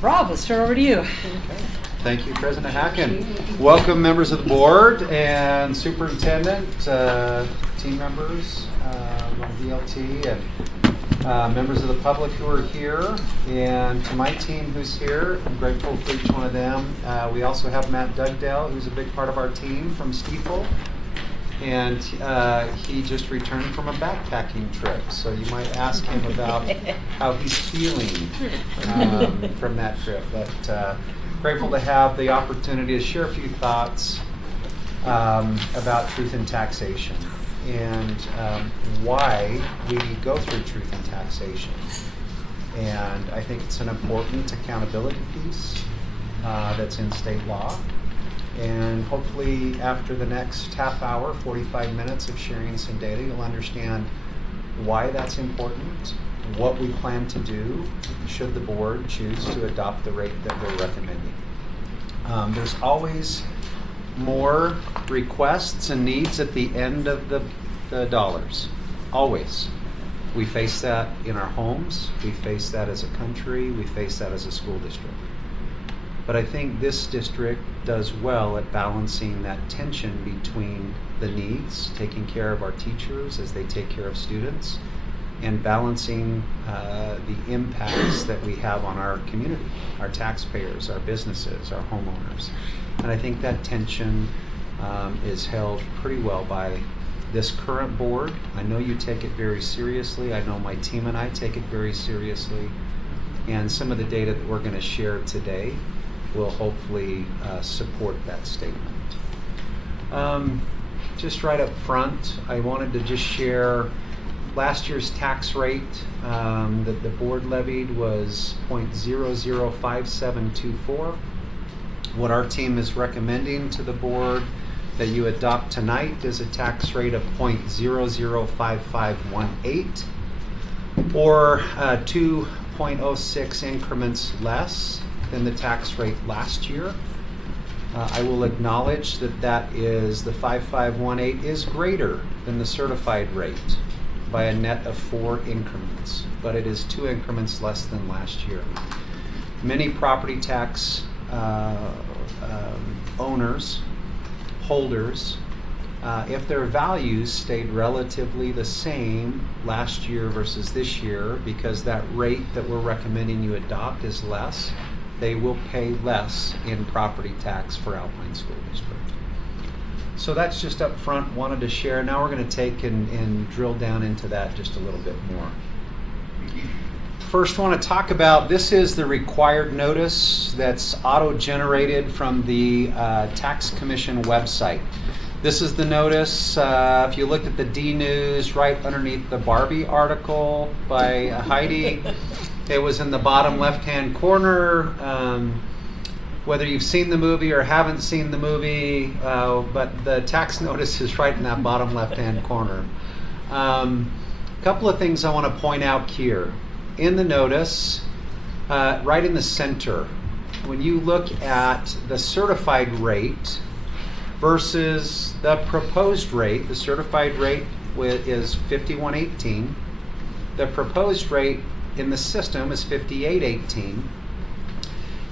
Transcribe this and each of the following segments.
Rob, let's turn over to you. Thank you, President Hacken. Welcome, members of the board and superintendent, team members on VLT, and members of the public who are here, and to my team who's here. I'm grateful for each one of them. We also have Matt Dugdale, who's a big part of our team from Stiefel, and he just returned from a backpacking trip, so you might ask him about how he's feeling from that trip. But grateful to have the opportunity to share a few thoughts about truth in taxation and why we go through truth in taxation. And I think it's an important accountability piece that's in state law. And hopefully after the next half hour, 45 minutes of sharing some data, you'll understand why that's important, what we plan to do should the board choose to adopt the rate that we're recommending. There's always more requests and needs at the end of the dollars, always. We face that in our homes, we face that as a country, we face that as a school district. But I think this district does well at balancing that tension between the needs, taking care of our teachers as they take care of students, and balancing the impacts that we have on our community, our taxpayers, our businesses, our homeowners. And I think that tension is held pretty well by this current board. I know you take it very seriously. I know my team and I take it very seriously. And some of the data that we're going to share today will hopefully support that statement. Just right up front, I wanted to just share last year's tax rate that the board levied was 0.005724. What our team is recommending to the board that you adopt tonight is a tax rate of 0.005518, or 2.06 increments less than the tax rate last year. I will acknowledge that the 5518 is greater than the certified rate by a net of 4 increments, but it is 2 increments less than last year. Many property tax holders, if their values stayed relatively the same last year versus this year, because that rate that we're recommending you adopt is less, they will pay less in property tax for Alpine School District. So that's just up front, wanted to share. Now we're going to take and drill down into that just a little bit more. First, want to talk about, this is the required notice that's auto-generated from the Tax Commission website. This is the notice. If you look at the D News right underneath the Barbie article by Heidi, it was in the bottom left-hand corner. Whether you've seen the movie or haven't seen the movie, but the tax notice is right in that bottom left-hand corner. A couple of things I want to point out here. In the notice, right in the center, when you look at the certified rate versus the proposed rate, the certified rate is 5118. The proposed rate in the system is 5818.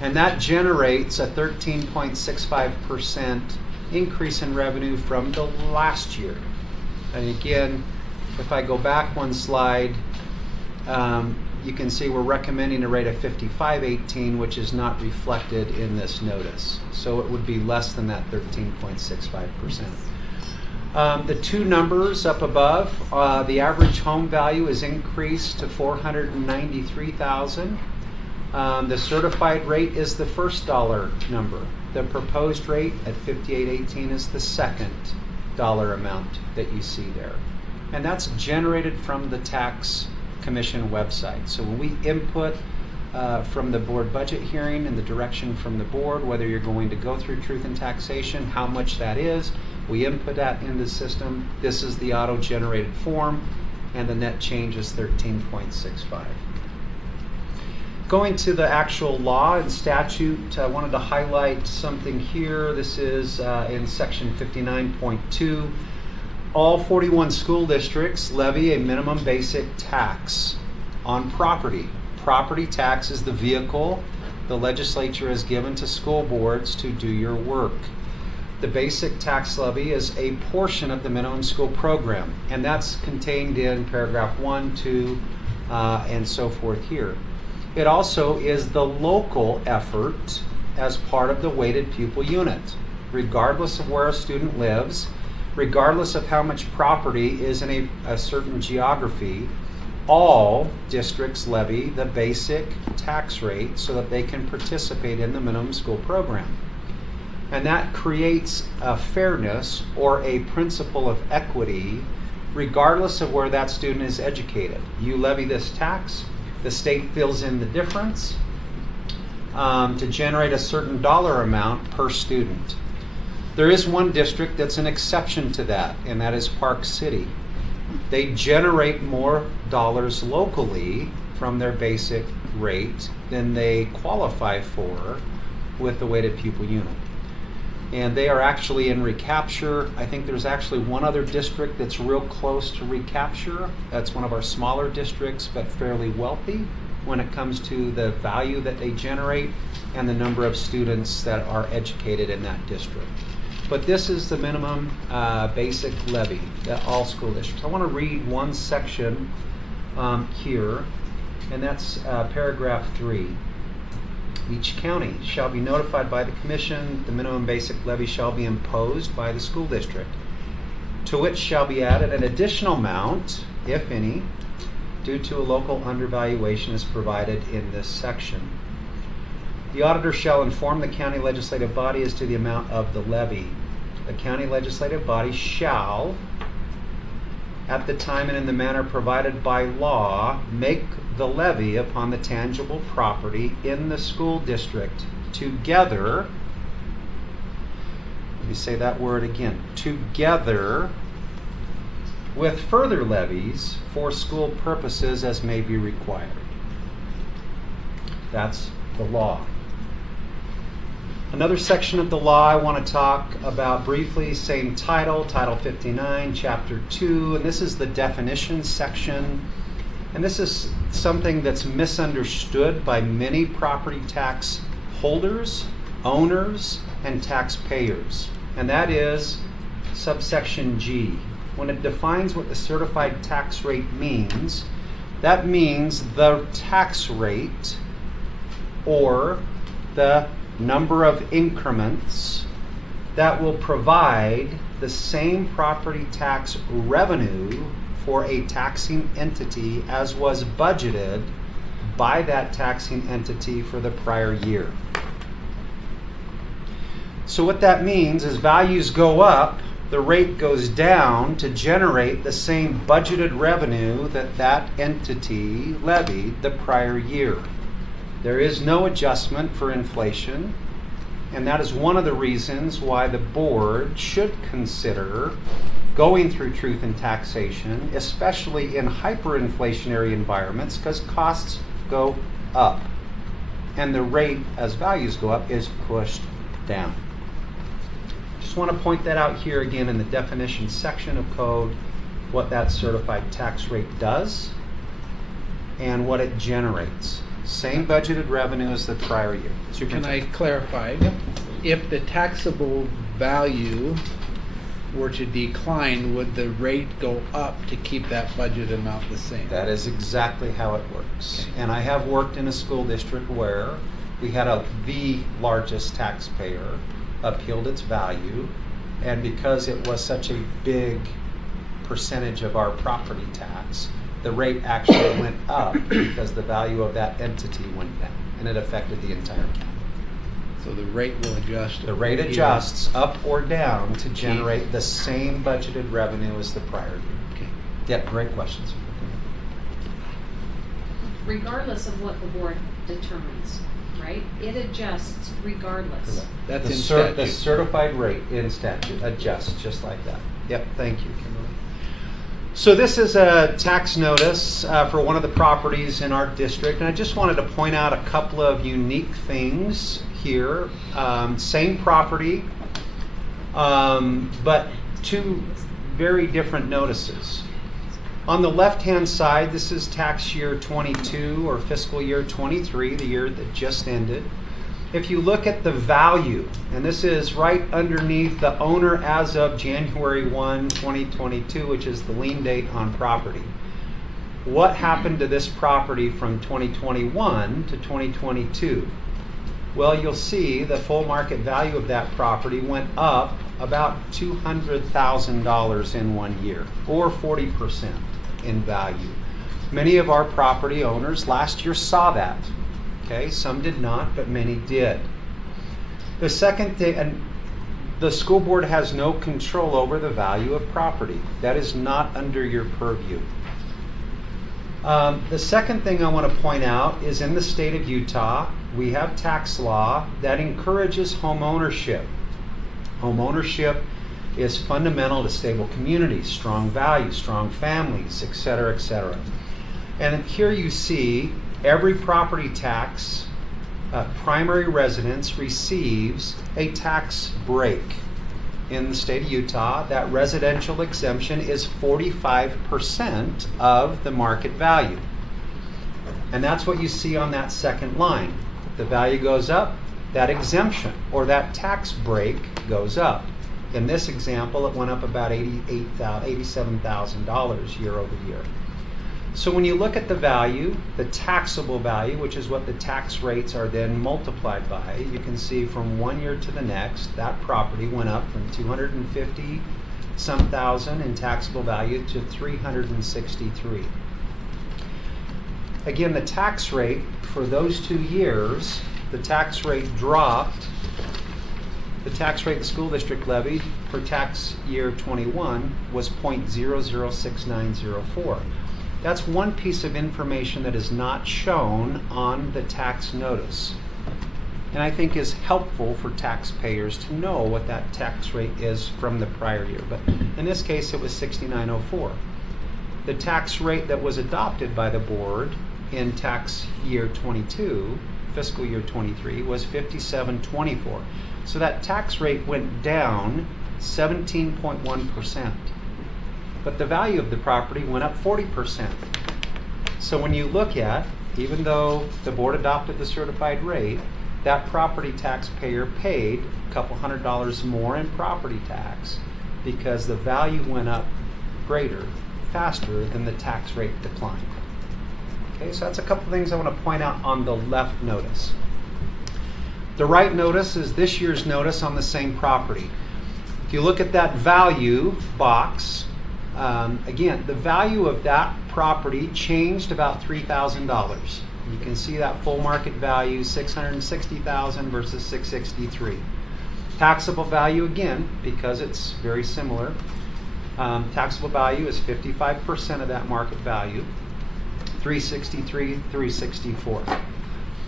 And that generates a 13.65% increase in revenue from the last year. And again, if I go back one slide, you can see we're recommending a rate of 5518, which is not reflected in this notice. So it would be less than that 13.65%. The two numbers up above, the average home value is increased to $493,000. The certified rate is the first dollar number. The proposed rate at 5818 is the second dollar amount that you see there. And that's generated from the Tax Commission website. So when we input from the board budget hearing and the direction from the board, whether you're going to go through truth in taxation, how much that is, we input that in the system. This is the auto-generated form, and the net change is 13.65. Going to the actual law and statute, I wanted to highlight something here. This is in section 59.2. All 41 school districts levy a minimum basic tax on property property tax is the vehicle the legislature has given to school boards to do your work. The basic tax levy is a portion of the minimum school program, and that's contained in paragraph 1, 2, and so forth here. It also is the local effort as part of the weighted pupil unit. Regardless of where a student lives, regardless of how much property is in a certain geography, all districts levy the basic tax rate so that they can participate in the minimum school program. And that creates a fairness or a principle of equity regardless of where that student is educated. You levy this tax, the state fills in the difference to generate a certain dollar amount per student. There is one district that's an exception to that, and that is Park City. They generate more dollars locally from their basic rate than they qualify for with the weighted pupil unit. And they are actually in recapture. I think there's actually one other district that's real close to recapture. That's one of our smaller districts, but fairly wealthy when it comes to the value that they generate and the number of students that are educated in that district. But this is the minimum basic levy that all school districts. I want to read one section here, and that's paragraph 3. Each county shall be notified by the commission. The minimum basic levy shall be imposed by the school district, to which shall be added an additional amount, if any, due to a local undervaluation as provided in this section. The auditor shall inform the county legislative body as to the amount of the levy. The county legislative body shall, at the time and in the manner provided by law, make the levy upon the tangible property in the school district together, let me say that word again, together with further levies for school purposes as may be required. That's the law. Another section of the law I want to talk about briefly, same title, Title 59, Chapter 2, and this is the definition section. And this is something that's misunderstood by many property tax holders, owners, and taxpayers. And that is subsection G. When it defines what the certified tax rate means, that means the tax rate or the number of increments that will provide the same property tax revenue for a taxing entity as was budgeted by that taxing entity for the prior year. So what that means is values go up, the rate goes down to generate the same budgeted revenue that that entity levied the prior year. There is no adjustment for inflation, and that is one of the reasons why the board should consider going through truth in taxation, especially in hyperinflationary environments, because costs go up and the rate as values go up is pushed down. Just want to point that out here again in the definition section of code, what that certified tax rate does and what it generates. Same budgeted revenue as the prior year. Can I clarify? Yep. If the taxable value were to decline, would the rate go up to keep that budget amount the same? That is exactly how it works. Okay. And I have worked in a school district where we had the largest taxpayer appealed its value, and because it was such a big percentage of our property tax, the rate actually went up because the value of that entity went down, and it affected the entire county. So the rate will adjust? The rate adjusts up or down to generate the same budgeted revenue as the prior year. Okay. Yeah, great questions. Regardless of what the board determines, right? It adjusts regardless. That's the in statute. The certified rate in statute adjusts just like that. Yep, thank you, Kimberly. So this is a tax notice for one of the properties in our district, and I just wanted to point out a couple of unique things here. Same property, but two very different notices. On the left-hand side, this is tax year 22 or fiscal year 23, the year that just ended. If you look at the value, and this is right underneath the owner as of January 1, 2022, which is the lien date on property. What happened to this property from 2021 to 2022? Well, you'll see the full market value of that property went up about $200,000 in 1 year, or 40% in value. Many of our property owners last year saw that. Okay, some did not, but many did. The second thing, and the school board has no control over the value of property. That is not under your purview. The second thing I want to point out is in the state of Utah, we have tax law that encourages home ownership. Home ownership is fundamental to stable communities, strong values, strong families, et cetera, et cetera. And here you see every property tax primary residence receives a tax break. In the state of Utah, that residential exemption is 45% of the market value. And that's what you see on that second line. The value goes up, that exemption or that tax break goes up. In this example, it went up about $87,000 year over year. So when you look at the value, the taxable value, which is what the tax rates are then multiplied by, you can see from 1 year to the next, that property went up from 250 some thousand in taxable value to 363. Again, the tax rate for those 2 years, the tax rate dropped. The tax rate the school district levied for tax year 21 was 0.006904. That's one piece of information that is not shown on the tax notice, and I think is helpful for taxpayers to know what that tax rate is from the prior year. But in this case, it was 6904. The tax rate that was adopted by the board in tax year 22, fiscal year 23, was 5724. So that tax rate went down 17.1%. But the value of the property went up 40%. So when you look at, even though the board adopted the certified rate, that property taxpayer paid a couple $100 more in property tax because the value went up faster than the tax rate declined. Okay, so that's a couple things I want to point out on the left notice. The right notice is this year's notice on the same property. If you look at that value box, again, the value of that property changed about $3,000. You can see that full market value, $660,000 versus $663. Taxable value, again, because it's very similar, taxable value is 55% of that market value, 363, 364.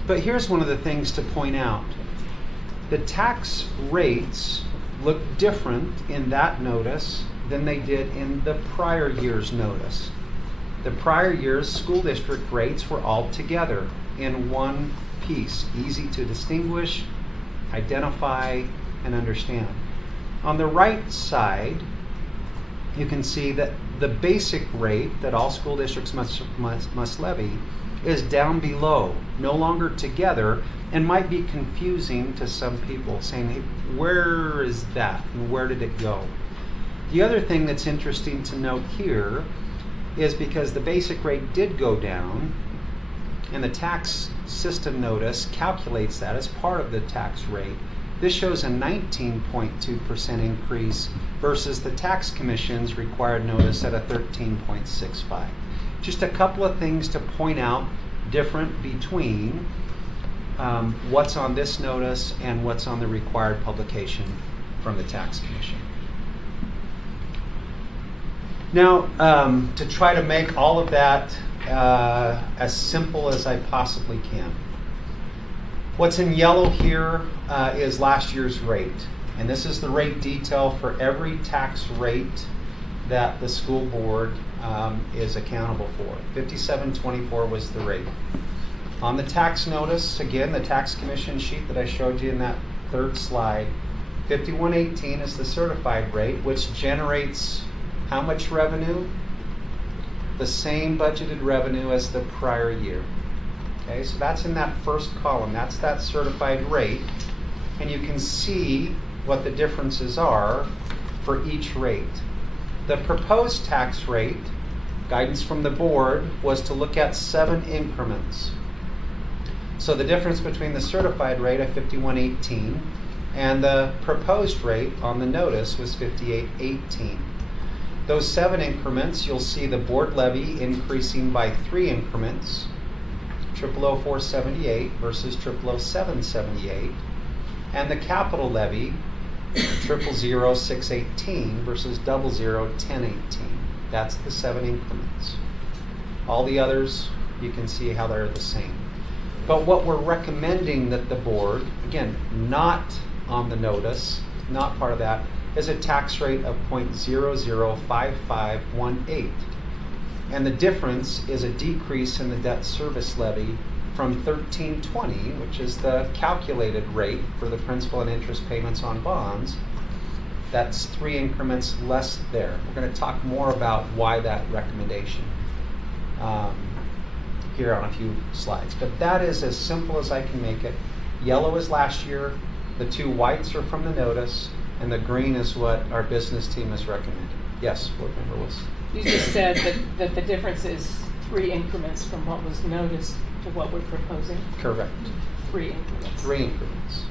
But here's one of the things to point out. The tax rates look different in that notice than they did in the prior year's notice. The prior year's school district rates were all together in one piece, easy to distinguish, identify, and understand. On the right side, you can see that the basic rate that all school districts must levy is down below, no longer together, and might be confusing to some people, saying, hey, where is that and where did it go? The other thing that's interesting to note here is because the basic rate did go down, and the tax system notice calculates that as part of the tax rate, this shows a 19.2% increase versus the tax commission's required notice at a 13.65. Just a couple of things to point out different between what's on this notice and what's on the required publication from the tax commission. Now, to try to make all of that as simple as I possibly can. What's in yellow here is last year's rate. And this is the rate detail for every tax rate that the school board is accountable for. 5724 was the rate. On the tax notice, again, the tax commission sheet that I showed you in that third slide, 5118 is the certified rate, which generates how much revenue? the same budgeted revenue as the prior year. Okay, so that's in that first column. That's that certified rate. And you can see what the differences are for each rate. The proposed tax rate, guidance from the board, was to look at 7 increments. So the difference between the certified rate of 51.18 and the proposed rate on the notice was 58.18. Those 7 increments, you'll see the board levy increasing by 3 increments, 00478 versus 00778, and the capital levy, 000618 versus 01018. That's the 7 increments. All the others, you can see how they're the same. But what we're recommending that the board, again, not on the notice, not part of that, is a tax rate of 0.005518. And the difference is a decrease in the debt service levy from 1320, which is the calculated rate for the principal and interest payments on bonds. That's 3 increments less there. We're going to talk more about why that recommendation here on a few slides. But that is as simple as I can make it. Yellow is last year, the 2 whites are from the notice, and the green is what our business team has recommended. Yes, Board Member Wilson. You just said that the difference is 3 increments from what was noticed to what we're proposing? Correct. 3 increments. 3 increments.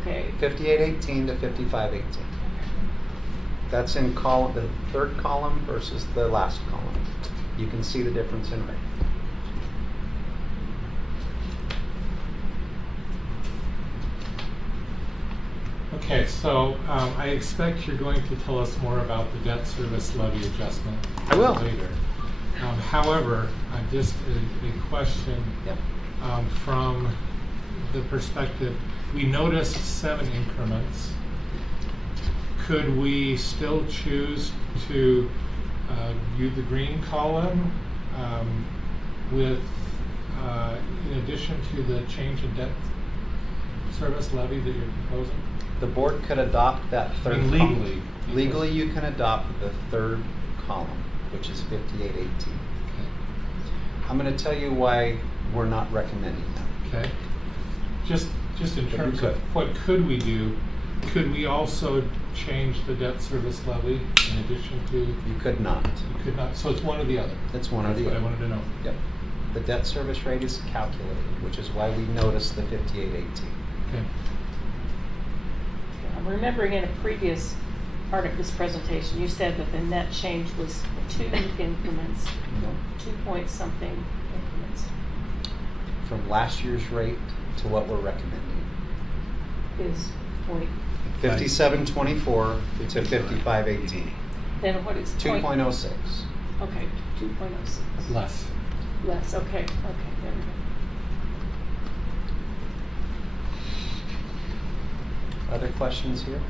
Okay. 5818 to 5518. That's in column, the third column versus the last column. You can see the difference in rate. Okay, so I expect you're going to tell us more about the debt service levy adjustment I will. later. However, just a question Yep. from the perspective, we noticed 7 increments. Could we still choose to view the green column with, in addition to the change in debt service levy that you're proposing? The board could adopt that third mean, column. legally. Legally, you can adopt the third column, which is 5818. Okay. I'm going to tell you why we're not recommending that. Okay. Just in But you terms could. of what could we do, could we also change the debt service levy in addition to, You could not. you could not, so it's one or the other? It's one or That's the what I other. wanted to know. Yep. The debt service rate is calculated, which is why we noticed the 5818. Okay. I'm remembering in a previous part of this presentation, you said that the net change was 2 increments, No. 2 point something increments. From last year's rate to what we're recommending. Is point, 5724 to 5518. then what is point? 2.06. Okay, 2.06. Less. Less, okay, there we go. Other questions here?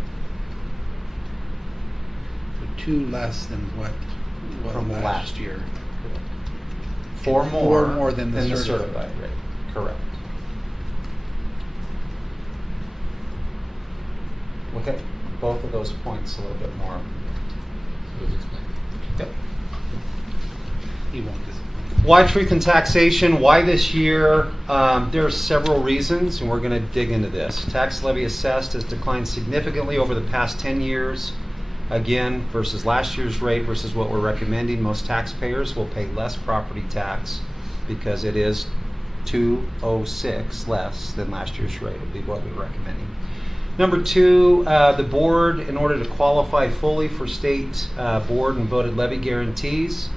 So 2 less than what was From last year. 4 4 more than the certified certified. rate. Correct. Look at both of those points a little bit more. So it's explained. Yep. He won't dis- Why truth in taxation? Why this year? There's several reasons, and we're going to dig into this. Tax levy assessed has declined significantly over the past 10 years. Again, versus last year's rate versus what we're recommending, most taxpayers will pay less property tax because it is 206 less than last year's rate would be what we're recommending. Number 2, the board, in order to qualify fully for state board and voted levy guarantees,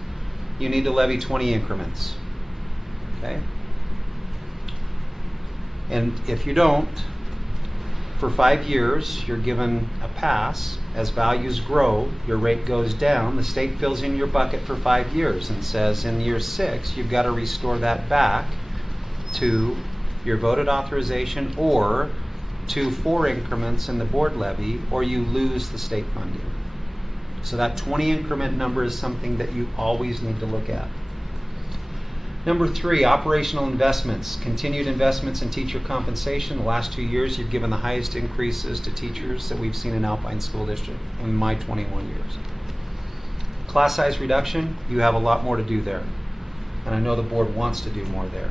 you need to levy 20 increments. Okay? And if you don't, for 5 years, you're given a pass. As values grow, your rate goes down. The state fills in your bucket for 5 years and says in year 6, you've got to restore that back to your voted authorization or to 4 increments in the board levy, or you lose the state funding. So that 20 increment number is something that you always need to look at. Number 3, operational investments. Continued investments in teacher compensation. The last 2 years, you've given the highest increases to teachers that we've seen in Alpine School District in my 21 years. Class size reduction, you have a lot more to do there. And I know the board wants to do more there.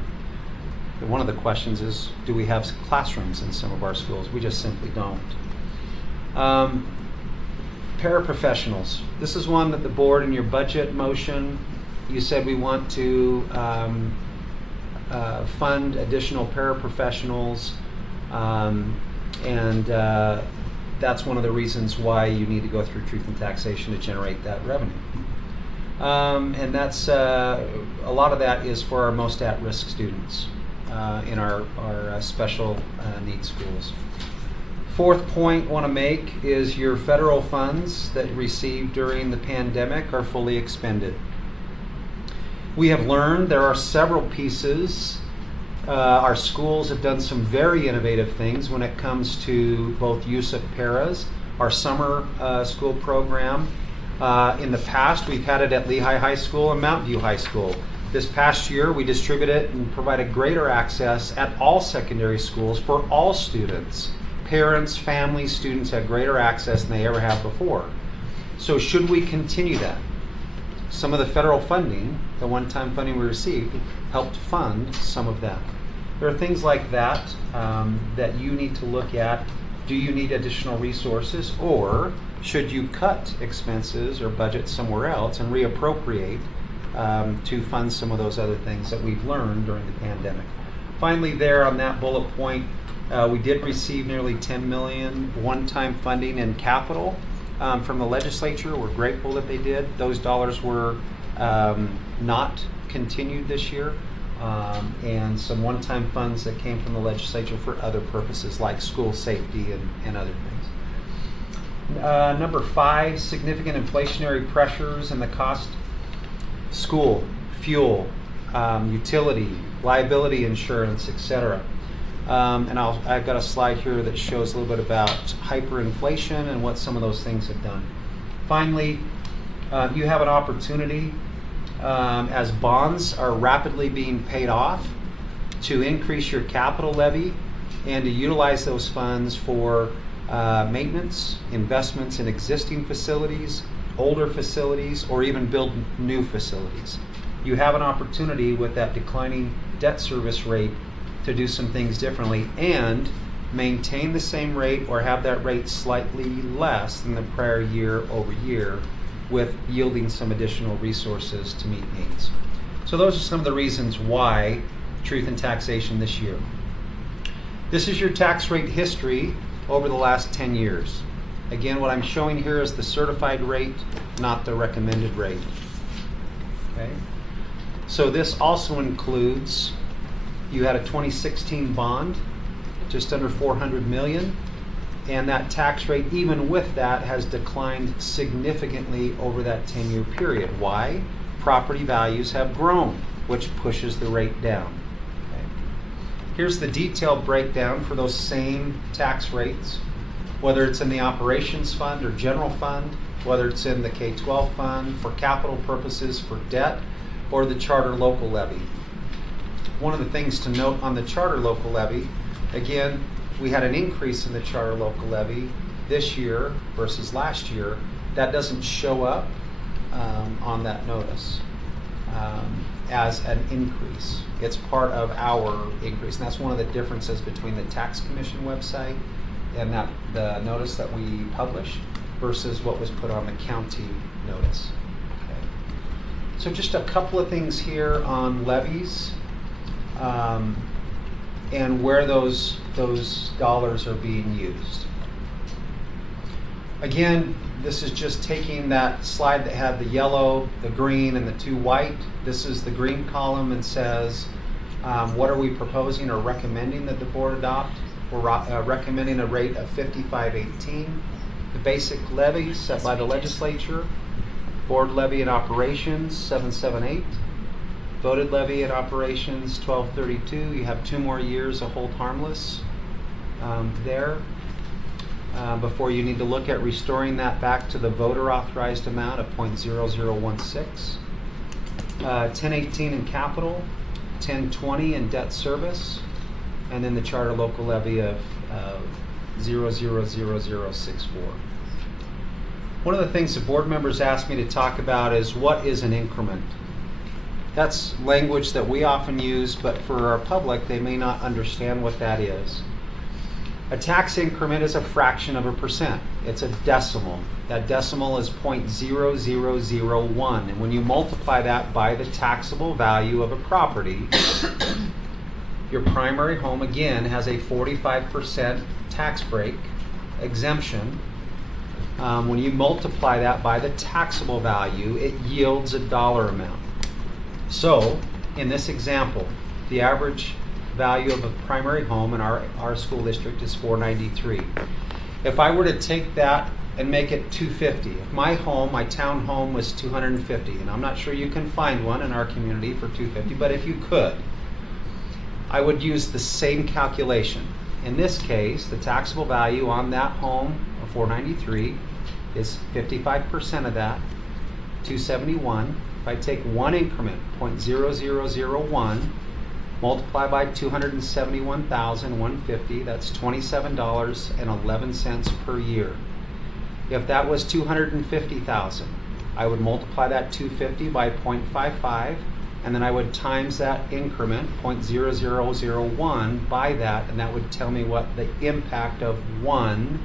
But one of the questions is, do we have classrooms in some of our schools? We just simply don't. Paraprofessionals. This is one that the board in your budget motion, you said we want to fund additional paraprofessionals, and that's one of the reasons why you need to go through truth and taxation to generate that revenue. And that's a lot of that is for our most at-risk students in our special needs schools. Fourth point I want to make is your federal funds that you received during the pandemic are fully expended. We have learned there are several pieces. Our schools have done some very innovative things when it comes to both use of paras. Our summer school program, in the past we've had it at Lehigh High School and Mountain View High School. This past year we distributed it and provided greater access at all secondary schools for all students. Parents, families, students have greater access than they ever have before. So should we continue that? Some of the federal funding, the one-time funding we received, helped fund some of that. There are things like that that you need to look at. Do you need additional resources, or should you cut expenses or budget somewhere else and reappropriate to fund some of those other things that we've learned during the pandemic? Finally, there on that bullet point, we did receive nearly $10 million one-time funding in capital from the legislature. We're grateful that they did. Those dollars were not continued this year, and some one-time funds that came from the legislature for other purposes like school safety and other things. Number 5, significant inflationary pressures and the cost. School, fuel, utility, liability insurance, etc. And I've got a slide here that shows a little bit about hyperinflation and what some of those things have done. Finally, you have an opportunity as bonds are rapidly being paid off to increase your capital levy and to utilize those funds for maintenance, investments in existing facilities, older facilities, or even build new facilities. You have an opportunity with that declining debt service rate to do some things differently and maintain the same rate or have that rate slightly less than the prior year over year, with yielding some additional resources to meet needs. So those are some of the reasons why truth and taxation this year. This is your tax rate history over the last 10 years. Again, what I'm showing here is the certified rate, not the recommended rate. Okay. So this also includes, you had a 2016 bond, just under $400 million, and that tax rate, even with that, has declined significantly over that 10-year period. Why? Property values have grown, which pushes the rate down. Okay. Here's the detailed breakdown for those same tax rates, whether it's in the operations fund or general fund, whether it's in the K-12 fund, for capital purposes, for debt, or the charter local levy. One of the things to note on the charter local levy, again, we had an increase in the charter local levy this year versus last year. That doesn't show up on that notice as an increase. It's part of our increase, and that's one of the differences between the tax commission website and the notice that we publish versus what was put on the county notice. Okay. So just a couple of things here on levies and where those dollars are being used. Again, this is just taking that slide that had the yellow, the green, and the 2 white. This is the green column and says, what are we proposing or recommending that the board adopt? We're recommending a rate of 55.18. The basic levy set by the legislature, board levy and operations 778, voted levy and operations 1232. You have 2 more years of hold harmless there before you need to look at restoring that back to the voter authorized amount of 0.0016. 1018 in capital, 1020 in debt service, and then the charter local levy of 0.000064. One of the things the board members asked me to talk about is what is an increment? That's language that we often use, but for our public, they may not understand what that is. A tax increment is a fraction of a percent. It's a decimal. That decimal is 0.0001. And when you multiply that by the taxable value of a property, your primary home, again, has a 45% tax break exemption. When you multiply that by the taxable value, it yields a dollar amount. So, in this example, the average value of a primary home in our school district is $493. If I were to take that and make it $250, if my home, my town home, was $250, and I'm not sure you can find one in our community for $250, but if you could, I would use the same calculation. In this case, the taxable value on that home of $493 is 55% of that, $271. If I take one increment, 0.0001, multiply by 271,150, that's $27.11 per year. If that was 250,000, I would multiply that 250 by 0.55, and then I would times that increment, 0.0001, by that, and that would tell me what the impact of one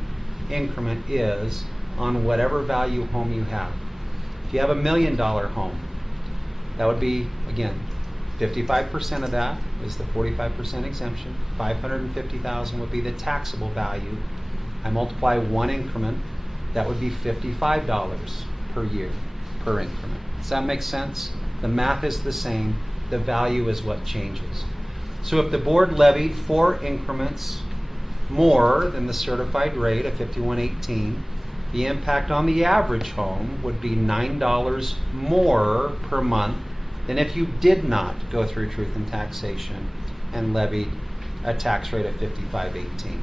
increment is on whatever value home you have. If you have $1 million home, that would be, again, 55% of that is the 45% exemption. 550,000 would be the taxable value. I multiply one increment, that would be $55 per year per increment. Does that make sense? The math is the same, the value is what changes. So if the board levied 4 increments more than the certified rate of $51.18, the impact on the average home would be $9 more per month than if you did not go through truth and taxation and levied a tax rate of $55.18.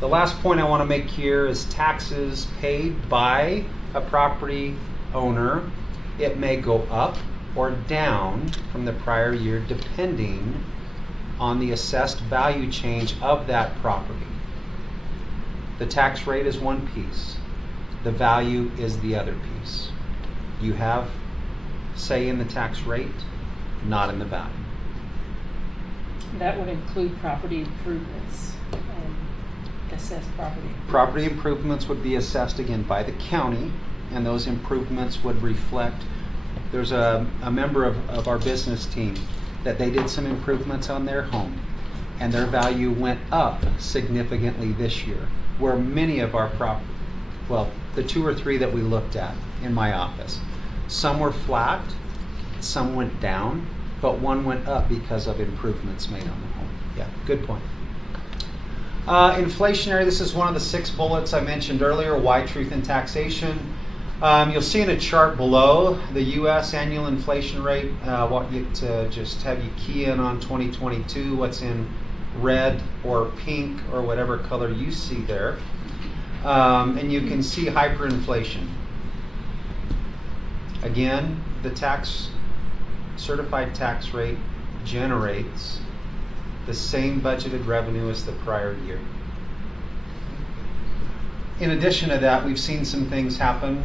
The last point I want to make here is taxes paid by a property owner. It may go up or down from the prior year depending on the assessed value change of that property. The tax rate is one piece. The value is the other piece. You have say in the tax rate, not in the value. That would include property improvements, assessed property improvements. Property improvements would be assessed again by the county, and those improvements would reflect. There's a member of our business team that they did some improvements on their home, and their value went up significantly this year, where many of our the 2 or 3 that we looked at in my office, some were flat, some went down, but one went up because of improvements made on the home. Yeah, good point. Inflationary, this is one of the 6 bullets I mentioned earlier, why truth in taxation. You'll see in a chart below the U.S. annual inflation rate. I want you to just have you key in on 2022, what's in red or pink or whatever color you see there. And you can see hyperinflation. Again, the certified tax rate generates the same budgeted revenue as the prior year. In addition to that, we've seen some things happen.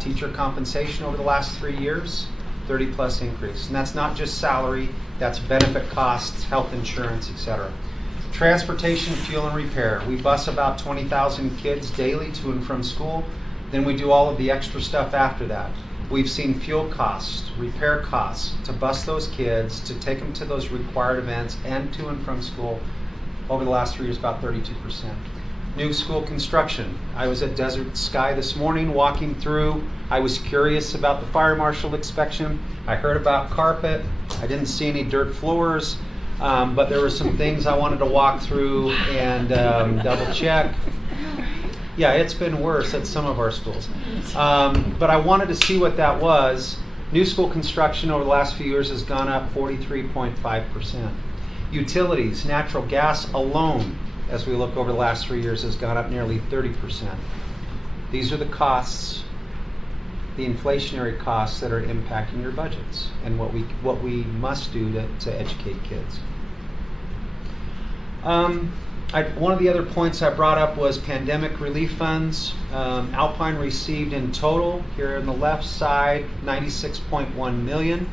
Teacher compensation over the last 3 years, 30+ increase. And that's not just salary, that's benefit costs, health insurance, etc. Transportation, fuel, and repair. We bus about 20,000 kids daily to and from school. Then we do all of the extra stuff after that. We've seen fuel costs, repair costs to bus those kids, to take them to those required events and to and from school over the last 3 years, about 32%. New school construction. I was at Desert Sky this morning walking through. I was curious about the fire marshal inspection. I heard about carpet. I didn't see any dirt floors, but there were some things I wanted to walk through and double check. Yeah, it's been worse at some of our schools. But I wanted to see what that was. New school construction over the last few years has gone up 43.5%. Utilities, natural gas alone, as we look over the last 3 years, has gone up nearly 30%. These are the costs, the inflationary costs that are impacting your budgets and what we must do to educate kids. One of the other points I brought up was pandemic relief funds. Alpine received in total, here on the left side, $96.1 million.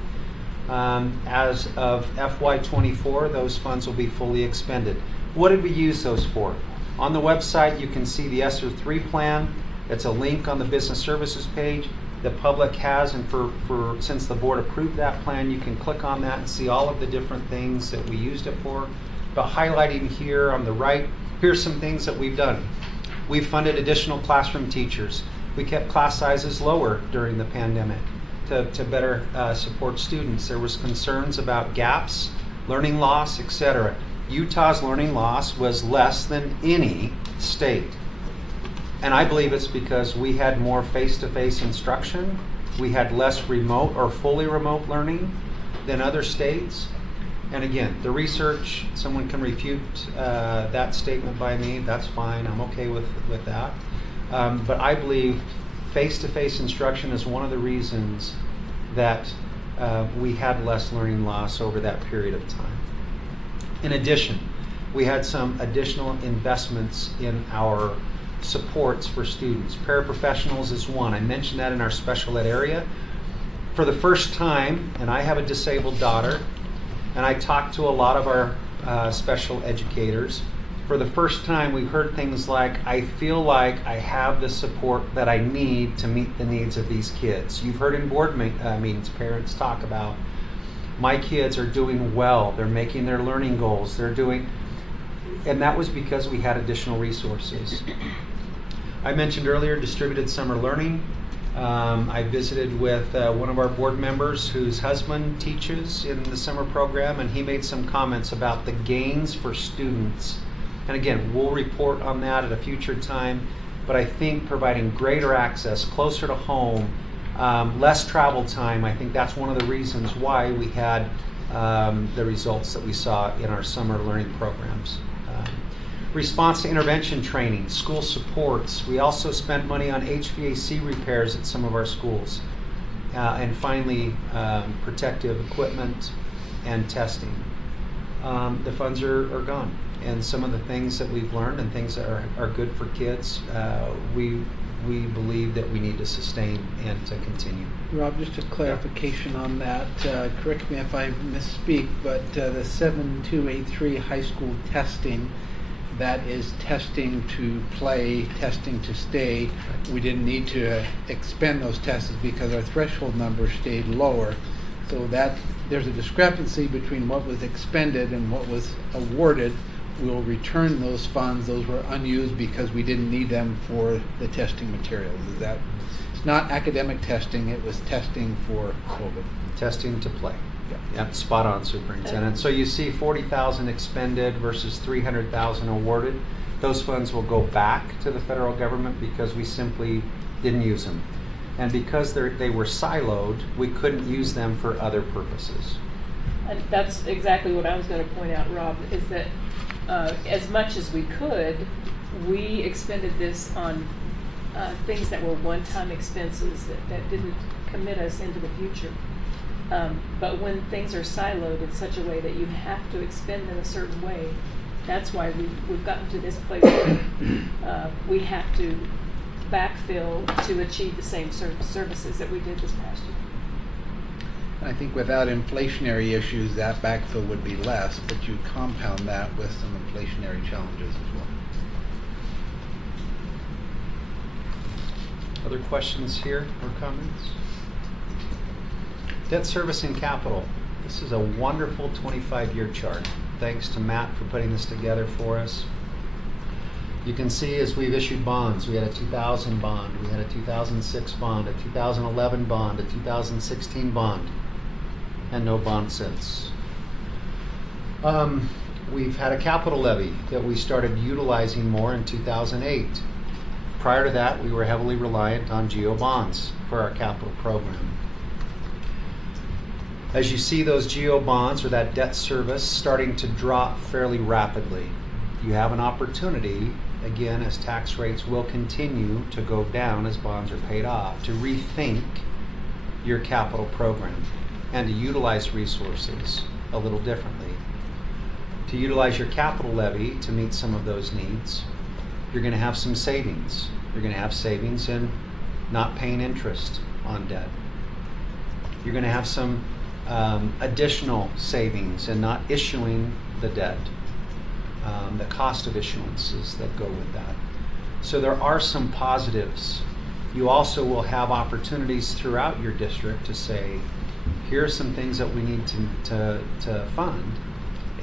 As of FY24, those funds will be fully expended. What did we use those for? On the website, you can see the ESSER 3 plan. It's a link on the business services page. The public has, and since the board approved that plan, you can click on that and see all of the different things that we used it for. But highlighting here on the right, here's some things that we've done. We've funded additional classroom teachers. We kept class sizes lower during the pandemic to better support students. There was concerns about gaps, learning loss, etc. Utah's learning loss was less than any state. And I believe it's because we had more face-to-face instruction. We had less remote or fully remote learning than other states. And again, the research, someone can refute that statement by me, that's fine, I'm okay with that. But I believe face-to-face instruction is one of the reasons that we had less learning loss over that period of time. In addition, we had some additional investments in our supports for students. Paraprofessionals is one. I mentioned that in our special ed area. For the first time, and I have a disabled daughter, and I talked to a lot of our special educators. For the first time, we heard things like, I feel like I have the support that I need to meet the needs of these kids. You've heard in board meetings, parents talk about, my kids are doing well, they're making their learning goals, and that was because we had additional resources. I mentioned earlier distributed summer learning. I visited with one of our board members whose husband teaches in the summer program, and he made some comments about the gains for students. And again, we'll report on that at a future time, but I think providing greater access, closer to home, less travel time, I think that's one of the reasons why we had the results that we saw in our summer learning programs. Response to intervention training, school supports. We also spent money on HVAC repairs at some of our schools. And finally, protective equipment and testing. The funds are gone. And some of the things that we've learned and things that are good for kids, we believe that we need to sustain and to continue. Rob, just a clarification on that. Correct me if I misspeak, but the 7283 high school testing, that is testing to play, testing to stay. We didn't need to expend those tests because our threshold number stayed lower. So that there's a discrepancy between what was expended and what was awarded. We'll return those funds. Those were unused because we didn't need them for the testing materials. Is that? It's not academic testing, it was testing for COVID. Testing to play. Yep, spot on, Superintendent. So you see 40,000 expended versus 300,000 awarded. Those funds will go back to the federal government because we simply didn't use them. And because they were siloed, we couldn't use them for other purposes. And that's exactly what I was going to point out, Rob, is that as much as we could, we expended this on things that were one-time expenses that didn't commit us into the future. But when things are siloed in such a way that you have to expend in a certain way, that's why we've gotten to this place where we have to backfill to achieve the same services that we did this past year. I think without inflationary issues, that backfill would be less, but you compound that with some inflationary challenges as well. Other questions here or comments? Debt service and capital. This is a wonderful 25-year chart. Thanks to Matt for putting this together for us. You can see as we've issued bonds, we had a 2000 bond, we had a 2006 bond, a 2011 bond, a 2016 bond, and no bond since. We've had a capital levy that we started utilizing more in 2008. Prior to that, we were heavily reliant on GO bonds for our capital program. As you see those GO bonds or that debt service starting to drop fairly rapidly, you have an opportunity, again, as tax rates will continue to go down as bonds are paid off, to rethink your capital program and to utilize resources a little differently. to utilize your capital levy to meet some of those needs. You're going to have some savings. You're going to have savings in not paying interest on debt. You're going to have some additional savings in not issuing the debt, the cost of issuances that go with that. So there are some positives. You also will have opportunities throughout your district to say, here are some things that we need to fund,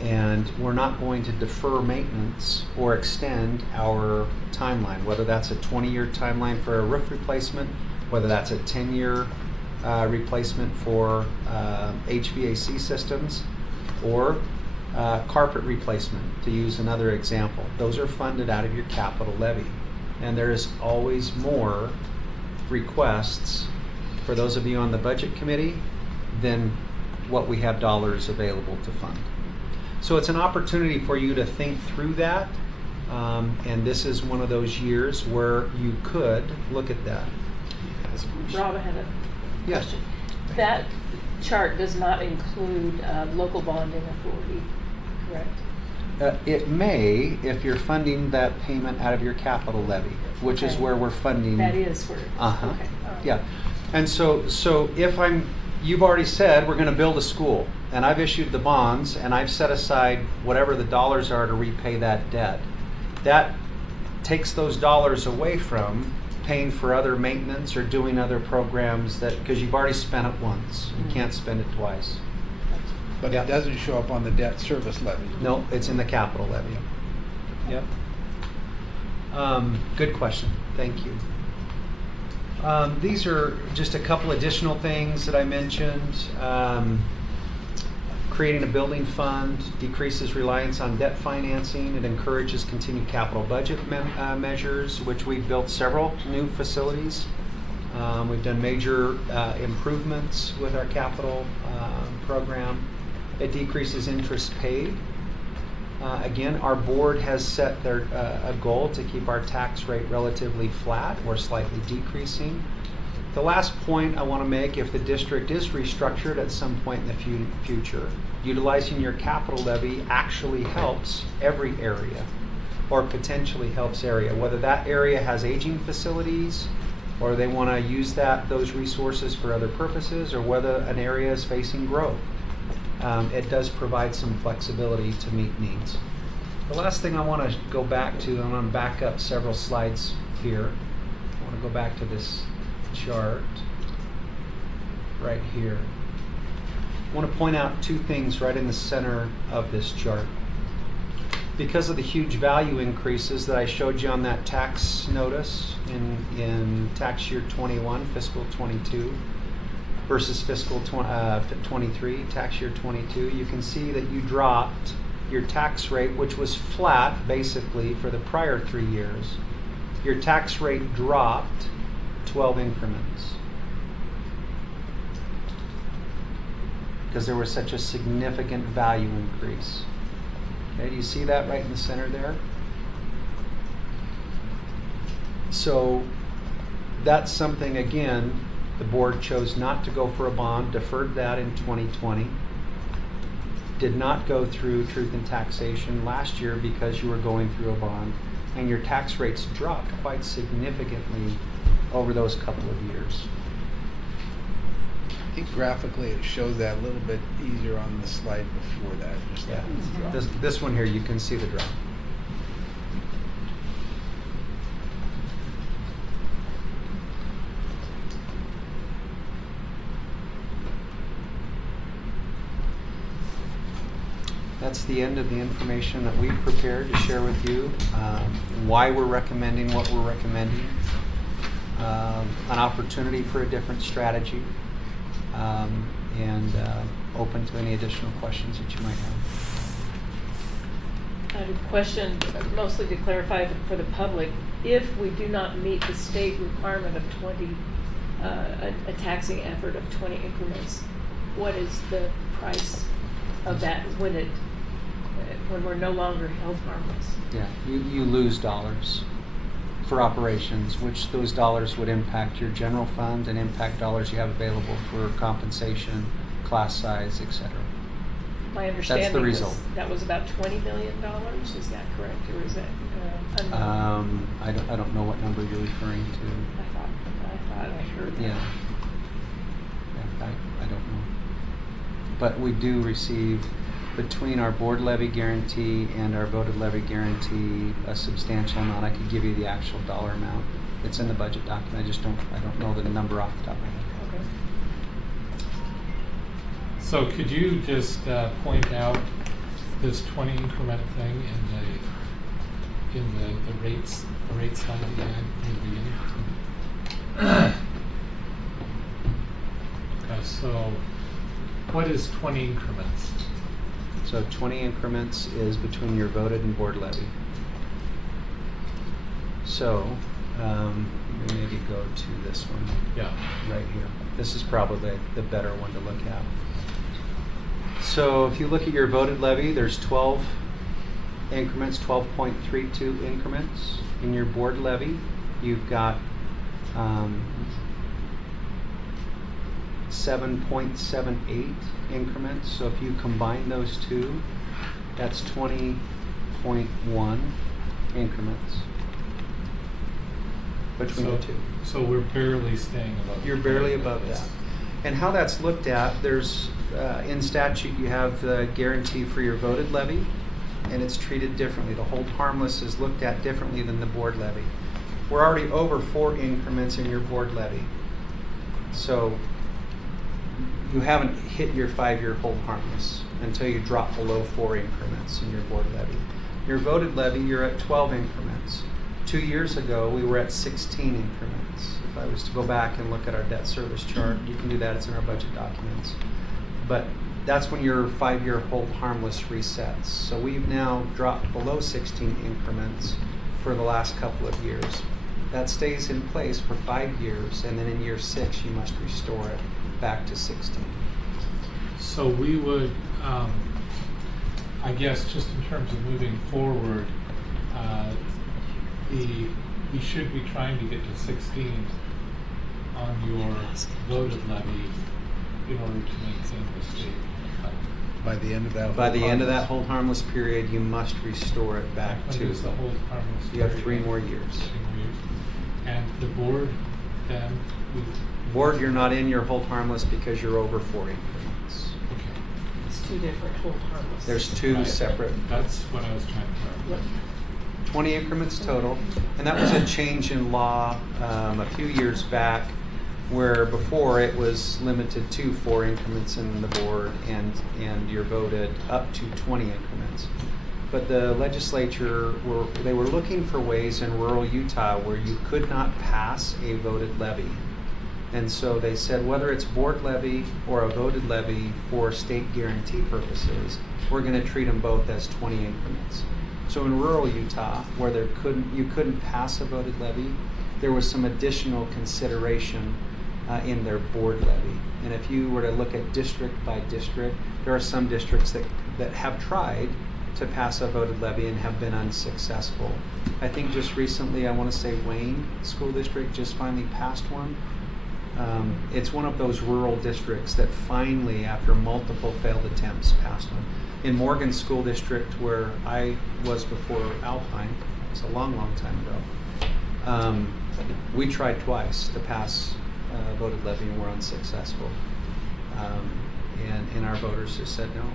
and we're not going to defer maintenance or extend our timeline, whether that's a 20-year timeline for a roof replacement, whether that's a 10-year replacement for HVAC systems, or carpet replacement, to use another example. Those are funded out of your capital levy. And there is always more requests for those of you on the budget committee than what we have dollars available to fund. So it's an opportunity for you to think through that. And this is one of those years where you could look at that. Rob, I had a Yes. question. That chart does not include local bonding authority, correct? It may, if you're funding that payment out of your capital levy, which is Okay. where we're funding. That is where, Uh-huh. okay. all right. Yeah. And so if you've already said we're going to build a school, and I've issued the bonds, and I've set aside whatever the dollars are to repay that debt, that takes those dollars away from paying for other maintenance or doing other programs because you've already spent it once. You can't spend it twice. But Yeah. it doesn't show up on the debt service levy. No, it's in the capital levy. Yep. Good question. Thank you. These are just a couple additional things that I mentioned. Creating a building fund decreases reliance on debt financing. It encourages continued capital budget measures, which we've built several new facilities. We've done major improvements with our capital program. It decreases interest paid. Again, our board has set a goal to keep our tax rate relatively flat or slightly decreasing. The last point I want to make, if the district is restructured at some point in the future, utilizing your capital levy actually helps every area, or potentially helps area, whether that area has aging facilities, or they want to use those resources for other purposes, or whether an area is facing growth. It does provide some flexibility to meet needs. The last thing I want to go back to, I'm going to back up several slides here. I want to go back to this chart right here. I want to point out two things right in the center of this chart. Because of the huge value increases that I showed you on that tax notice in tax year 21, fiscal 22, versus fiscal 23, tax year 22, you can see that you dropped your tax rate, which was flat basically for the prior 3 years. Your tax rate dropped 12 increments because there was such a significant value increase. Okay, do you see that right in the center there? So that's something, again, the board chose not to go for a bond, deferred that in 2020, did not go through truth and taxation last year because you were going through a bond, and your tax rates dropped quite significantly over those couple of years. I think graphically it shows that a little bit easier on the slide before that. Just that drop. This one here, you can see the drop. That's the end of the information that we've prepared to share with you. Why we're recommending what we're recommending. An opportunity for a different strategy. And open to any additional questions that you might have. I have a question, mostly to clarify for the public. If we do not meet the state requirement of 20, a taxing effort of 20 increments, what is the price of that when we're no longer held harmless? Yeah, you lose dollars for operations, which those dollars would impact your general fund and impact dollars you have available for compensation, class size, etc. My understanding was result. that was about $20 million, is that correct, or is that unknown? I don't know what number you're referring to. I thought I heard that. Yeah. I don't know. But we do receive, between our board levy guarantee and our voted levy guarantee, a substantial amount. I could give you the actual dollar amount. It's in the budget document. I don't know the number off the top of my head. Okay. So could you just point out this 20 increment thing in the rates slide again in the beginning? So what is 20 increments? So 20 increments is between your voted and board levy. So we maybe go to this one. Yeah. Right here. This is probably the better one to look at. So if you look at your voted levy, there's 12 increments, 12.32 increments. In your board levy, you've got 7.78 increments. So if you combine those two, that's 20.1 increments between the two. So we're barely staying above. You're barely above that. And how that's looked at, there's in statute you have the guarantee for your voted levy, and it's treated differently. The hold harmless is looked at differently than the board levy. We're already over 4 increments in your board levy. So you haven't hit your 5-year hold harmless until you drop below 4 increments in your board levy. Your voted levy, you're at 12 increments. 2 years ago, we were at 16 increments. If I was to go back and look at our debt service chart, you can do that, it's in our budget documents. But that's when your 5-year hold harmless resets. So we've now dropped below 16 increments for the last couple of years. That stays in place for 5 years, and then in year 6, you must restore it back to 16. So we would, I guess, just in terms of moving forward, we should be trying to get to 16 on your voted levy in order to maintain the state. By the end of that. By the end of that hold harmless period, you must restore it back When to. does the hold harmless You have period 3 more end? years. 3 more years. And the board then Board, you're not in your hold harmless because you're over 4 increments. okay. It's 2 different hold harmless. There's 2 Right. separate. That's what I was trying to clarify. 20 increments total, and that was a change in law a few years back, where before it was limited to 4 increments in the board, and you're voted up to 20 increments. But the legislature they were looking for ways in rural Utah where you could not pass a voted levy. And so they said, whether it's board levy or a voted levy for state guarantee purposes, we're going to treat them both as 20 increments. So in rural Utah, where you couldn't pass a voted levy, there was some additional consideration in their board levy. And if you were to look at district by district, there are some districts that have tried to pass a voted levy and have been unsuccessful. I think just recently, I want to say Wayne School District just finally passed one. It's one of those rural districts that finally, after multiple failed attempts, passed one. In Morgan School District, where I was before Alpine, it's a long, long time ago, we tried twice to pass a voted levy and were unsuccessful. And our voters just said no.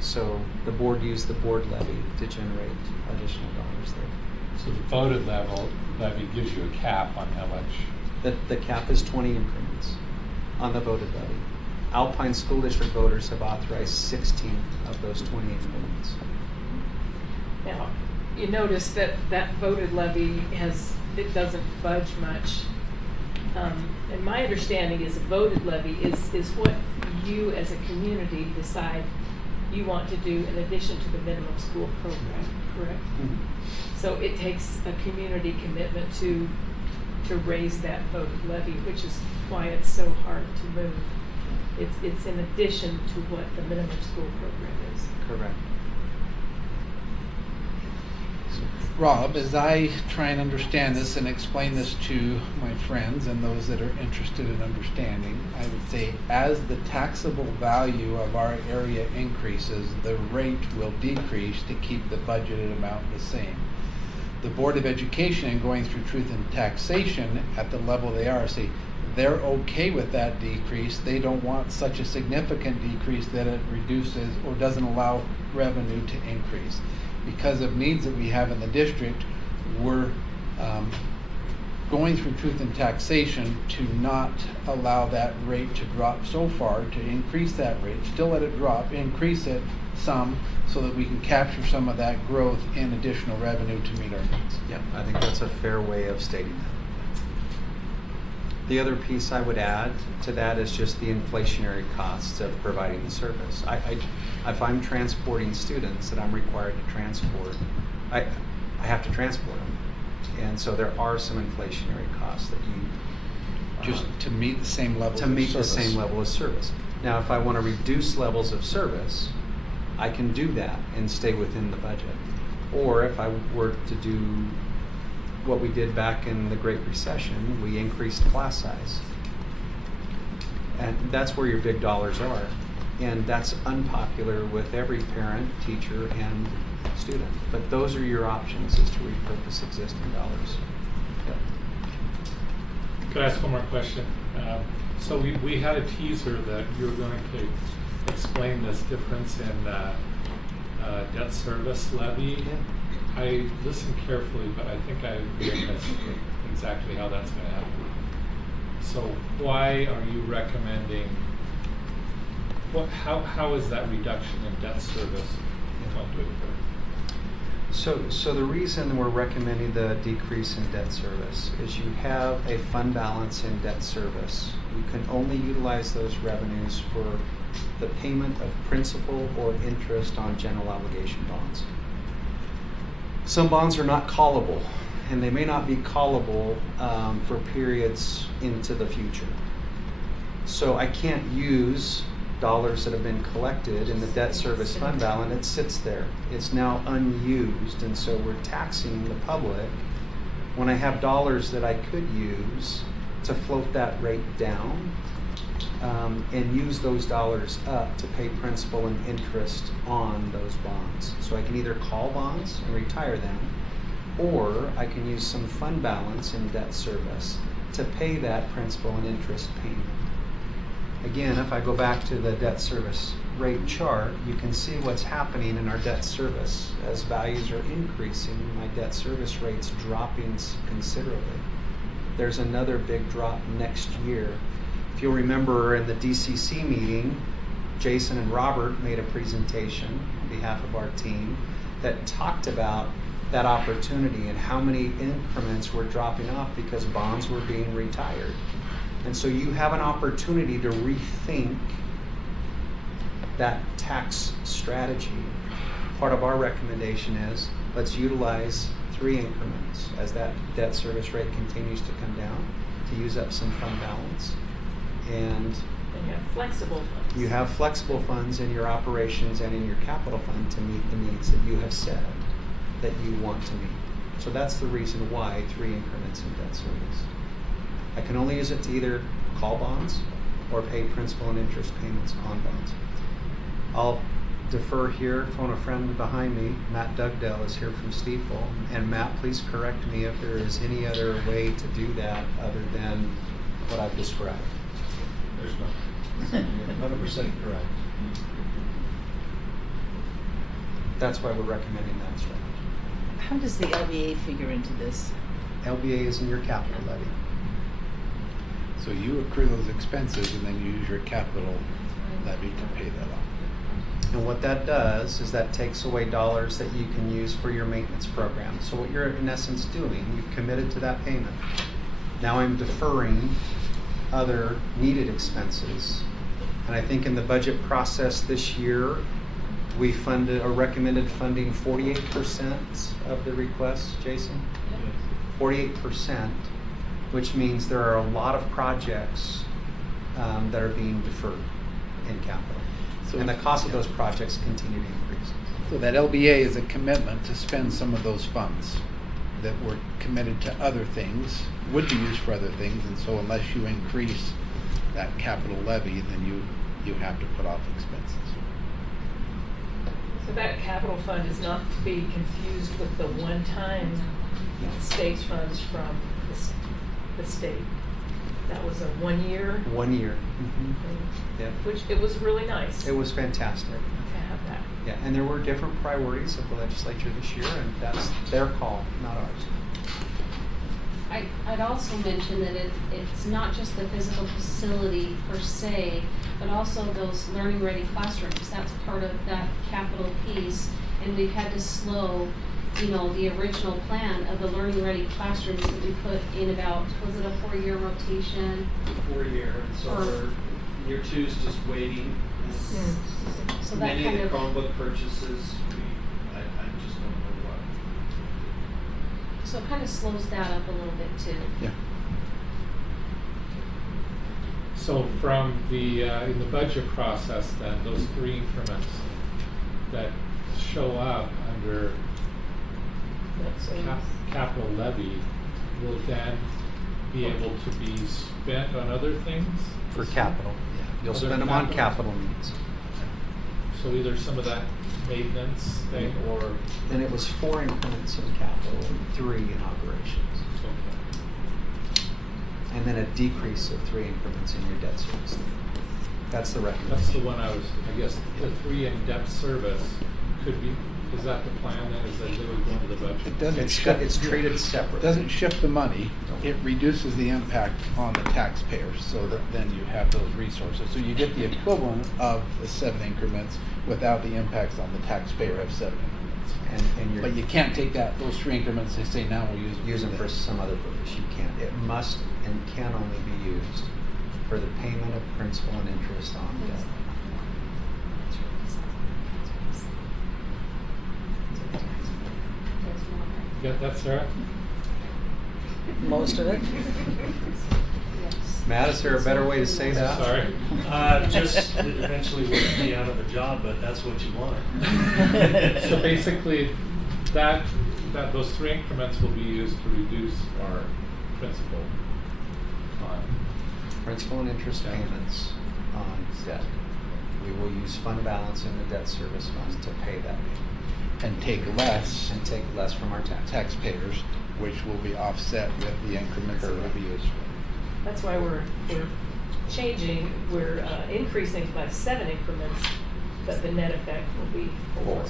So the board used the board levy to generate additional dollars there. So the voted levy gives you a cap on how much. The cap is 20 increments on the voted levy. Alpine School District voters have authorized 16 of those 20 increments. Now, you notice that voted levy it doesn't budge much. And my understanding is a voted levy is what you as a community decide you want to do in addition to the minimum school program, correct? Mm-hmm. So it takes a community commitment to raise that voted levy, which is why it's so hard to move. It's in addition to what the minimum school program is. Correct. Rob, as I try and understand this and explain this to my friends and those that are interested in understanding, I would say as the taxable value of our area increases, the rate will decrease to keep the budgeted amount the same. The Board of Education, in going through truth and taxation at the level they are, say they're okay with that decrease. They don't want such a significant decrease that it reduces or doesn't allow revenue to increase. Because of needs that we have in the district, we're going through truth and taxation to not allow that rate to drop so far, to increase that rate, still let it drop, increase it some, so that we can capture some of that growth in additional revenue to meet our needs. Yeah, I think that's a fair way of stating that. The other piece I would add to that is just the inflationary costs of providing the service. If I'm transporting students that I'm required to transport, I have to transport them. And so there are some inflationary costs that you... Just to meet the same level of service. To meet the same level of service. Now, if I want to reduce levels of service, I can do that and stay within the budget. Or if I were to do what we did back in the Great Recession, we increased class size. And that's where your big dollars are. And that's unpopular with every parent, teacher, and student. But those are your options, is to repurpose existing dollars. Yep. Could I ask one more question? So we had a teaser that you were going to explain this difference in debt service levy. Yeah. I listened carefully, but I think I missed exactly how that's going to happen. So why are you recommending, how is that reduction in debt service going to occur? So the reason we're recommending the decrease in debt service is you have a fund balance in debt service. You can only utilize those revenues for the payment of principal or interest on general obligation bonds. Some bonds are not callable, and they may not be callable for periods into the future. So I can't use dollars that have been collected in the debt service fund balance. It sits there. It's now unused, and so we're taxing the public when I have dollars that I could use to float that rate down and use those dollars up to pay principal and interest on those bonds. So I can either call bonds and retire them, or I can use some fund balance in debt service to pay that principal and interest payment. Again, if I go back to the debt service rate chart, you can see what's happening in our debt service. As values are increasing, my debt service rate's dropping considerably. There's another big drop next year. If you'll remember in the DCC meeting, Jason and Robert made a presentation on behalf of our team that talked about that opportunity and how many increments were dropping off because bonds were being retired. And so you have an opportunity to rethink that tax strategy. Part of our recommendation is let's utilize 3 increments as that debt service rate continues to come down to use up some fund balance. And Then you have flexible funds. you have flexible funds in your operations and in your capital fund to meet the needs that you have said that you want to meet. So that's the reason why 3 increments in debt service. I can only use it to either call bonds or pay principal and interest payments on bonds. I'll defer here, phone a friend behind me. Matt Dugdale is here from Stiefel. And Matt, please correct me if there is any other way to do that other than what I've described. There's no. 100% correct. That's why we're recommending that strategy. How does the LBA figure into this? LBA is in your capital levy. So you accrue those expenses and then you use your capital levy to pay that off. And what that does is that takes away dollars that you can use for your maintenance program. So what you're in essence doing, you've committed to that payment. Now I'm deferring other needed expenses. And I think in the budget process this year, we funded or recommended funding 48% of the requests, Jason? 48%, which means there are a lot of projects that are being deferred in capital. So and the cost of those projects continue to increase. So that LBA is a commitment to spend some of those funds that were committed to other things, would be used for other things, and so unless you increase that capital levy, then you have to put off expenses. So that capital fund is not to be confused with the one-time state funds from the state. That was a 1 year 1 year. thing, Yeah. which it was really nice It was fantastic. to have that. Yeah, and there were different priorities of the legislature this year, and that's their call, not ours. I'd also mention that it's not just the physical facility per se, but also those learning ready classrooms. That's part of that capital piece, and we've had to slow, the original plan of the learning ready classrooms that we put in about, was it a 4-year rotation? 4 year, and so Or- year 2's just waiting. So that Many kind of of. the Chromebook purchases, I just don't know what. So it kind of slows that up a little bit too. Yeah. So from the, in the budget process then, those 3 increments that show up under capital levy will then be able to be spent on other things? For capital. You'll Other spend them on capital. capital needs. So either some of that maintenance thing or, And it was 4 increments in capital and 3 in operations. And then a decrease of 3 increments in your debt service. That's the recommendation. that's the one I guess, the 3 in debt service could be, is that the plan then, is that they would go into the budget? It doesn't It's treated separately. Doesn't shift the money, it reduces the impact on the taxpayers, so that then you have those resources. So you get the equivalent of the 7 increments without the impacts on the taxpayer of 7 increments. And But you you're can't take that, those 3 increments, and say, now we'll use them for this. some other purpose. You can't. It must and can only be used for the payment of principal and interest on debt. You got that, Sarah? Most of it. Yes. Matt, is there a better way to say that? Sorry. Just eventually would be out of a job, but that's what you want. So basically, those 3 increments will be used to reduce our principal on. Principal and interest Yeah. payments on debt. We will use fund balance in the debt service funds to pay that And take less and take less from our tax. taxpayers, which will be offset with the increments that will be used for. That's why we're changing, we're increasing by 7 increments, but the net effect will be 4.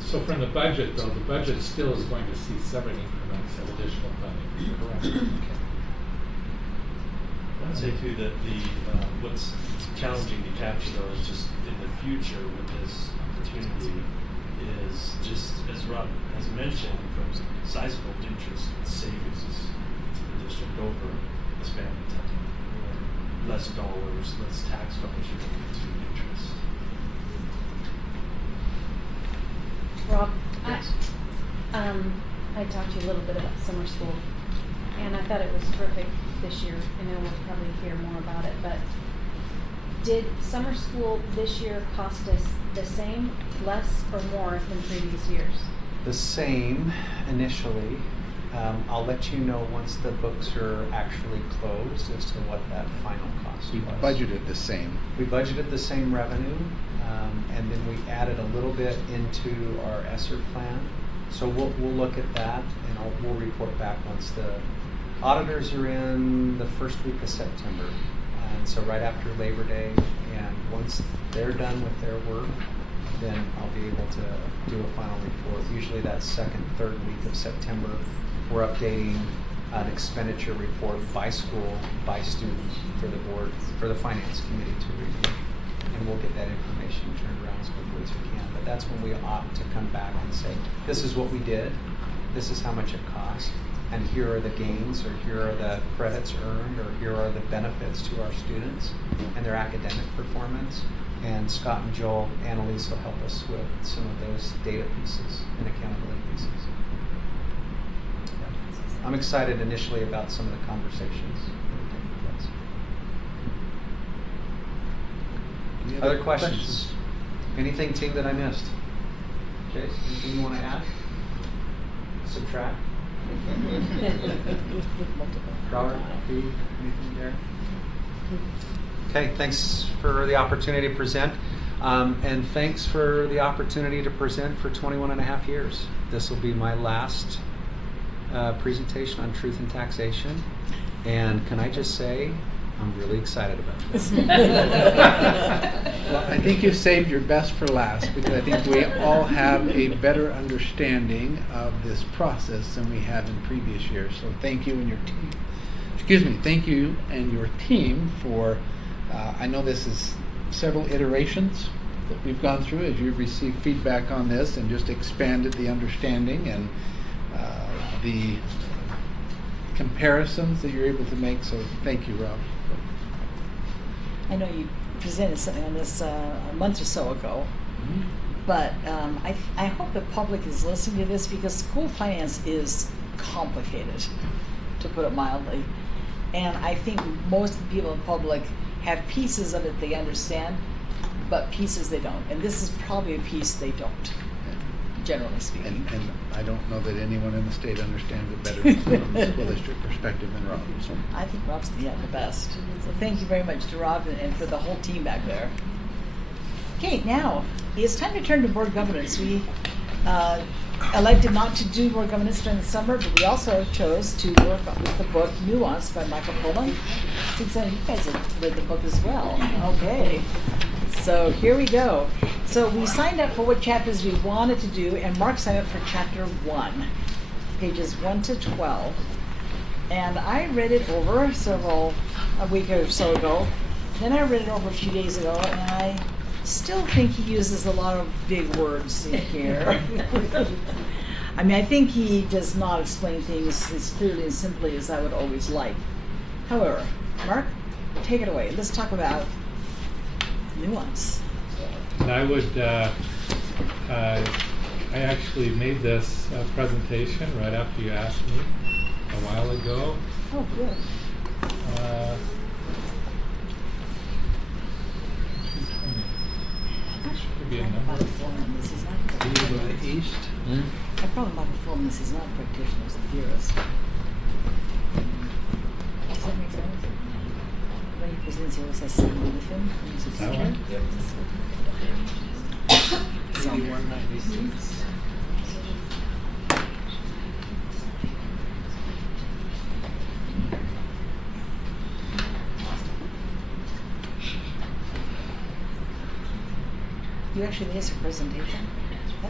So from the budget, though, the budget still is going to see 7 increments of additional funding, correct? I'd say too that what's challenging to capture though is just in the future with this opportunity is just, as Rob has mentioned, from sizable interest savings to the district over the span of time. Less dollars, less tax dollars you're going to interest. Rob, Yes. I talked to you a little bit about summer school, and I thought it was terrific this year. I know we'll probably hear more about it, but did summer school this year cost us the same, less, or more than previous years? The same initially. I'll let you know once the books are actually closed as to what that final cost We was. budgeted the same. We budgeted the same revenue, and then we added a little bit into our ESSER plan. So we'll look at that, and we'll report back once the auditors are in the first week of September. And so right after Labor Day, and once they're done with their work, then I'll be able to do a final report. Usually that second, third week of September, we're updating an expenditure report by school, by student, for the board, for the finance committee to review. And we'll get that information turned around as quickly as we can. But that's when we ought to come back and say, this is what we did, this is how much it cost, and here are the gains, or here are the credits earned, or here are the benefits to our students and their academic performance. And Scott and Joel, Annalise will help us with some of those data pieces and accountability pieces. I'm excited initially about some of the conversations that are taking place. Any Other questions? Anything, team, that I missed? Chase, anything you want to add? Subtract? Robert, Pete, anything there? Okay, thanks for the opportunity to present. And thanks for the opportunity to present for 21 and a half years. This will be my last presentation on truth and taxation. And can I just say, I'm really excited about this. Well, I think you saved your best for last, because I think we all have a better understanding of this process than we have in previous years. So thank you and your team. Excuse me, thank you and your team for, I know this is several iterations that we've gone through as you've received feedback on this and just expanded the understanding and the comparisons that you're able to make. So thank you, Rob. I know you presented something on this a month or so ago, but I hope the public is listening to this, because school finance is complicated, to put it mildly. And I think most of the people in the public have pieces of it they understand, but pieces they don't. And this is probably a piece they don't, generally speaking. And I don't know that anyone in the state understands it better from the school district perspective than Rob. So. I think Rob's the best. So thank you very much to Rob and for the whole team back there. Okay, now it's time to turn to board governance. We elected not to do board governance during the summer, but we also chose to work with the book Nuance by Michael Pullman. Since you guys have read the book as well. Okay. So here we go. So we signed up for what chapters we wanted to do, and Mark signed up for chapter 1, pages 1 to 12. And I read it over a week or so ago. Then I read it over a few days ago, and I still think he uses a lot of big words in here. I mean, I think he does not explain things as clearly and simply as I would always like. However, Mark, take it away. Let's talk about nuance. And I would, I actually made this presentation right after you asked me a while ago. Oh, good. Should be a number. East. I probably might have told him this is not a practitioner, it's a theorist. Does that make sense? When he presents, he always has something with him. That one? Yep. 8196. You actually made us a presentation?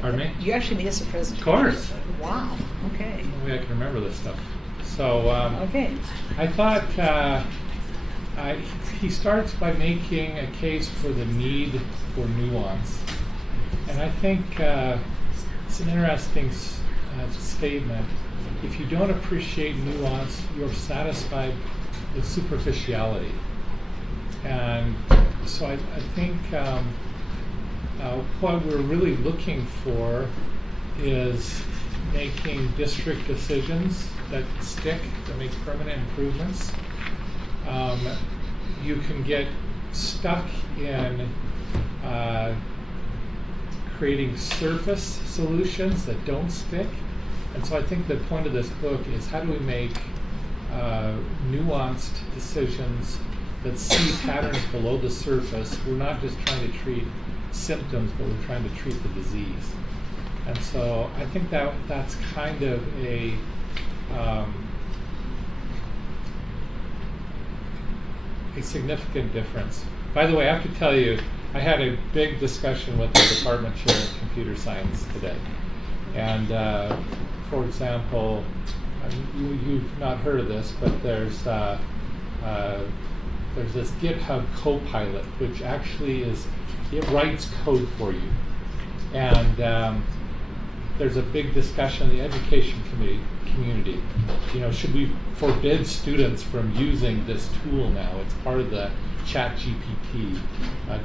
Pardon me? You actually made us a presentation? Of course. Wow, okay. Maybe I can remember this stuff. So Okay. I thought he starts by making a case for the need for nuance. And I think it's an interesting statement. If you don't appreciate nuance, you're satisfied with superficiality. And so I think what we're really looking for is making district decisions that stick, that make permanent improvements. You can get stuck in creating surface solutions that don't stick. And so I think the point of this book is how do we make nuanced decisions that see patterns below the surface. We're not just trying to treat symptoms, but we're trying to treat the disease. And so I think that's kind of a significant difference. By the way, I have to tell you, I had a big discussion with the department chair of computer science today. And for example, you've not heard of this, but there's this GitHub Copilot, which actually it writes code for you. And there's a big discussion in the education community. You know, should we forbid students from using this tool now? It's part of the ChatGPT,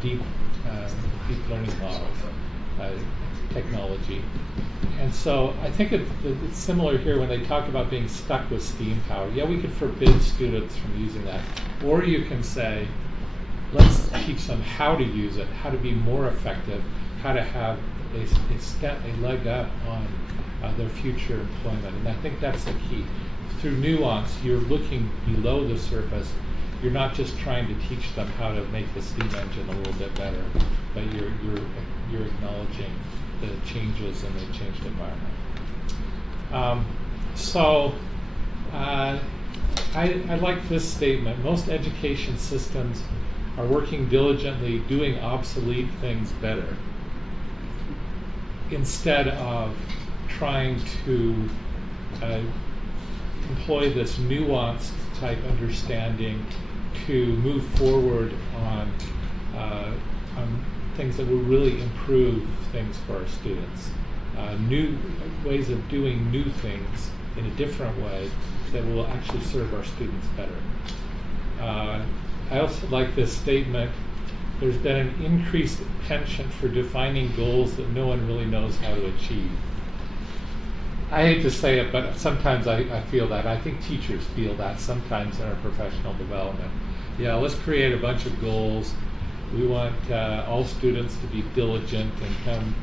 deep learning model technology. And so I think it's similar here when they talk about being stuck with steam power. Yeah, we could forbid students from using that. Or you can say, let's teach them how to use it, how to be more effective, how to have a step, a leg up on their future employment. And I think that's the key. Through nuance, you're looking below the surface. You're not just trying to teach them how to make the steam engine a little bit better, but you're acknowledging the changes in the changed environment. I like this statement. Most education systems are working diligently, doing obsolete things better, instead of trying to employ this nuanced type understanding to move forward on things that will really improve things for our students. New ways of doing new things in a different way that will actually serve our students better. I also like this statement. There's been an increased penchant for defining goals that no one really knows how to achieve. I hate to say it, but sometimes I feel that. I think teachers feel that sometimes in our professional development. Yeah, let's create a bunch of goals. We want all students to be diligent and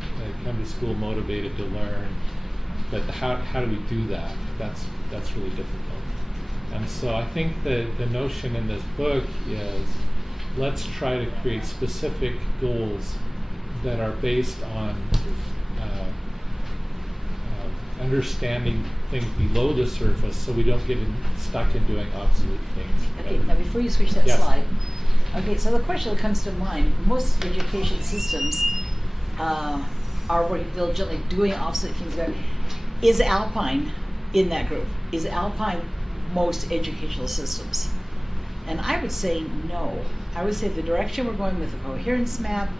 come to school motivated to learn. But how do we do that? That's really difficult. And so I think the notion in this book is, let's try to create specific goals that are based on understanding things below the surface, so we don't get stuck in doing obsolete things. Okay, now before you switch that Yes. slide, okay, so the question that comes to mind, most education systems are working diligently, doing obsolete things better. Is Alpine in that group? Is Alpine most educational systems? And I would say no. I would say the direction we're going with the coherence map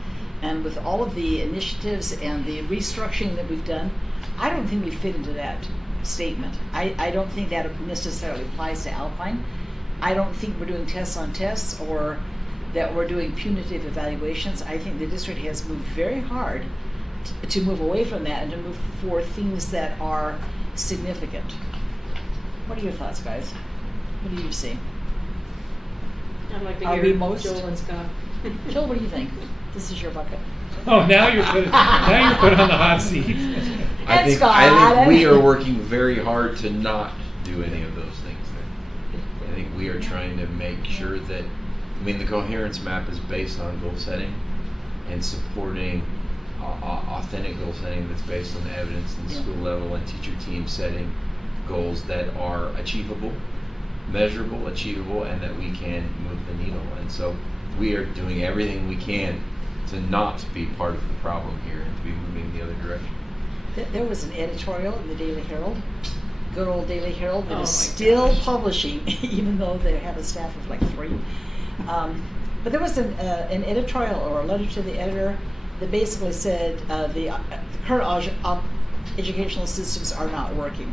and with all of the initiatives and the restructuring that we've done, I don't think we fit into that statement. I don't think that necessarily applies to Alpine. I don't think we're doing tests on tests or that we're doing punitive evaluations. I think the district has moved very hard to move away from that and to move for things that are significant. What are your thoughts, guys? What do you see? I'd like to Are hear we most? Joel and Scott. Joel, what do you think? This is your bucket. Oh, now you're put on the hot seat. And I Scott. think we are working very hard to not do any of those things there. I think we are trying to make sure that, the coherence map is based on goal setting and supporting authentic goal setting that's based on the evidence in the school level, and teacher team setting goals that are achievable, measurable, achievable, and that we can move the needle. And so we are doing everything we can to not be part of the problem here and to be moving the other direction. There was an editorial in the Daily Herald, good old Daily Herald, that Oh is my still gosh. publishing, even though they have a staff of like 3. But there was an editorial or a letter to the editor that basically said the current educational systems are not working.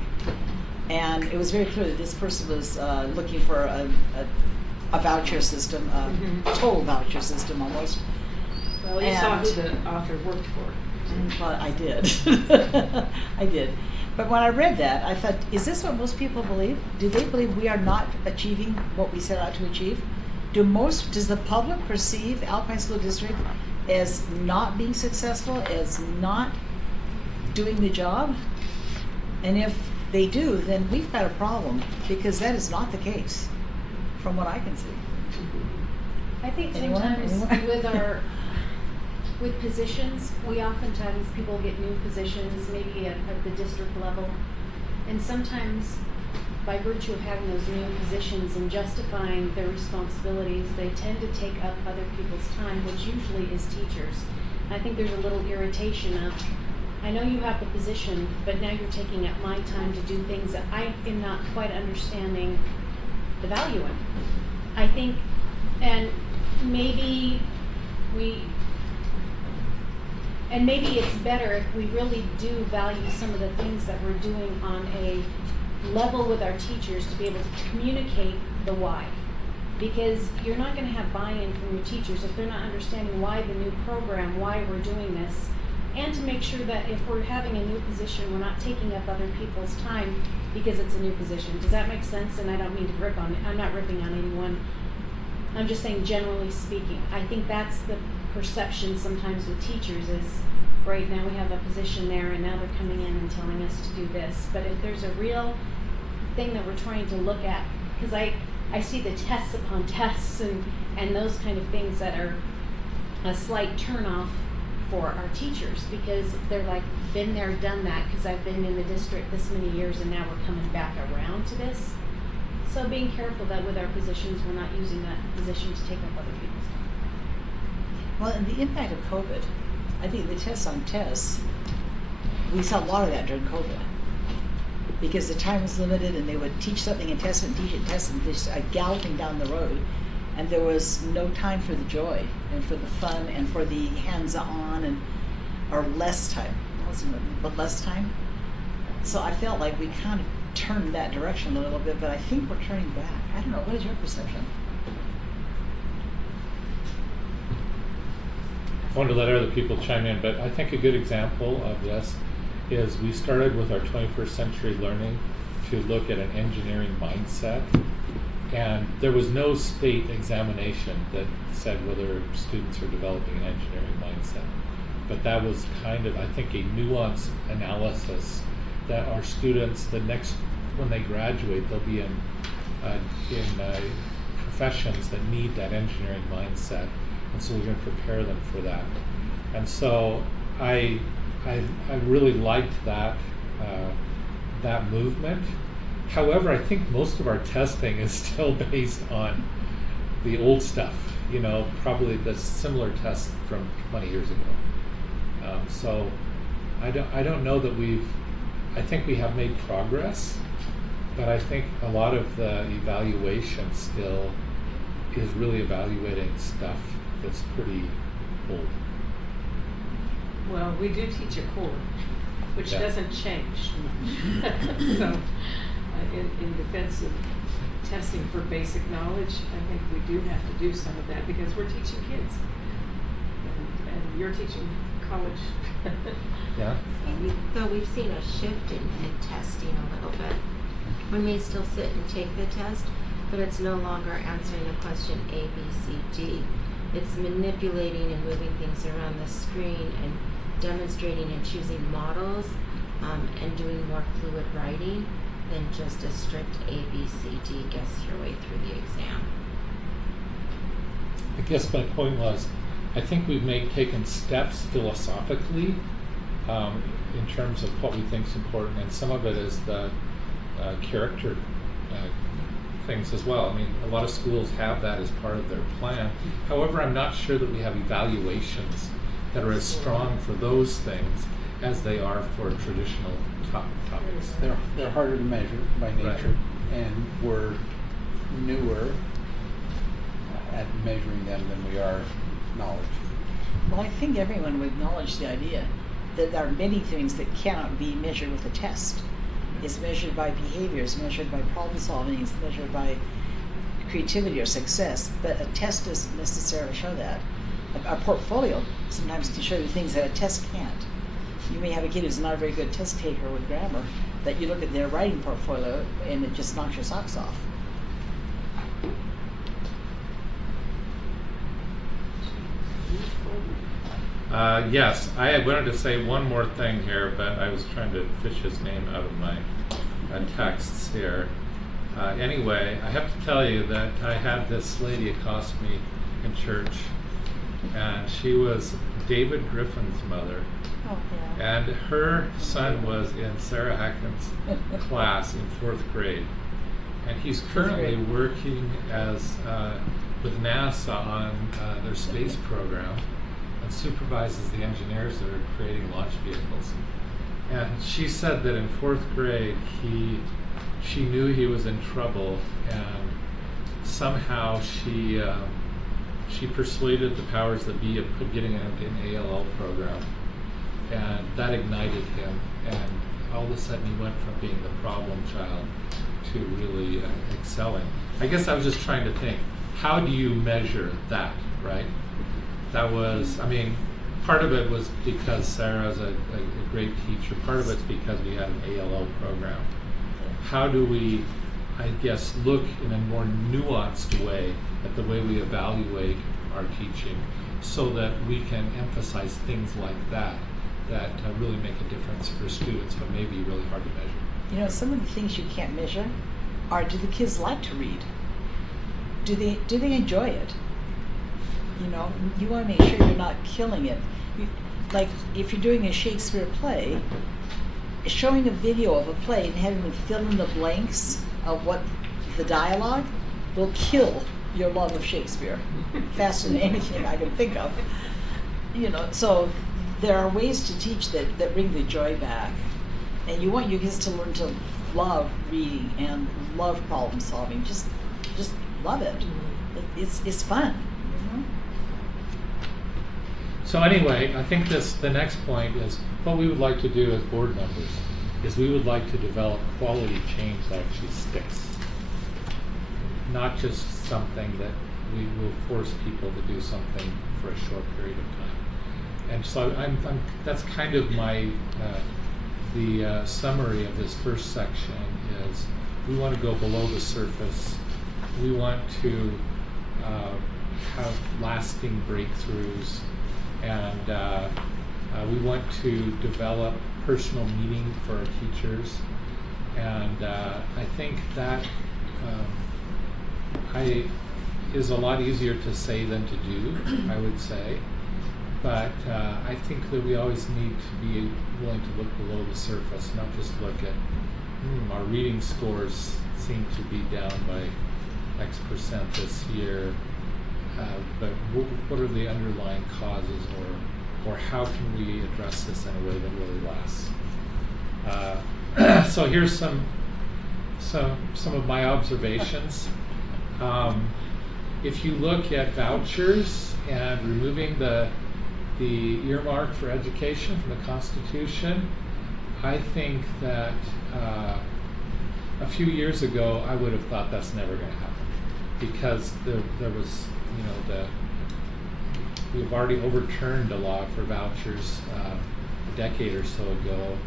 And it was very clear that this person was looking for a voucher system, total voucher system almost. Well, you saw who And- the author worked for. Well, I did. I did. But when I read that, I thought, is this what most people believe? Do they believe we are not achieving what we set out to achieve? Does the public perceive Alpine School District as not being successful, as not doing the job? And if they do, then we've got a problem, because that is not the case, from what I can see. I think Anyone? sometimes with positions, oftentimes people get new positions, maybe at the district level. And sometimes by virtue of having those new positions and justifying their responsibilities, they tend to take up other people's time, which usually is teachers. I think there's a little irritation of, I know you have the position, but now you're taking up my time to do things that I am not quite understanding the value in. I think, and maybe it's better if we really do value some of the things that we're doing on a level with our teachers to be able to communicate the why. Because you're not going to have buy-in from your teachers if they're not understanding why the new program, why we're doing this, and to make sure that if we're having a new position, we're not taking up other people's time because it's a new position. Does that make sense? And I don't mean to rip on it. I'm not ripping on anyone. I'm just saying, generally speaking, I think that's the perception sometimes with teachers is, great, now we have a position there, and now they're coming in and telling us to do this. But if there's a real thing that we're trying to look at, because I see the tests upon tests and those kind of things that are a slight turnoff for our teachers, because they're like, been there, done that, because I've been in the district this many years and now we're coming back around to this. So being careful that with our positions, we're not using that position to take up other people's time. Well, and the impact of COVID, I think the tests on tests, we saw a lot of that during COVID. Because the time was limited and they would teach something and test it and teach it and test it, and just galloping down the road. And there was no time for the joy and for the fun and for the hands-on or less time. But less time. So I felt like we kind of turned that direction a little bit, but I think we're turning back. I don't know, what is your perception? I wanted to let other people chime in, but I think a good example of this is we started with our 21st century learning to look at an engineering mindset, and there was no state examination that said whether students are developing an engineering mindset. But that was kind of, I think, a nuanced analysis that our students, when they graduate, they'll be in professions that need that engineering mindset, and so we're going to prepare them for that. And so I really liked that movement. However, I think most of our testing is still based on the old stuff, probably the similar tests from 20 years ago. So I don't know that I think we have made progress, but I think a lot of the evaluation still is really evaluating stuff that's pretty old. Well, we do teach a core, which Yeah. doesn't change. So, in defense of testing for basic knowledge, I think we do have to do some of that because we're teaching kids. And you're teaching college. Yeah. Though we've seen a shift in testing a little bit. We may still sit and take the test, but it's no longer answering the question A, B, C, D. It's manipulating and moving things around the screen and demonstrating and choosing models and doing more fluid writing than just a strict A, B, C, D, guess your way through the exam. I guess my point was, I think we've taken steps philosophically in terms of what we think is important, and some of it is the character things as well. I mean, a lot of schools have that as part of their plan. However, I'm not sure that we have evaluations that are as strong for those things as they are for traditional topics. They're harder to measure by nature, and we're newer at measuring them than we are knowledge. Well, I think everyone would acknowledge the idea that there are many things that cannot be measured with a test. It's measured by behavior, it's measured by problem solving, it's measured by creativity or success, but a test doesn't necessarily show that. A portfolio sometimes can show you things that a test can't. You may have a kid who's not a very good test taker with grammar, that you look at their writing portfolio and it just knocks your socks off. Yes, I wanted to say one more thing here, but I was trying to fish his name out of my texts here. Anyway, I have to tell you that I had this lady accost me in church, and she was David Griffin's mother. Oh, yeah. And her son was in Sarah Hacken's class in 4th grade. And he's currently working with NASA on their space program and supervises the engineers that are creating launch vehicles. And she said that in 4th grade, she knew he was in trouble, and somehow she persuaded the powers that be of getting an ALL program. And that ignited him, and all of a sudden he went from being the problem child to really excelling. I guess I was just trying to think, how do you measure that, right? That was, I mean, part of it was because Sarah's a great teacher, part of it's because we had an ALL program. How do we, I guess, look in a more nuanced way at the way we evaluate our teaching so that we can emphasize things like that that really make a difference for students, but may be really hard to measure. You know, some of the things you can't measure are, do the kids like to read? Do they enjoy it? You know, you want to make sure you're not killing it. Like if you're doing a Shakespeare play, showing a video of a play and having them fill in the blanks of what the dialogue will kill your love of Shakespeare faster than anything I can think of. You know, so there are ways to teach that bring the joy back. And you want your kids to learn to love reading and love problem solving. Just love it. It's fun. So anyway, I think the next point is what we would like to do as board members is we would like to develop quality change that actually sticks. Not just something that we will force people to do something for a short period of time. And so that's kind of my, the summary of this first section is we want to go below the surface. We want to have lasting breakthroughs, and we want to develop personal meaning for our teachers. And I think that is a lot easier to say than to do, I would say. But I think that we always need to be willing to look below the surface, not just look at, our reading scores seem to be down by X percent this year, but what are the underlying causes, or how can we address this in a way that really lasts? So here's some of my observations. If you look at vouchers and removing the earmark for education from the Constitution, I think that a few years ago I would have thought that's never going to happen, because there was, we've already overturned a law for vouchers a decade or so ago,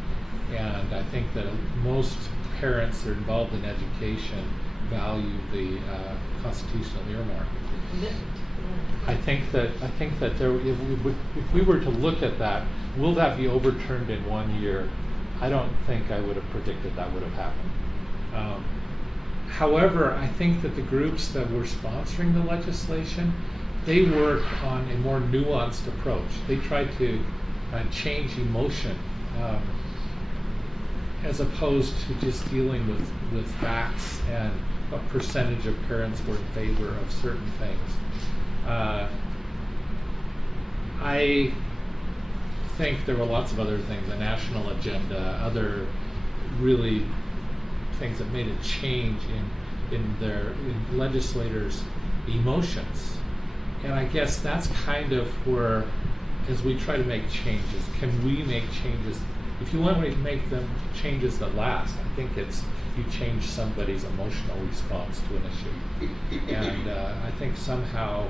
and I think that most parents that are involved in education value the constitutional earmark. I think that there, if we were to look at that, will that be overturned in 1 year? I don't think I would have predicted that would have happened. However, I think that the groups that were sponsoring the legislation, they worked on a more nuanced approach. They tried to change emotion as opposed to just dealing with facts and what percentage of parents were in favor of certain things. I think there were lots of other things, a national agenda, other really things that made a change in legislators' emotions. And I guess that's kind of where, as we try to make changes, can we make changes? If you want to make them changes that last, I think it's you change somebody's emotional response to an issue. And I think somehow,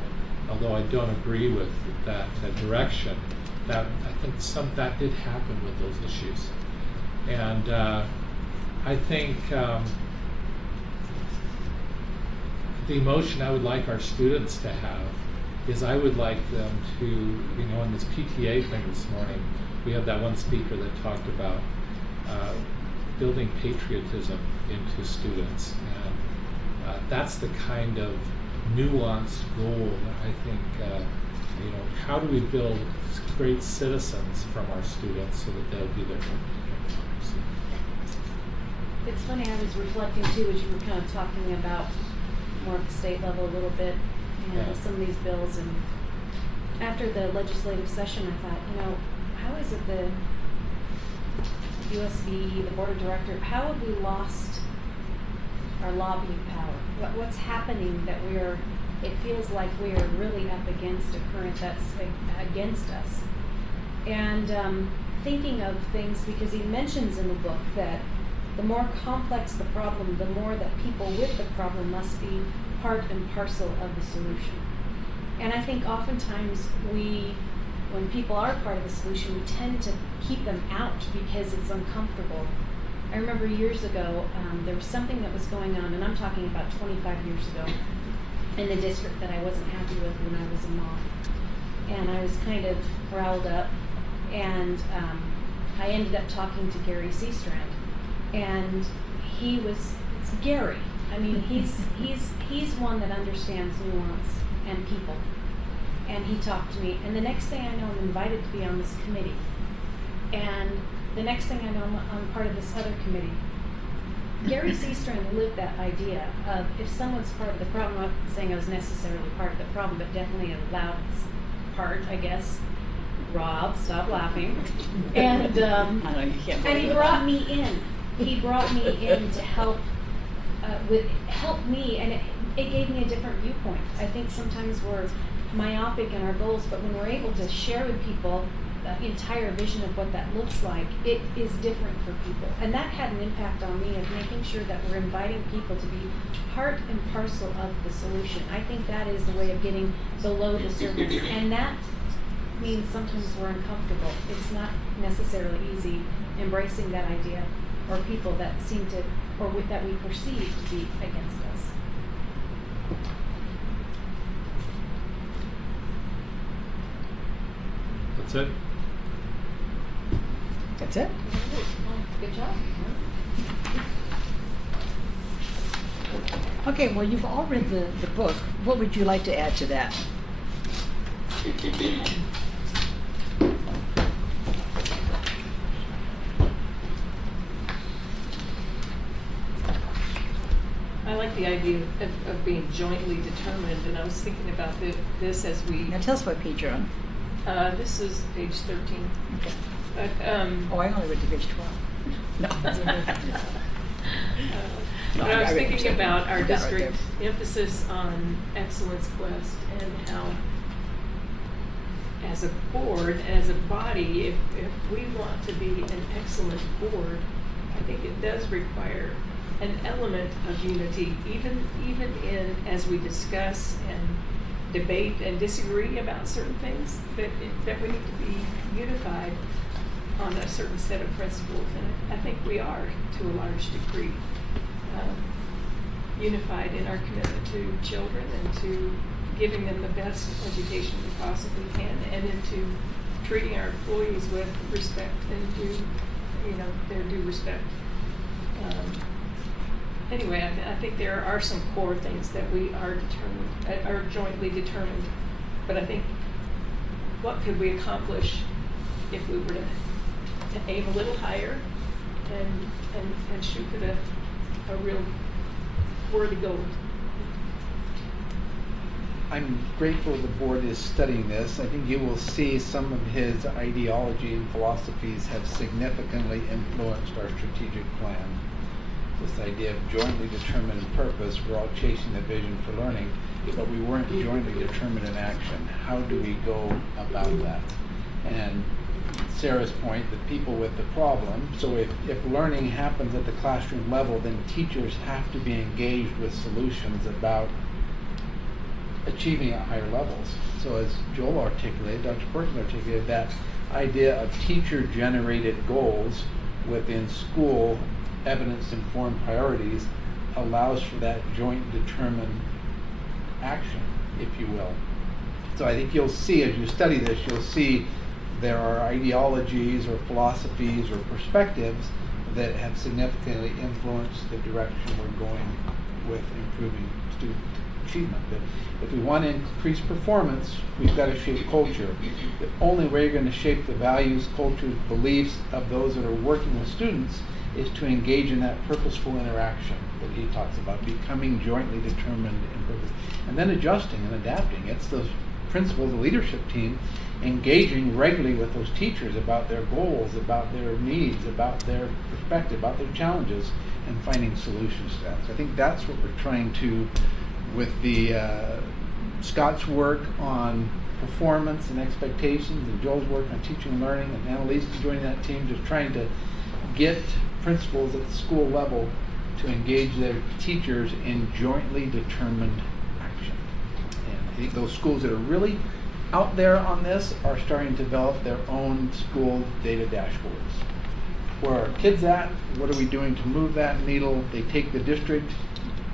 although I don't agree with that direction, that I think that did happen with those issues. And I think the emotion I would like our students to have is I would like them to, in this PTA thing this morning, we had that one speaker that talked about building patriotism into students. And that's the kind of nuanced goal that I think, how do we build great citizens from our students so that they'll be there. It's funny, I was reflecting too as you were kind of talking about more at the state level a little bit, some of these bills, and after the legislative session I thought, how is it the USB, the board of directors, how have we lost our lobbying power? What's happening that it feels like we are really up against a current that's against us. And thinking of things, because he mentions in the book that the more complex the problem, the more that people with the problem must be part and parcel of the solution. And I think oftentimes when people are part of the solution, we tend to keep them out because it's uncomfortable. I remember years ago, there was something that was going on, and I'm talking about 25 years ago, in the district that I wasn't happy with when I was a mom. And I was kind of riled up And I ended up talking to Gary Seastrand, and it's Gary. I mean, he's one that understands nuance and people. And he talked to me, and the next thing I know, I'm invited to be on this committee. And the next thing I know, I'm part of this other committee. Gary Seastrand lived that idea of if someone's part of the problem, I'm not saying I was necessarily part of the problem, but definitely a loud part, I guess. Rob, stop laughing. And I know you can't. and he brought me in. He brought me in to help me, and it gave me a different viewpoint. I think sometimes we're myopic in our goals, but when we're able to share with people the entire vision of what that looks like, it is different for people. And that had an impact on me of making sure that we're inviting people to be part and parcel of the solution. I think that is the way of getting below the surface. And that means sometimes we're uncomfortable. It's not necessarily easy embracing that idea or people that seem to, or that we perceive to be against us. That's it. That's it? Good job. Okay, well, you've all read the book. What would you like to add to that? I like the idea of being jointly determined, and I was thinking about this as we. Now tell us what page you're on. This is page 13. Okay. But, Oh, I only read to page 12. No. No, but I was I read thinking page about our 13. district emphasis on excellence quest and how, as a board, as a body, if we want to be an excellent board, I think it does require an element of unity, even in as we discuss and debate and disagree about certain things, that we need to be unified on a certain set of principles, and I think we are to a large degree unified in our commitment to children and to giving them the best education we possibly can, and into treating our employees with respect and their due respect. Anyway, I think there are some core things that we are jointly determined. But I think, what could we accomplish if we were to aim a little higher and shoot for a real worthy goal? I'm grateful the board is studying this. I think you will see some of his ideology and philosophies have significantly influenced our strategic plan. This idea of jointly determined purpose, we're all chasing the vision for learning, but we weren't jointly determined in action. How do we go about that? And Sarah's point, the people with the problem, so if learning happens at the classroom level, then teachers have to be engaged with solutions about achieving at higher levels. So as Joel articulated, Dr. Perkins articulated, that idea of teacher-generated goals within school evidence-informed priorities allows for that joint determined action, if you will. So I think you'll see, as you study this, you'll see there are ideologies or philosophies or perspectives that have significantly influenced the direction we're going with improving student achievement. That if we want to increase performance, we've got to shape culture. The only way you're going to shape the values, cultures, beliefs of those that are working with students is to engage in that purposeful interaction that he talks about, becoming jointly determined in purpose, and then adjusting and adapting. It's those principals, the leadership team, engaging regularly with those teachers about their goals, about their needs, about their perspective, about their challenges, and finding solutions to that. So I think that's what we're trying to, with the Scott's work on performance and expectations, and Joel's work on teaching and learning, and Annalise joining that team, just trying to get principals at the school level to engage their teachers in jointly determined action. And I think those schools that are really out there on this are starting to develop their own school data dashboards. Where are kids at? What are we doing to move that needle? They take the district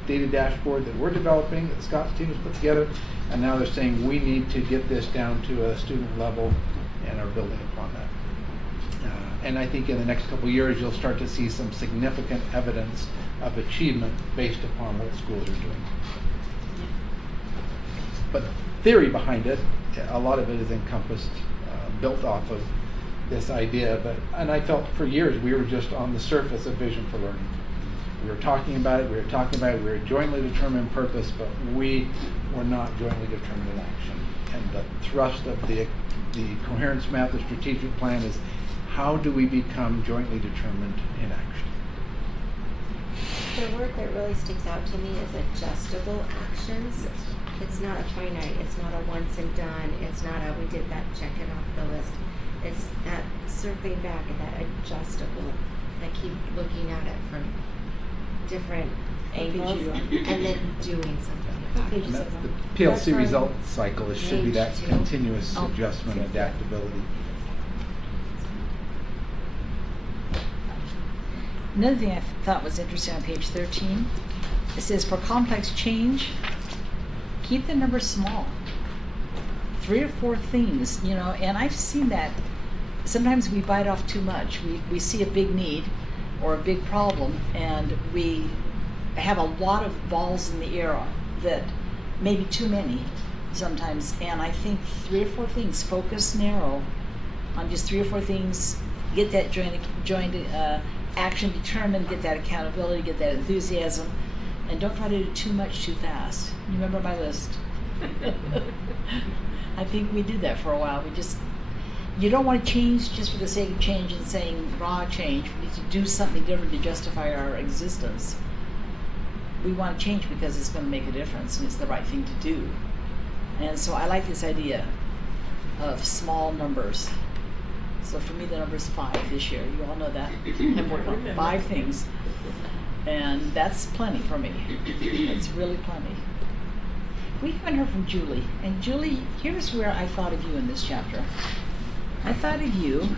data dashboard that we're developing, that Scott's team has put together, and now they're saying we need to get this down to a student level and are building upon that. And I think in the next couple of years, you'll start to see some significant evidence of achievement based upon what schools are doing. But theory behind it, a lot of it is encompassed, built off of this idea. And I felt for years we were just on the surface of vision for learning. We were talking about it, we were jointly determined purpose, but we were not jointly determined in action. And the thrust of the coherence map, the strategic plan is how do we become jointly determined in action? The word that really sticks out to me is adjustable actions. Yes. It's not a finite, it's not a once and done, it's not a we did that, check it off the list. It's that circling back at that adjustable, that keep looking at it from different angles and then doing something about it. And that's the PLC result cycle. It should be that Page 2. continuous Oh. adjustment, adaptability. Another thing I thought was interesting on page 13, it says for complex change, keep the numbers small. 3 or 4 things, and I've seen that. Sometimes we bite off too much. We see a big need or a big problem, and we have a lot of balls in the air that maybe too many sometimes. And I think 3 or 4 things, focus narrow on just 3 or 4 things, get that joint action determined, get that accountability, get that enthusiasm, and don't try to do too much too fast. You remember my list? I think we did that for a while. You don't want to change just for the sake of change and saying raw change. We need to do something different to justify our existence. We want to change because it's going to make a difference and it's the right thing to do. And so I like this idea of small numbers. So for me, the number is 5 this year. You all know that. I'm working on 5 things. And that's plenty for me. It's really plenty. We haven't heard from Julie. And Julie, here's where I thought of you in this chapter. I thought of you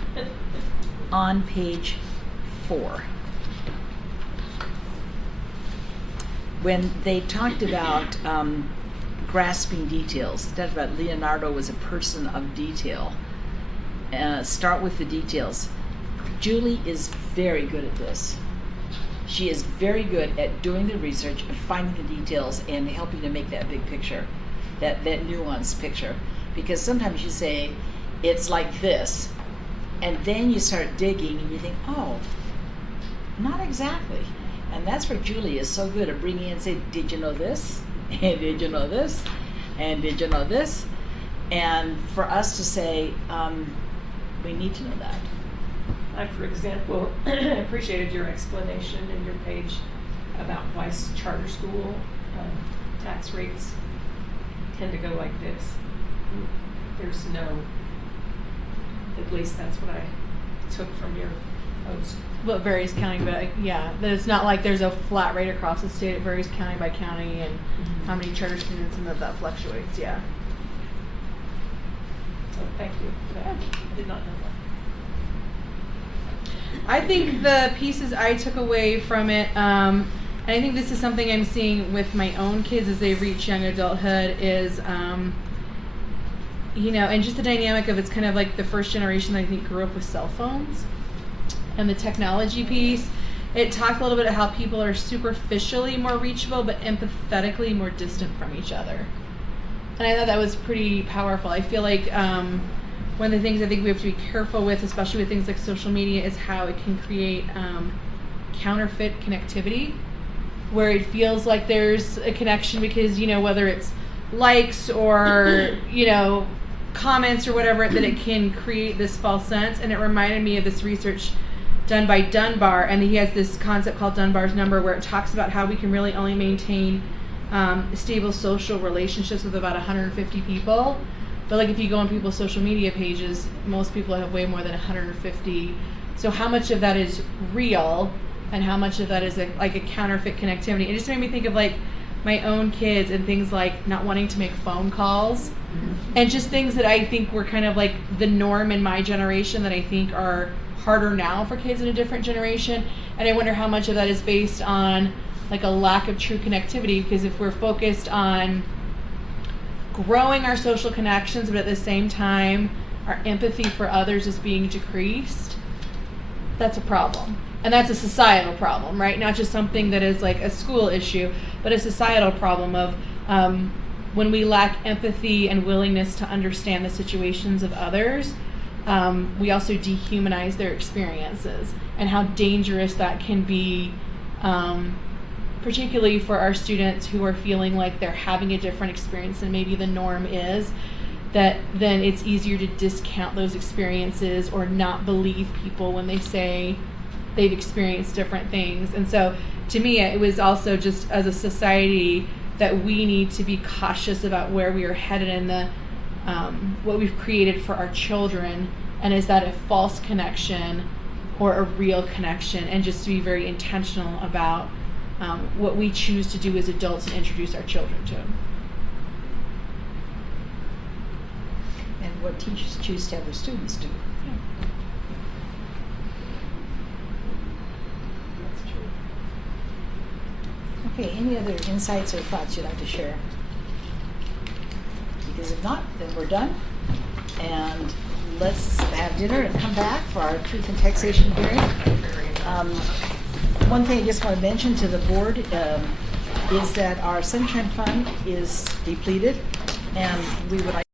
on page 4. When they talked about grasping details, they talked about Leonardo was a person of detail. Start with the details. Julie is very good at this. She is very good at doing the research and finding the details and helping to make that big picture, that nuanced picture. Because sometimes you say, it's like this, and then you start digging and you think, oh, not exactly. And that's where Julie is so good at bringing in and saying, did you know this? And did you know this? And did you know this? And for us to say, we need to know that. I, for example, appreciated your explanation in your page about why charter school tax rates tend to go like this. There's no, at least that's what I took from your post. Well, it varies county, but yeah, that it's not like there's a flat rate across the state. It varies county by county and how many charter students, and that fluctuates. Yeah. So thank you for that. I did not know that. I think the pieces I took away from it, and I think this is something I'm seeing with my own kids as they reach young adulthood, is, and just the dynamic of it's kind of like the first generation that I think grew up with cell phones and the technology piece. It talked a little bit about how people are superficially more reachable, but empathetically more distant from each other. And I thought that was pretty powerful. I feel like one of the things I think we have to be careful with, especially with things like social media, is how it can create counterfeit connectivity, where it feels like there's a connection because, whether it's likes or, comments or whatever, that it can create this false sense. And it reminded me of this research done by Dunbar, and he has this concept called Dunbar's number, where it talks about how we can really only maintain stable social relationships with about 150 people. But like if you go on people's social media pages, most people have way more than 150. So how much of that is real and how much of that is like a counterfeit connectivity? It just made me think of like my own kids and things like not wanting to make phone calls and just things that I think were kind of like the norm in my generation that I think are harder now for kids in a different generation. And I wonder how much of that is based on like a lack of true connectivity, because if we're focused on growing our social connections, but at the same time our empathy for others is being decreased, that's a problem. And that's a societal problem, right? Not just something that is like a school issue, but a societal problem of when we lack empathy and willingness to understand the situations of others, we also dehumanize their experiences and how dangerous that can be, particularly for our students who are feeling like they're having a different experience than maybe the norm is, that then it's easier to discount those experiences or not believe people when they say they've experienced different things. And so to me, it was also just as a society that we need to be cautious about where we are headed in the what we've created for our children, and is that a false connection or a real connection, and just to be very intentional about what we choose to do as adults and introduce our children to. And what teachers choose to have their students do. That's true. Okay, any other insights or thoughts you'd like to share? Because if not, then we're done. And let's have dinner and come back for our truth and taxation hearing. One thing I just want to mention to the board is that our Sunshine Fund is depleted, and we would like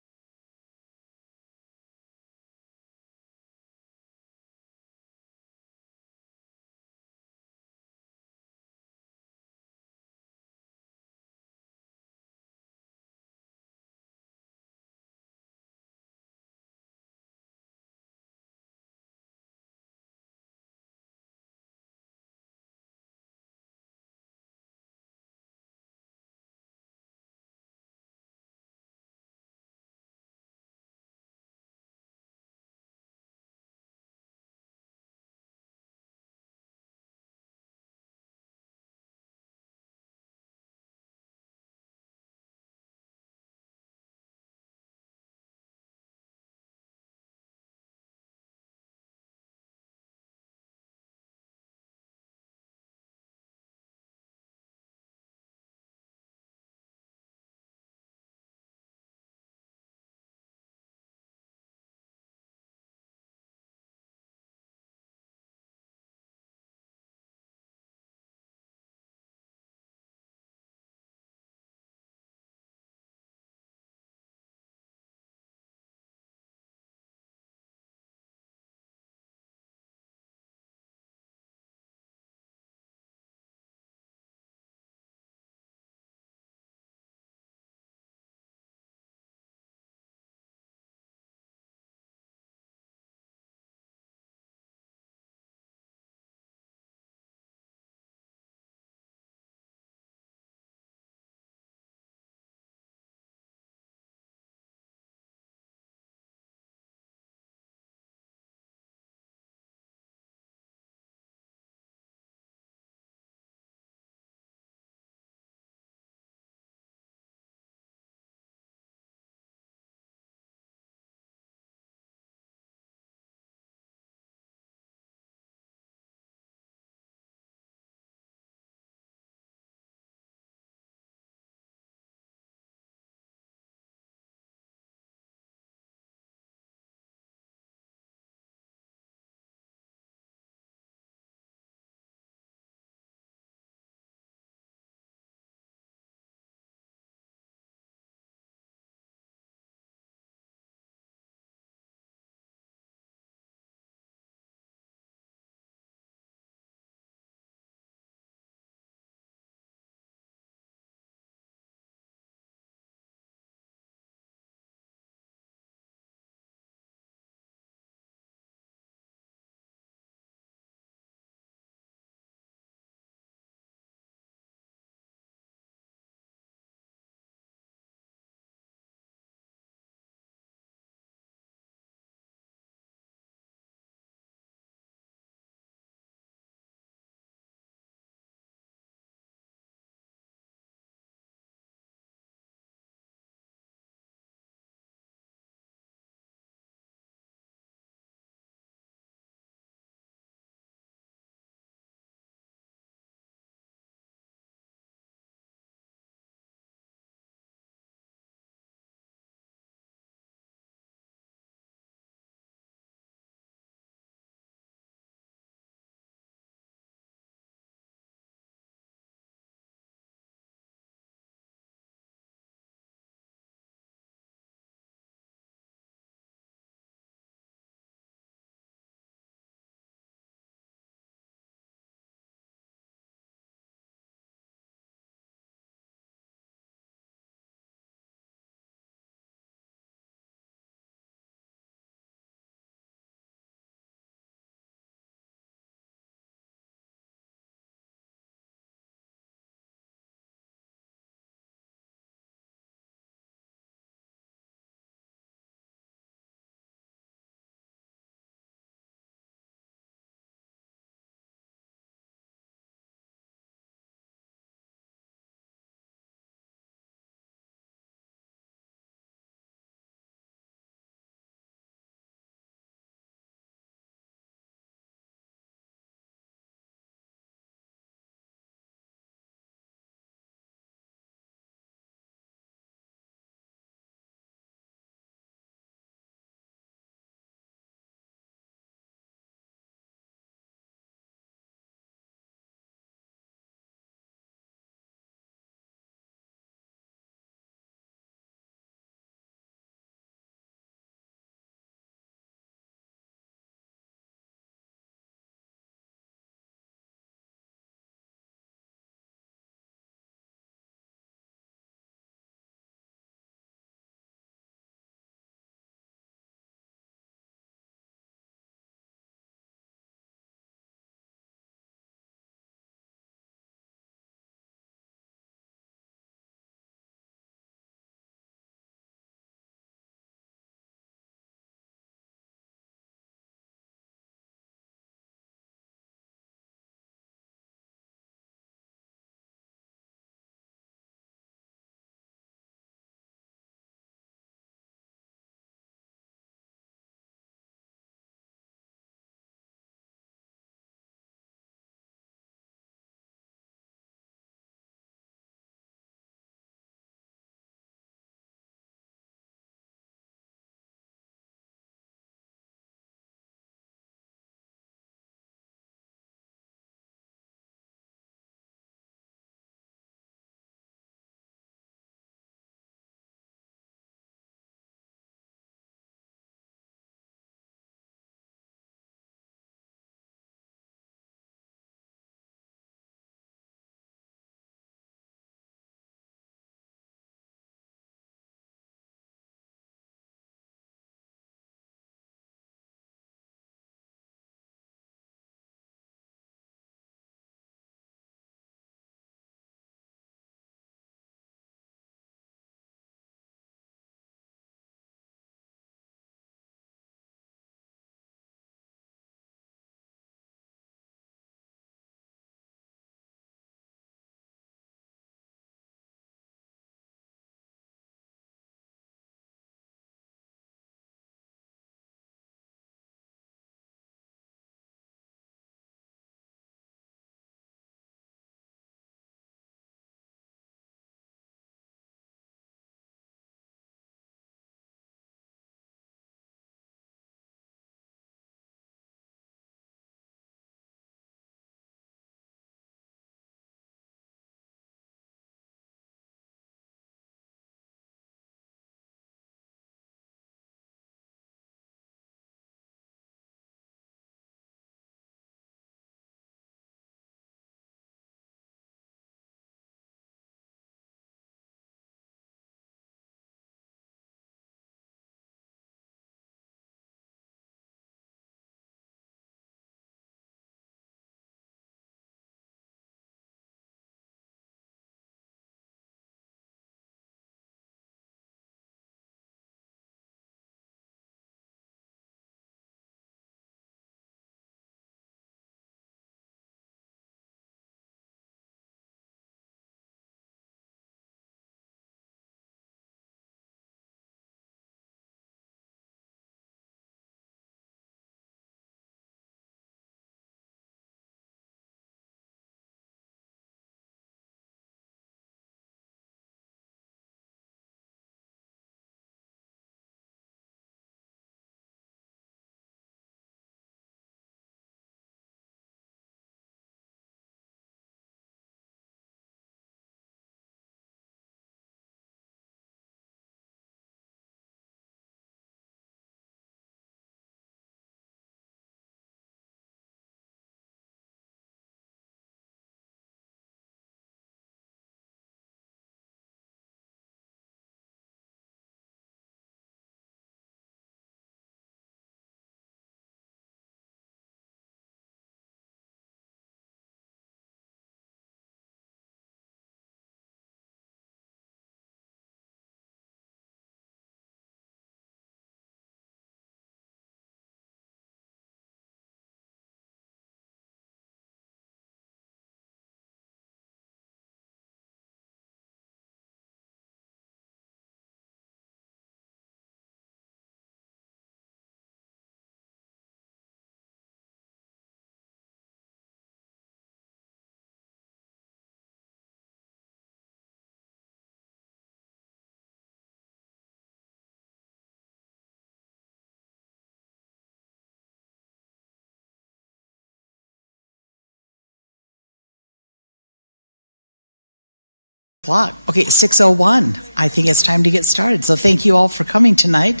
Clock. Okay, 6:01. I think it's time to get started. So thank you all for coming tonight.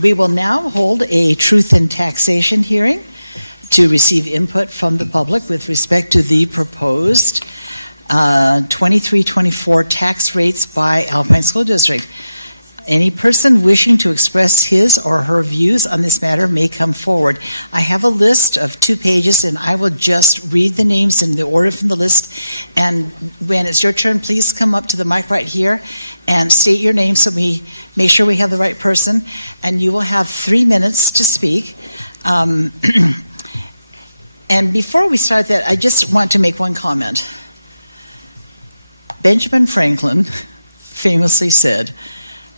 We will now hold a truth in taxation hearing to receive input from the public with respect to the proposed 23-24 tax rates by Alpine School District. Any person wishing to express his or her views on this matter may come forward. I have a list of 2 pages, and I will just read the names in the order from the list. And when it's your turn, please come up to the mic right here and state your name so we make sure we have the right person. And you will have 3 minutes to speak. And before we start that, I just want to make one comment. Benjamin Franklin famously said,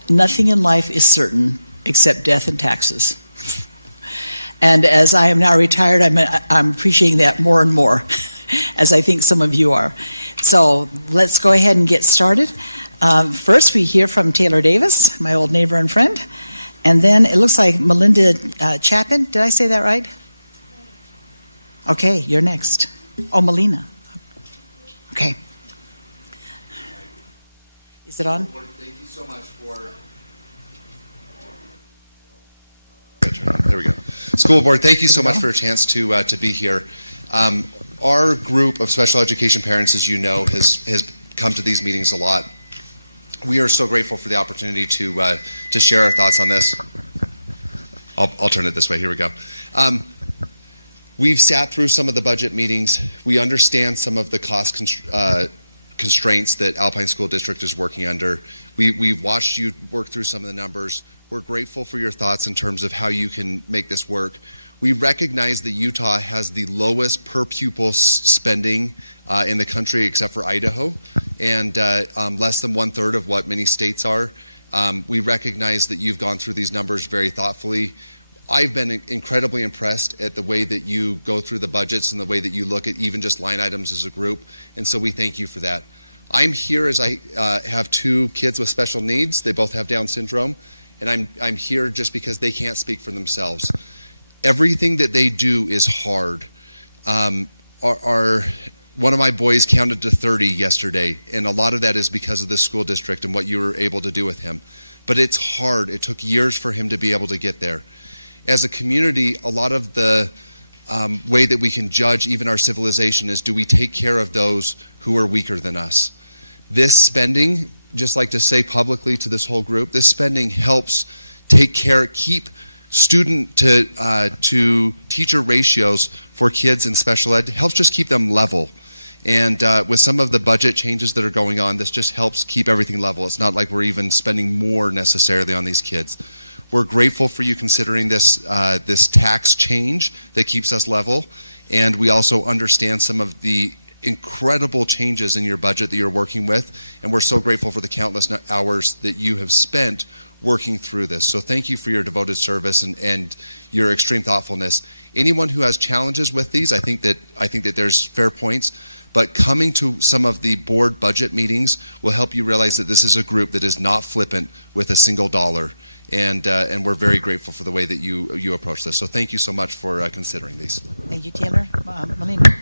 "Nothing in life is certain except death and taxes." And as I am now retired, I'm appreciating that more and more, as I think some of you are. So let's go ahead and get started. First, we hear from Taylor Davis, my old neighbor and friend. And then it looks like Melinda Chapin. Did I say that right? Okay, you're next. Oh, Melina. Okay. Is it on? Thank you so much for... There we go. School Board, thank you so much for a chance to be here. Our group of special education parents, as you know, has come to these meetings a lot. We are so grateful for the opportunity to share our thoughts on this. I'll turn it this way. Here we go. We've sat through some of the budget meetings. We understand some of the cost constraints that Alpine School District is working under. We've watched you work through some of the numbers. We're grateful for your thoughts in terms of how you can make this work. We recognize that Utah has the lowest per pupil spending in the country except for Idaho, and less than 1/3 of what many states are. We recognize that you've gone through these numbers very thoughtfully. I've been incredibly impressed at the way that you go through the budgets and the way that you look at even just line items as a group, and so we thank you for that. I'm here as I have 2 kids with special needs. They both have Down syndrome, and I'm here just because they can't speak for themselves. Everything that they do is hard. One of my boys counted to 30 yesterday, and a lot of that is because of the school district and what you were able to do with him. But it's hard. It took years for him to be able to get there. As a community, a lot of the way that we can judge even our civilization is, do we take care of those who are weaker than us? This spending, just like to say publicly to this whole group, this spending helps keep student to teacher ratios for kids in special ed, helps just keep them level. And with some of the budget changes that are going on, this just helps keep everything level. It's not like we're even spending more necessarily on these kids. We're grateful for you considering this tax change that keeps us level, and we also understand some of the incredible changes in your budget that you're working with, and we're so grateful for the countless hours that you have spent working through this. So thank you for your devoted service and your extreme thoughtfulness. Anyone who has challenges with these, I think that there's fair points, but coming to some of the board budget meetings will help you realize that this is a group that is not flippant with a single dollar. And we're very grateful for the way that you approach this. So thank you so much for considering these. Thank you, Taylor. Melina.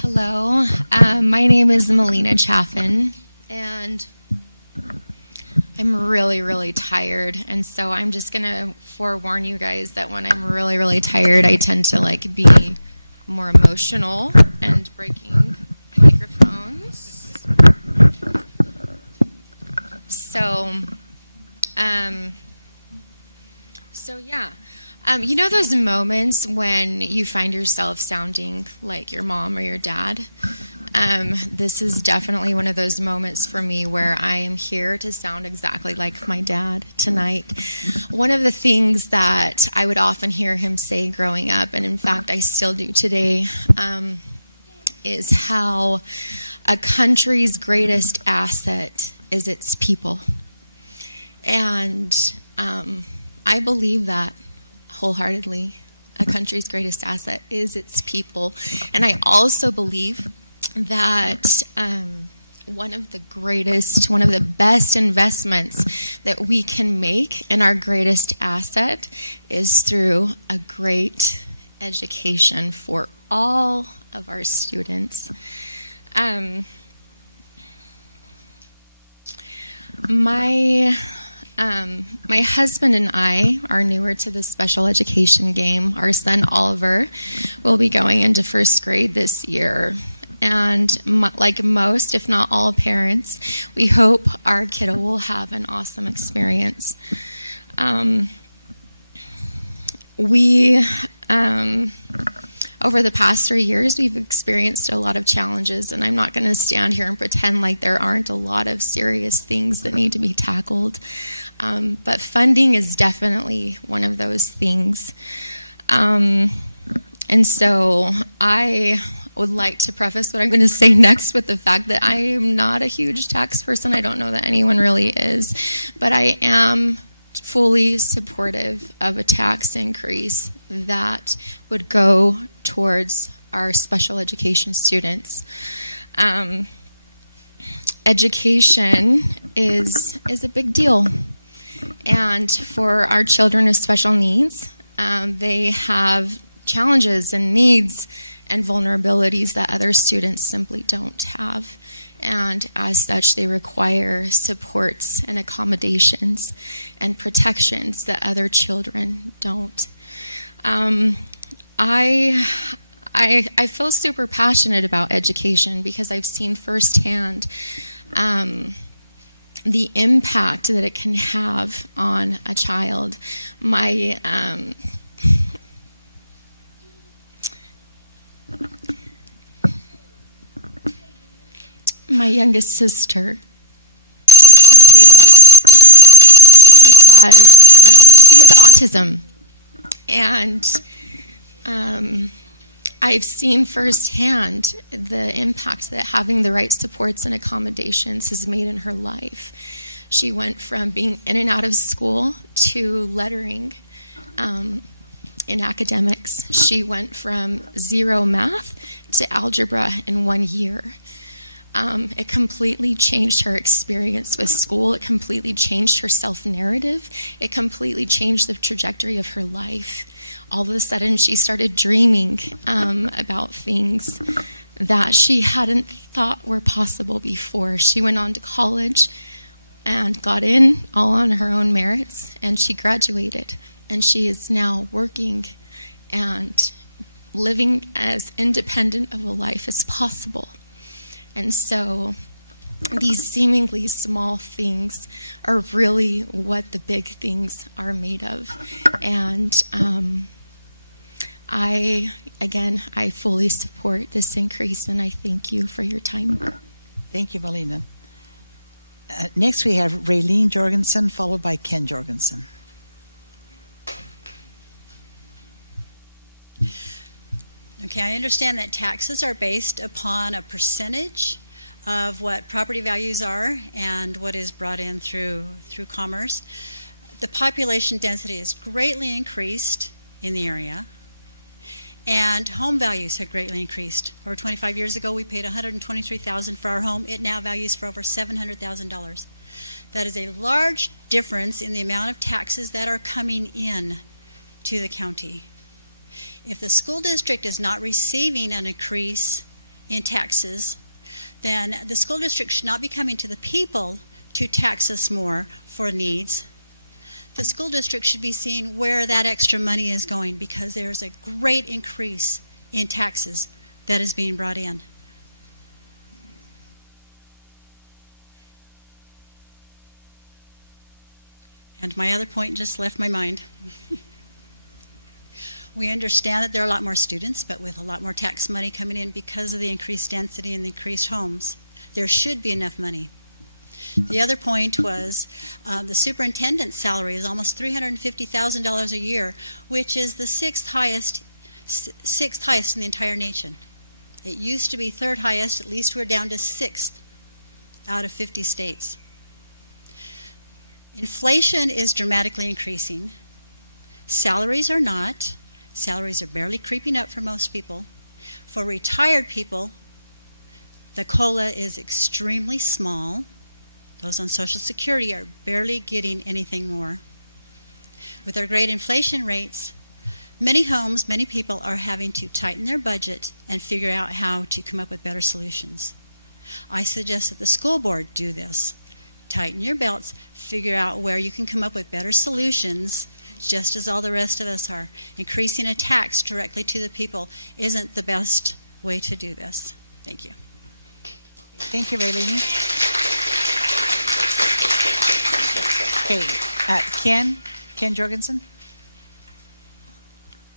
Hello, my name is Melina Chaffin, and I'm really, really tired. And so I'm just going to forewarn you guys that when I'm really, really tired, I tend to be more emotional and breaking microphones. So yeah. You know those moments when you find yourself sounding like your mom or your dad? This is definitely one of those moments for me where I am here to sound exactly like my dad tonight. One of the things that I would often hear him say growing up, and in fact I still do today, is how a country's greatest asset is its people. And I believe that wholeheartedly. A country's greatest asset is its people. And I also believe that one of the best investments that we can make, and our greatest asset is through a great education for all of our students. My husband and I are newer to the special education game. Our son Oliver will be going into first grade this year. And like most, if not all parents, we hope our kiddo will have an awesome experience. Over the past 3 years, we've experienced a lot of challenges, and I'm not going to stand here and pretend like there aren't a lot of serious things that need to be tackled. But funding is definitely one of those things. And so I would like to preface what I'm going to say next with the fact that I am not a huge tax person. I don't know that anyone really is. But I am fully supportive of a tax increase that would go towards our special education students. Education is a big deal. And for our children with special needs, they have challenges and needs and vulnerabilities that other students simply don't have. And as such, they require supports and accommodations and protections that other children don't. I feel super passionate about education because I've seen firsthand the impact that it can have on a child. My youngest sister, Michaela, she has autism, and I've seen firsthand the impact that having the right supports and accommodations has made in her life. She went from being in and out of school to lettering in academics. She went from 0 math to algebra in 1 year. It completely changed her experience with school. It completely changed her self-narrative. It completely changed the trajectory of her life. All of a sudden, she started dreaming about things that she hadn't thought were possible before. She went on to college and got in all on her own merits, and she graduated. And she is now working and living as independent of a life as possible. And so these seemingly small things are really what the big things are made of. And I fully support this increase, and I thank you for your time. Thank you, Melina. Next, we have Raylene Jorgensen, followed by Ken Jorgensen. Okay, I understand that taxes are based upon a percentage of what property values are and what is brought in through commerce. The population density has greatly increased in the area, and home values have greatly increased. Over 25 years ago, we paid $123,000 for our home. It now values for over $700,000. That is a large difference in the amount of taxes that are coming in to the county. If the school district is not receiving an increase in taxes, then the school district should not be coming to the people to tax us more for needs. The school district should be seeing where that extra money is going, because there's a great increase in taxes that is being brought in. And my other point just left my mind. We understand that there are a lot more students, but with a lot more tax money coming in because of the increased density and the increased homes, there should be enough money. The other point was the superintendent's salary is almost $350,000 a year, which is the sixth highest in the entire nation. It used to be third highest. At least we're down to sixth out of 50 states. Inflation is dramatically increasing. Salaries are not. Salaries are barely creeping up for most people. For retired people, The COLA is extremely small. Those on Social Security are barely getting anything more. With our great inflation rates, many homes, many people are having to tighten their budget and figure out how to come up with better solutions. I suggest that the school board do this. Tighten your belts, figure out where you can come up with better solutions, just as all the rest of us are. Increasing a tax directly to the people isn't the best way to do this. Thank you. Thank you, Raylene. Okay, Ken Jorgensen?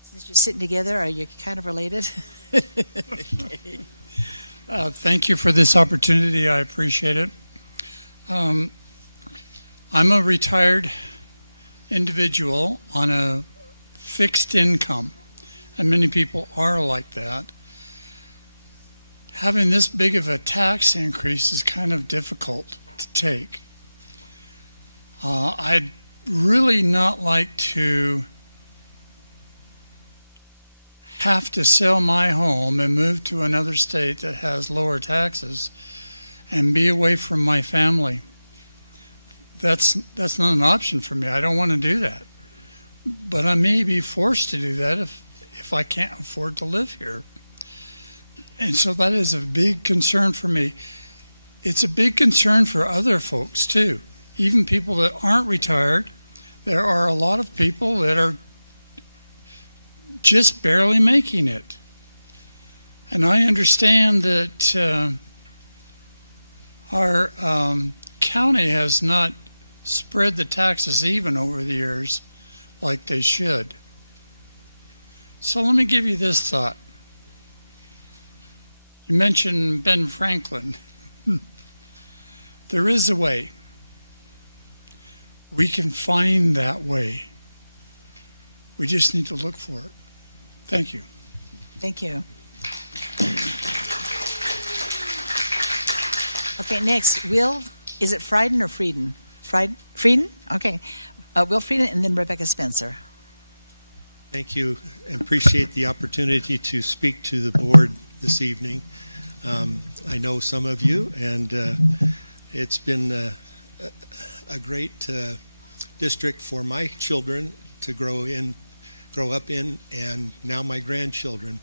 Since you're sitting together, are you kind of related? Okay. Thank you for this opportunity. I appreciate it. I'm a retired individual on a fixed income, and many people are like that. Having this big of a tax increase is kind of difficult to take. I'd really not like to have to sell my home and move to another state that has lower taxes and be away from my family. That's not an option for me. I don't want to do that. But I may be forced to do that if I can't afford to live here. And so that is a big concern for me. It's a big concern for other folks too. Even people that aren't retired, there are a lot of people that are just barely making it. And I understand that our county has not spread the taxes even over the years like they should. So let me give you this thought. You mentioned Ben Franklin. There is a way. We can find that way. We just need to look for it. Thank you. Thank you. Okay, next, Will, is it Frieden or Frieden? Frieden? Okay. Will Frieden and then Rebecca Spencer. Thank you, and appreciate the opportunity to speak to the board this evening. I know some of you, and it's been a great district for my children to grow up in, and now my grandchildren.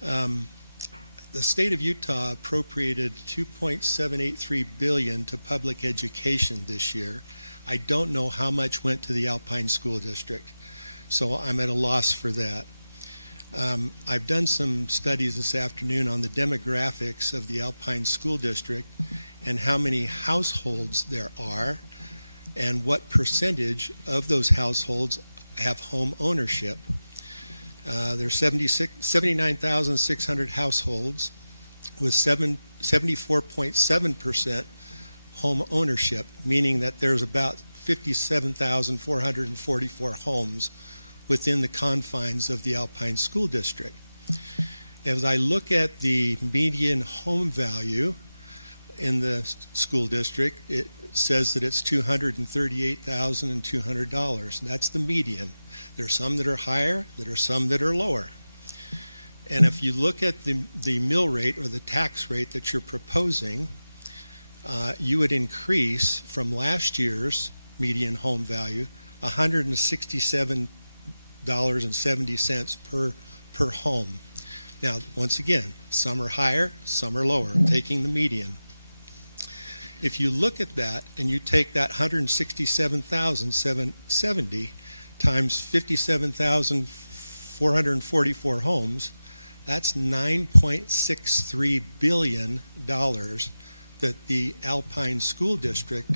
The state of Utah appropriated $2.783 billion to public education this year. I don't know how much went to the Alpine School District, so I'm at a loss for that. I've done some studies this afternoon on the demographics of the Alpine School District and how many households there are and what percentage of those households have home ownership. There's 79,600 households with 74.7% home ownership, meaning that there's about 57,444 homes within the confines of the Alpine School District. As I look at the median home value in the school district, it says that it's $238,200. That's the median. There's some that are higher, there are some that are lower. And if you look at the mill rate or the tax rate that you're proposing, you would increase from last year's median home value $167.70 per home. Now, once again, some are higher, some are lower. I'm taking the median. If you look at that and you take that $167,770 times 57,444 homes, that's $9.63 billion that the Alpine School District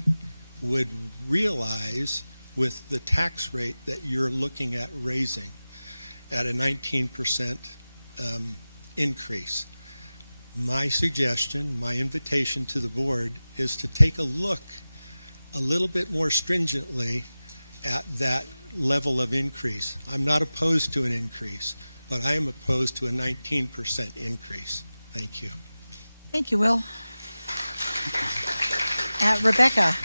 would realize with the tax rate that you're looking at raising at a 19% increase. My suggestion, my invitation to the board is to take a look a little bit more stringently at that level of increase. I'm not opposed to an increase, but I am opposed to a 19% increase. Thank you. Thank you, Will. Rebecca.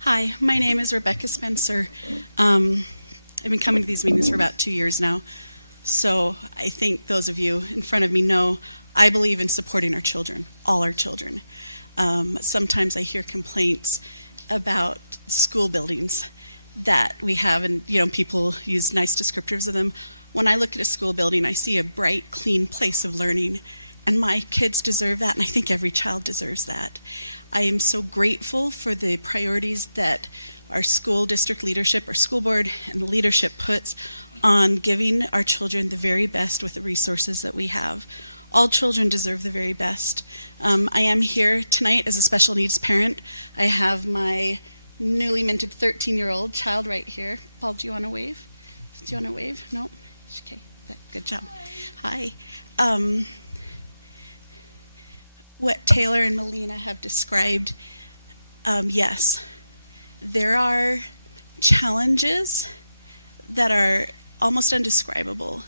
Hi, my name is Rebecca Spencer. I've been coming to these meetings for about 2 years now. So I think those of you in front of me know I believe in supporting our children, all our children. Sometimes I hear complaints about school buildings that we have, and people use nice descriptors of them. When I look at a school building, I see a bright, clean place of learning, and my kids deserve that, and I think every child deserves that. I am so grateful for the priorities that our school district leadership, our school board, and the leadership puts on giving our children the very best with the resources that we have. All children deserve the very best. I am here tonight as a special needs parent. I have my newly minted 13-year-old child right here. Paul, do you want to wave? Do you want to wave? No? Okay, good job. Hi. What Taylor and Melina have described, yes, there are challenges that are almost undescribable.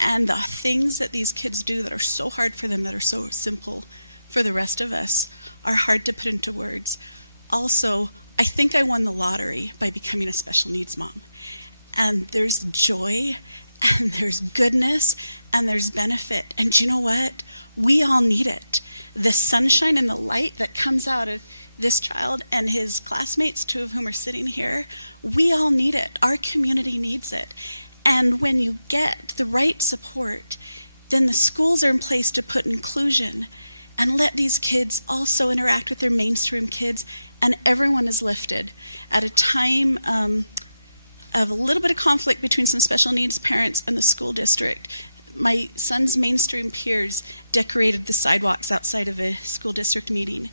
And the things that these kids do that are so hard for them, that are so simple for the rest of us, are hard to put into words. Also, I think I won the lottery by becoming a special needs mom. And there's joy, and there's goodness, and there's benefit. And you know what? We all need it. The sunshine and the light that comes out of this child and his classmates, 2 of whom are sitting here, we all need it. Our community needs it. And when you get the right support, then the schools are in place to put inclusion and let these kids also interact with their mainstream kids, and everyone is lifted. At a time of a little bit of conflict between some special needs parents and the school district, my son's mainstream peers decorated the sidewalks outside of a school district meeting.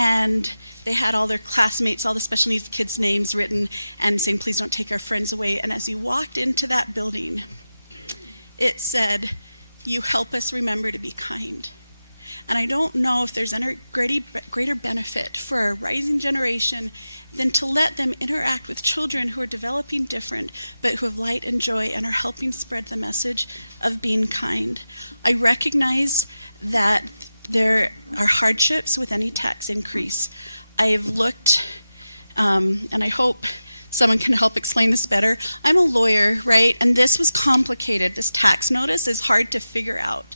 And they had all their classmates, all the special needs kids' names written and saying, please don't take our friends away. And as you walked into that building, it said, you help us remember to be kind. And I don't know if there's any greater benefit for our rising generation than to let them interact with children who are developing different, but who have light and joy and are helping spread the message of being kind. I recognize that there are hardships with any tax increase. I have looked, and I hope someone can help explain this better. I'm a lawyer, right? And this was complicated. This tax notice is hard to figure out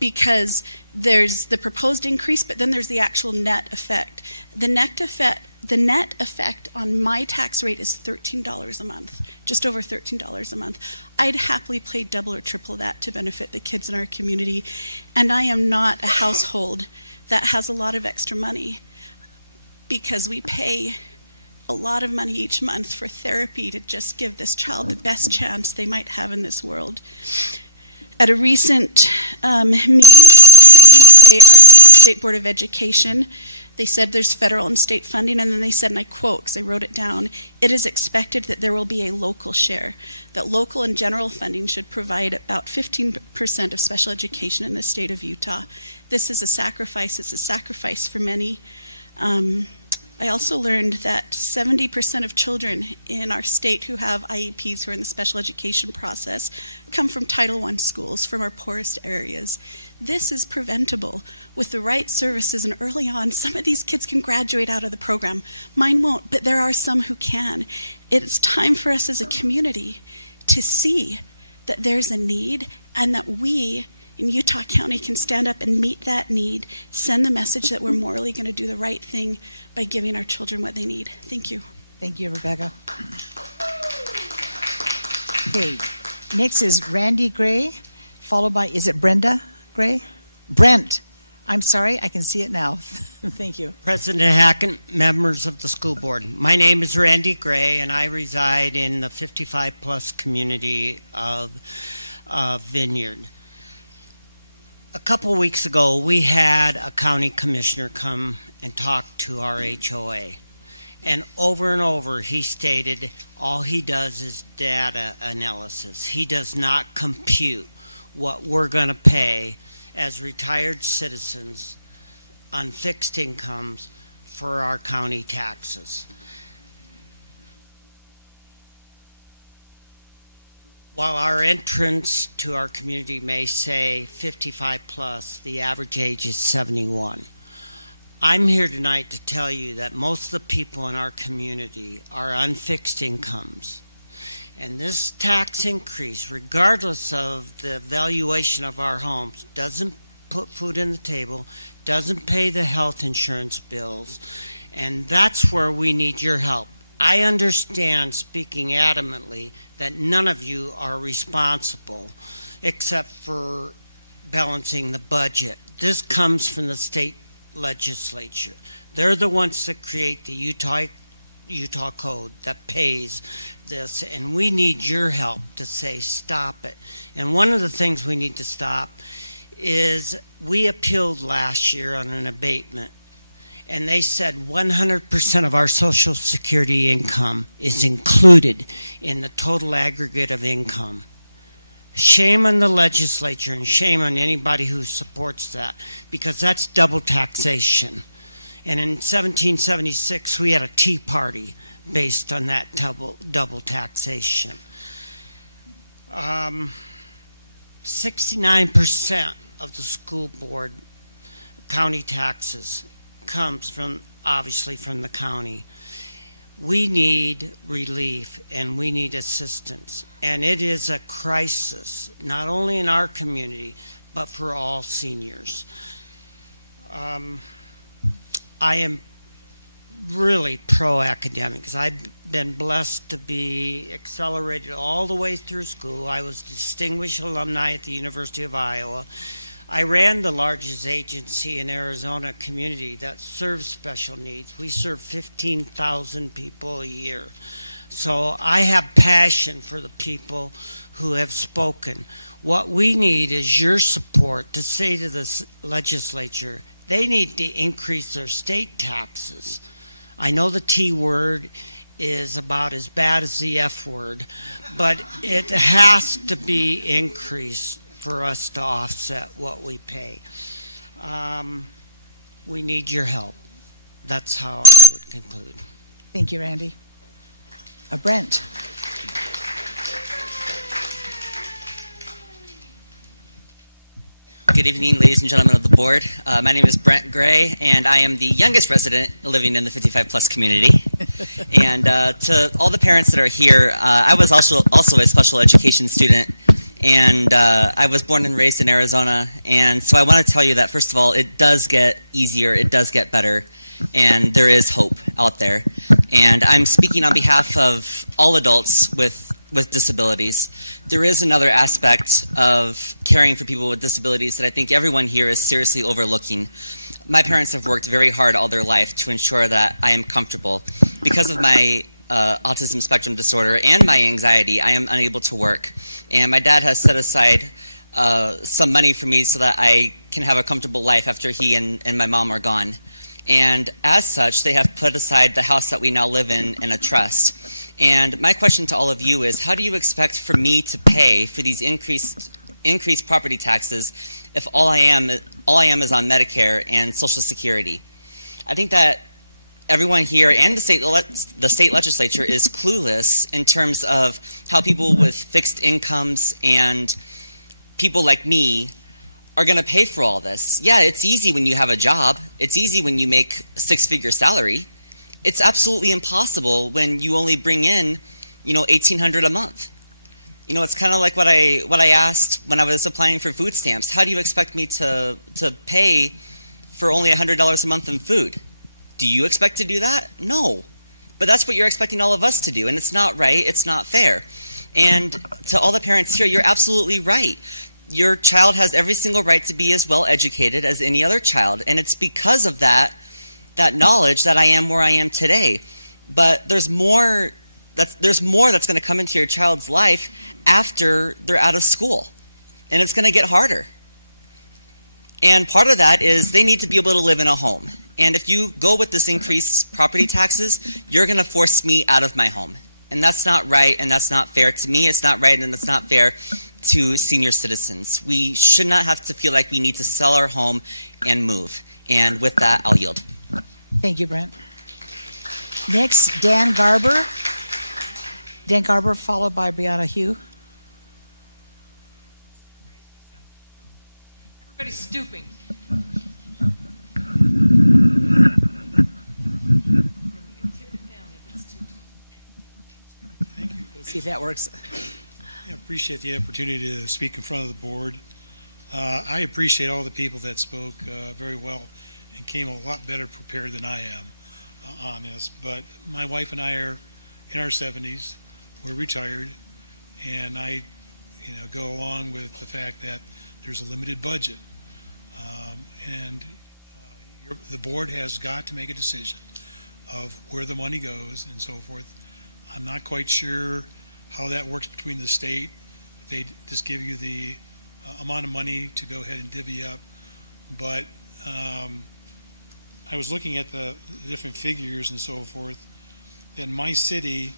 because there's the proposed increase, but then there's the actual net effect. The net effect on my tax rate is $13 a month, just over $13 a month. I'd happily pay double or triple that to benefit the kids in our community. And I am not a household that has a lot of extra money, because we pay a lot of money each month for therapy to just give this child the best chance they might have in this world. At a recent meeting trained by our Utah State Board of Education, they said there's federal and state funding, and then they said, and I quote, because I wrote it down, it is expected that there will be a local share, that local and general funding should provide about 15% of special education in the state of Utah. This is a sacrifice. It's a sacrifice for many. I also learned that 70% of children in our state who have IEPs, who are in the special education process, come from Title I schools, from our poorest areas. This is preventable with the right services, and early on, some of these kids can graduate out of the program. Mine won't, but there are some who can. It's time for us as a community to see that there's a need, and that we in Utah County can stand up and meet that need, send the message that we're morally going to do the right thing by giving our children what they need. Thank you. Thank you, Rebecca. Okay, next is Randy Gray, followed by, is it Brenda Gray? Brent. I'm sorry, I can see it now. Thank you. President Hackett, members of the school board. My name is Randy Gray, and I reside in the 55-plus community of Vineyard. A couple weeks ago, we had a county commissioner come and talk to our HOA. And over, he stated all he does is data analysis. He does not compute what we're going to pay as retired citizens on fixed incomes for our county taxes. While our entrance to our community may say 55 plus, the average age is 71. I'm here tonight to tell you that most of the people in our community are on fixed incomes. And this tax increase, regardless of the valuation of our homes, doesn't put food on the table, doesn't pay the health insurance bills, and that's where we need your help. I understand, speaking adamantly, that none of you are responsible except for balancing the budget. This comes from the state legislature. They're the ones that create the Utah code that pays this, and we need your help to say stop it. And one of the things we need to stop is we appealed last year on an abatement, and they said 100% of our Social Security income is included in the total aggregate of income. Shame on the legislature and shame on anybody who supports that, because that's double taxation. And in 1776, we had a Tea Party based on that double taxation. 69% of the school board county taxes comes from, obviously, from the county. We need relief and we need assistance. And it is a crisis, not only in our community, but for all seniors. I am really pro-academic because I've been blessed to be accelerated all the way through school. I was distinguished alumni at the University of Iowa. I ran the largest agency in Arizona community that serves special needs. We serve 15,000 people a year. So I have passion for the people who have spoken. What we need is your support to say to the legislature, they need to increase their state taxes. I know the T word is about as bad as the F word, but it has to be increased for us to offset what we pay. We need your help. That's how I would conclude. Thank you, Randy. Brent. Good evening, ladies and gentlemen of the board. My name is Brent Gray, and I am the youngest resident living in the 55-plus community. And to all the parents that are here, I was also a special education student, and I was born and raised in Arizona. And so I want to tell you that, first of all, it does get easier, it does get better, and there is hope out there. And I'm speaking on behalf of all adults with disabilities. There is another aspect of caring for people with disabilities that I think everyone here is seriously overlooking. My parents have worked very hard all their life to ensure that I am comfortable. Because of my autism spectrum disorder and my anxiety, I am unable to work. And my dad has set aside some money for me so that I can have a comfortable life after he and my mom are gone. And as such, they have put aside the house that we now live in a trust. And my question to all of you is, how do you expect for me to pay for these increased property taxes if all I am is on Medicare and Social Security? I think that everyone here and the state legislature is clueless in terms of how people with fixed incomes and people like me are going to pay for all this. Yeah, it's easy when you have a job. It's easy when you make a six-figure salary. It's absolutely impossible when you only bring in, $1,800 a month. It's kind of like what I asked when I was applying for food stamps. How do you expect me to pay for only $100 a month in food? Do you expect to do that? No. But that's what you're expecting all of us to do, and it's not right, it's not fair. And to all the parents here, you're absolutely right. Your child has every single right to be as well educated as any other child, and it's because of that knowledge that I am where I am today. But there's more that's going to come into your child's life after they're out of school, and it's going to get harder. And part of that is they need to be able to live in a home. And if you go with this increased property taxes, you're going to force me out of my home. And that's not right, and that's not fair to me. It's not right, and it's not fair to senior citizens. We should not have to feel like we need to sell our home and move. And with that, I'll yield. Thank you, Brent. Next, Dan Garber. Dan Garber, followed by Brianna Hugh. Everybody's stooping. see if that works. I appreciate the opportunity to speak in front of the board. I appreciate all the people that spoke very well and came a lot better prepared than I am on this. But my wife and I are in our 70s. We're retired, and I, go along with the fact that there's a limited budget, and the board has got to make a decision of where the money goes and so forth. I'm not quite sure how that works between the state. If they just give you the amount of money to go ahead and divvy up. But I was looking at the different figures and so forth. In my city,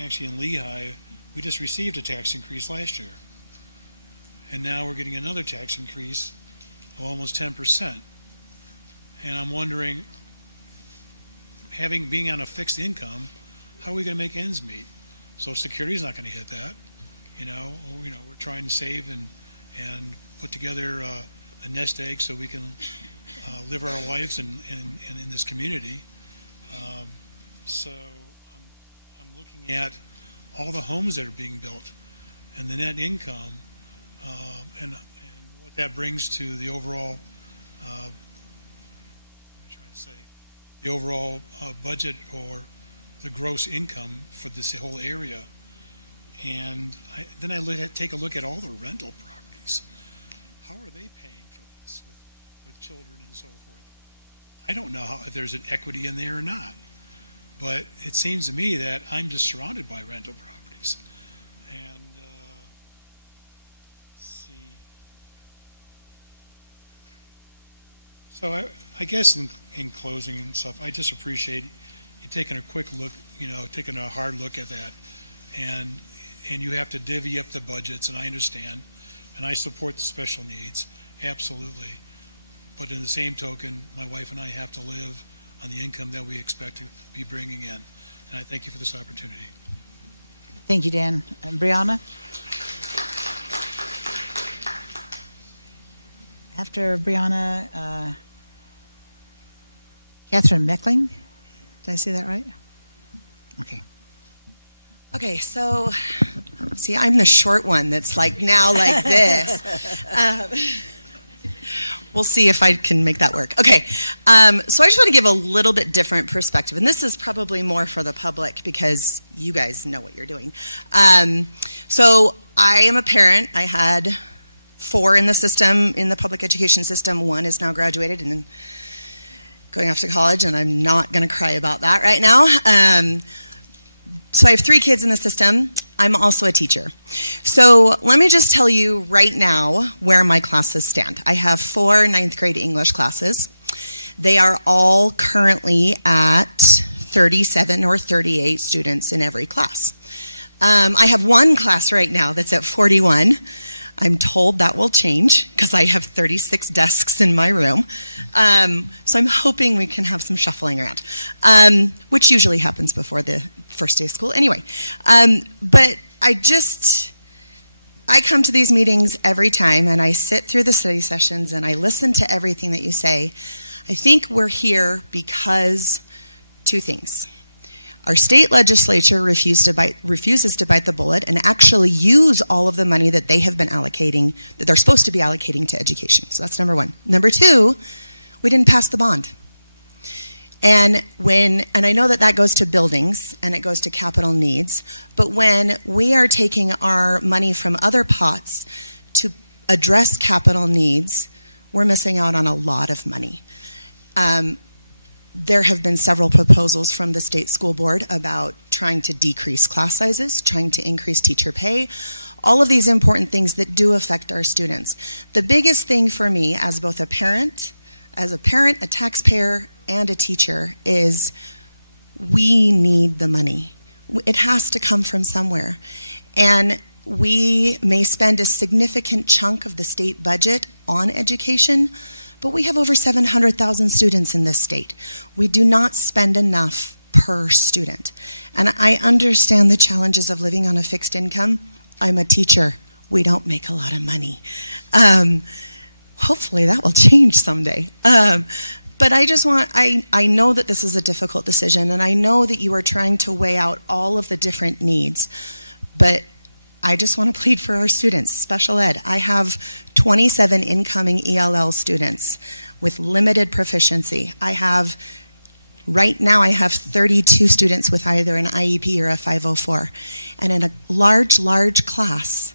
actually in Lehigh, we just received a tax increase last year. And now we're getting another tax increase of almost 10%. And I'm wondering, being on a fixed income, how are we going to make ends meet? Social Security is not going to hit that. We're trying to save and put together a nest egg so we can live our lives and in this community. So I'm looking at all the homes that are being built and the net income and what that brings to the overall the overall budget or the gross income for this whole area. And then I take a look at all the rental properties. How are they paying for this with children and so forth? I don't know if there's an equity in there or not, but it seems to me that I'm just surrounded by rental properties. And let's see. So I guess in closing and stuff, I just appreciate you taking a quick look, taking a hard look at that, and you have to divvy up the budgets, and I understand, and I support the special needs, absolutely. But in the same token, my wife and I have to live on the income that we expect to be bringing in, and I thank you for this opportunity. Thank you, Dan. Brianna? After Brianna, Catherine Meckling. Did I say that right? Okay. Okay, so, see, I'm the short one that's like now like this. We'll see if I can make that work. Okay, so I just want to give a little bit different perspective, and this is probably more for the public because you guys know what you're doing. So I am a parent. I had 4 in the system, in the public education system. 1 is now graduated and going off to college, and I'm not going to cry about that right now. So I have 3 kids in the system. I'm also a teacher. So let me just tell you right now where my classes stand. I have 4 9th grade English classes. They are all currently at 37 or 38 students in every class. I have 1 class right now that's at 41. I'm told that will change because I have 36 desks in my room. So I'm hoping we can have some shuffling around, which usually happens before the first day of school anyway. But I come to these meetings every time and I sit through the study sessions and I listen to everything that you say. I think we're here because 2 things. Our state legislature refuses to bite the bullet and actually use all of the money that they have been allocating, that they're supposed to be allocating to education. So that's number 1. Number 2, we didn't pass the bond. And I know that goes to buildings and it goes to capital needs, but when we are taking our money from other pots to address capital needs, we're missing out on a lot of money. There have been several proposals from the state school board about trying to decrease class sizes, trying to increase teacher pay, all of these important things that do affect our students. The biggest thing for me as both a parent, a taxpayer, and a teacher is we need the money. It has to come from somewhere. And we may spend a significant chunk of the state budget on education, but we have over 700,000 students in this state. We do not spend enough per student. And I understand the challenges of living on a fixed income. I'm a teacher. We don't make a lot of money. Hopefully that will change someday. But I know that this is a difficult decision, and I know that you are trying to weigh out all of the different needs, but I just want to plead for our students, special ed. I have 27 incoming ELL students with limited proficiency. Right now I have 32 students with either an IEP or a 504. And in a large class,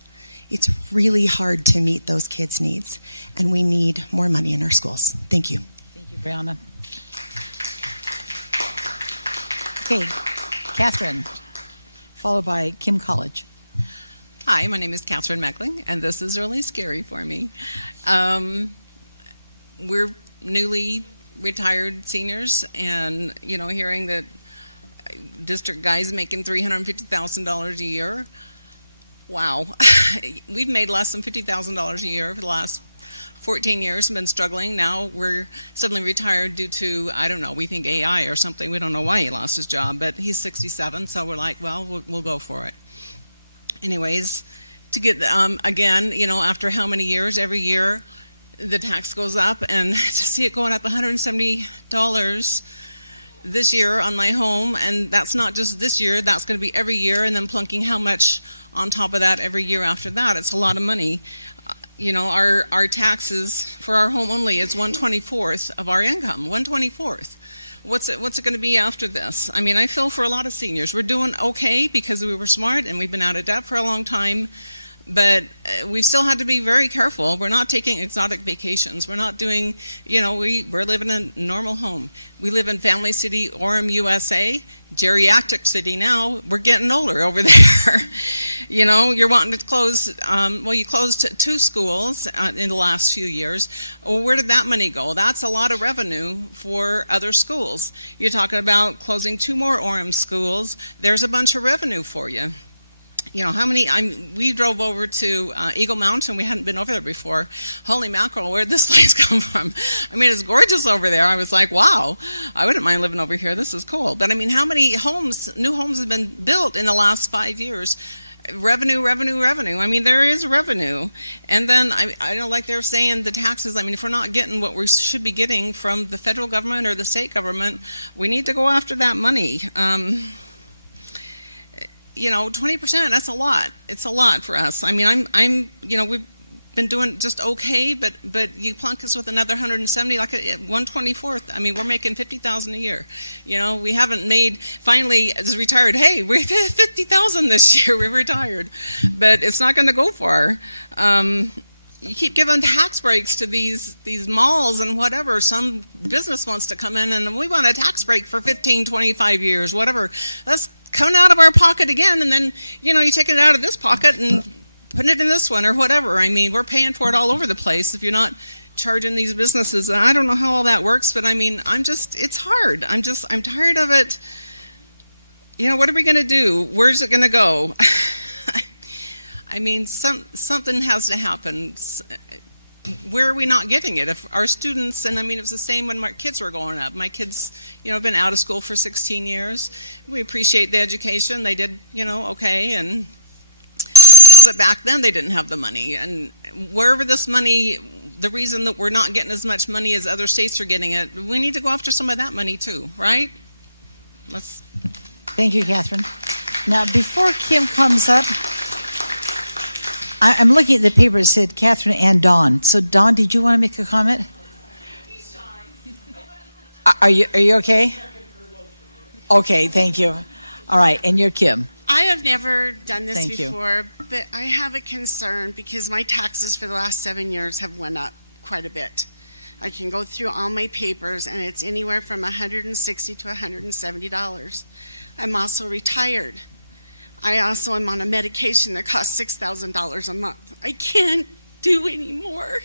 it's really hard to meet those kids' needs. And we need more money in our schools. Thank you. Thank you, Brianna. Okay, Catherine, followed by Kim College. Hi, my name is Catherine Meckling, and this is really scary for me. We're newly retired seniors, and hearing that district guys making $350,000 a year. Wow, we've made less than $50,000 a year for the last 14 years and been struggling. Now we're suddenly retired due to, I don't know, we think AI or something. We don't know why he lost his job, but he's 67, so we're like, well, we'll go for it. Anyways, to get, again, after how many years, every year, the tax goes up, and to see it going up $170 this year on my home, and that's not just this year, that's going to be every year, and then plunking how much on top of that every year after that. It's a lot of money. Our taxes for our home only is 1/24th of our income, 1/24th. What's it going to be after this? I mean, I feel for a lot of seniors. We're doing okay because we were smart and we've been out of debt for a long time. But we've still had to be very careful. We're not taking exotic vacations. We're not doing, we're living in a normal home. We live in Family City, Orem, USA, geriatric city now. We're getting older over there. You're wanting to close, you closed 2 schools in the last few years. Well, where did that money go? That's a lot of revenue for other schools. You're talking about closing 2 more Orem schools. There's a bunch of revenue for you. How many, we drove over to Eagle Mountain. We hadn't been over there before. Holy mackerel, where'd this place come from? I mean, it's gorgeous over there. I was like, wow, I wouldn't mind living over here. This is cool. But I mean, how many new homes have been built in the last 5 years? Revenue. I mean, there is revenue. And then, I don't like they're saying the taxes. I mean, if we're not getting what we should be getting from the federal government or the state government, we need to go after that money. 20%, that's a lot. It's a lot for us. I mean, we've been doing just okay, but you plunk us with another 170, like at 1/24th. I mean, we're making $50,000 a year. We haven't made, finally, as retired, hey, we're $50,000 this year, we're retired. But it's not going to go far. You keep giving tax breaks to these malls and whatever. Some business wants to come in and we want a tax break for 15, 25 years, whatever. That's coming out of our pocket again, and then, you take it out of this pocket and putting it in this one or whatever. I mean, we're paying for it all over the place if you're not charging these businesses. And I don't know how all that works, but I mean, it's hard. I'm tired of it. What are we going to do? Where's it going to go? I mean, something has to happen. Where are we not getting it? If our students, and I mean, it was the same when my kids were growing up. My kids, have been out of school for 16 years. We appreciate the education. They did, okay. And, but back then they didn't have the money. And wherever this money, the reason that we're not getting as much money as other states are getting it, we need to go after some of that money too, right? Thank you, Catherine. Now, before Kim comes up, I'm looking at the paper. It said Catherine and Dawn. So, Dawn, did you want to make a comment? Are you okay? Okay, thank you. All right, and you're Kim. I have never done this Thank you. before, but I have a concern because my taxes for the last 7 years have went up quite a bit. I can go through all my papers, and it's anywhere from $160 to $170. I'm also retired. I also am on a medication that costs $6,000 a month. I can't do anymore.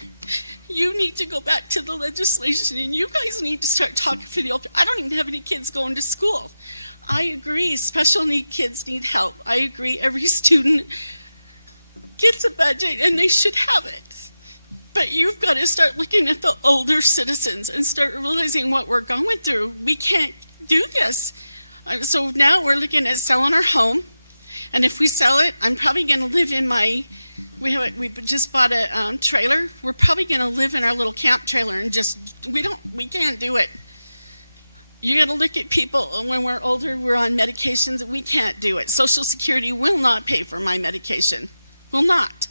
You need to go back to the legislation, and you guys need to start talking for the open. I don't even have any kids going to school. I agree, special need kids need help. I agree, every student gets a budget, and they should have it. But you've got to start looking at the older citizens and start realizing what we're going through. We can't do this. So now we're looking at selling our home. And if we sell it, I'm probably going to live in my We just bought a trailer. We're probably going to live in our little camp trailer and we can't do it. You got to look at people when we're older, we're on medications, we can't do it. Social Security will not pay for my medication. Will not.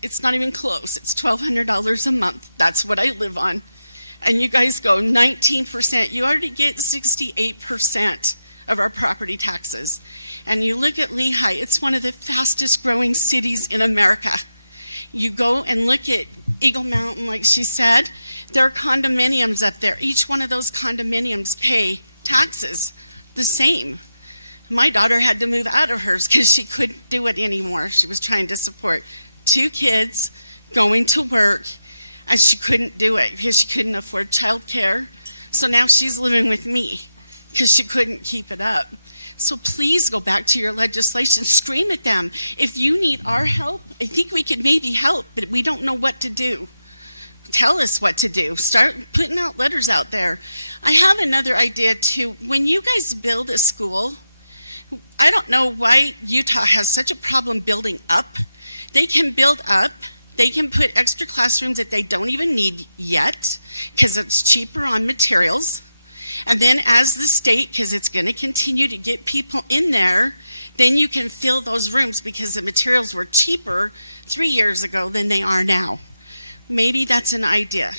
It's not even close. It's $1,200 a month. That's what I live on. And you guys go 19%. You already get 68% of our property taxes. And you look at Lehigh, it's one of the fastest growing cities in America. You go and look at Eagle Mountain, like she said, there are condominiums up there. Each one of those condominiums pay taxes the same. My daughter had to move out of hers because she couldn't do it anymore. She was trying to support 2 kids, going to work, and she couldn't do it because she couldn't afford childcare. So now she's living with me because she couldn't keep it up. So please go back to your legislation, scream at them. If you need our help, I think we could maybe help, but we don't know what to do. Tell us what to do. Start putting out letters out there. I have another idea too. When you guys build a school, I don't know why Utah has such a problem building up. They can build up. They can put extra classrooms that they don't even need yet because it's cheaper on materials. And then as the state, because it's going to continue to get people in there, then you can fill those rooms because the materials were cheaper 3 years ago than they are now. Maybe that's an idea.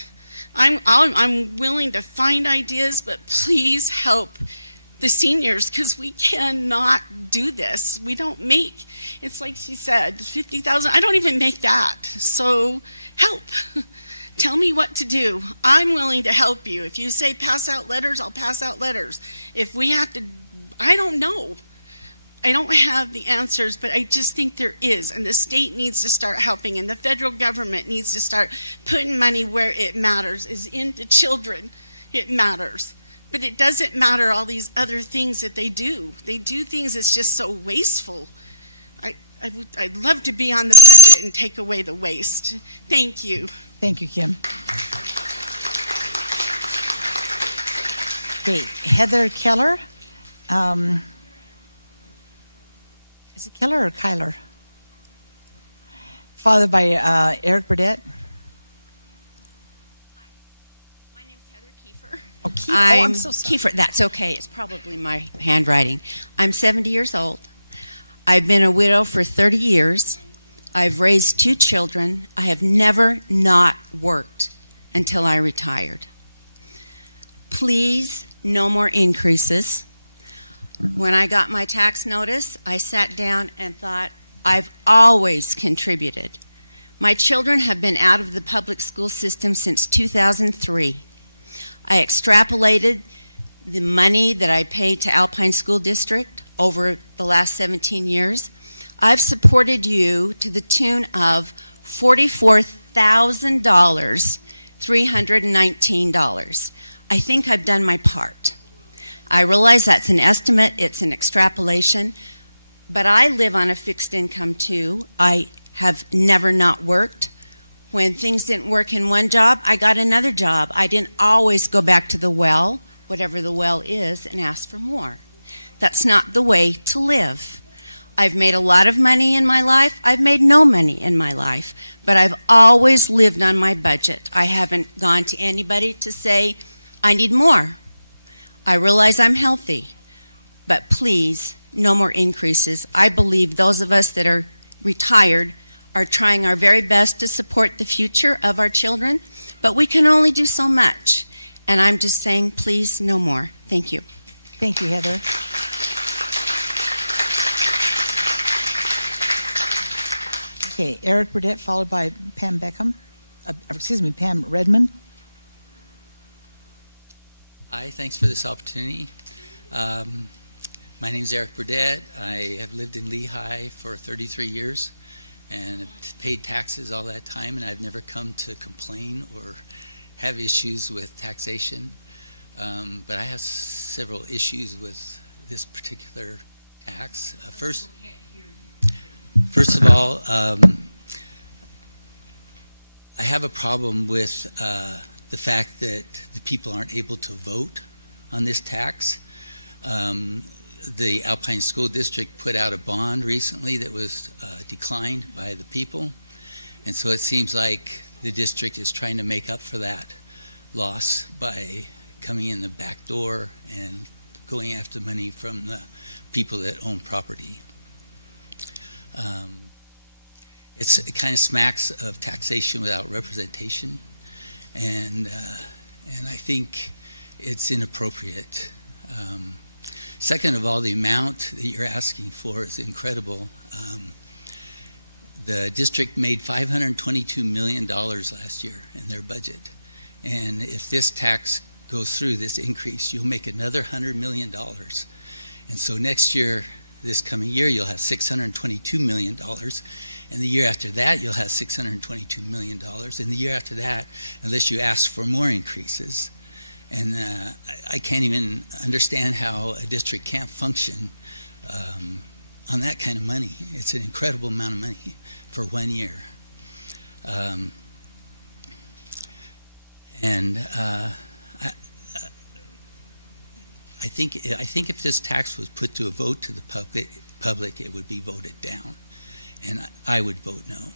I'm willing to find ideas, but please help the seniors because we cannot do this. We don't make, it's like she said, $50,000. I don't even make that. So help. Tell me what to do. I'm willing to help you. If you say pass out letters, I'll pass out letters. If we have to, I don't know. I don't have the answers, but I just think there is. And the state needs to start helping, and the federal government needs to start putting money where it matters, is into children. It matters. But it doesn't matter all these other things that they do. They do things that's just so wasteful. I'd love to be on the budget and take away the waste. Thank you. Thank you, Kim. Okay, Heather Keller. Is it Keller or Kyler? Followed by Eric Burdett. My name's Heather Kiefer. Oh, Kiefer. I'm so sorry. Kiefer. That's okay. It's probably my handwriting. I'm 70 years old. I've been a widow for 30 years. I've raised 2 children. I have never not worked until I retired. Please, no more increases. When I got my tax notice, I sat down and thought, I've always contributed. My children have been out of the public school system since 2003. I extrapolated the money that I paid to Alpine School District over the last 17 years. I've supported you to the tune of $44,000, $319. I think I've done my part. I realize that's an estimate, it's an extrapolation, but I live on a fixed income too. I have never not worked. When things didn't work in one job, I got another job. I didn't always go back to the well, whatever the well is, and ask for more. That's not the way to live. I've made a lot of money in my life. I've made no money in my life, but I've always lived on my budget. I haven't gone to anybody to say, I need more. I realize I'm healthy, but please, no more increases. I believe those of us that are retired are trying our very best to support the future of our children, but we can only do so much. And I'm just saying, please, no more. Thank you. Thank you, Heather. Okay, Eric Burdett, followed by Pam Beckham. Pam Redmond. Hi, thanks for this opportunity. My name is Eric Burdett. I have lived in Lehigh for 33 years and have paid taxes all that time, and I've never come to complain or have issues with taxation. But I have several issues with this particular tax. First of all, I have a problem with the fact that the people aren't able to vote on this tax. the Alpine School District put out a bond recently that was declined by the people. And so it seems like the district is trying to make up for that loss by coming in the back door and going after money from the people that own property. It kind of smacks of taxation without representation, and I think it's inappropriate. Second of all, the amount that you're asking for is incredible. The district made $522 million last year in their budget. And if this tax goes through, this increase, you'll make another $100 million. And so next year, this coming year, you'll have $622 million. And the year after that, you'll have $622 million. And the year after that, unless you ask for more increases. And I can't even understand how a district can't function on that kind of money. It's an incredible amount of money for 1 year. I think if this tax was put to a vote to the public, it would be voted down, and I would vote no.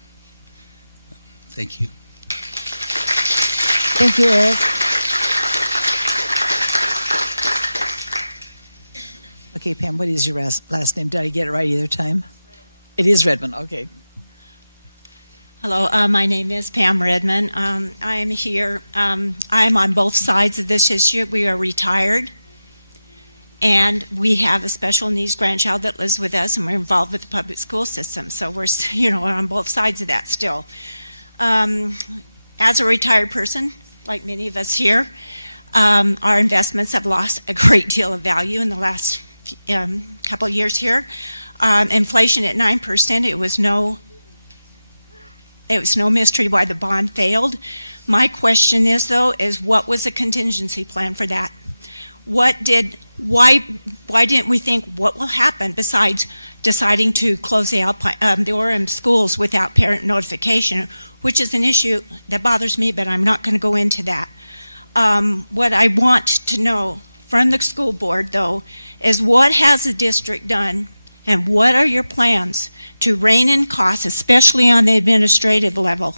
Thank you. Thank you, Eric. Okay, Pam, what is your last name? Did I get it right either time? It is Redmond, okay. Hello, my name is Pam Redmond. I am here. I'm on both sides of this issue. We are retired, and we have a special needs grandchild that lives with us, and we're involved with the public school system. So we're on both sides of that still. As a retired person, like many of us here, our investments have lost a great deal of value in the last couple of years here. Inflation at 9%, it was no mystery why the bond failed. My question is, though, what was the contingency plan for that? Why didn't we think what will happen besides deciding to close the Orem schools without parent notification, which is an issue that bothers me, but I'm not going to go into that. What I want to know from the school board, though, is what has the district done and what are your plans to rein in costs, especially on the administrative level?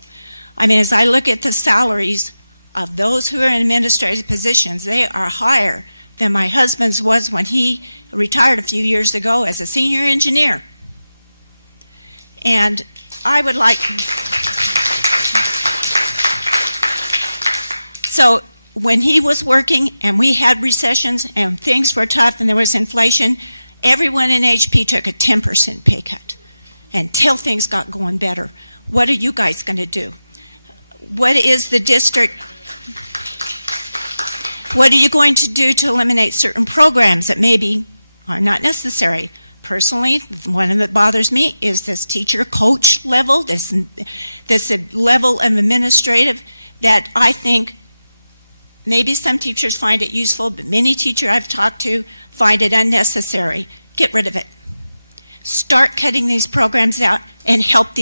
I mean, as I look at the salaries of those who are in administrative positions, they are higher than my husband's was when he retired a few years ago as a senior engineer. And I would like... So when he was working and we had recessions and things were tough and there was inflation, everyone in HP took a 10% pay cut until things got going better. What are you guys going to do? What is the district? What are you going to do to eliminate certain programs that maybe are not necessary? Personally, one that bothers me is this teacher coach level, this level of administrative that I think maybe some teachers find it useful, but many teachers I've talked to find it unnecessary. Get rid of it. Start cutting these programs out and help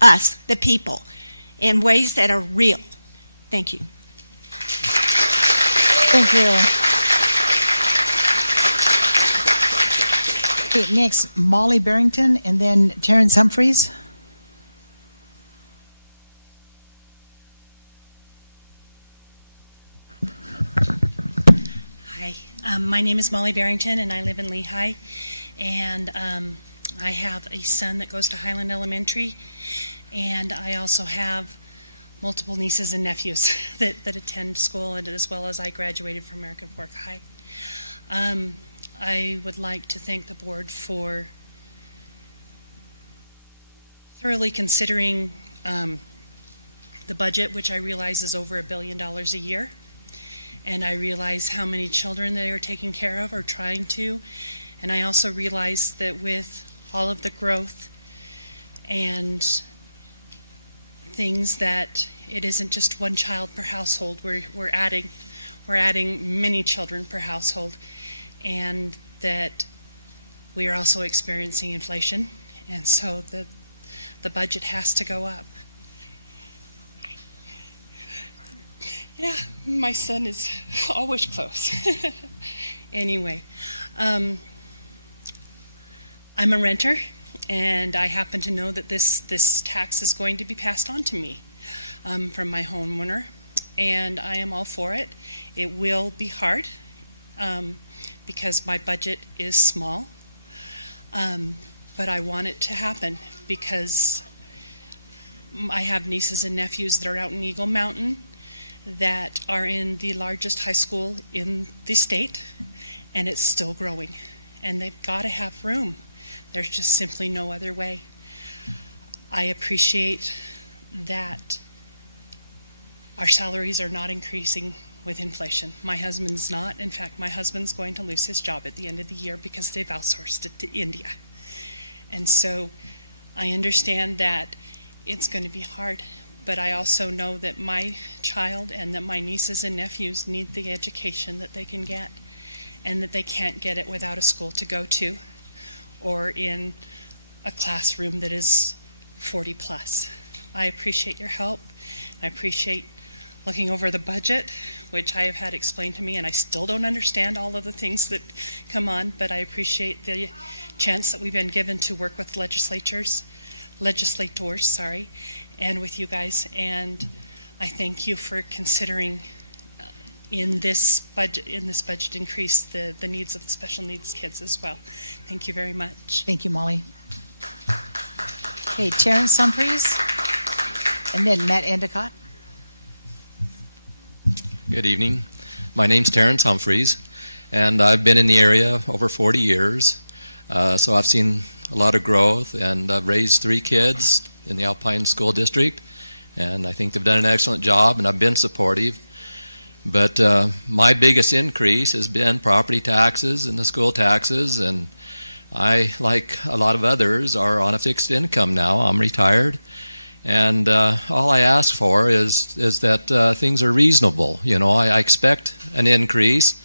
us, the people, in ways that are real. Thank you. Thank you. Okay, next, Molly Barrington, and then Terrence Humphreys. Hi, my name is Molly Barrington, and I live in Lehigh. And I have a son that goes to Highland Elementary, and I also have multiple nieces and nephews that attend school, and as well as I graduated from American Fork High. I would like to thank the board for thoroughly considering the budget, which I realize is over $1 billion a year. And I realize how many children they are taking care of or trying to. And I also realize that with all of the growth and things that it isn't just one child per household. We're adding many children per household, and that we are also experiencing inflation, and so the budget has to go up. Yeah, my son is always close. Anyway, I'm a renter, and I happen to know that this tax is going to be passed on to me from my homeowner, and I am all for it. It will be hard because my budget is small, but I want it to happen because I have nieces and nephews that are out in Eagle Mountain that are in the largest high school in the state, and it's still growing, and they've got to have room. There's just simply no other way. I appreciate that our salaries are not increasing with inflation. My husband's not. In fact, my husband's going to lose his job at the end of the year because they've outsourced it to India. And so I understand that it's going to be hard, but I also know that my child and that my nieces and nephews need the education that they can get, and that they can't get it without a school to go to or in a classroom that is 40 plus. I appreciate your help. I appreciate looking over the budget, which I have had explained to me, and I still don't understand all of the things that come on, but I appreciate the chance that we've been given to work with legislators, and with you guys, and I thank you for considering in this budget increase the needs of the special needs kids as well. Thank you very much. Thank you, Molly. Okay, Terrence Humphreys, and then Matt Endicott. Good evening. My name's Terrence Humphreys, and I've been in the area over 40 years. So I've seen a lot of growth, and I've raised 3 kids in the Alpine School District, and I think they've done an excellent job, and I've been supportive. But my biggest increase has been property taxes and the school taxes, and I, like a lot of others, are on a fixed income now. I'm retired, and all I ask for is that things are reasonable. You know, I expect an increase,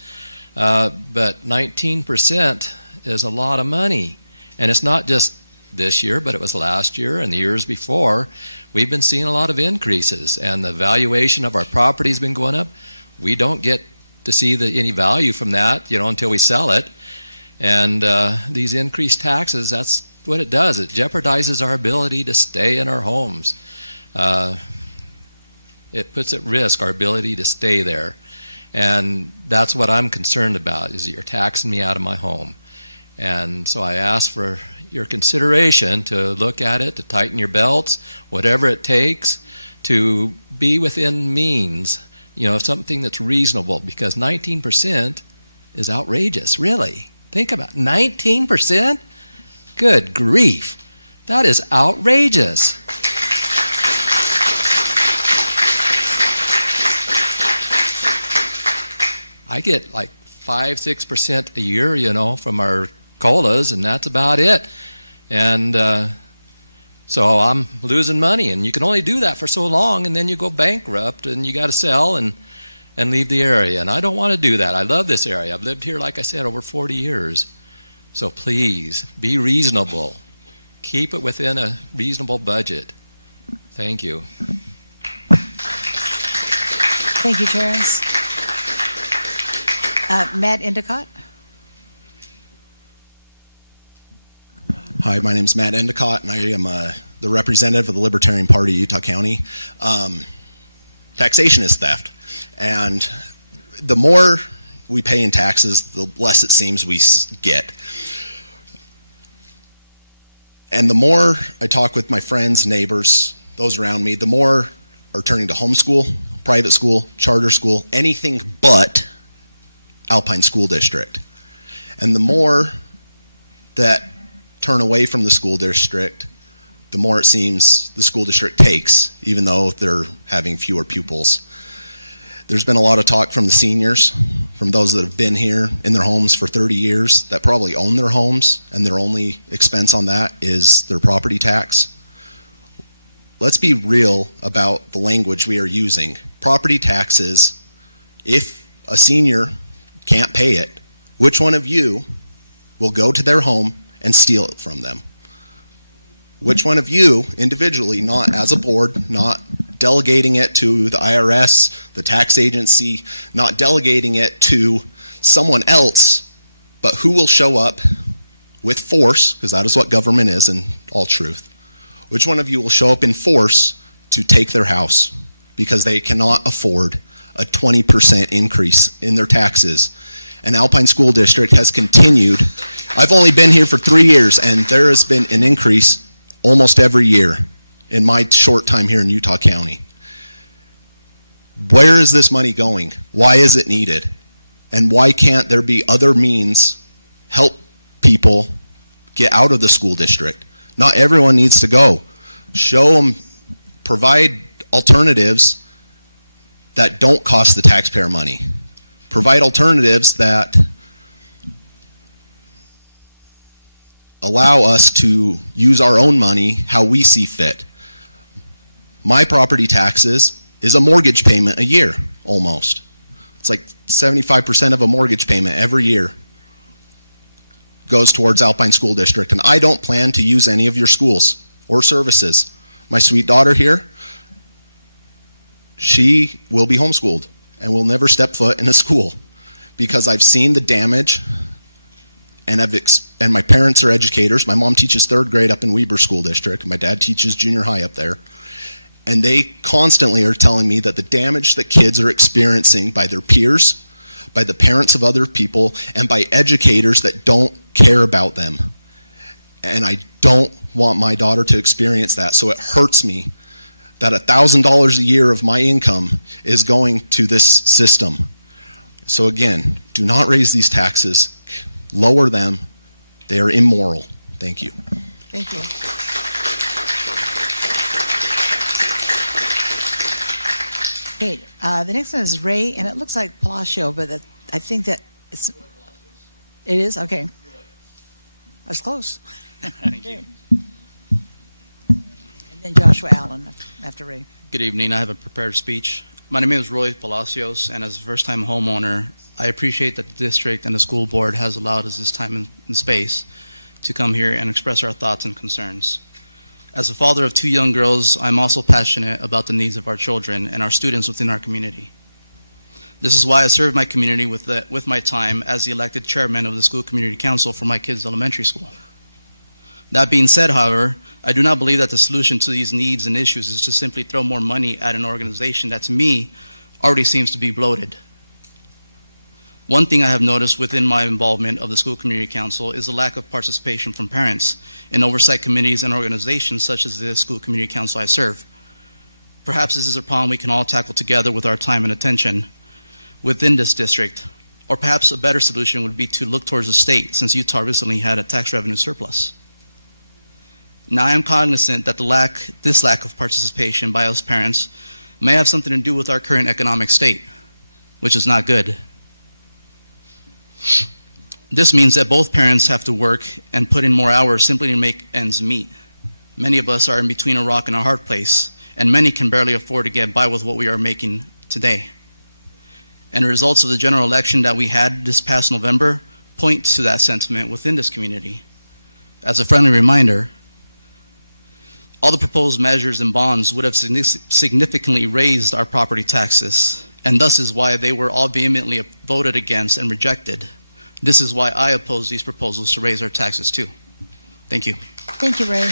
but 19% is a lot of money. And it's not just this year, but it was last year and the years before. We've been seeing a lot of increases, and the valuation of our property has been going up. We don't get to see any value from that, until we sell it. And these increased taxes, that's what it does. It jeopardizes our ability to stay in our homes. It puts at risk our ability to stay there. And that's what I'm concerned about, is that you're taxing me out of my home. And so I ask for your consideration to look at it, to tighten your belts, whatever it takes to be within means, something that's reasonable, because 19% is outrageous, really. Think about it. 19%? Good grief. That is outrageous. I get like 5-6% a year, from our COLAs, and that's about it. And so I'm losing money, and you can only do that for so long, and then you go bankrupt, and you got to sell and leave the area. And I don't want to do that. I love this area. I've lived here, like I said, over 40 years. So please, be reasonable. Keep it within a reasonable budget. Thank you. Thank you, Terrence. Matt Endicott. Hi, my name is Matt Endicott, and I am the representative of the Libertarian Party of Utah County. Taxation is theft, and the more we pay in taxes, the less it seems we get. And the more I talk with my friends, neighbors, those around me, the more are turning to homeschool, private school, charter school, anything but Alpine School District. And the more that turn away from the school district, the more it seems the school district takes, even though they're having fewer pupils. There's been a lot of talk from the seniors, from those that have been here in their homes for 30 years, that probably own their homes, and their only expense on that is their property tax. Let's be real about the language we are using. Property taxes, if a senior can't pay it, which one of you will go to their home and steal it from them? Which one of you individually, not as a board, not delegating it to the IRS, the tax agency, not delegating it to someone else, but who will show up with force, because that is what government is in all truth, which one of you will show up in force to take their house because they cannot afford a 20% increase in their taxes? And Alpine School District has continued. I've only been here for 3 years, and there has been an increase almost every year in my short time here in Utah County. Where is this money going? Why is it needed? And why can't there be other means help people get out of the school district? Not everyone needs to go. Show them, provide alternatives that don't cost the taxpayer money. Provide alternatives that allow us to use our own money how we see fit. My property taxes is a mortgage payment a year, almost. It's like 75% of a mortgage payment every year goes towards Alpine School District, and I don't plan to use any of your schools or services. My sweet daughter here, she will be homeschooled and will never step foot in a school because I've seen the damage, and and my parents are educators. My mom teaches 3rd grade up in Weber School District. My dad teaches junior high up there. And they constantly are telling me that the damage that kids are experiencing by their peers, by the parents of other people, and by educators that don't care about them. And I don't want my daughter to experience that, so it hurts me that $1,000 a year of my income is going to this system. So again, do not raise these taxes. Lower them. They are immoral. Thank you. Thank you. Okay, the next one is Ray, and it looks like Palacio, but I think that it is? Okay. I was close. Thank you. And then Joshua Allen after Ray. Good evening. I have a prepared speech. My name is Roy Palacios, and as a first-time homeowner, I appreciate that the district and the school board has allowed us this time and space to come here and express our thoughts and concerns. As a father of 2 young girls, I'm also passionate about the needs of our children and our students within our community. This is why I serve my community with my time as the elected chairman of the school community council for my kids' elementary school. That being said, however, I do not believe that the solution to these needs and issues is to simply throw more money at an organization that to me already seems to be bloated. One thing I have noticed within my involvement of the school community council is the lack of participation from parents in oversight committees and organizations such as the school community council I serve. Perhaps this is a problem we can all tackle together with our time and attention within this district, or perhaps a better solution would be to look towards the state, since Utah recently had a tax revenue surplus. Now I am cognizant that this lack of participation by us parents may have something to do with our current economic state, which is not good. This means that both parents have to work and put in more hours simply to make ends meet. Many of us are in between a rock and a hard place, and many can barely afford to get by with what we are making today. And the results of the general election that we had this past November point to that sentiment within this community. As a friendly reminder, all the proposed measures and bonds would have significantly raised our property taxes, and thus is why they were all vehemently voted against and rejected. This is why I oppose these proposals to raise our taxes too. Thank you. Thank you, Ray.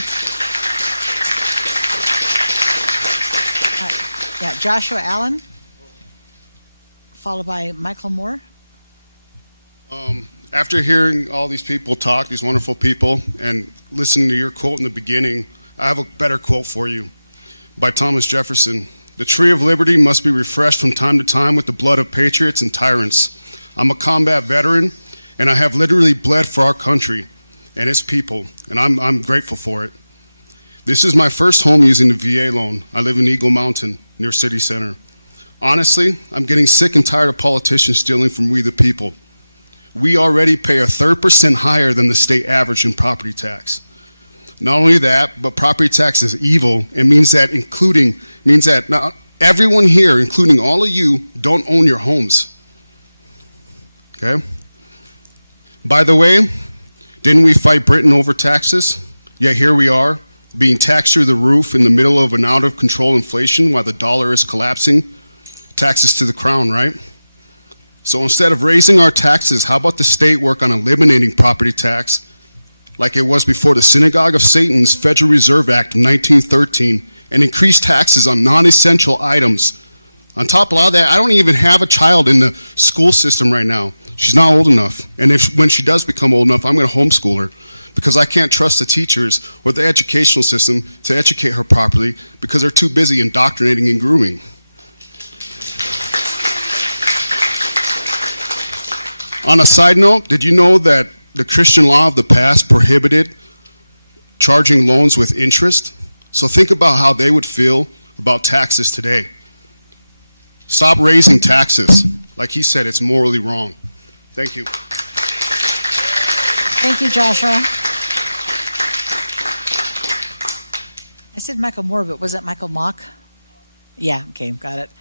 Yeah, Joshua Allen, followed by Michael Moore. After hearing all these people talk, these wonderful people, and listening to your quote in the beginning, I have a better quote for you by Thomas Jefferson. The tree of liberty must be refreshed from time to time with the blood of patriots and tyrants. I'm a combat veteran, and I have literally bled for our country and its people, and I'm grateful for it. This is my first home using the VA loan. I live in Eagle Mountain, near City Center. Honestly, I'm getting sick and tired of politicians stealing from we the people. We already pay 1/3% higher than the state average in property tax. Not only that, but property tax is evil. It means that now everyone here, including all of you, don't own your homes. Okay? By the way, didn't we fight Britain over taxes? Yet here we are, being taxed through the roof in the middle of an out-of-control inflation while the dollar is collapsing. Taxes to the crown, right? So instead of raising our taxes, how about the state work on eliminating property tax like it was before the Synagogue of Satan's Federal Reserve Act of 1913 and increase taxes on non-essential items. On top of all that, I don't even have a child in the school system right now. She's not old enough. And when she does become old enough, I'm going to homeschool her because I can't trust the teachers or the educational system to educate her properly because they're too busy indoctrinating and grooming. On a side note, did you know that the Christian law of the past prohibited charging loans with interest? So think about how they would feel about taxes today. Stop raising taxes. Like he said, it's morally wrong. Thank you. Thank you, Joshua. I said Michael Moore, but was it Michael Mock? Yeah, okay, got it.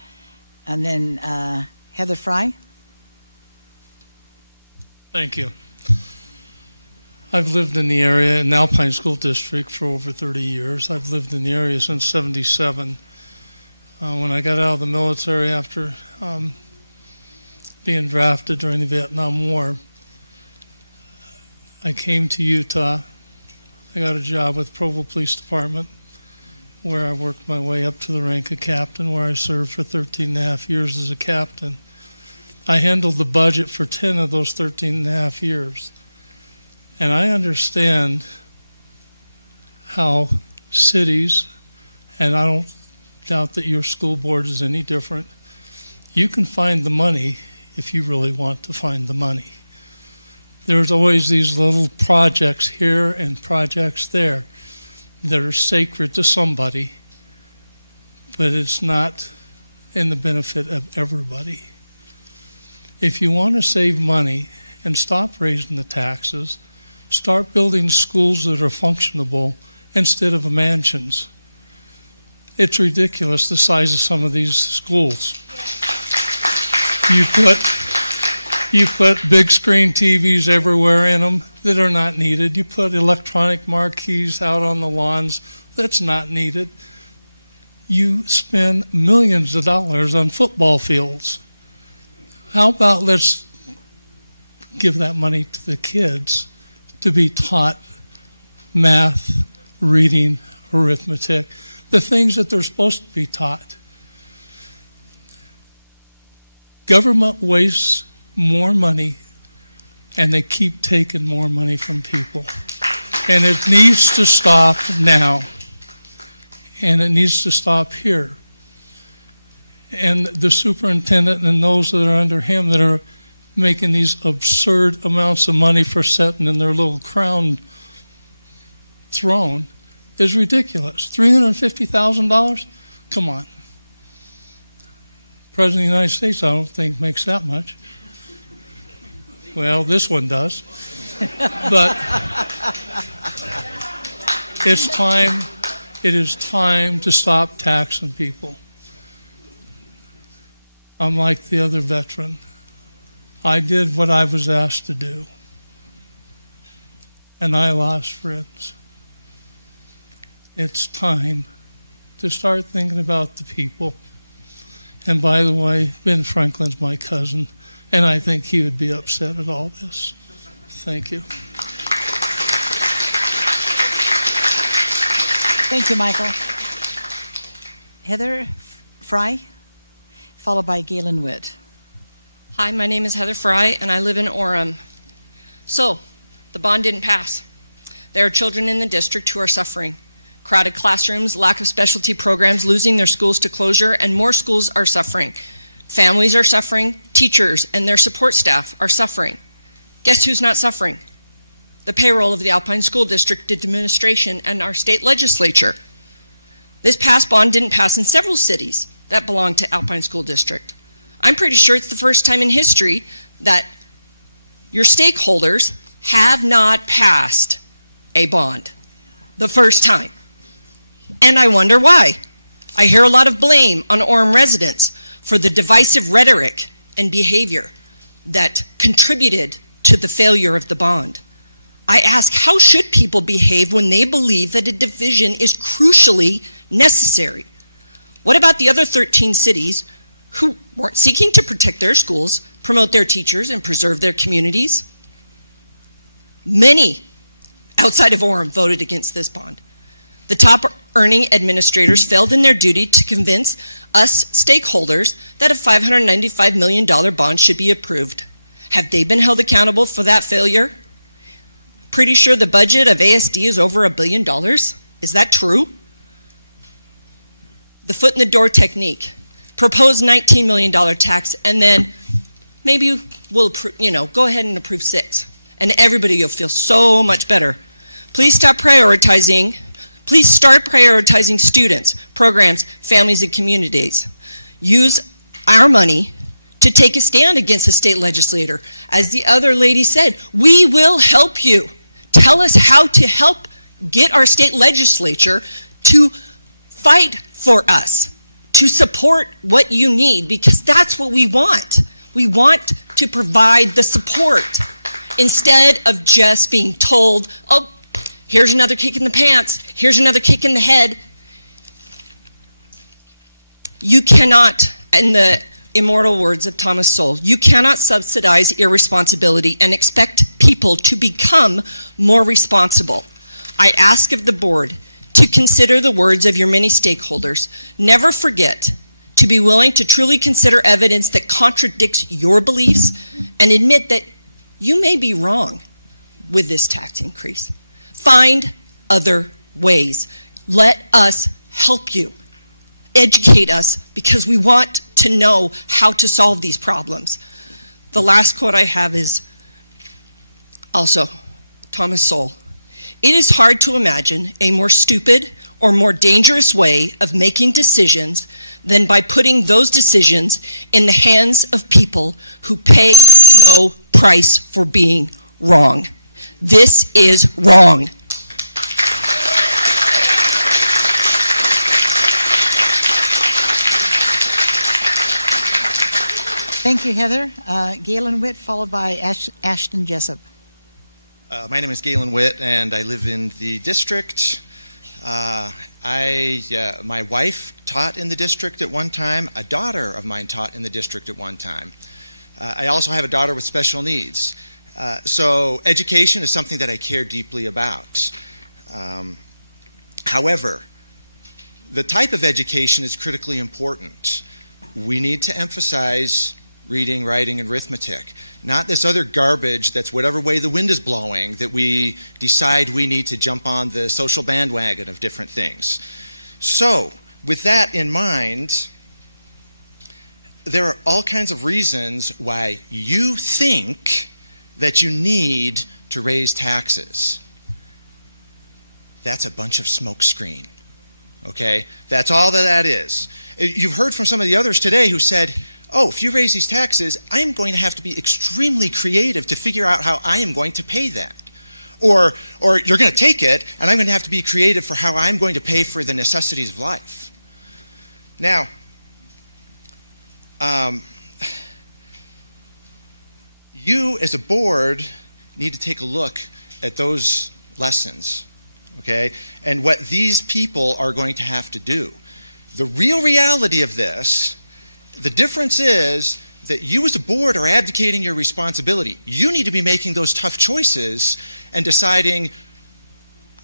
And then Heather Fry. Thank you. I've lived in the area in the Alpine School District for over 30 years. I've lived in the area since '77. When I got out of the military after being drafted during the Vietnam War, I came to Utah. I got a job with Provo Police Department where I worked my way up to the rank of captain, where I served for 13 and a half years as a captain. I handled the budget for 10 of those 13 and a half years. And I understand how cities, and I don't doubt that your school board is any different, you can find the money if you really want to find the money. There's always these little projects here and projects there that are sacred to somebody, but it's not in the benefit of everybody. If you want to save money and stop raising the taxes, start building schools that are functionable instead of mansions. It's ridiculous the size of some of these schools. You put big screen TVs everywhere in them that are not needed. You put electronic marquees out on the lawns that's not needed. You spend millions of dollars on football fields. How about let's give that money to the kids to be taught math, reading, arithmetic, the things that they're supposed to be taught. Government wastes more money and they keep taking more money from people. And it needs to stop now. And it needs to stop here. And the superintendent and those that are under him that are making these absurd amounts of money for sitting in their little crown throne is ridiculous. $350,000? Come on. President of the United States, I don't think, makes that much. Well, this one does. But it is time to stop taxing people. I'm like the other veteran. I did what I was asked to do. And I lost friends. It's time to start thinking about the people. And by the way, Ben Franklin's my cousin, and I think he would be upset at all this. Thank you. Thank you, Michael. Heather Fry, followed by Galen Witt. Hi, my name is Heather Fry, and I live in Orem. So, the bond didn't pass. There are children in the district who are suffering. Crowded classrooms, lack of specialty programs, losing their schools to closure, and more schools are suffering. Families are suffering, teachers and their support staff are suffering. Guess who's not suffering? The payroll of the Alpine School District administration and our state legislature. This past bond didn't pass in several cities that belong to Alpine School District. I'm pretty sure it's the first time in history that your stakeholders have not passed a bond. The first time. And I wonder why. I hear a lot of blame on Orem residents for the divisive rhetoric and behavior that contributed to the failure of the bond. I ask, how should people behave when they believe that a division is crucially necessary? What about the other 13 cities who weren't seeking to protect their schools, promote their teachers, and preserve their communities? Many outside of Orem voted against this bond. The top earning administrators failed in their duty to convince us stakeholders that a $595 million bond should be approved. Have they been held accountable for that failure? Pretty sure the budget of ASD is over $1 billion. Is that true? The foot in the door technique. Propose $19 million tax, and then maybe we'll, go ahead and approve 6. And everybody will feel so much better. Please start prioritizing students, programs, families, and communities. Use our money to take a stand against a state legislator. As the other lady said, we will help you. Tell us how to help get our state legislature to fight for us, to support what you need, because that's what we want. We want to provide the support instead of just being told, oh, here's another kick in the pants, here's another kick in the head. You cannot, in the immortal words of Thomas Sowell, you cannot subsidize irresponsibility and expect people to become more responsible. I ask of the board to consider the words of your many stakeholders. Never forget to be willing to truly consider evidence that contradicts your beliefs and admit that you may be wrong with this tax increase. Find other ways. Let us help you. Educate us, because we want to know how to solve these problems. The last quote I have is also Thomas Sowell. It is hard to imagine a more stupid or more dangerous way of making decisions than by putting those decisions in the hands of people who pay no price for being wrong. This is wrong. Thank you, Heather. Galen Witt, followed by Ashton Jessup. My name is Galen Witt, and I live in the district. My wife taught in the district at one time. A daughter of mine taught in the district at one time. I also have a daughter with special needs. So education is something that I care deeply about. However, the type of education is critically important. We need to emphasize reading, writing, and arithmetic. Not this other garbage that's whatever way the wind is blowing that we decide we need to jump on the social bandwagon of different things. So, with that in mind, there are all kinds of reasons why you think that you need to raise taxes. That's a bunch of smokescreen, okay? That's all that is. You've heard from some of the others today who said, oh, if you raise these taxes, I'm going to have to be extremely creative to figure out how I am going to pay that. Or you're going to take it, and I'm going to have to be creative for how I'm going to pay for the necessities of life. Now, you as a board need to take a look at those lessons, okay, and what these people are going to have to do. The real reality of this, the difference is that you as a board are abdicating your responsibility. You need to be making those tough choices and deciding,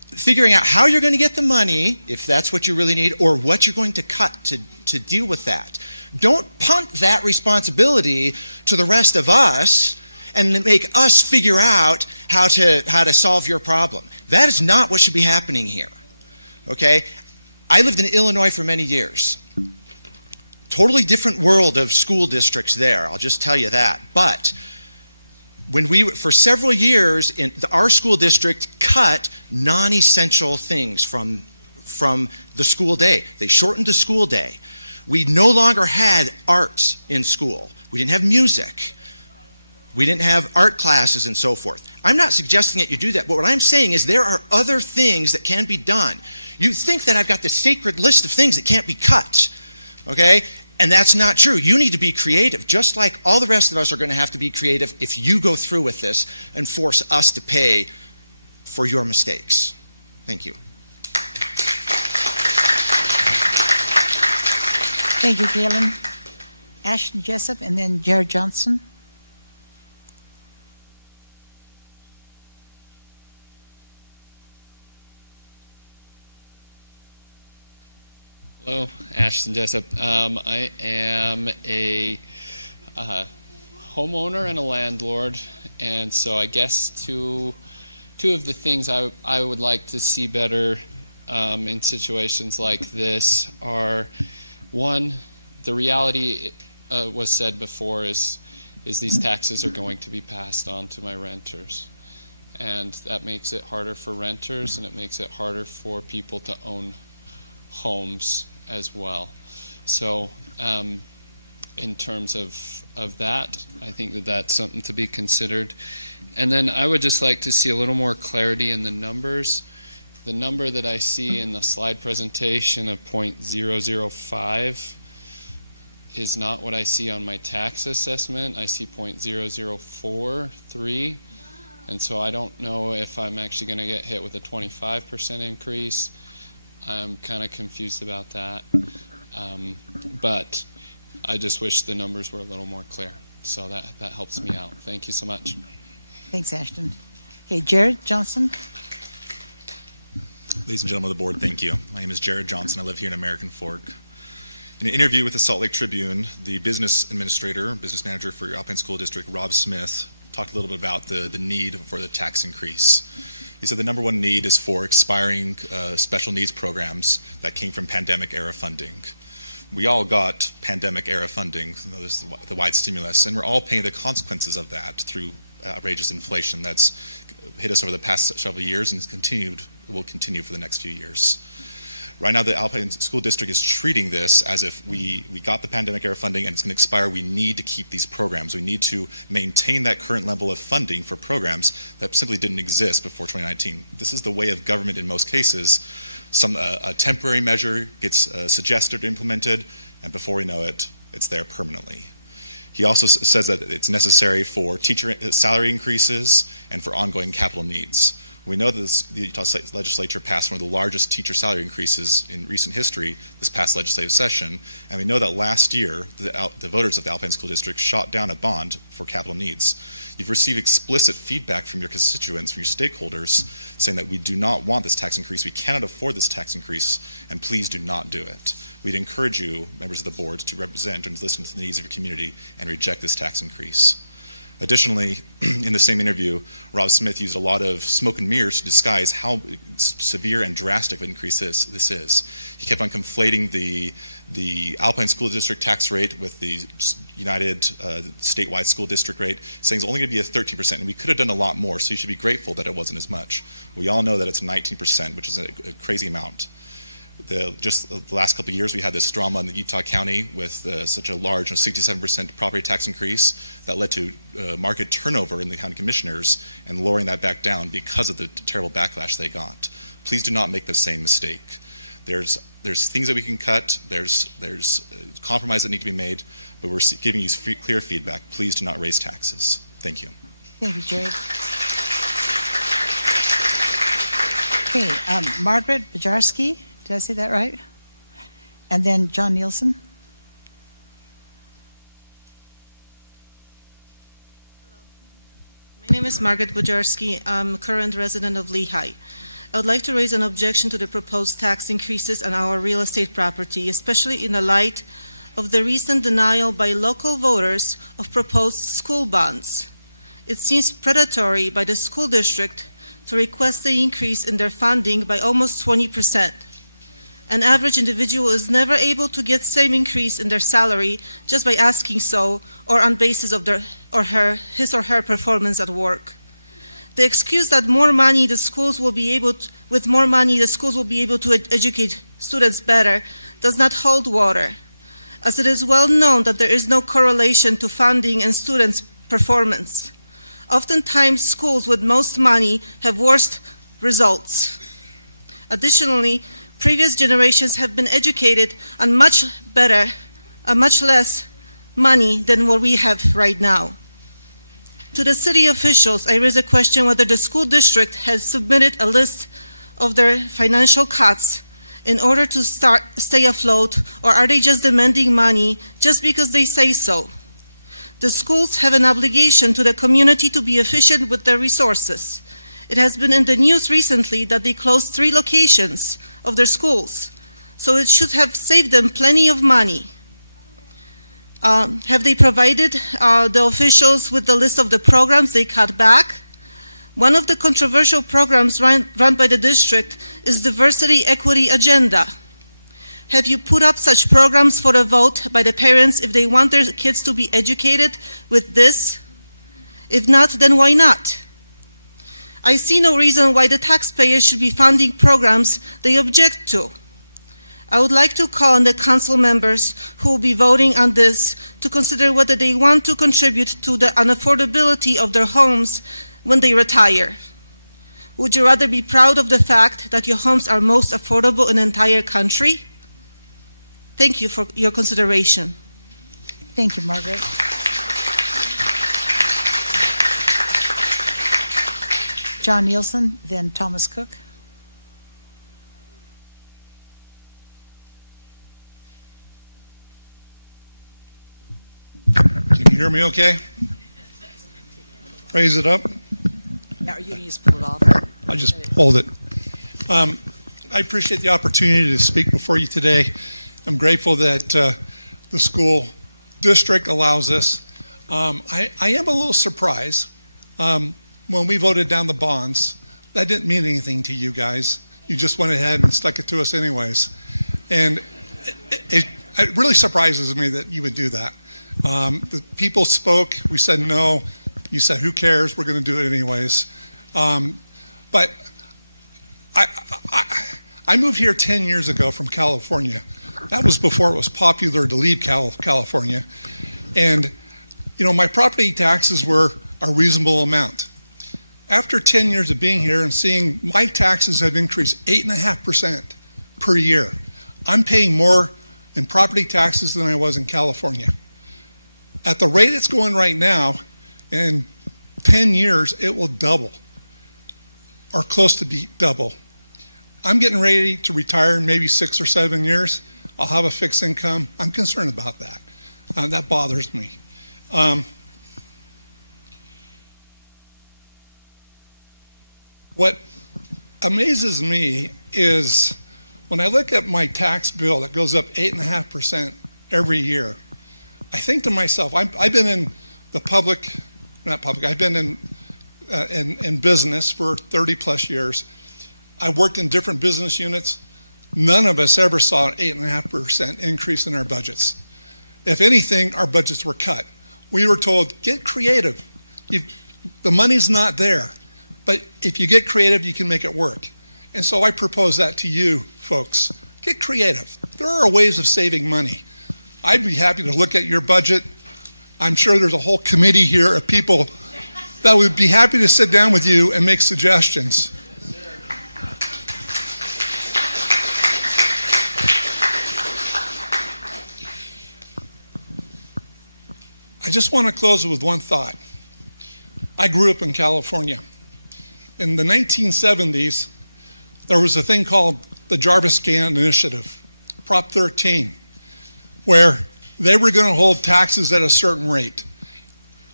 figuring out how you're going to get the money, if that's what you really need, or what you're going to cut to deal with that. Don't punt that responsibility to the rest of us and make us figure out how to solve your problem. That is not what should be happening here, okay? I lived in Illinois for many years. Totally different world of school districts there, I'll just tell you that. But when for several years, our school district cut non-essential things from the school day. They shortened the school day. We no longer had arts in school. We didn't have music. We didn't have art classes and so forth. I'm not suggesting that you do that, but what I'm saying is there are other things that can be done. You think that I've got this sacred list of things that can't be cut, okay? And that's not true. You need to be creative, just like all the rest of us are going to have to be creative if you go through with this and force us to pay for your mistakes. Thank you. Thank you, Galen. Ashton Jessup, and then Jared Johnson. Hello, Ashton Jessup. I am a homeowner and a landlord, and so I guess two of the things I would like to see better in situations like this are, one, the reality was said before is these taxes are going to be passed on to my renters. And that makes it harder for renters, and it makes it harder for people to own homes as well. So in terms of that, I think that that's something to be considered. And then I would just like to see a little more clarity in the numbers. The number that I see in the slide presentation of 0.005 is not what I see on my tax assessment. I see 0.0043, and so I don't know if I'm actually going to get hit with a 25% increase. I'm kind of confused about that, but I just wish the numbers were a little more clear. So that helps me out. Thank you so much. Thanks, Ashton. Okay, Jared Johnson. Ladies and gentlemen of the board, thank you. My name is Jared Johnson. I live here in American Fork. In an interview with the Salt Lake Tribune, the business manager for your Alpine School District, Rob Smith, talked a little bit about the need for the tax increase. He said the number one need is for expiring special needs programs that came from pandemic-era funding. We all got pandemic-era funding, there's the wide stimulus, and we're all paying the consequences of that through outrageous inflation that's hit us over the past several years and will continue for the next few years. Right now, the Alpine School District is treating this as if we got the pandemic-era funding and it's going to expire. We need to keep these programs. We need to maintain that current level of funding for programs that simply didn't exist before 2019. This is the way of government in most cases. A temporary measure gets suggested or implemented, and before we know it, it's there permanently. He also says that it's necessary for teacher salary increases and for ongoing capital needs. We know that the Utah State Legislature passed one of the largest teacher salary increases in recent history this past legislative session, and we know that last year the voters of the Alpine School District shot down a bond for capital needs. You've received explicit feedback from your constituents, from your stakeholders, saying that we do not want this tax increase, we cannot afford this tax increase, and please do not do it. We'd encourage you, members of the board, to represent and listen to the needs of your community and reject this tax increase. Additionally, in the same interview, Rob Smith used a lot of smoke and mirrors to disguise how severe and drastic of an increase this is. He kept on conflating the Alpine School District tax rate with the United statewide school district rate, saying it's only going to be a 13%, and we could have done a lot more, so you should be grateful that it wasn't as much. We all know that it's 19%, which is a crazy amount. Just the last couple of years, we had this drama in the Utah County with such a large 67% property tax increase that led to market turnover in the county commissioners and lowering that back down because of the terrible backlash they got. Please do not make the same mistake. There's things that we can cut. There's compromise that need to be made, but we're giving you clear feedback. Please do not raise taxes. Thank you. Thank you, Jared. Okay, Margaret Bajarski. Did I say that right? And then John Nielsen. My name is Margaret Bojarski. I'm a current resident of Lehigh. I would like to raise an objection to the proposed tax increases on our real estate property, especially in the light of the recent denial by local voters of proposed school bonds. It seems predatory by the school district to request the increase in their funding by almost 20%. An average individual is never able to get same increase in their salary just by asking so or on basis of his or her performance at work. The excuse that with more money the schools will be able to educate students better does not hold water, as it is well known that there is no correlation to funding and students' performance. Oftentimes, schools with most money have worse results. Additionally, previous generations have been educated on much less money than what we have right now. To the city officials, I raise a question whether the school district has submitted a list of their financial cuts in order to stay afloat, or are they just demanding money just because they say so? The schools have an obligation to the community to be efficient with their resources. It has been in the news recently that they closed 3 locations of their schools. so it should have saved them plenty of money. Have they provided the officials with the list of the programs they cut back? One of the controversial programs run by the district is Diversity Equity Agenda. Have you put up such programs for a vote by the parents if they want their kids to be educated with this? If not, then why not? I see no reason why the taxpayers should be funding programs they object to. I would like to call on the council members who will be voting on this to consider whether they want to contribute to the unaffordability of their homes when they retire. Would you rather be proud of the fact that your homes are most affordable in the entire country? Thank you for your consideration. Thank you, Margaret. John Nielsen, then Thomas Cook. Can you hear me okay? Raise it up. Now, you can just pull it off. I just hold it. I appreciate the opportunity to speak before you today. I'm grateful that the school district allows us. I am a little surprised. When we voted down the bonds, that didn't mean anything to you guys. You just went ahead and stuck it to us anyways. And it really surprises me that you would do that. The people spoke. We said no. You said, who cares? We're going to do it anyways. But I moved here 10 years ago from California. That was before it was popular to leave California. And, you know, my property taxes were a reasonable amount. After 10 years of being here and seeing my taxes have increased 8.5% per year, I'm paying more in property taxes than I was in California. At the rate it's going right now, in 10 years, it will double, or close to be double. I'm getting ready to retire in maybe 6 or 7 years. I'll have a fixed income. I'm concerned about that. That bothers me. What amazes me is when I look at my tax bill that goes up 8.5% every year, I think to myself, I've been in the I've been in business for 30 plus years. I worked in different business units. None of us ever saw an 8.5% increase in our budgets. If anything, our budgets were cut. We were told, get creative. The money's not there, but if you get creative, you can make it work. And so I propose that to you folks. Get creative. There are ways of saving money. I'd be happy to look at your budget. I'm sure there's a whole committee here of people that would be happy to sit down with you and make suggestions. I just want to close with one thought. I grew up in California. In the 1970s, there was a thing called the Jarvis-Gann Initiative, Prop 13, where they were going to hold taxes at a certain rate.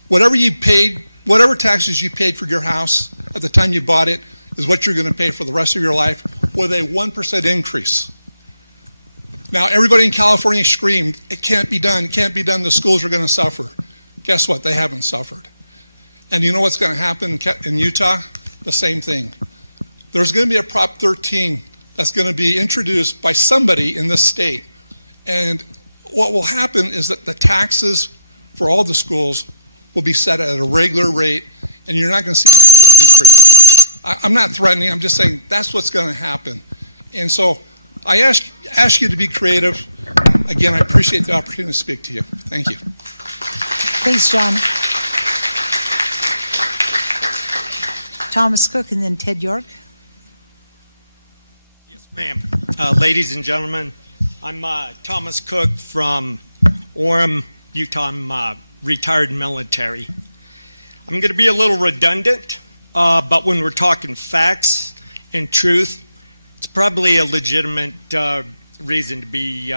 Whatever you paid, whatever taxes you paid for your house at the time you bought it is what you're going to pay for the rest of your life with a 1% increase. Now, everybody in California screamed, it can't be done, it can't be done, the schools are going to suffer. Guess what? They haven't suffered. And you know what's going to happen in Utah? The same thing. There's going to be a Prop 13 that's going to be introduced by somebody in this state. And what will happen is that the taxes for all the schools will be set at a regular rate, and you're not going to see much of an increase. I'm not threatening, I'm just saying that's what's going to happen. And so I ask you to be creative. Again, I appreciate the opportunity to speak to you. Thank you. Thanks, John. Thomas Cook and then Ted York. Yes, ma'am. Ladies and gentlemen, I'm Thomas Cook from Orem, Utah. I'm retired military. I'm going to be a little redundant, but when we're talking facts and truth, it's probably a legitimate reason to be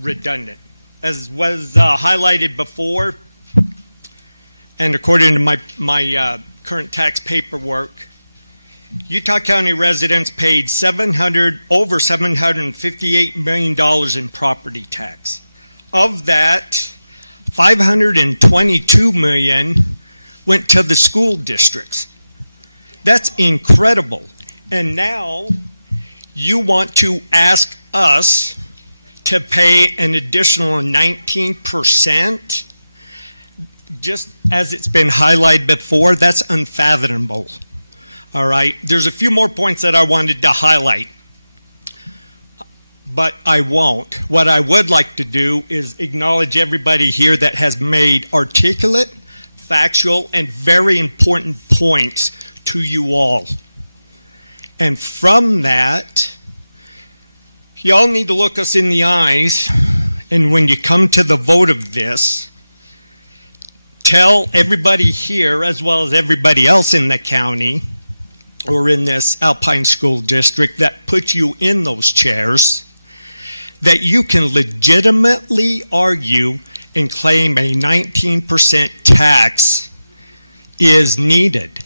redundant. As was highlighted before, and according to my current tax paperwork, Utah County residents paid over $758 million in property tax. Of that, $522 million went to the school districts. That's incredible. And now you want to ask us to pay an additional 19%? Just as it's been highlighted before, that's unfathomable. All right, there's a few more points that I wanted to highlight, but I won't. What I would like to do is acknowledge everybody here that has made articulate, factual, and very important points to you all. And from that, y'all need to look us in the eyes, and when you come to the vote of this, tell everybody here, as well as everybody else in the county, or in this Alpine School District that put you in those chairs, that you can legitimately argue and claim a 19% tax is needed.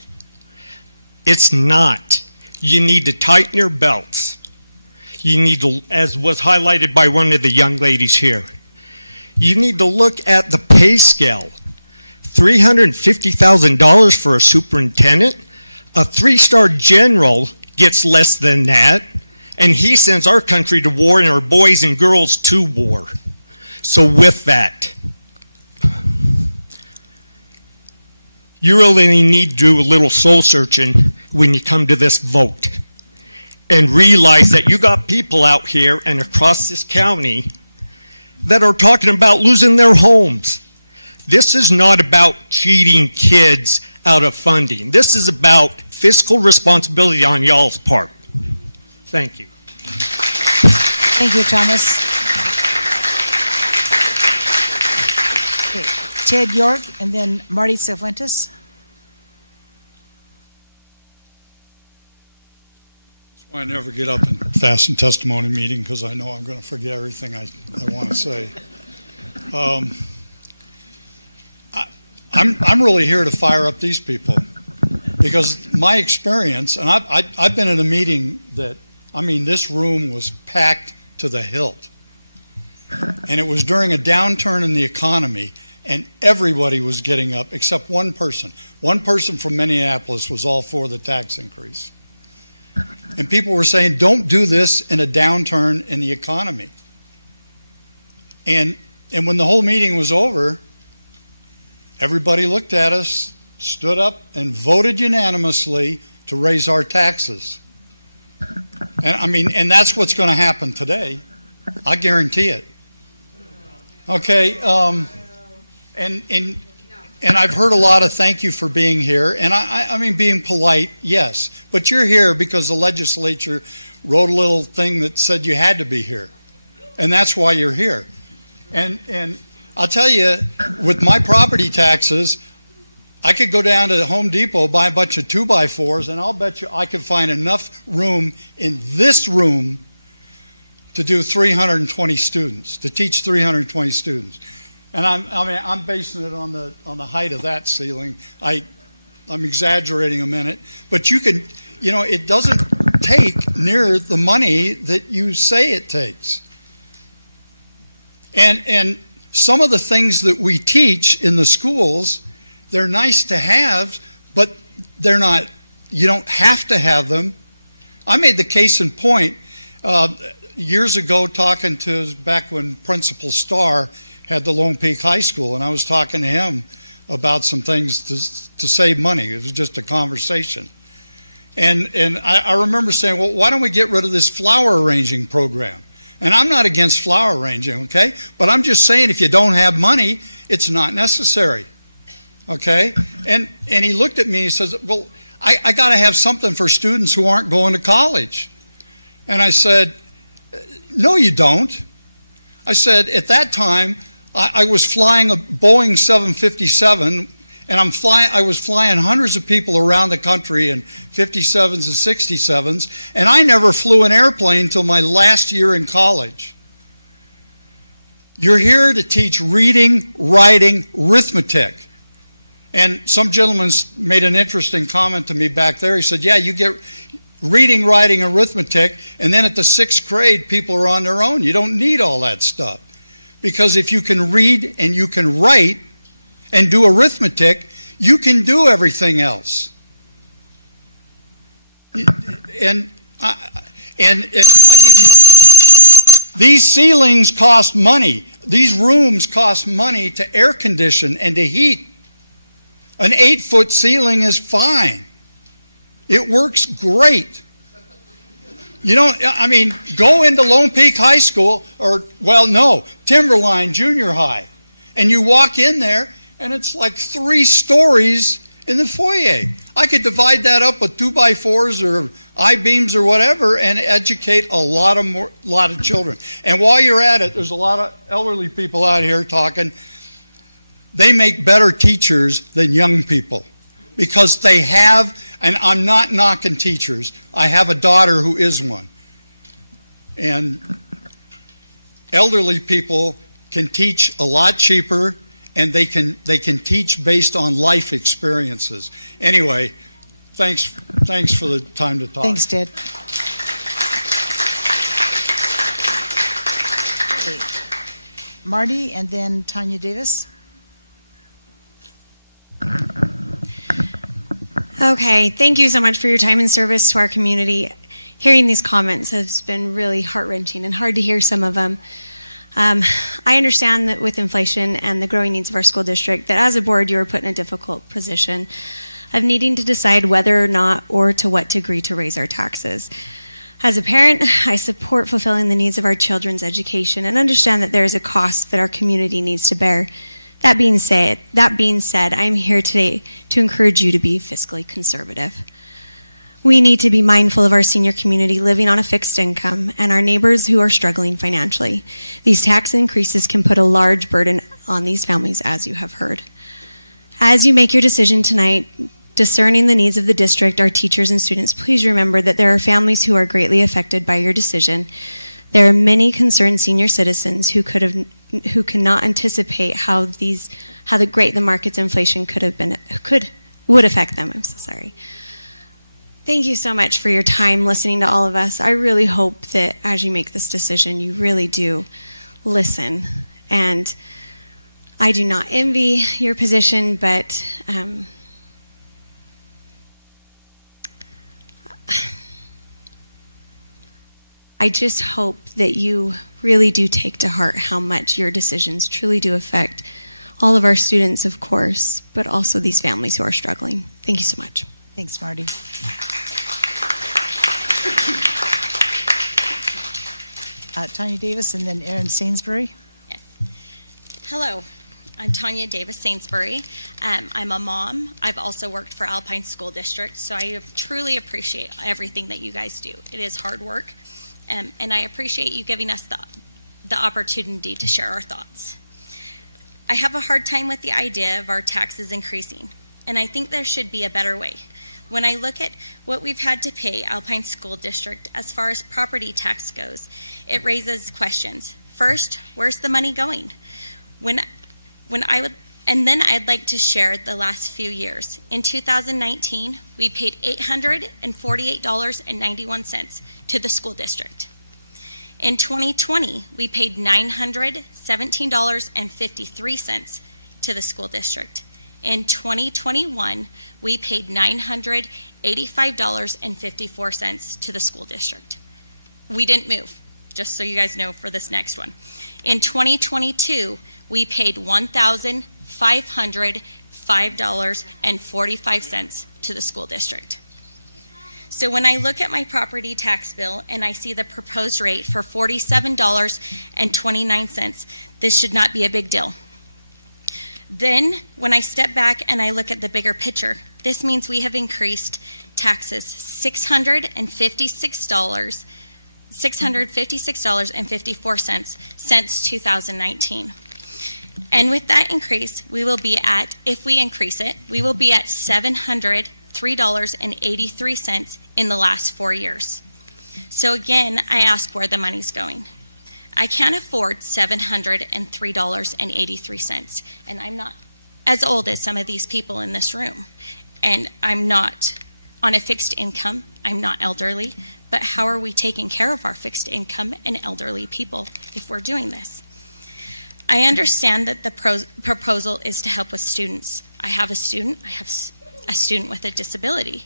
It's not. You need to tighten your belts. You need to, as was highlighted by one of the young ladies here, you need to look at the pay scale. $350,000 for a superintendent. A 3-star general gets less than that, and he sends our country to war and our boys and girls to war. So with that, you really need to do a little soul searching when you come to this vote and realize that you got people out here and across this county that are talking about losing their homes. This is not about cheating kids out of funding. This is about fiscal responsibility on y'all's part. Thank you. Thank you, Thomas. Okay. Ted York and then Marty Cifuentes. That's why I never get up and fast in testimony meeting, because I know I'm going to forget everything I want to say. I'm really here to fire up these people, because my experience, and I've been in a meeting that, I mean, this room was packed to the hilt. And it was during a downturn in the economy, and everybody was getting up except one person. One person from Minneapolis was all for the tax increase. And people were saying, don't do this in a downturn in the economy. And when the whole meeting was over, everybody looked at us, stood up, and voted unanimously to raise our taxes. And I mean, and that's what's going to happen today. I guarantee it. Okay, and I've heard a lot of thank you for being here, and I mean, being polite, yes, but you're here because the legislature wrote a little thing that said you had to be here, and that's why you're here. And I'll tell you, with my property taxes, I could go down to Home Depot, buy a bunch of 2x4s, and I'll bet you I could find enough room in this room to do 320 students, to teach 320 students. And I'm basing it on the height of that ceiling. I'm exaggerating a minute, but you can, you know, it doesn't take near the money that you say it takes. And some of the things that we teach in the schools, they're nice to have, but they're not, you don't have to have them. I made the case in point years ago talking to, back when Principal Starr had the Lone Peak High School, and I was talking to him about some things to save money. It was just a conversation. And I remember saying, well, why don't we get rid of this flower arranging program? And I'm not against flower arranging, okay? But I'm just saying, if you don't have money, it's not necessary, okay? And he looked at me and he says, well, I got to have something for students who aren't going to college. And I said, no, you don't. I said, at that time, I was flying a Boeing 757, and I was flying hundreds of people around the country in 57s and 67s, and I never flew an airplane until my last year in college. You're here to teach reading, writing, arithmetic. And some gentleman made an interesting comment to me back there. He said, yeah, you get reading, writing, arithmetic, and then at the 6th grade, people are on their own. You don't need all that stuff. Because if you can read and you can write and do arithmetic, you can do everything else. And I'll give you, these ceilings cost money. These rooms cost money to air condition and to heat. An 8-foot ceiling is fine. It works great. You know, I mean, go into Lone Peak High School, or, well, no, Timberline Junior High, and you walk in there, and it's like 3 stories in the foyer. I could divide that up with 2x4s or I-beams or whatever and educate a lot of children. And while you're at it, there's a lot of elderly people out here talking. They make better teachers than young people because they have, and I'm not knocking teachers. I have a daughter who is one. And elderly people can teach a lot cheaper, and they can teach based on life experiences. Anyway, thanks for the time to talk. Thanks, Ted. Okay. Marty, and then Tanya Davis. Okay, thank you so much for your time and service to our community. Hearing these comments has been really heart-wrenching and hard to hear some of them. I understand that with inflation and the growing needs of our school district, that as a board you are put in a difficult position of needing to decide whether or not or to what degree to raise our taxes. As a parent, I support fulfilling the needs of our children's education and understand that there is a cost that our community needs to bear. That being said, I'm here today to encourage you to be fiscally conservative. We need to be mindful of our senior community living on a fixed income and our neighbors who are struggling financially. These tax increases can put a large burden on these families, as you have heard. As you make your decision tonight, discerning the needs of the district, our teachers and students, please remember that there are families who are greatly affected by your decision. There are many concerned senior citizens who cannot anticipate how great the market's inflation would affect them. I'm so sorry. Thank you so much for your time listening to all of us. I really hope that as you make this decision, you really do listen. And I do not envy your position, but I just hope that you really do take to heart how much your decisions truly do affect all of our students, of course, but also these families who are struggling. Thank you so much. Thanks, Marty. Tanya Davis and then Erin Sainsbury. Yes. Hello, I'm Tanya Davis Sainsbury. I'm a mom. I've also worked for Alpine School District, so I truly appreciate everything that you guys do. It is hard work, and I appreciate you giving us the opportunity to share our thoughts. I have a hard time with the idea of our taxes increasing, and I think there should be a better way. When I look at what we've had to pay Alpine School District as far as property tax goes, it raises questions. First, where's the money going? Then I'd like to share the last few years. In 2019, we paid $848.91 to the school district. In 2020, we paid $917.53 to the school district. In 2021, we paid $985.54 to the school district. We didn't move, just so you guys know for this next one. In 2022, we paid $1,505.45 to the school district. So when I look at my property tax bill and I see the proposed rate for $47.29, this should not be a big deal. Then, when I step back and I look at the bigger picture, this means we have increased taxes $656.54 since 2019. And with that increase, we will be at, if we increase it, we will be at $703.83 in the last 4 years. So again, I ask where the money's going. I can't afford $703.83, and as old as some of these people in this room. And I'm not on a fixed income. I'm not elderly. But how are we taking care of our fixed income and elderly people if we're doing this? I understand that the proposal is to help with students. I have a student with a disability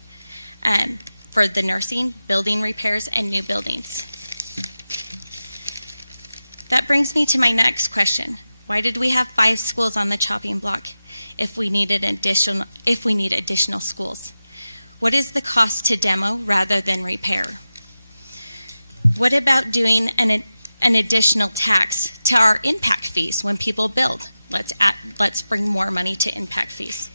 for the nursing, building repairs, and new buildings. That brings me to my next question. Why did we have 5 schools on the chopping block if we need additional schools? What is the cost to demo rather than repair? What about doing an additional tax to our impact fees when people build? Let's bring more money to impact fees.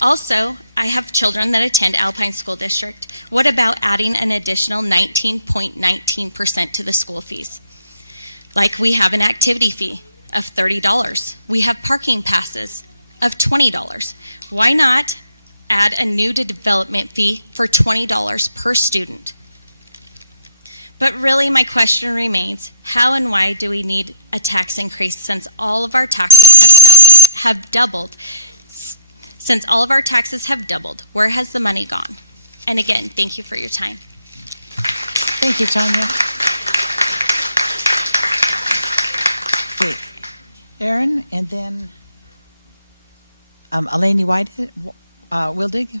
Also, I have children that attend Alpine School District. What about adding an additional 19.19% to the school fees? Like we have an activity fee of $30. We have parking passes of $20. Why not add a new development fee for $20 per student? But really, my question remains, how and why do we need a tax increase since all of our taxes have doubled? Since all of our taxes have doubled, where has the money gone? And again, thank you for your time. Thank you, Tanya. Okay, Aaron, and then Eleni Wildig.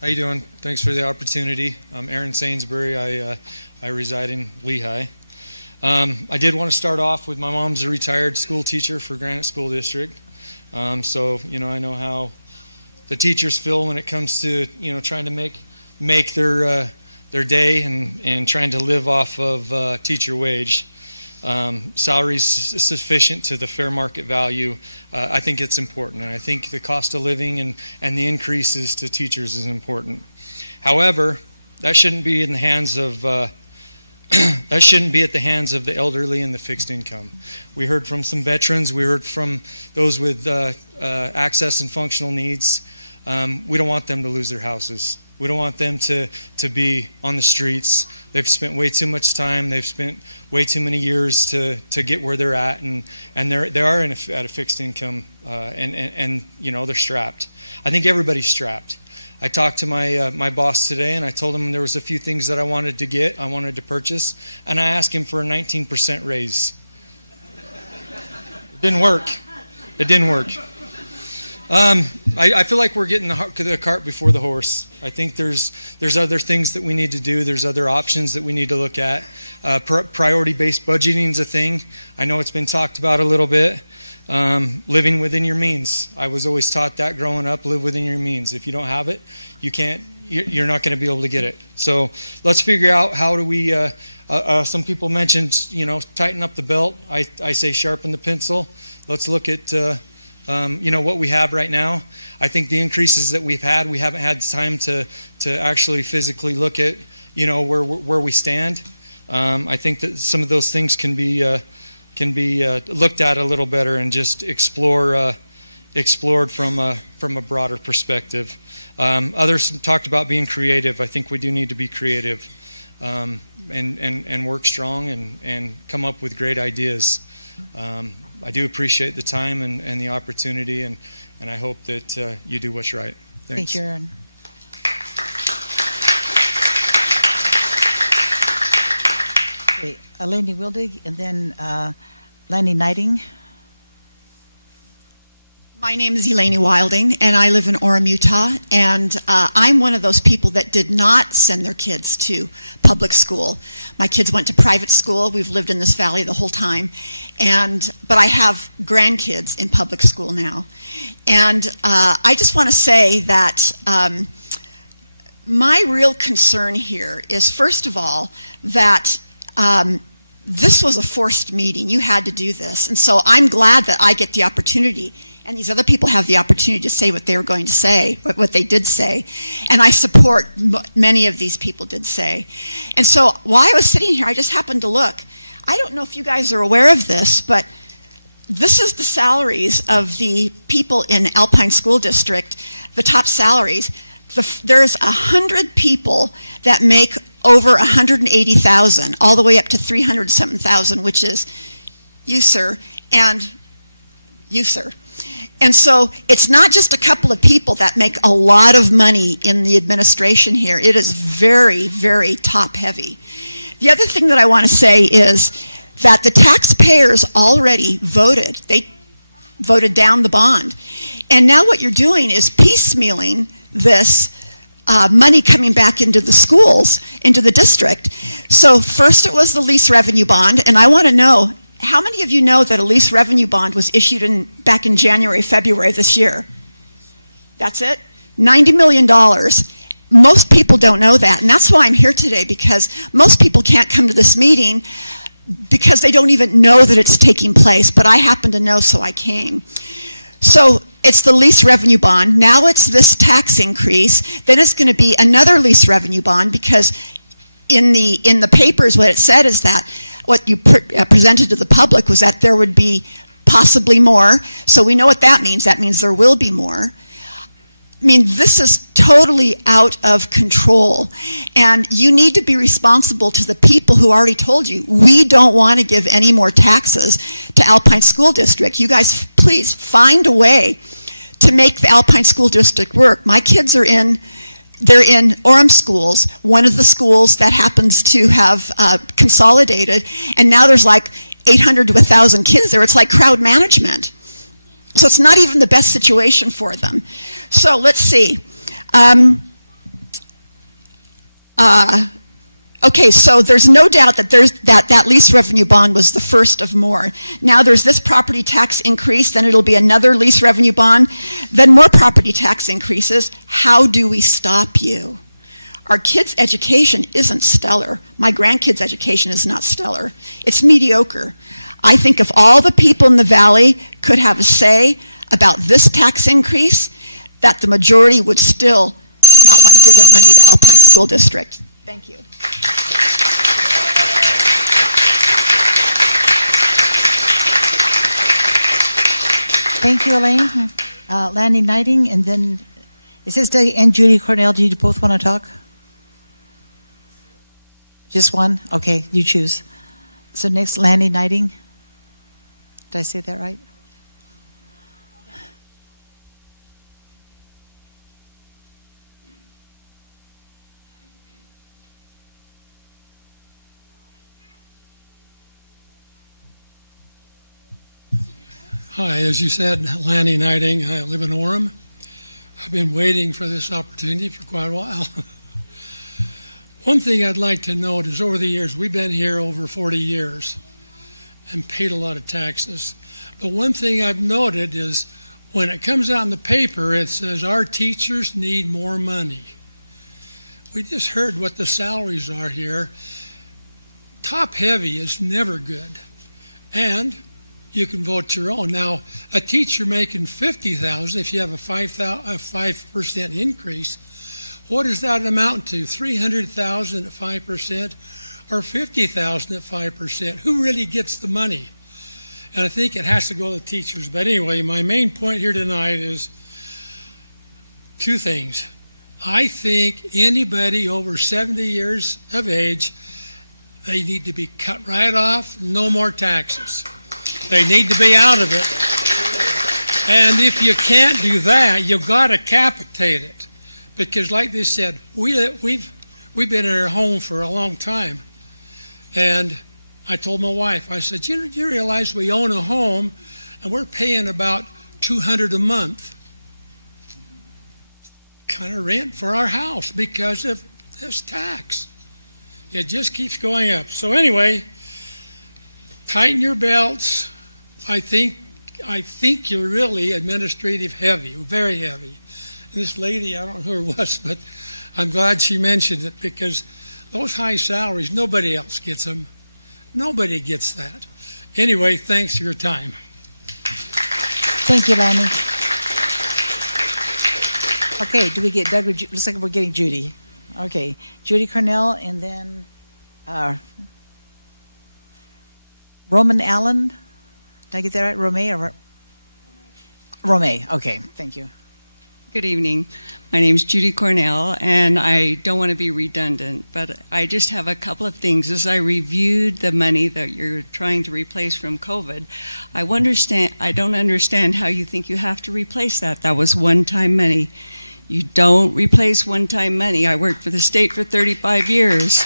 How you doing? Thanks for the opportunity. I'm Aaron Sainsbury. I reside in Lehigh. I did want to start off with my mom's a retired school teacher for Granite School District. So, I know how the teachers feel when it comes to, trying to make their day and trying to live off of teacher wage. Salaries sufficient to the fair market value. I think it's important, and I think the cost of living and the increases to teachers is important. However, that shouldn't be in the hands of that shouldn't be at the hands of the elderly and the fixed income. We heard from some veterans. We heard from those with access and functional needs. We don't want them to lose their houses. We don't want them to be on the streets. They've spent way too much time. They've spent way too many years to get where they're at, and they are at a fixed income, and they're strapped. I think everybody's strapped. I talked to my boss today, and I told him there was a few things that I wanted to purchase, and I asked him for a 19% raise. It didn't work. I feel like we're getting the cart before the horse. I think there's other things that we need to do. There's other options that we need to look at. Priority-based budgeting is a thing. I know it's been talked about a little bit. Living within your means. I was always taught that growing up, live within your means. If you don't have it, you're not going to be able to get it. So let's figure out how do we, some people mentioned, tighten up the belt. I say sharpen the pencil. Let's look at, what we have right now. I think the increases that we haven't had time to actually physically look at, where we stand. I think that some of those things can be looked at a little better and just explored from a broader perspective. Others talked about being creative. I think we do need to be creative and work strong and come up with great ideas. I do appreciate the time and the opportunity, and I hope that you do what's right. Thanks. Thank you, Aaron. Okay, Eleni Wildig, and then Lenny Knighting. My name is Eleni Wilding, and I live in Orem, Utah, and I'm one of those people that did not send their kids to public school. My kids went to private school. We've lived in this valley the whole time, but I have grandkids in public school now. And I just want to say that my real concern here is, first of all, that this was a forced meeting. You had to do this. And so I'm glad that I get the opportunity, and these other people have the opportunity to say what they were going to say, what they did say. And I support many of these people did say. And so while I was sitting here, I just happened to look. I don't know if you guys are aware of this, but this is the salaries of the people in Alpine School District, the top salaries. There's 100 people that make over $180,000, all the way up to $300-something thousand, which is, you, sir, and you, sir. And so it's not just a couple of people that make a lot of money in the administration here. It is very, very top heavy. The other thing that I want to say is that the taxpayers already voted. They voted down the bond. And now what you're doing is piecemealing this money coming back into the schools, into the district. So first it was the lease revenue bond, and I want to know, how many of you know that a lease revenue bond was issued back in January, February this year? That's it? $90 million. Most people don't know that, and that's why I'm here today, because most people can't come to this meeting because they don't even know that it's taking place, but I happen to know, so I came. So it's the lease revenue bond. Now it's this tax increase. Then it's going to be another lease revenue bond, because in the papers what it said is that what you presented to the public was that there would be possibly more. So we know what that means. That means there will be more. I mean, this is totally out of control. And you need to be responsible to the people who already told you, we don't want to give any more taxes to Alpine School District. You guys, please find a way to make the Alpine School District work. My kids are they're in Orem schools, one of the schools that happens to have consolidated, and now there's like 800 to 1,000 kids there. It's like crowd management. So it's not even the best situation for them. So let's see. Okay, so there's no doubt that that lease revenue bond was the first of more. Now there's this property tax increase, then it'll be another lease revenue bond, then more property tax increases. How do we stop you? Our kids' education isn't stellar. My grandkids' education is not stellar. It's mediocre. I think if all the people in the valley could have a say about this tax increase, that the majority would still not want to give their money to Alpine School District. Thank you. Thank you, Elaine. Lanny Knighting, and then it says Doug and Judy Cornell. Do you both want to talk? Just one? Okay, you choose. So next, Lanny Knighting. Did I say that right? Hi, as you said, Lanny Knighting. I live in Orem. I've been waiting for this opportunity for quite a while. One thing I'd like to note is over the years, we've been here over 40 years and paid a lot of taxes. But one thing I've noted is when it comes out in the paper, it says our teachers need more money. We just heard what the salaries are here. Top heavy is never good. And you can vote your own. Now, a teacher making $50,000, if you have a 5% increase, what does that amount to? $300,000 at 5% or $50,000 at 5%? Who really gets the money? And I think it has to go to the teachers. But anyway, my main point here tonight is two things. I think anybody over 70 years of age, they need to be cut right off, no more taxes. They need to be out of it. And if you can't do that, you've got to capitate it. Because like they said, we've been in our home for a long time. And I told my wife, I said, you realize we own a home and we're paying about $200 a month kind of rent for our house because of this tax. It just keeps going up. So anyway, tighten your belts. I think you're really administrative heavy, very heavy. And this lady, I don't know who it was, but I'm glad she mentioned it because those high salaries, nobody else gets them. Nobody gets that. Anyway, thanks for your time. Thank you, Lanny. Okay, do we get Doug? Looks like we're getting Judy. Okay, Judy Cornell, and then Roman Allen. Did I get that right? Romay or Romay? Okay, thank you. Good evening. My name is Judy Cornell, and I don't want to be redundant, but I just have a couple of things. As I reviewed the money that you're trying to replace from COVID, I don't understand how you think you have to replace that. That was one-time money. You don't replace one-time money. I worked for the state for 35 years.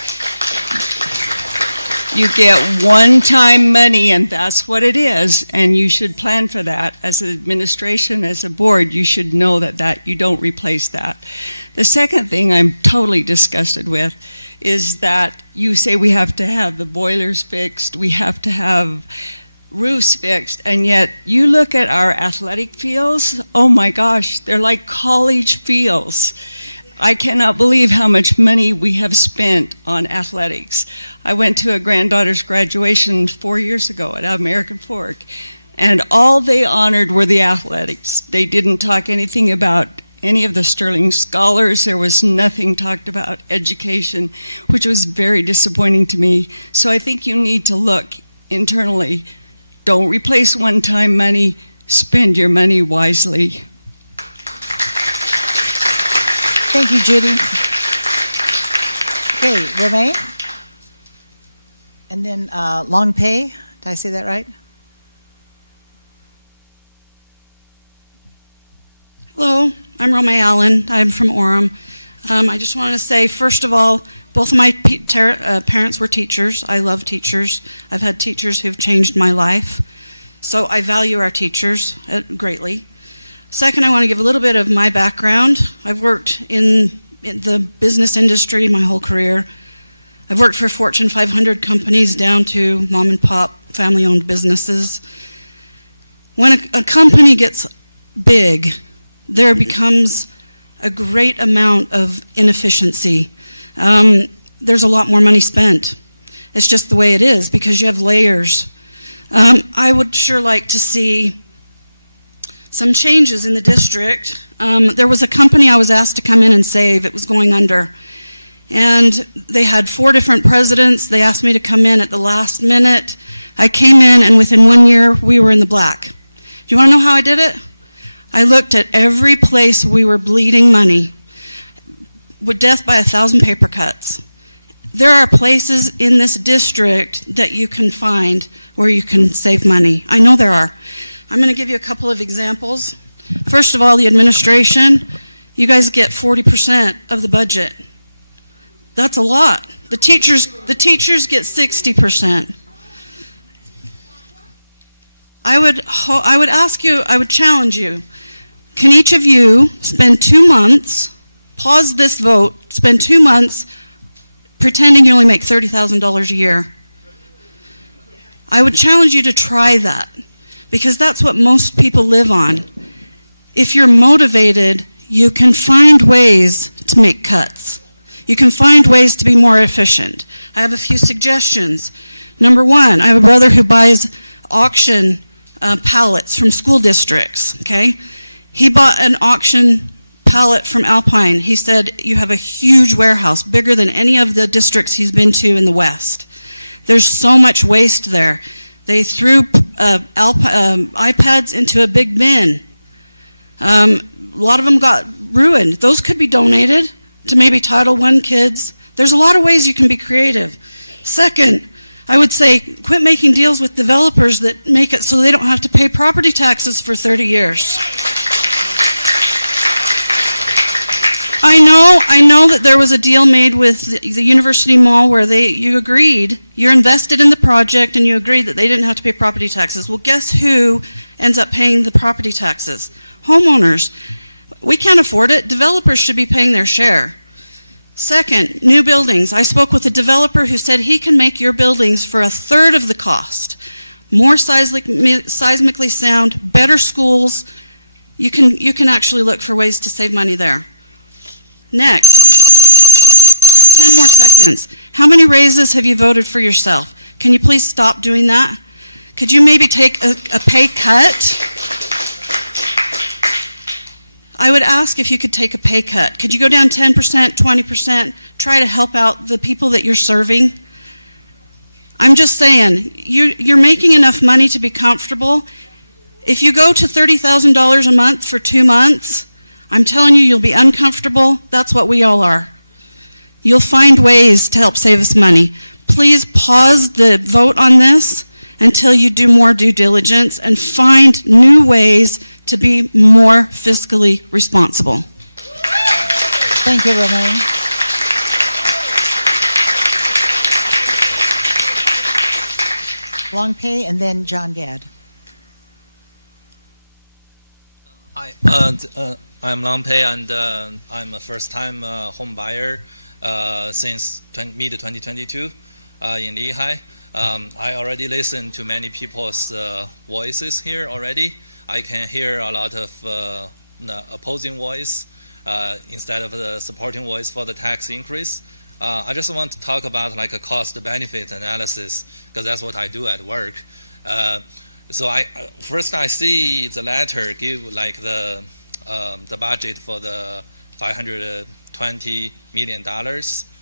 You get one-time money, and that's what it is, and you should plan for that. As an administration, as a board, you should know that you don't replace that. The second thing I'm totally disgusted with is that you say we have to have the boilers fixed, we have to have roofs fixed, and yet you look at our athletic fields, oh my gosh, they're like college fields. I cannot believe how much money we have spent on athletics. I went to a granddaughter's graduation 4 years ago at American Fork, and all they honored were the athletics. They didn't talk anything about any of the Sterling Scholars. There was nothing talked about education, which was very disappointing to me. So I think you need to look internally. Don't replace one-time money. Spend your money wisely. Thank you, Judy. Okay, Renee? And then Long Pei, did I say that right? Hello, I'm Romay Allen. I'm from Orem. I just wanted to say, first of all, both of my parents were teachers. I love teachers. I've had teachers who've changed my life. So I value our teachers greatly. Second, I want to give a little bit of my background. I've worked in the business industry my whole career. I've worked for Fortune 500 companies down to mom and pop family-owned businesses. When a company gets big, there becomes a great amount of inefficiency. There's a lot more money spent. It's just the way it is because you have layers. I would sure like to see some changes in the district. There was a company I was asked to come in and save. It was going under. And they had 4 different presidents. They asked me to come in at the last minute. I came in, and within 1 year, we were in the black. Do you want to know how I did it? I looked at every place we were bleeding money, with death by 1,000 paper cuts. There are places in this district that you can find where you can save money. I know there are. I'm going to give you a couple of examples. First of all, the administration, you guys get 40% of the budget. That's a lot. The teachers get 60%. I would ask you, I would challenge you, can each of you spend 2 months, pause this vote, spend 2 months pretending you only make $30,000 a year? I would challenge you to try that, because that's what most people live on. If you're motivated, you can find ways to make cuts. You can find ways to be more efficient. I have a few suggestions. Number 1, I have a brother who buys auction pallets from school districts, okay? He bought an auction pallet from Alpine. He said, you have a huge warehouse, bigger than any of the districts he's been to in the West. There's so much waste there. They threw iPads into a big bin. A lot of them got ruined. Those could be donated to maybe Title I kids. There's a lot of ways you can be creative. Second, I would say quit making deals with developers that make it so they don't have to pay property taxes for 30 years. I know that there was a deal made with the University Mall where you agreed, you're invested in the project and you agreed that they didn't have to pay property taxes. Well, guess who ends up paying the property taxes? Homeowners. We can't afford it. Developers should be paying their share. Second, new buildings. I spoke with a developer who said he can make your buildings for 1/3 of the cost. More seismically sound, better schools. You can actually look for ways to save money there. Next, 10 more seconds. How many raises have you voted for yourself? Can you please stop doing that? Could you maybe take a pay cut? I would ask if you could take a pay cut. Could you go down 10%, 20%, try to help out the people that you're serving? I'm just saying, you're making enough money to be comfortable. If you go to $30,000 a month for 2 months, I'm telling you, you'll be uncomfortable. That's what we all are. You'll find ways to help save us money. Please pause the vote on this until you do more due diligence and find new ways to be more fiscally responsible. Thank you, Renee. Longpay and then John Gadd. Hi, I'm Longpay, and I'm a first-time home buyer since mid-2022 in Lehigh. I already listened to many people's voices here already. I can hear a lot of opposing voice instead of the supporting voice for the tax increase. I just want to talk about like a cost-benefit analysis because that's what I do at work. So first I see the letter give like the budget for the $520 million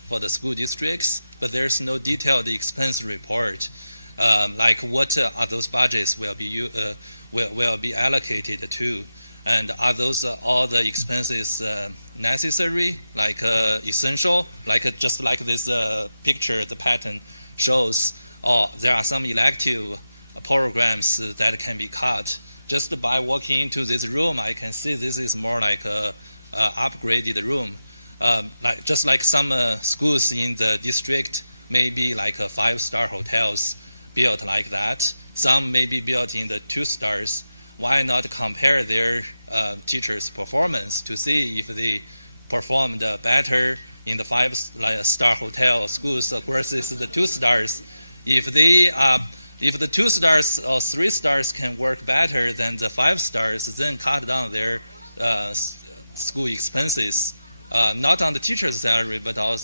for the school districts, but there's no detailed expense report. Like what are those budgets will be allocated to, and are those all the expenses necessary, like essential, like just like this picture the pattern shows, or there are some elective programs that can be cut. Just by walking into this room, I can see this is more like a upgraded room. Just like some schools in the district may be like 5-star hotels built like that. Some may be built in the 2 stars. Why not compare their teachers' performance to see if they performed better in the 5-star hotel schools versus the 2 stars? If the 2 stars or 3 stars can work better than the 5 stars, then cut down their school expenses, not on the teacher's salary, but on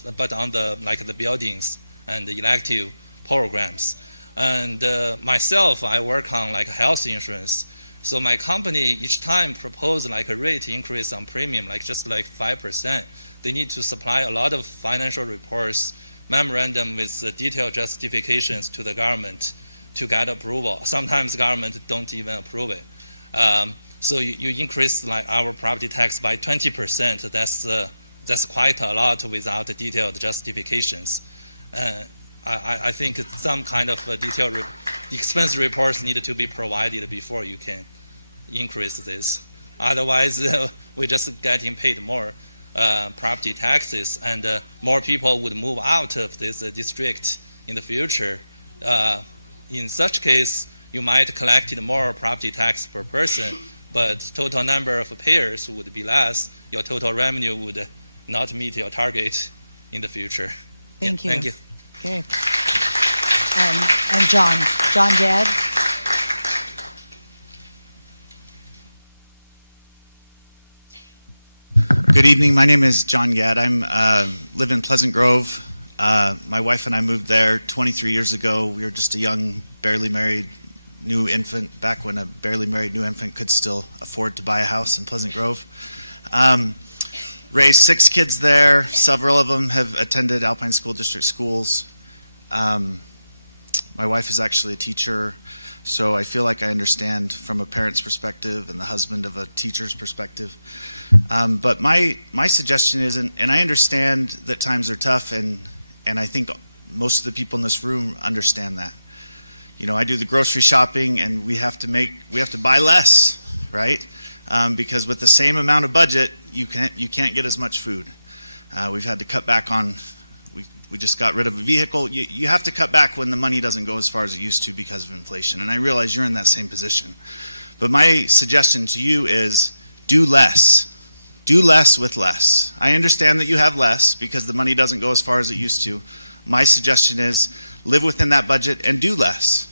the buildings and the elective programs. And myself, I work on like health insurance. So my company each time propose like a rate increase on premium, like just like 5%. They need to supply a lot of financial reports, memorandum with detailed justifications to the government to get approval. Sometimes government don't even approve it. So you increase like our property tax by 20%. That's quite a lot without detailed justifications. I think some kind of detailed expense reports need to be provided before you can increase this. Otherwise, we're just getting paid more property taxes, and more people would move out of this district in the future. In such case, you might collect more property tax per person, but total number of payers would be less. Your total revenue would not meet your target in the future. Thank you. Thank you. Okay. And John Gadd. Good evening. My name is John Gadd. I live in Pleasant Grove. My wife and I moved there 23 years ago. We were just a young, barely married new infant, back when a barely married new infant could still afford to buy a house in Pleasant Grove. Raised 6 kids there. Several of them have attended Alpine School District schools. My wife is actually a teacher, so I feel like I understand from a parent's perspective and the husband of a teacher's perspective. But my suggestion is, and I understand that times are tough, and I think most of the people in this room understand that. You know, I do the grocery shopping, and we have to buy less, right? Because with the same amount of budget, you can't get as much food. We've had to cut back on. We just got rid of a vehicle. You have to cut back when the money doesn't go as far as it used to because of inflation. And I realize you're in that same position. But my suggestion to you is do less. Do less with less. I understand that you have less because the money doesn't go as far as it used to. My suggestion is live within that budget and do less.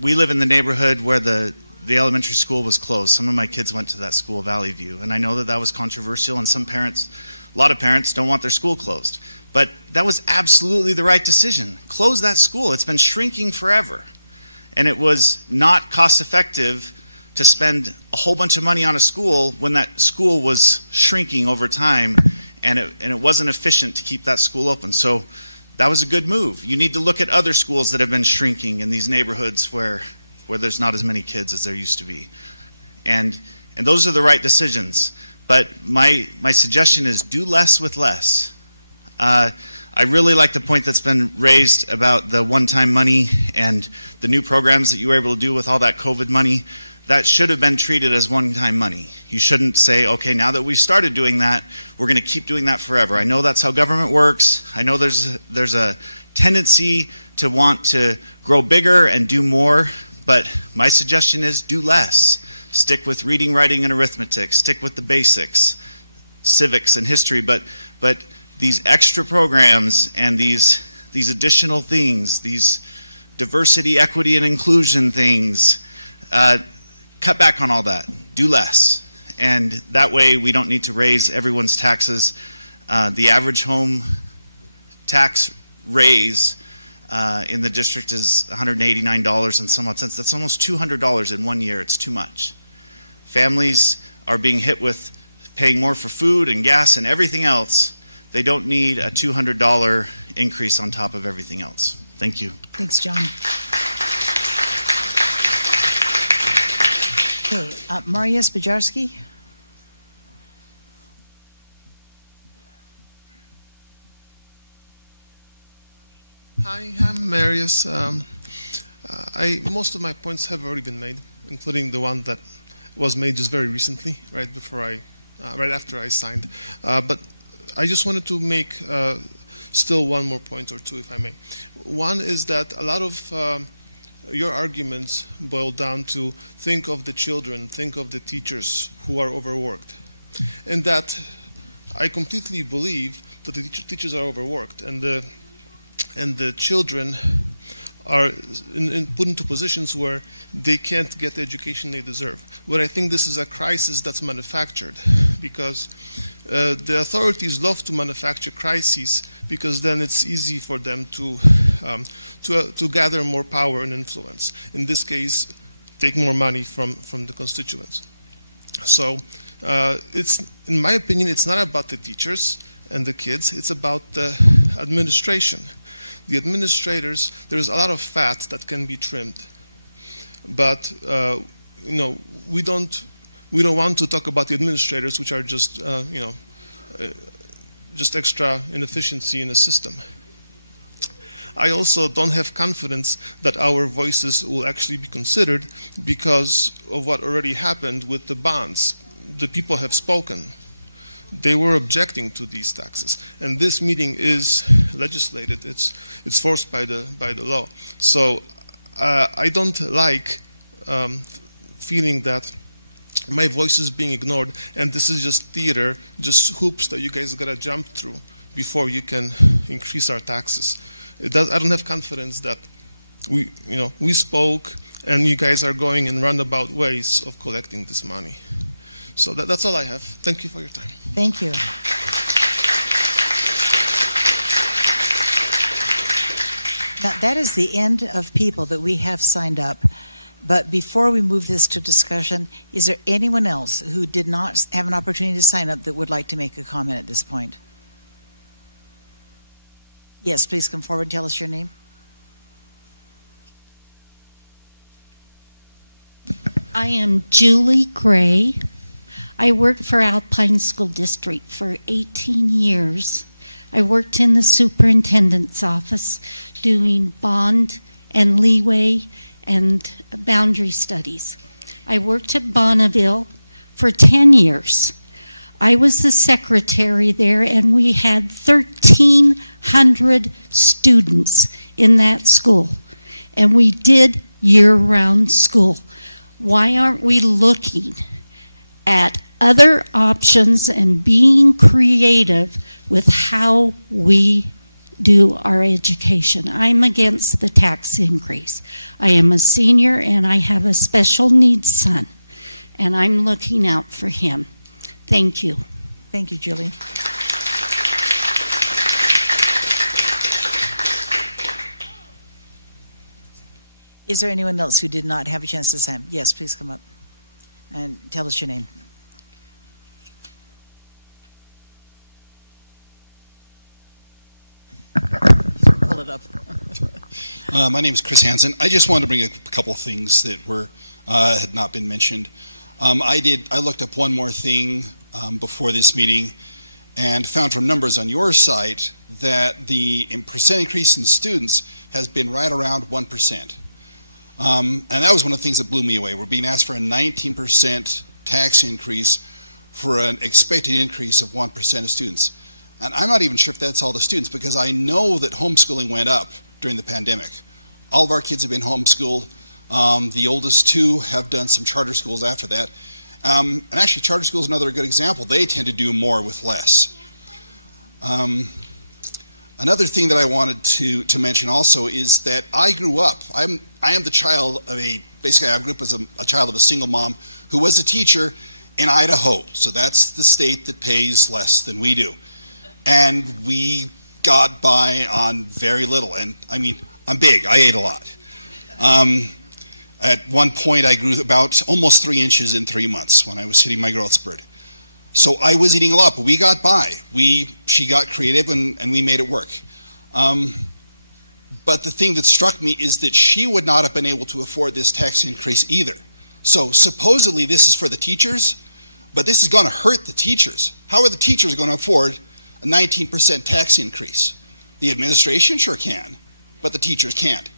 We live in the neighborhood where the elementary school was closed. Some of my kids went to that school, Valley View, and I know that was controversial, and a lot of parents don't want their school closed. But that was absolutely the right decision. Close that school. It's been shrinking forever. And it was not cost effective to spend a whole bunch of money on a school when that school was shrinking over time, and it wasn't efficient to keep that school open. So that was a good move. You need to look at other schools that have been shrinking in these neighborhoods where there's not as many kids as there used to be. And And those are the right decisions. But my suggestion is do less with less. I really like the point that's been raised about the one-time money and the new programs that you were able to do with all that COVID money. That should have been treated as one-time money. You shouldn't say, okay, now that we've started doing that, we're going to keep doing that forever. I know that's how government works. I know there's a tendency to want to grow bigger and do more, but my suggestion is do less. Stick with reading, writing, and arithmetic. Stick with the basics, civics and history, but these extra programs and these additional things, these diversity, equity, and inclusion things, cut back on all that. Do less. And that way we don't need to raise everyone's taxes. The average home tax raise in the district is $189 and some odd cents. That's almost $200 in 1 year. It's too much. Families are being hit with paying more for food and gas and everything else. They don't need a $200 increase on top of everything else. Thank you. Thanks, John. Okay, Mariusz Bajarski. Hi, I'm Mariusz. Most of my points have already been made, including the one that was made just very recently, right after I signed. But I just wanted to make still one more point or two, if I may. One is that a lot of your arguments boil down to think of the children, think of the teachers who are overworked. And that I completely believe that the teachers are overworked, and the children are put into positions where they can't get the education they deserve. But I think this is a crisis that's manufactured, because the authorities love to manufacture crises, because then it's easy for them to gather more power and influence. In this case, take more money from the constituents. So in my opinion, it's not about the teachers and the kids, it's about the administration. The administrators, there's a lot of fat that can be trimmed, but we don't want to talk about the administrators, which are just just extra inefficiency in the system. I also don't have confidence that our voices will actually be considered because of what already happened with the bonds. The people have spoken. They were objecting to these taxes, and this meeting is legislated. It's forced by the law. So I don't like feeling that my voice is being ignored, and this is just theater, just hoops that you guys gotta jump through before you can increase our taxes. I don't have confidence that we spoke, and you guys are going in roundabout ways of collecting this money. So that's all I have. Thank you for your time. Thank you. Now, that is the end of people that we have signed up. But before we move this to discussion, is there anyone else who did not have an opportunity to sign up that would like to make a comment at this point? Yes, please come forward and tell us your name. I am Julie Gray. I worked for Alpine School District for 18 years. I worked in the superintendent's office doing bond and leeway and boundary studies. I worked at Bonneville for 10 years. I was the secretary there, and we had 1,300 students in that school, and we did year-round school. Why aren't we looking at other options and being creative with how we do our education? I'm against the tax increase. I am a senior and I have a special needs son, and I'm looking out for him. Thank you. Thank you, Julie. Is there anyone else who did not have a chance to sign? Yes, please come up and tell us your name. Pull it up. My name is Chris Hansen. I just wanted to bring a couple things that had not been mentioned. I looked up one more thing before this meeting and found from numbers on your site that the percent increase in students has been right around 1%. And that was one of the things that blew me away. We're being asked for a 19% tax increase for an expected increase of 1% of students. And I'm not even sure if that's all the students, because I know that homeschooling went up during the pandemic. All of our kids have been homeschooled. The oldest two have done some charter schools after that. And actually, charter schools is another good example. They tend to do more with less. Another thing that I wanted to mention also is that I grew up. I am the child of basically I grew up as a child of a single mom who was a teacher in Idaho. So that's the state that pays less than we do. And we got by on very little. And I mean, I'm big. I ate a lot. At one point, I grew about almost 3 inches in 3 months when I was hitting my growth spurt. So I was eating a lot, but we got by. She got creative, and we made it work. But the thing that struck me is that she would not have been able to afford this tax increase either. So supposedly this is for the teachers, but this is going to hurt the teachers. How are the teachers going to afford a 19% tax increase? The administration sure can, but the teachers can't.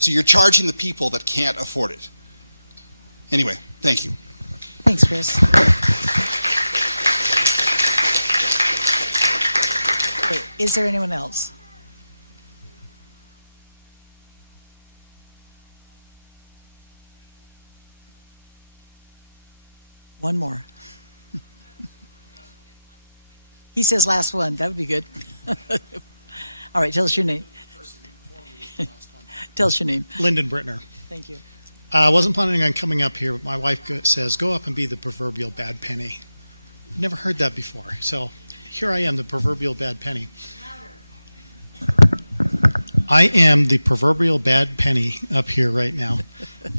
So you're charging the people that can't afford it. Anyway, thank you. Thanks, Chris. Okay, is there anyone else? One more. He says last one. That would be good. All right, tell us your name. Tell us your name. Lyndon Brittner. Thank you. I wasn't planning on coming up here, but my wife says, go up and be the proverbial bad penny. I've never heard that before. So here I am, the proverbial bad penny. I am the proverbial bad penny up here right now.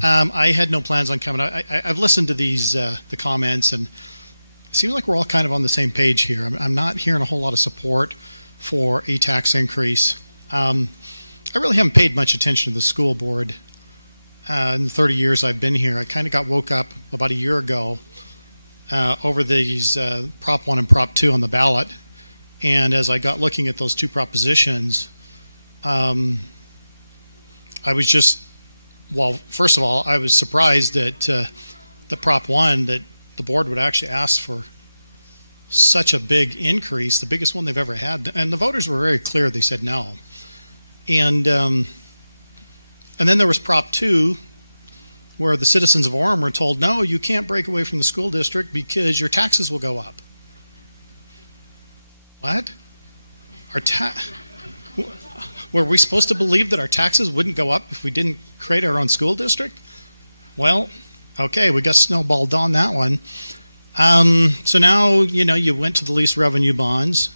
I had no plans on coming. I've listened to these the comments, and it seems like we're all kind of on the same page here. I'm not hearing a whole lot of support for a tax increase. I really haven't paid much attention to the school board in the 30 years I've been here. I kind of got woke up about a year ago over these Prop 1 and Prop 2 on the ballot. And as I got looking at those two propositions, I was just, well, first of all, I was surprised that the Prop 1, that the board would actually ask for such a big increase, the biggest one they've ever had. And the voters were very clear. They said no. And then there was Prop 2, where the citizens of Orem were told, no, you can't break away from the school district because your taxes will go up. What? Were we supposed to believe that our taxes wouldn't go up if we didn't create our own school district? Well, okay, we got snowballed on that one. So now, you went to the least revenue bonds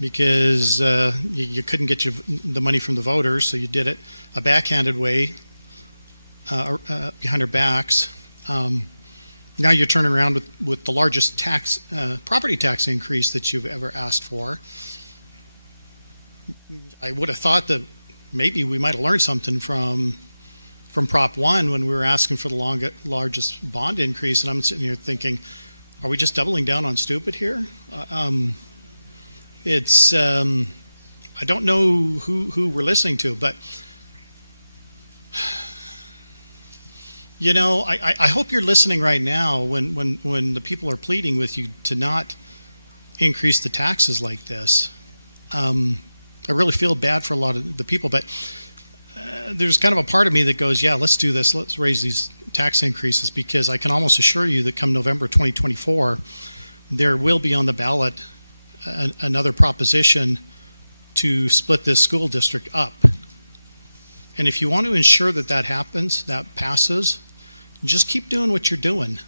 because you couldn't get the money from the voters, so you did it a backhanded way behind our backs. Now you're turning around with the largest property tax increase that you've ever asked for. I would have thought that maybe we might have learned something from Prop 1 when we were asking for the largest bond increase, and I'm sitting here thinking, are we just doubling down on stupid here? I don't know who we're listening to, but I hope you're listening right now when the people are pleading with you to not increase the taxes like this. I really feel bad for a lot of the people, but there's kind of a part of me that goes, yeah, let's do this. Let's raise these tax increases, because I can almost assure you that come November 2024, there will be on the ballot another proposition to split this school district up. And if you want to ensure that that happens, that passes, just keep doing what you're doing.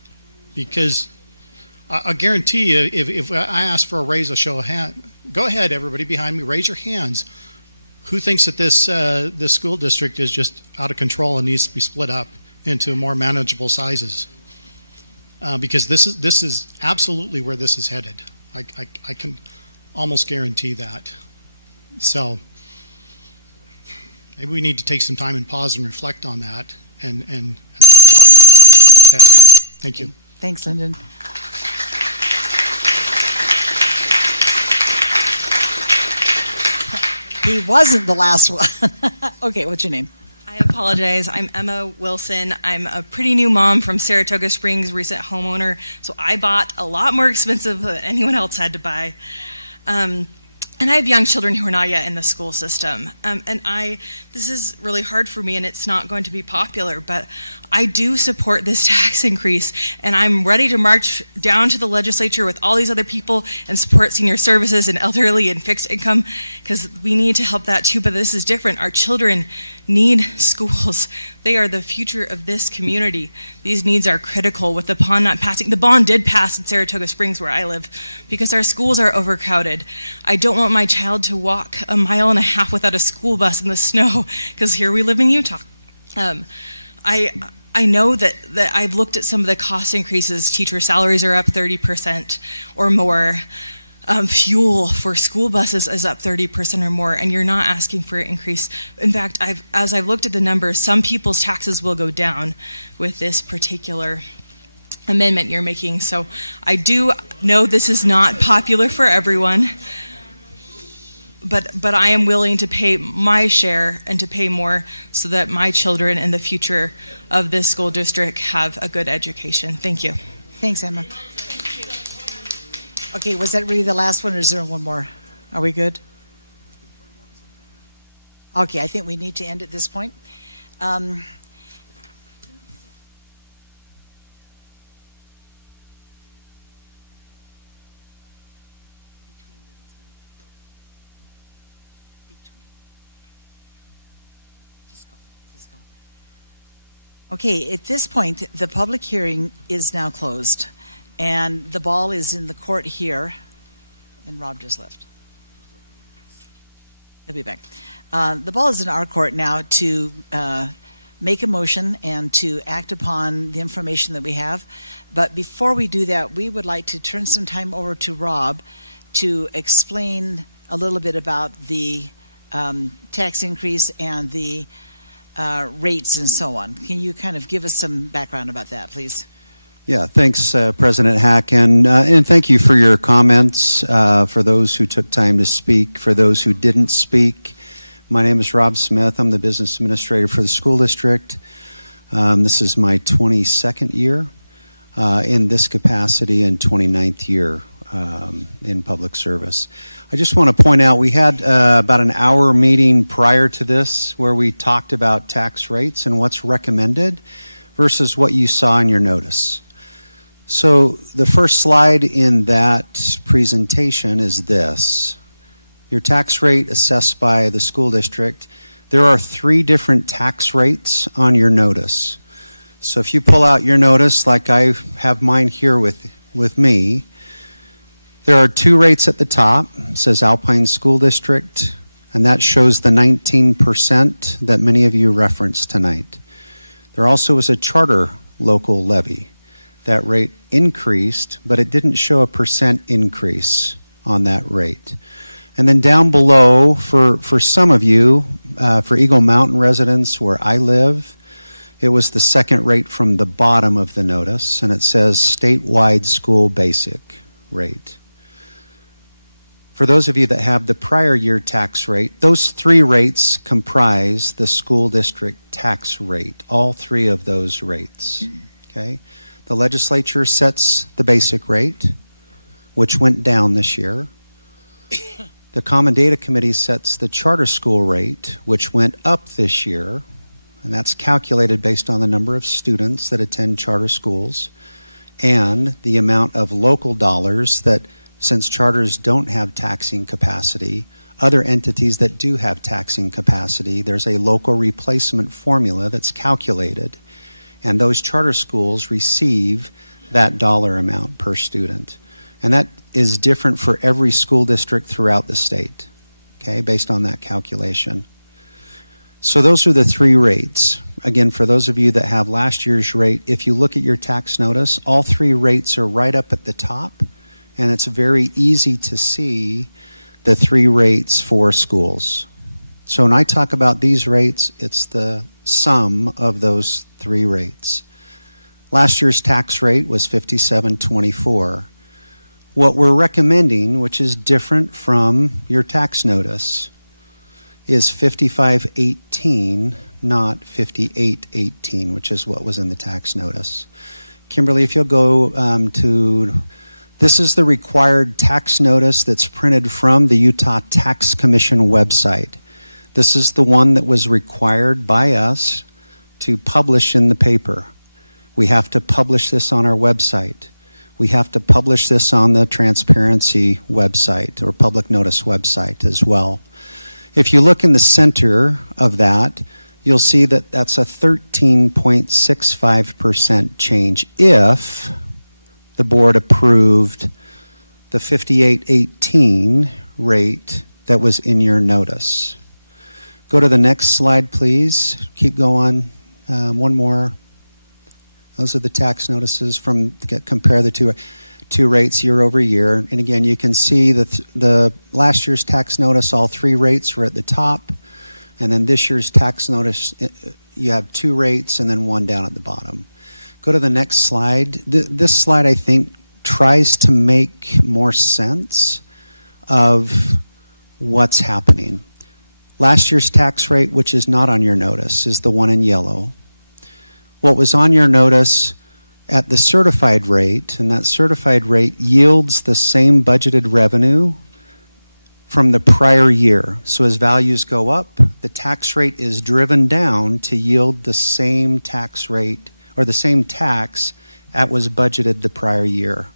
Because I guarantee you, if I ask for a raise, a show of hands, go ahead, everybody behind me, raise your hands. Who thinks that this school district is just out of control and needs to be split up into more manageable sizes? Because this is absolutely where this is headed. I can almost guarantee that. So maybe we need to take some time and pause and reflect on that and think about where this is headed. Thank you. Thanks, Lyndon. He wasn't the last one. Okay, what's your name? I apologize. I'm Emma Wilson. I'm a pretty new mom from Saratoga Springs, recent homeowner, so I bought a lot more expensive than anyone else had to buy. And I have young children who are not yet in the school system. This is really hard for me, and it's not going to be popular, but I do support this tax increase, and I'm ready to march down to the legislature with all these other people and support senior services and elderly and fixed income, because we need to help that too, but this is different. Our children need schools. They are the future of this community. These needs are critical with the bond not passing. The bond did pass in Saratoga Springs, where I live, because our schools are overcrowded. I don't want my child to walk 1.5 miles without a school bus in the snow, because here we live in Utah. I know that I've looked at some of the cost increases. Teacher salaries are up 30% or more. Fuel for school buses is up 30% or more, and you're not asking for an increase. In fact, as I've looked at the numbers, some people's taxes will go down with this particular amendment you're making. So I do know this is not popular for everyone, but I am willing to pay my share and to pay more so that my children and the future of this school district have a good education. Thank you. Thanks, Emma. Okay, was that really the last one, or is there one more? Are we good? Okay, I think we need to end at this point. Okay, at this point, the public hearing is now closed, and the ball is in the court here, and Rob just left. He'll be back. The ball is in our court now to make a motion and to act upon the information that we have. But before we do that, we would like to turn some time over to Rob to explain a little bit about the tax increase and the rates and so on. Can you kind of give us some background about that, please? Yeah, thanks, President Hack, and thank you for your comments, for those who took time to speak, for those who didn't speak. My name is Rob Smith. I'm the business administrator for the school district. This is my 22nd year in this capacity and 29th year in public service. I just want to point out we had about an hour meeting prior to this where we talked about tax rates and what's recommended versus what you saw in your notice. So the first slide in that presentation is this. Your tax rate assessed by the school district. There are 3 different tax rates on your notice. So if you pull out your notice like I have mine here with me, there are 2 rates at the top. It says Alpine School District, and that shows the 19% that many of you referenced tonight. There also is a charter local levy. That rate increased, but it didn't show a percent increase on that rate. And then down below, for some of you, for Eagle Mountain residents where I live, it was the second rate from the bottom of the notice, and it says statewide school basic rate. For those of you that have the prior year tax rate, those 3 rates comprise the school district tax rate, all 3 of those rates. Okay? The legislature sets the basic rate, which went down this year. The Common Data Committee sets the charter school rate, which went up this year, and that's calculated based on the number of students that attend charter schools and the amount of local dollars that, since charters don't have taxing capacity, other entities that do have taxing capacity, there's a local replacement formula that's calculated, and those charter schools receive that dollar amount per student. And that is different for every school district throughout the state, okay, based on that calculation. So those are the 3 rates. Again, for those of you that have last year's rate, if you look at your tax notice, all 3 rates are right up at the top, and it's very easy to see the 3 rates for schools. So when I talk about these rates, it's the sum of those 3 rates. Last year's tax rate was 5724. What we're recommending, which is different from your tax notice, is 5518, not 5818, which is what was in the tax notice. Kimberly, if you'll go this is the required tax notice that's printed from the Utah Tax Commission website. This is the one that was required by us to publish in the paper. We have to publish this on our website. We have to publish this on the transparency website or public notice website as well. If you look in the center of that, you'll see that that's a 13.65% change if the board approved the 5818 rate that was in your notice. Go to the next slide, please. Keep going. One more. Those are the tax notices compare the two rates year over year. And again, you can see that the last year's tax notice, all three rates were at the top. And then this year's tax notice, you have two rates and then one down at the bottom. Go to the next slide. This slide, I think, tries to make more sense of what's happening. Last year's tax rate, which is not on your notice, is the one in yellow. What was on your notice at the certified rate, and that certified rate yields the same budgeted revenue from the prior year. So as values go up, the tax rate is driven down to yield the same tax rate or the same tax that was budgeted the prior year.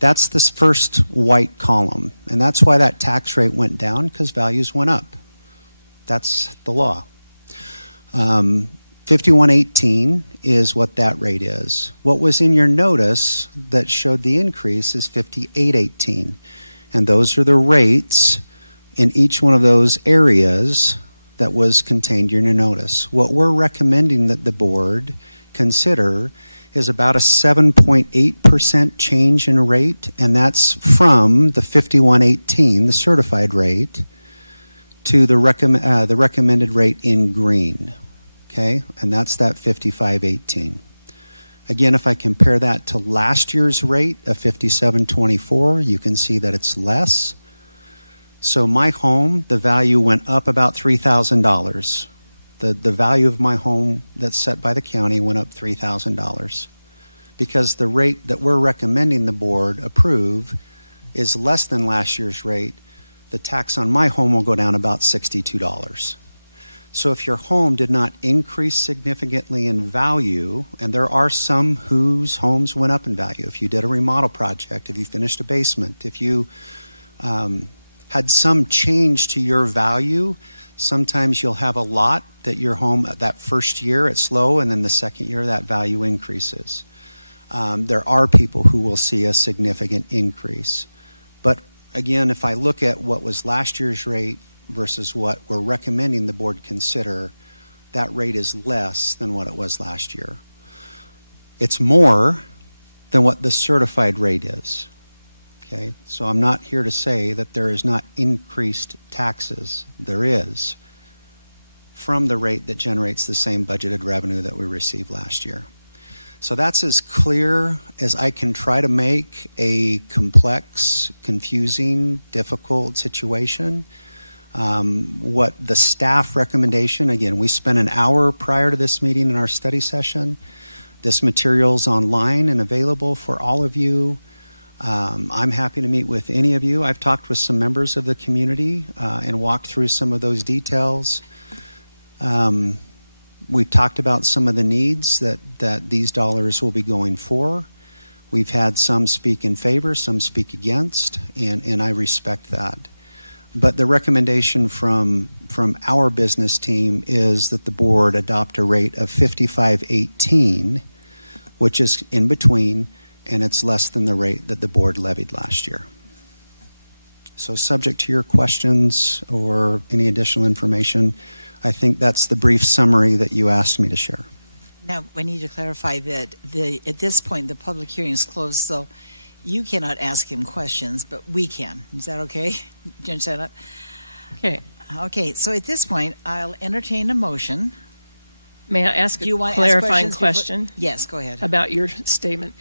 That's this first white column, and that's why that tax rate went down, because values went up. That's the law. 5118 is what that rate is. What was in your notice that showed the increase is 5818. And those are the rates in each one of those areas that was contained in your notice. What we're recommending that the board consider is about a 7.8% change in rate, and that's from the 5118, the certified rate, to the recommended rate in green. Okay, and that's that 5518. Again, if I compare that to last year's rate of 5724, you can see that it's less. So my home, the value went up about $3,000. The value of my home that's set by the county went up $3,000 because the rate that we're recommending the board approve is less than last year's rate. The tax on my home will go down about $62. So if your home did not increase significantly in value, and there are some whose homes went up in value, if you did a remodel project, if you finished a basement, if you had some change to your value, sometimes you'll have a lot that your home, that first year it's low, and then the second year that value increases. There are people who will see a significant increase. But again, if I look at what was last year's rate versus what we're recommending the board consider, that rate is less than what it was last year. It's more than what the certified rate is. Okay, so I'm not here to say that there is not increased taxes. There is, from the rate that generates the same budgeted revenue that we received last year. So that's as clear as I can try to make a complex, confusing, difficult situation. What the staff recommendation, again, we spent an hour prior to this meeting in our study session. This material's online and available for all of you. I'm happy to meet with any of you. I've talked with some members of the community and walked through some of those details. We've talked about some of the needs that these dollars will be going for. We've had some speak in favor, some speak against, and I respect that. But the recommendation from our business team is that the board adopt a rate of 5518, which is in between, and it's less than the rate that the board levied last year. So subject to your questions or any additional information, I think that's the brief summary that you asked me to share. Now, we need to clarify that at this point, the public hearing is closed, so you cannot ask him questions, but we can. Is that okay? Do you understand that? Okay. Okay, so at this point, I'll entertain a motion May I ask Do you a want to ask clarifying questions before- question? Yes, go ahead. About your statement.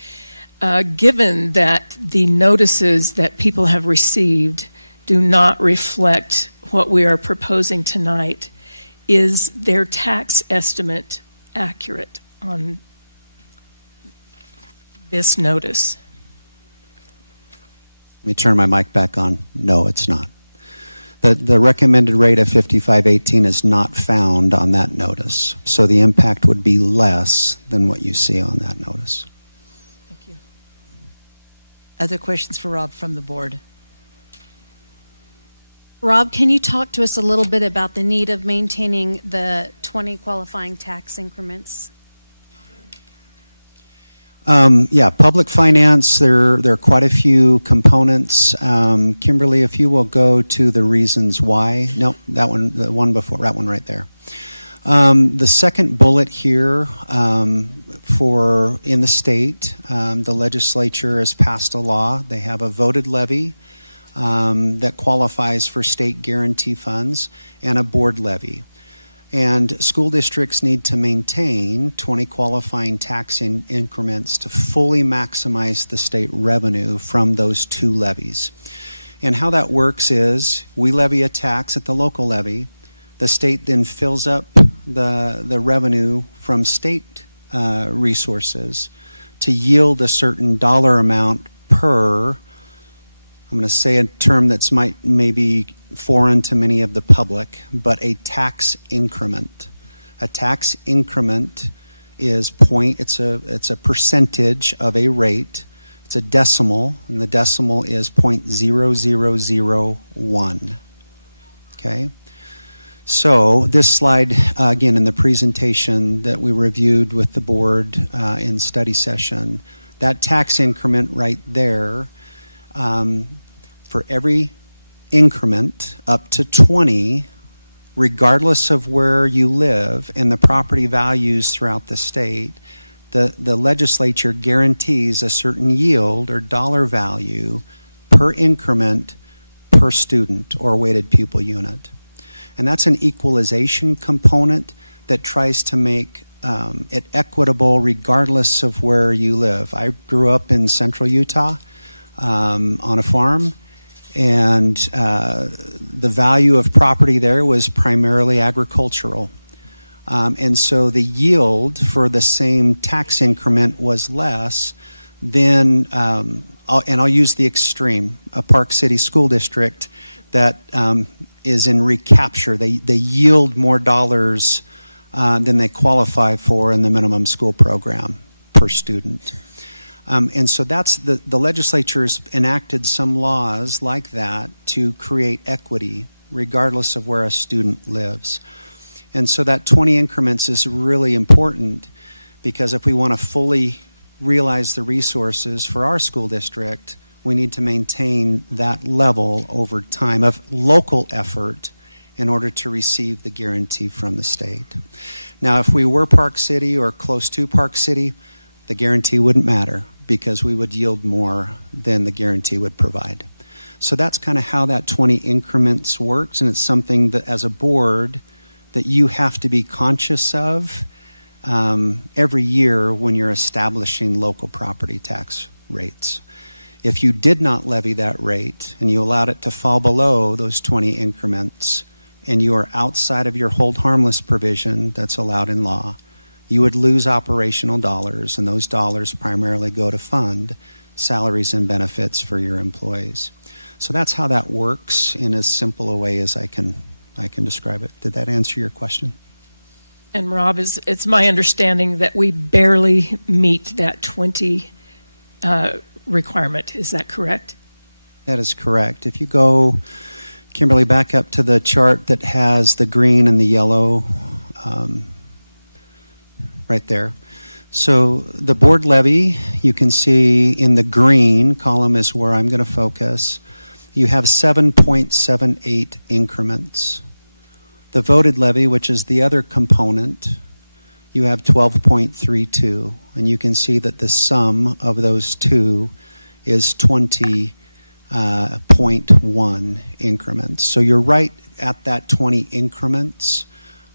Given that the notices that people have received do not reflect what we are proposing tonight, is their tax estimate accurate on this notice? Let me turn my mic back on. No, it's not. The recommended rate of 5518 is not found on that notice, so the impact would be less than what you see on that notice. Thank you. Other questions for Rob from the board? Rob, can you talk to us a little bit about the need of maintaining the 20 qualifying tax increments? Yeah, public finance, there are quite a few components. Kimberly, if you will go to the reasons why. No, that one, the one before, that one right there. The second bullet here for in the state, the legislature has passed a law. They have a voted levy that qualifies for state guarantee funds and a board levy. And school districts need to maintain 20 qualifying tax increments to fully maximize the state revenue from those two levies. And how that works is we levy a tax at the local levy. The state then fills up the revenue from state resources to yield a certain dollar amount per, I'm going to say a term that's maybe foreign to many of the public, but a tax increment. A tax increment is it's a percentage of a rate. It's a decimal, and the decimal is 0.0001. Okay? So this slide, again, in the presentation that we reviewed with the board in study session, that tax increment right there, for every increment up to 20, regardless of where you live and the property values throughout the state, the legislature guarantees a certain yield or dollar value per increment per student or weighted pupil unit. And that's an equalization component that tries to make it equitable regardless of where you live. I grew up in central Utah on a farm, and the value of property there was primarily agricultural. And so the yield for the same tax increment was less than, I'll use the extreme, a Park City school district that is in recapture. They yield more dollars than they qualify for in the minimum school program per student. And so that's the legislature's enacted some laws like that to create equity regardless of where a student lives. And so that 20 increments is really important because if we want to fully realize the resources for our school district, we need to maintain that level over time of local effort in order to receive the guarantee from the state. Now, if we were Park City or close to Park City, the guarantee wouldn't matter because we would yield more than the guarantee would provide. So that's kind of how that 20 increments works, and it's something that as a board that you have to be conscious of every year when you're establishing local property tax rates. If you did not levy that rate and you allowed it to fall below those 20 increments and you are outside of your hold harmless provision that's allowed in law, you would lose operational dollars, and those dollars primarily go to fund salaries and benefits for your employees. So that's how that works in as simple a way as I can describe it. Did that answer your question? And Rob, it's my understanding that we barely meet that 20 requirement. Is that correct? That is correct. If you go, Kimberly, back up to the chart that has the green and the yellow right there. So the board levy, you can see in the green column is where I'm going to focus. You have 7.78 increments. The voted levy, which is the other component, you have 12.32. And you can see that the sum of those two is 20.1 increments. So you're right at that 20 increments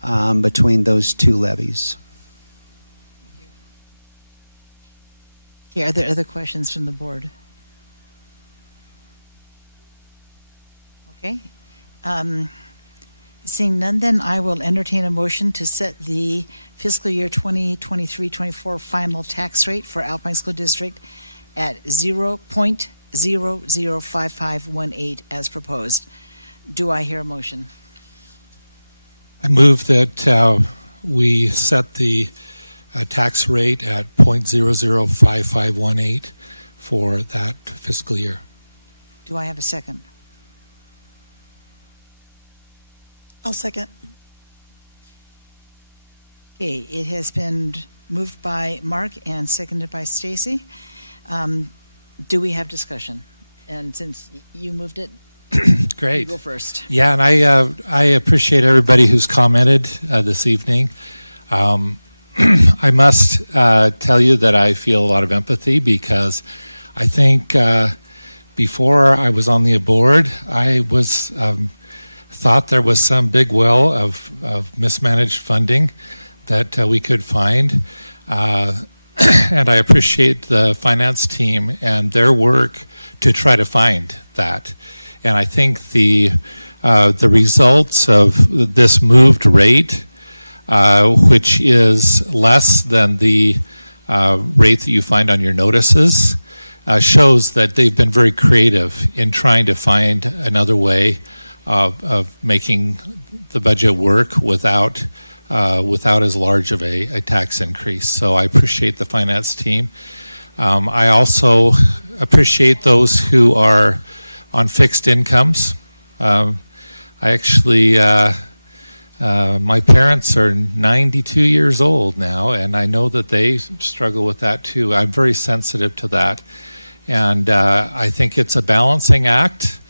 between those two levies. Okay, are there other questions from the board? Okay. Seeing none, then I will entertain a motion to set the fiscal year 2023-24 final tax rate for Alpine School District at 0.005518 as proposed. Do I hear a motion? I move that we set the tax rate at 0.005518 for that fiscal year. Do I have a second? I'll second. Okay, it has been moved by Mark and seconded by Stacy. Do we have discussion? And since you moved it, Great. you go first. Yeah, and I appreciate everybody who's commented this evening. I must tell you that I feel a lot of empathy because I think before I was on the board, I was thought there was some big well of mismanaged funding that we could find. And I appreciate the finance team and their work to try to find that. And I think the results of this moved rate, which is less than the rate that you find on your notices, shows that they've been very creative in trying to find another way of making the budget work without as large of a tax increase. So I appreciate the finance team. I also appreciate those who are on fixed incomes. I actually, my parents are 92 years old now, and I know that they struggle with that too. I'm very sensitive to that. And I think it's a balancing act.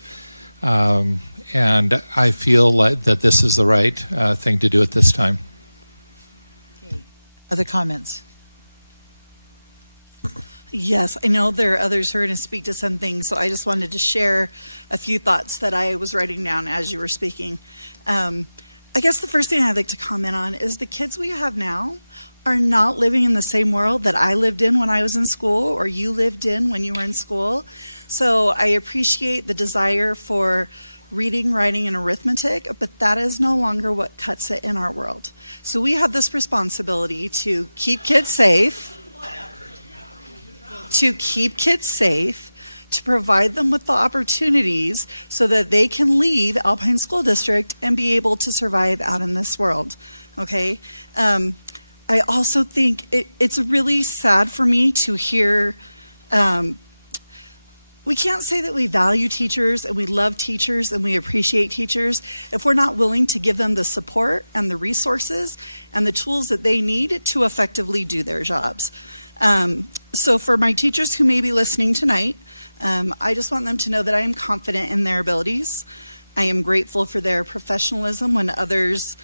And I feel like that this is the right thing to do at this time. Okay. Other comments? Yes, I know there are others who are going to speak to some things, so I just wanted to share a few thoughts that I was writing down as you were speaking. I guess the first thing I'd like to comment on is the kids we have now are not living in the same world that I lived in when I was in school or you lived in when you were in school. So I appreciate the desire for reading, writing, and arithmetic, but that is no longer what cuts it in our world. So we have this responsibility to keep kids safe, to provide them with the opportunities so that they can leave Alpine School District and be able to survive out in this world, okay? I also think it's really sad for me to hear we can't say that we value teachers and we love teachers and we appreciate teachers if we're not willing to give them the support and the resources and the tools that they need to effectively do their jobs. So for my teachers who may be listening tonight, I just want them to know that I am confident in their abilities. I am grateful for their professionalism when others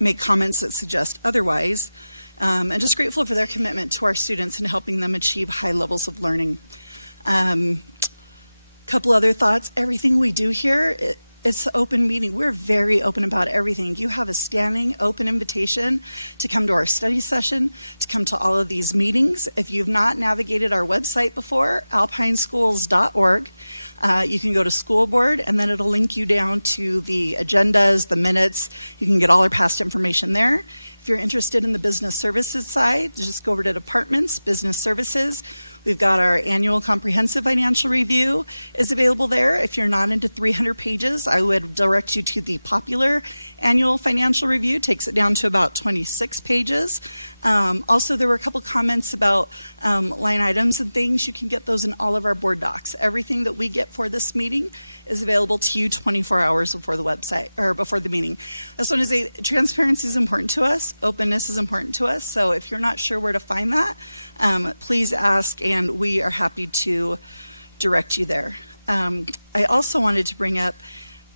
make comments that suggest otherwise, and just grateful for their commitment to our students and helping them achieve high levels of learning. Couple other thoughts. Everything we do here, it's an open meeting. We're very open about everything. You have a standing open invitation to come to our study session, to come to all of these meetings. If you've not navigated our website before, alpineschools.org, you can go to school board and then it'll link you down to the agendas, the minutes. You can get all our past information there. If you're interested in the business services side, just go over to departments, business services. We've got our annual comprehensive financial review is available there. If you're not into 300 pages, I would direct you to the popular annual financial review. Takes it down to about 26 pages. Also, there were a couple comments about line items and things. You can get those in all of our board docs. Everything that we get for this meeting is available to you 24 hours before the website or before the meeting. I just want to say transparency is important to us. Openness is important to us. So if you're not sure where to find that, please ask, and we are happy to direct you there. I also wanted to bring up,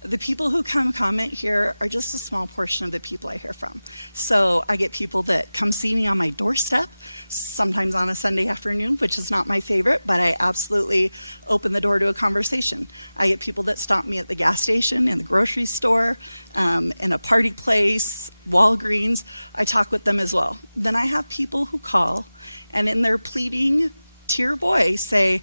The people who come comment here are just a small portion of the people I hear from. So I get people that come see me on my doorstep, sometimes on a Sunday afternoon, which is not my favorite, but I absolutely open the door to a conversation. I get people that stop me at the gas station, in the grocery store, in a party place, Walgreens. I talk with them as well. Then I have people who call and in their pleading, tear voice say,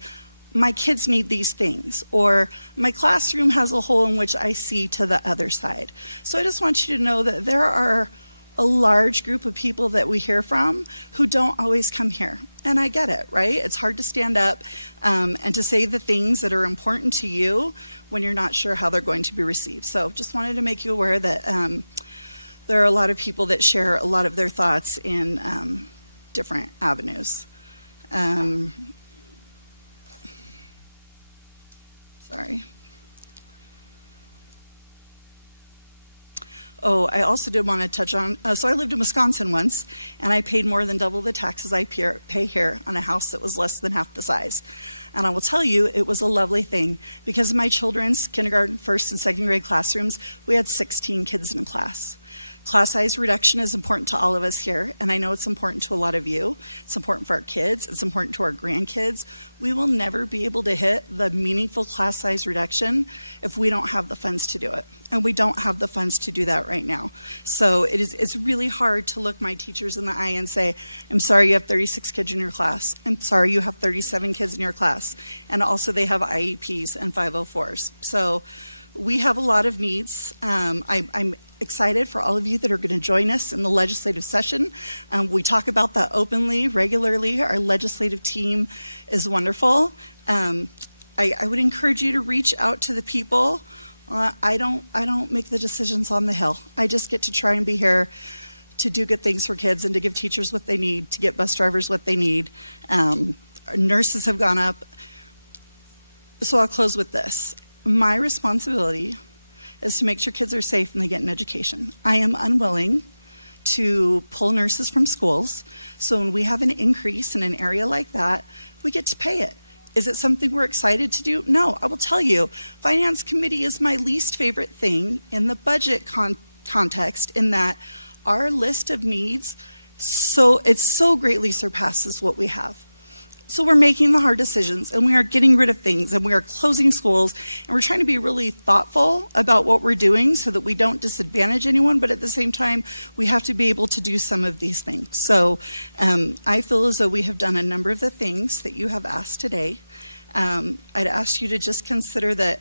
my kids need these things, or my classroom has a hole in which I see to the other side. So I just want you to know that there are a large group of people that we hear from who don't always come here. And I get it, right? It's hard to stand up and to say the things that are important to you when you're not sure how they're going to be received. So just wanted to make you aware that there are a lot of people that share a lot of their thoughts in different avenues. Sorry. Oh, I also did want to touch on, so I lived in Wisconsin once, and I paid more than double the taxes I pay here on a house that was less than half the size. And I will tell you, it was a lovely thing. Because of my children's kindergarten, first and second grade classrooms, we had 16 kids in a class. Class size reduction is important to all of us here, and I know it's important to a lot of you. It's important for our kids. It's important to our grandkids. We will never be able to hit the meaningful class size reduction if we don't have the funds to do it, and we don't have the funds to do that right now. So it's really hard to look my teachers in the eye and say, I'm sorry you have 36 kids in your class. I'm sorry you have 37 kids in your class. And also they have IEPs and 504s. So we have a lot of needs. I'm excited for all of you that are going to join us in the legislative session. We talk about that openly, regularly. Our legislative team is wonderful. I would encourage you to reach out to the people. I don't make the decisions on the Hill. I just get to try and be here to do good things for kids and to give teachers what they need, to get bus drivers what they need. Nurses have gone up. So I'll close with this. My responsibility is to make sure kids are safe and they get an education. I am unwilling to pull nurses from schools, so when we have an increase in an area like that, we get to pay it. Is it something we're excited to do? No, I will tell you, Finance Committee is my least favorite thing in the budget context, in that our list of needs, it so greatly surpasses what we have. So we're making the hard decisions, and we are getting rid of things, and we are closing schools, and we're trying to be really thoughtful about what we're doing so that we don't disadvantage anyone, but at the same time, we have to be able to do some of these things. So I feel as though we have done a number of the things that you have asked today. I'd ask you to just consider that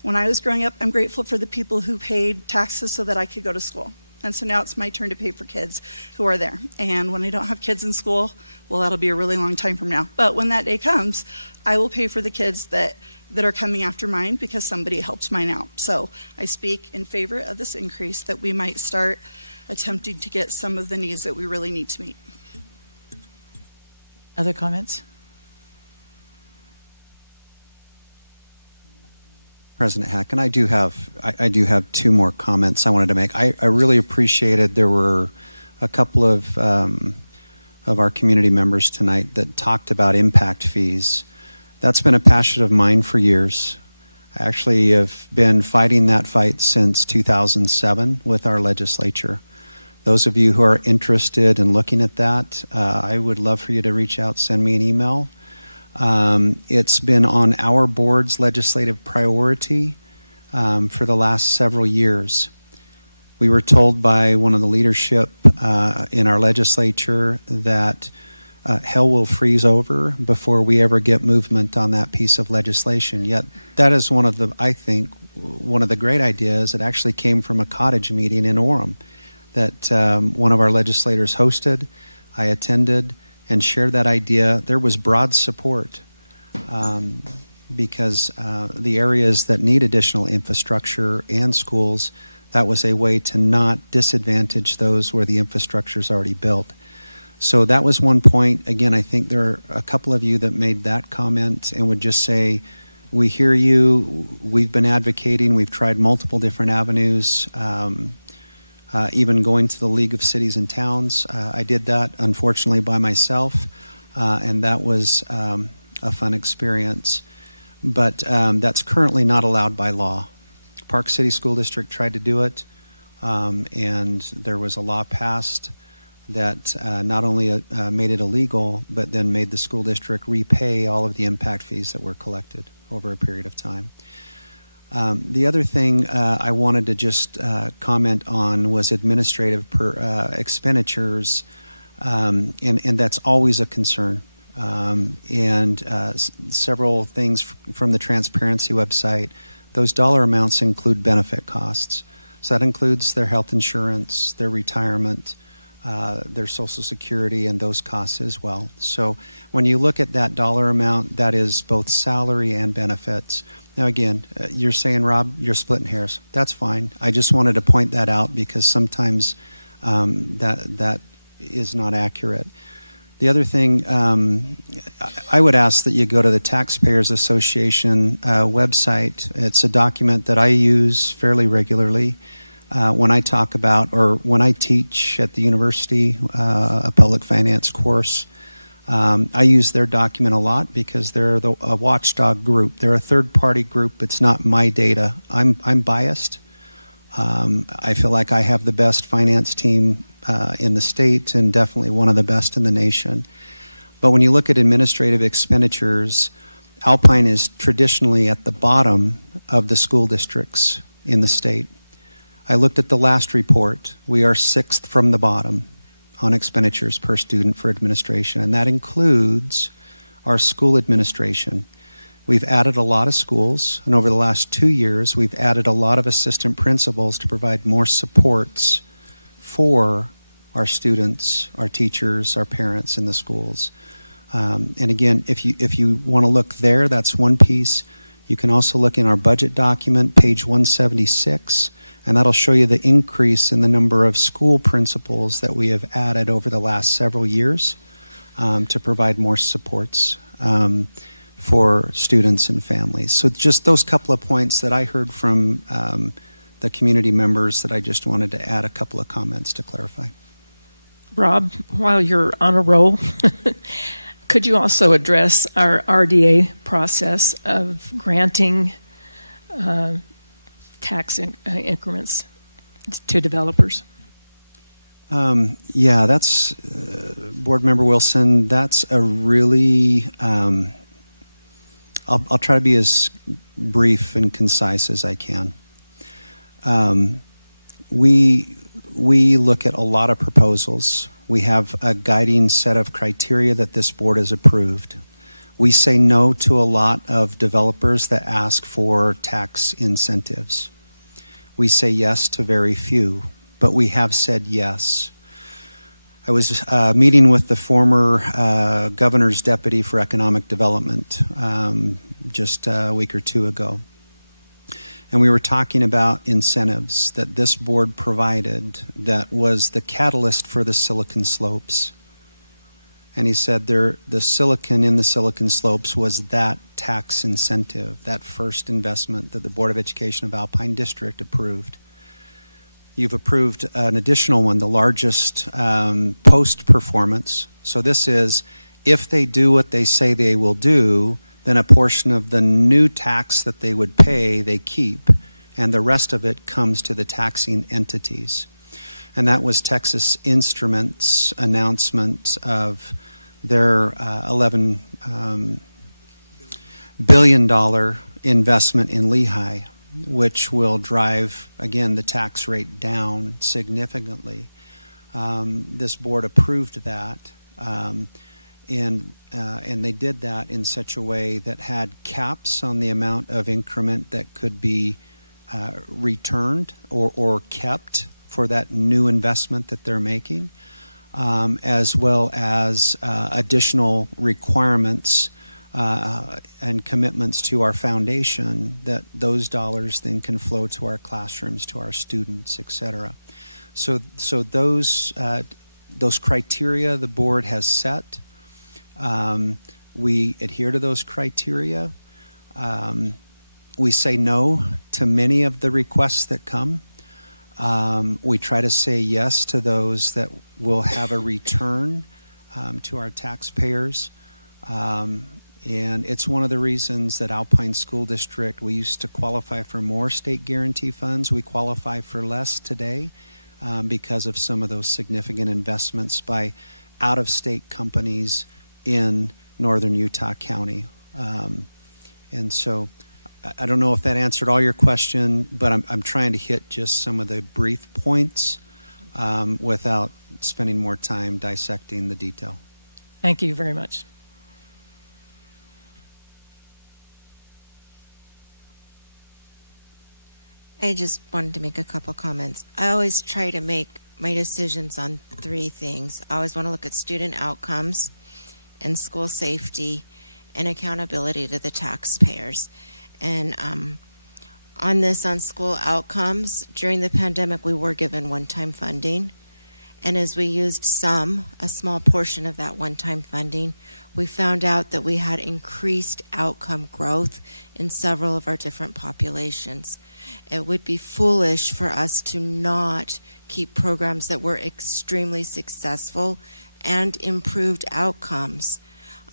when I was growing up, I'm grateful for the people who paid taxes so that I could go to school. And so now it's my turn to pay for kids who are there. And when I don't have kids in school, well, that'll be a really long time from now. But when that day comes, I will pay for the kids that are coming after mine because somebody helped mine out. So I speak in favor of this increase, that we might start attempting to get some of the needs that we really need to meet. Other comments? President Hack, and I do have two more comments I wanted to make. I really appreciated, there were a couple of our community members tonight that talked about impact fees. That's been a passion of mine for years. I actually have been fighting that fight since 2007 with our legislature. Those of you who are interested in looking at that, I would love for you to reach out, send me an email. It's been on our board's legislative priority for the last several years. We were told by one of the leadership in our legislature that hell will freeze over before we ever get movement on that piece of legislation. Yet that is one of the great ideas that actually came from a cottage meeting in Orem that one of our legislators hosted. I attended and shared that idea. There was broad support because the areas that need additional infrastructure and schools, that was a way to not disadvantage those where the infrastructure is already built. So that was one point. Again, I think there are a couple of you that made that comment and would just say, we hear you, we've been advocating, we've tried multiple different avenues, even going to the League of Cities and Towns. I did that, unfortunately, by myself, and that was a fun experience. But that's currently not allowed by law. Park City School District tried to do it, and there was a law passed that not only made it illegal, but then made the school district repay all of the impact fees that were collected over a period of time. The other thing I wanted to just comment on was administrative expenditures, and that's always a concern. Several things from the transparency website, those dollar amounts include benefit costs. So that includes their health insurance, their retirement, their Social Security, and those costs as well. So when you look at that dollar amount, that is both salary and benefits. Now again, you're saying, Rob, you're splitting hairs. That's fine. I just wanted to point that out because sometimes that is not accurate. The other thing, I would ask that you go to the Taxpayers Association website. It's a document that I use fairly regularly when I talk about, or when I teach at the university, a public finance course. I use their document a lot because they're a watchdog group. They're a third-party group. It's not my data. I'm biased. I feel like I have the best finance team in the state, and definitely one of the best in the nation. But when you look at administrative expenditures, Alpine is traditionally at the bottom of the school districts in the state. I looked at the last report. We are 6th from the bottom on expenditures per student for administration, and that includes our school administration. We've added a lot of schools, and over the last 2 years, we've added a lot of assistant principals to provide more supports for our students, our teachers, our parents in the schools. And again, if you want to look there, that's one piece. You can also look in our budget document, page 176, and that'll show you the increase in the number of school principals that we have added over the last several years to provide more supports for students and families. So just those couple of points that I heard from the community members that I just wanted to add a couple of comments to clarify. Rob, while you're on a roll, could you also address our RDA process of granting tax increments to developers? Yeah, that's, Board Member Wilson, that's a really, I'll try to be as brief and concise as I can. We look at a lot of proposals. We have a guiding set of criteria that this board has approved. We say no to a lot of developers that ask for tax incentives. We say yes to very few, but we have said yes. I was meeting with the former governor's deputy for economic development just a week or two ago. And we were talking about incentives that this board provided that was the catalyst for the Silicon Slopes. And he said the silicon in the Silicon Slopes was that tax incentive, that first investment that the Board of Education of Alpine District approved. You've approved an additional one, the largest post-performance. So this is, if they do what they say they will do, then a portion of the new tax that they would pay, they keep, and the rest of it comes to the taxing entities. And that was Texas Instruments' announcement of their $11 billion investment in Lehigh, which will drive, again, the tax rate down significantly. This board approved that. And they did that in such a way that had caps on the amount of increment that could be returned or kept for that new investment that they're making, as well as additional requirements and commitments to our foundation that those dollars then can flow to our classrooms, to our students, et cetera. So those criteria the board has set. We adhere to those criteria. We say no to many of the requests that come. We try to say yes to those that will have a return to our taxpayers. And it's one of the reasons that Alpine School District, we used to qualify for more state guarantee funds. We qualify for less today because of some of those significant investments by out-of-state companies in northern Utah County. And so I don't know if that answered all your question, but I'm trying to hit just some of the brief points without spending more time dissecting the detail. Thank you very much. I just wanted to make a couple comments. I always try to make my decisions on three things. I always want to look at student outcomes and school safety and accountability to the taxpayers. And on school outcomes, during the pandemic, we were given one-time funding. And as we used a small portion of that one-time funding, we found out that we had increased outcome growth in several of our different populations. It would be foolish for us to not keep programs that were extremely successful and improved outcomes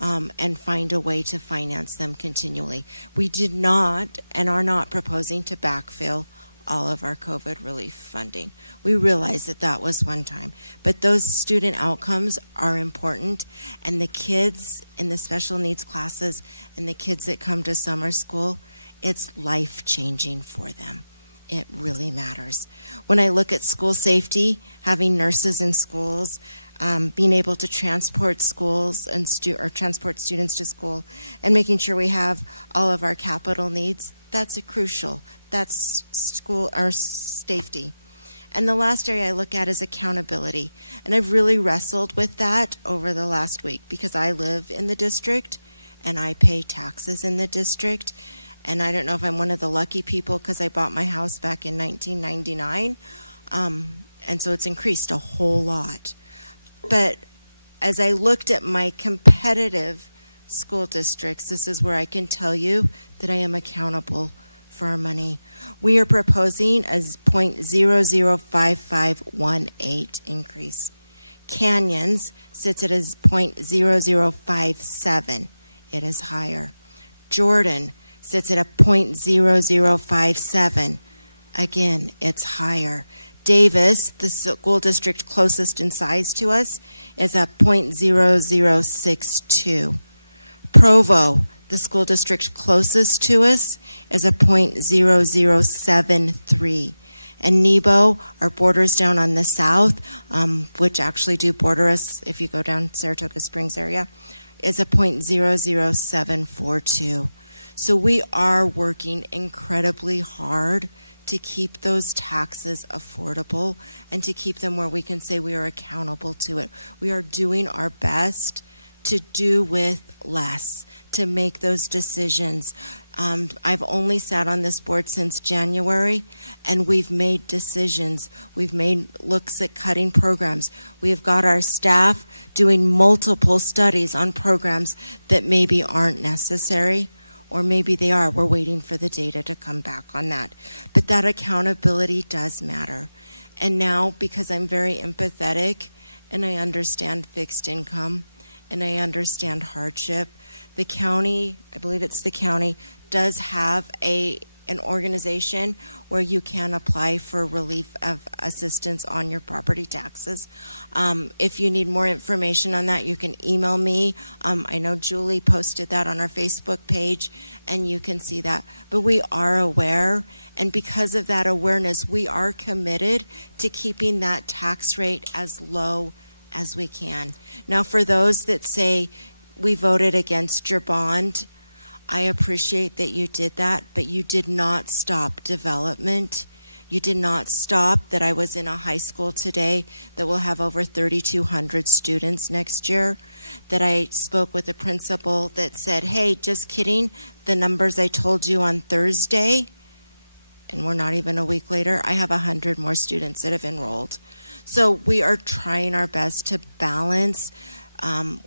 and find a way to finance them continually. We did not and are not proposing to backfill all of our COVID relief funding. We realize that that was one time, but those student outcomes are important, and the kids in the special needs classes and the kids that come to summer school, it's life-changing for them. It really matters. When I look at school safety, having nurses in schools, being able to transport schools and transport students to school, and making sure we have all of our capital needs, that's crucial. That's school or safety. And the last area I look at is accountability. And I've really wrestled with that over the last week because I live in the district and I pay taxes in the district. And I don't know if I'm one of the lucky people because I bought my house back in 1999. And so it's increased a whole lot. But as I looked at my competitive school districts, this is where I can tell you that I am accountable for our money. We are proposing a 0.005518 increase. Canyons sits at a 0.0057. It is higher. Jordan sits at a 0.0057. Again, it's higher. Davis, the school district closest in size to us, is a 0.0062. Provo, the school district closest to us, is a 0.0073. And Nebo, our borders down on the south, which actually do border us if you go down Saratoga Springs area, is a 0.00742. So we are working incredibly hard to keep those taxes affordable and to keep them where we can say we are accountable to it. We are doing our best to do with less, to make those decisions. I've only sat on this board since January, and we've made decisions. We've made looks at cutting programs. We have got our staff doing multiple studies on programs that maybe aren't necessary, or maybe they are. We're waiting for the data to come back on that. But that accountability does matter. And now, because I'm very empathetic and I understand fixed income and I understand hardship, the county, I believe it's the county, does have an organization where you can apply for relief of assistance on your property taxes. If you need more information on that, you can email me. I know Julie posted that on our Facebook page, and you can see that. But we are aware, and because of that awareness, we are committed to keeping that tax rate as low as we can. Now, for those that say we voted against your bond, I appreciate that you did that, but you did not stop development. You did not stop that I was in a high school today that will have over 3,200 students next year, that I spoke with a principal that said, hey, just kidding, the numbers I told you on Thursday, and we're not even a week later, I have 100 more students that have enrolled. So we are trying our best to balance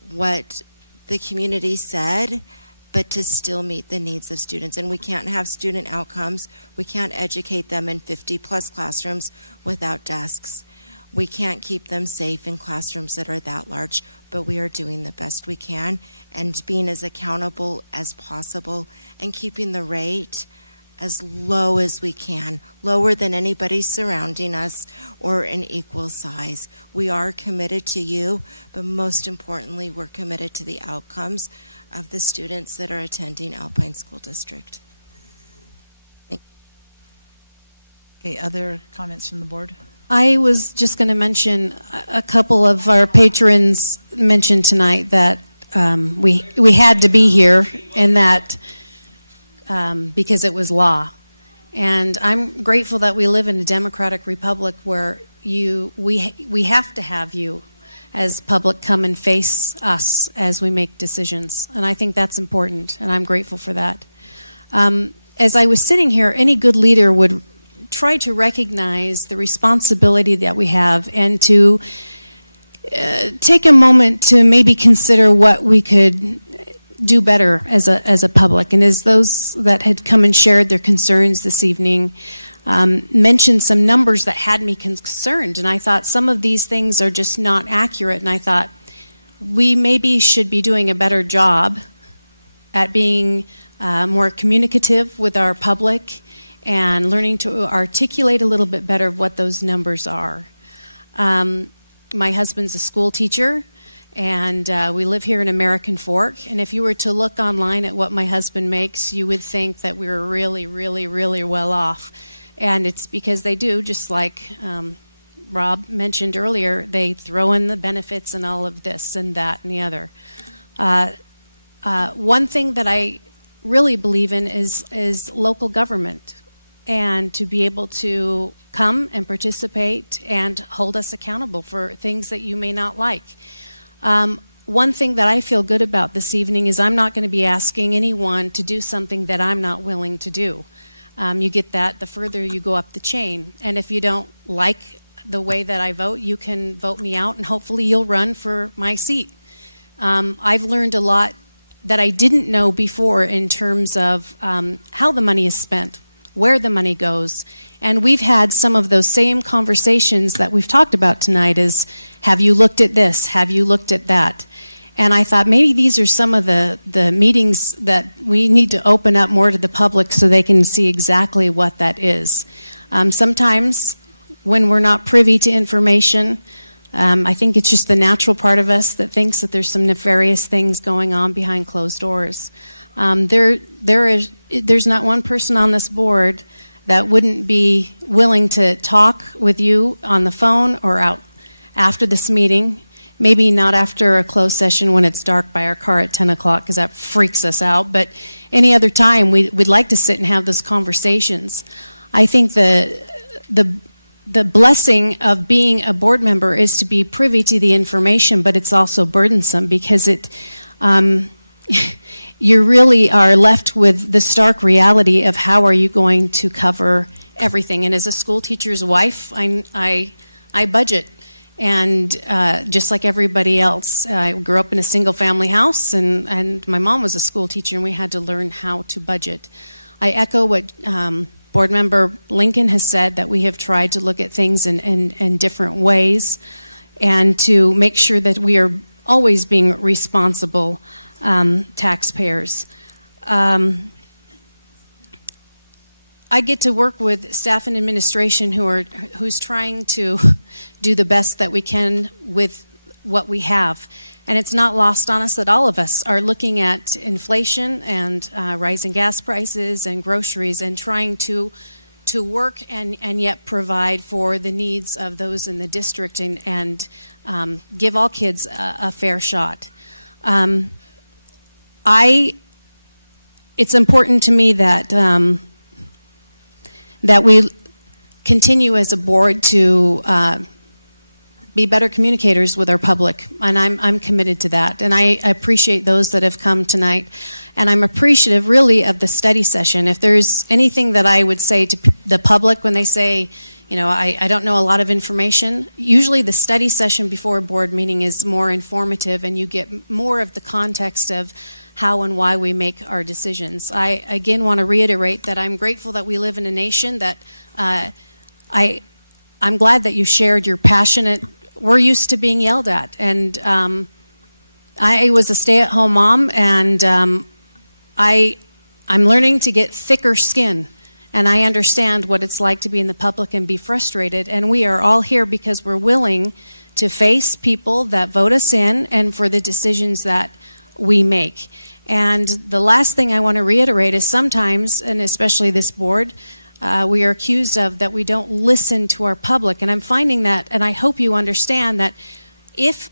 what the community said, but to still meet the needs of students. And we can't have student outcomes. We can't educate them in 50 plus classrooms without desks. We can't keep them safe in classrooms that are that large, but we are doing the best we can and being as accountable as possible and keeping the rate as low as we can, lower than anybody surrounding us or an equal size. We are committed to you, but most importantly, we're committed to the outcomes of the students that are attending Alpine School District. Okay, other comments from the board? I was just going to mention a couple of our patrons mentioned tonight that we had to be here, and that because it was law. And I'm grateful that we live in a democratic republic where we have to have you as public come and face us as we make decisions. And I think that's important, and I'm grateful for that. As I was sitting here, any good leader would try to recognize the responsibility that we have and to take a moment to maybe consider what we could do better as a public. And as those that had come and shared their concerns this evening mentioned some numbers that had me concerned, and I thought some of these things are just not accurate, and I thought we maybe should be doing a better job at being more communicative with our public and learning to articulate a little bit better what those numbers are. My husband's a school teacher, and we live here in American Fork. And if you were to look online at what my husband makes, you would think that we were really, really, really well off. And it's because they do, just like Rob mentioned earlier, they throw in the benefits and all of this and that and the other. One thing that I really believe in is local government, and to be able to come and participate and hold us accountable for things that you may not like. One thing that I feel good about this evening is I'm not going to be asking anyone to do something that I'm not willing to do. You get that the further you go up the chain. And if you don't like the way that I vote, you can vote me out, and hopefully you'll run for my seat. I've learned a lot that I didn't know before in terms of how the money is spent, where the money goes. And we've had some of those same conversations that we've talked about tonight is, have you looked at this? Have you looked at that? And I thought maybe these are some of the meetings that we need to open up more to the public so they can see exactly what that is. Sometimes when we're not privy to information, I think it's just the natural part of us that thinks that there's some nefarious things going on behind closed doors. There's not one person on this board that wouldn't be willing to talk with you on the phone or out after this meeting. Maybe not after a closed session when it's dark by our car at 10 o'clock, because that freaks us out. But any other time, we'd like to sit and have those conversations. I think the blessing of being a board member is to be privy to the information, but it's also burdensome because you really are left with the stark reality of how are you going to cover everything. And as a school teacher's wife, I budget. And just like everybody else, I grew up in a single-family house, and my mom was a school teacher, and we had to learn how to budget. I echo what Board Member Lincoln has said, that we have tried to look at things in different ways and to make sure that we are always being responsible taxpayers. I get to work with staff and administration who's trying to do the best that we can with what we have. And it's not lost on us that all of us are looking at inflation and rising gas prices and groceries and trying to work and yet provide for the needs of those in the district and give all kids a fair shot. It's important to me that that we continue as a board to be better communicators with our public, and I'm committed to that. And I appreciate those that have come tonight, and I'm appreciative really of the study session. If there's anything that I would say to the public when they say, you know, I don't know a lot of information, usually the study session before a board meeting is more informative, and you get more of the context of how and why we make our decisions. I again want to reiterate that I'm grateful that we live in a nation that I'm glad that you shared your passionate. We're used to being yelled at, and I was a stay-at-home mom, and I'm learning to get thicker skin, and I understand what it's like to be in the public and be frustrated. And we are all here because we're willing to face people that vote us in and for the decisions that we make. And the last thing I want to reiterate is sometimes, and especially this board, we are accused of that we don't listen to our public. And I'm finding that, and I hope you understand that if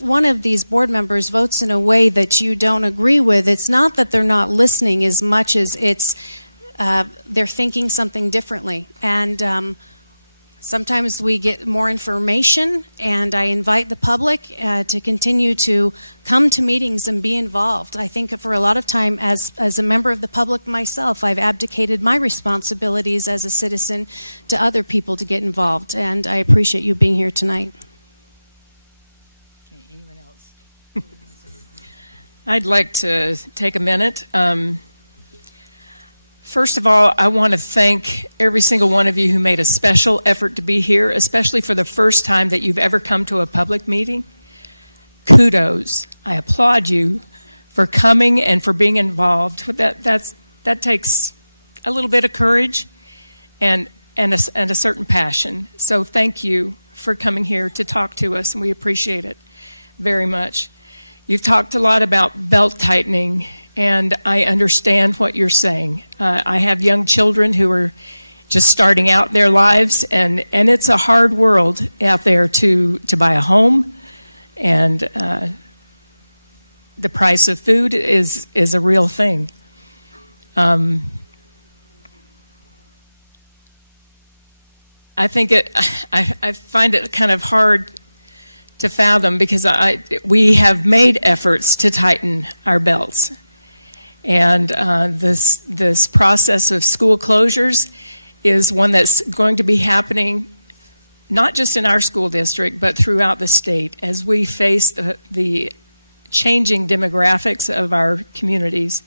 one of these board members votes in a way that you don't agree with, it's not that they're not listening as much as it's they're thinking something differently. And sometimes we get more information, and I invite the public to continue to come to meetings and be involved. I think for a lot of time, as a member of the public myself, I've abdicated my responsibilities as a citizen to other people to get involved, and I appreciate you being here tonight. Okay, anyone else? I'd like to take a minute. First of all, I want to thank every single one of you who made a special effort to be here, especially for the first time that you've ever come to a public meeting. Kudos. I applaud you for coming and for being involved. That takes a little bit of courage and a certain passion. So thank you for coming here to talk to us, and we appreciate it very much. You've talked a lot about belt tightening, and I understand what you're saying. I have young children who are just starting out their lives, and it's a hard world out there to buy a home, and the price of food is a real thing. I think I find it kind of hard to fathom because we have made efforts to tighten our belts. And this process of school closures is one that's going to be happening not just in our school district, but throughout the state as we face the changing demographics of our communities.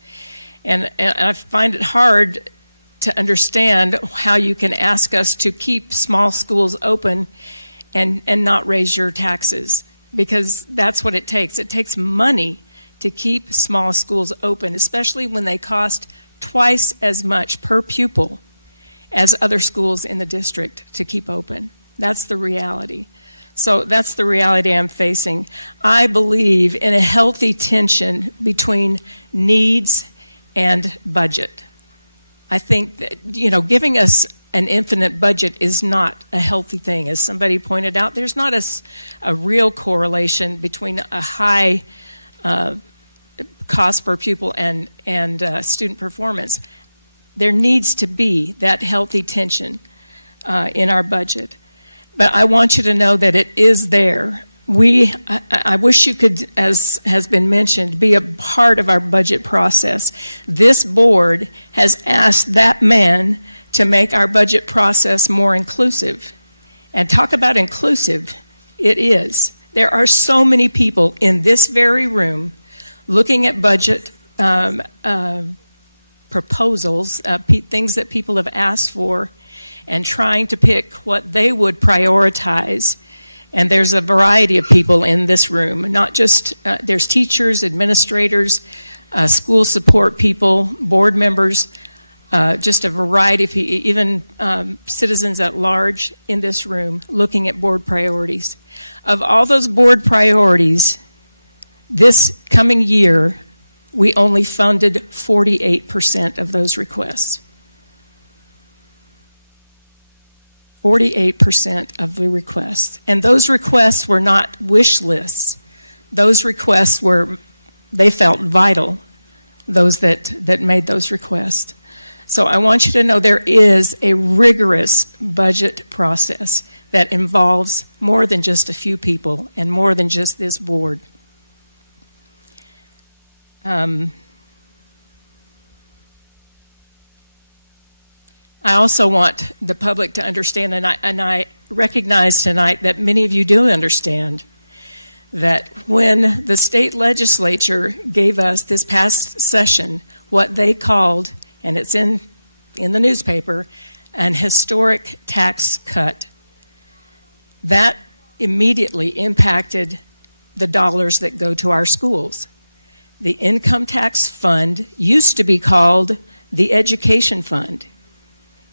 And I find it hard to understand how you can ask us to keep small schools open and not raise your taxes, because that's what it takes. It takes money to keep small schools open, especially when they cost twice as much per pupil as other schools in the district to keep open. That's the reality. So that's the reality I'm facing. I believe in a healthy tension between needs and budget. I think that, giving us an infinite budget is not a healthy thing. As somebody pointed out, there's not a real correlation between a high cost per pupil and student performance. There needs to be that healthy tension in our budget. But I want you to know that it is there. I wish you could, as has been mentioned, be a part of our budget process. This board has asked that man to make our budget process more inclusive. And talk about inclusive, it is. There are so many people in this very room looking at budget proposals, things that people have asked for, and trying to pick what they would prioritize. And there's a variety of people in this room, not just, there's teachers, administrators, school support people, board members, just a variety of people, even citizens at large in this room looking at board priorities. Of all those board priorities, this coming year, we only funded 48% of those requests. 48% of the requests. And those requests were not wish lists. Those requests they felt vital, those that made those requests. So I want you to know there is a rigorous budget process that involves more than just a few people and more than just this board. I also want the public to understand, and I recognize tonight that many of you do understand, that when the state legislature gave us this past session what they called, and it's in the newspaper, an historic tax cut, that immediately impacted the dollars that go to our schools. The income tax fund used to be called the education fund.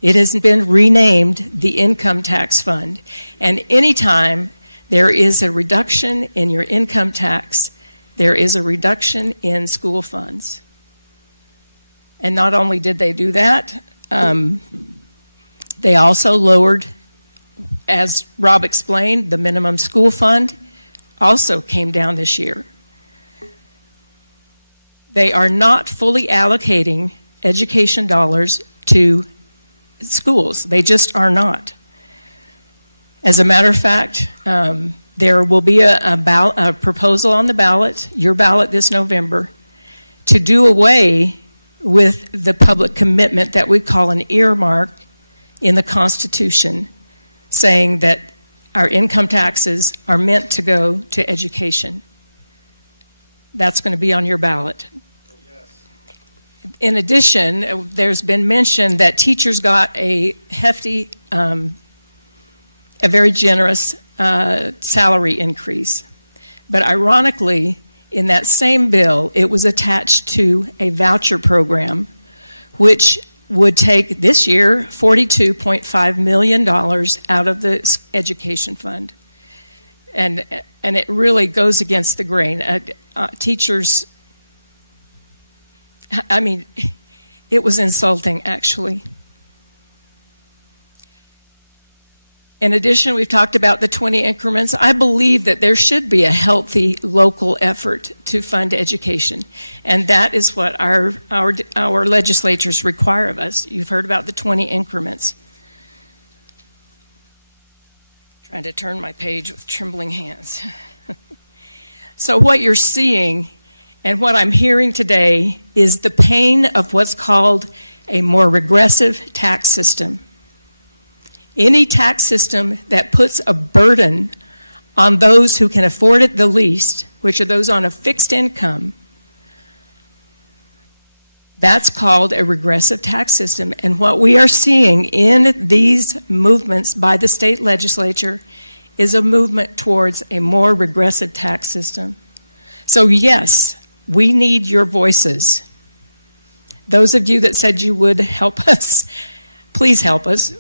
It has been renamed the income tax fund. And anytime there is a reduction in your income tax, there is a reduction in school funds. And not only did they do that, they also lowered, as Rob explained, the minimum school fund also came down this year. They are not fully allocating education dollars to schools. They just are not. As a matter of fact, there will be a proposal on the ballot, your ballot this November, to do away with the public commitment that we call an earmark in the Constitution, saying that our income taxes are meant to go to education. That's going to be on your ballot. In addition, there's been mention that teachers got a hefty, a very generous salary increase. But ironically, in that same bill, it was attached to a voucher program, which would take this year $42.5 million out of the education fund. And it really goes against the grain. Teachers, I mean, it was insulting, actually. In addition, we've talked about the 20 increments. I believe that there should be a healthy local effort to fund education, and that is what our legislatures require of us. You've heard about the 20 increments. Trying to turn my page with trembling hands. So what you're seeing and what I'm hearing today is the pain of what's called a more regressive tax system. Any tax system that puts a burden on those who can afford it the least, which are those on a fixed income, that's called a regressive tax system. And what we are seeing in these movements by the state legislature is a movement towards a more regressive tax system. So yes, we need your voices. Those of you that said you would help us, please help us.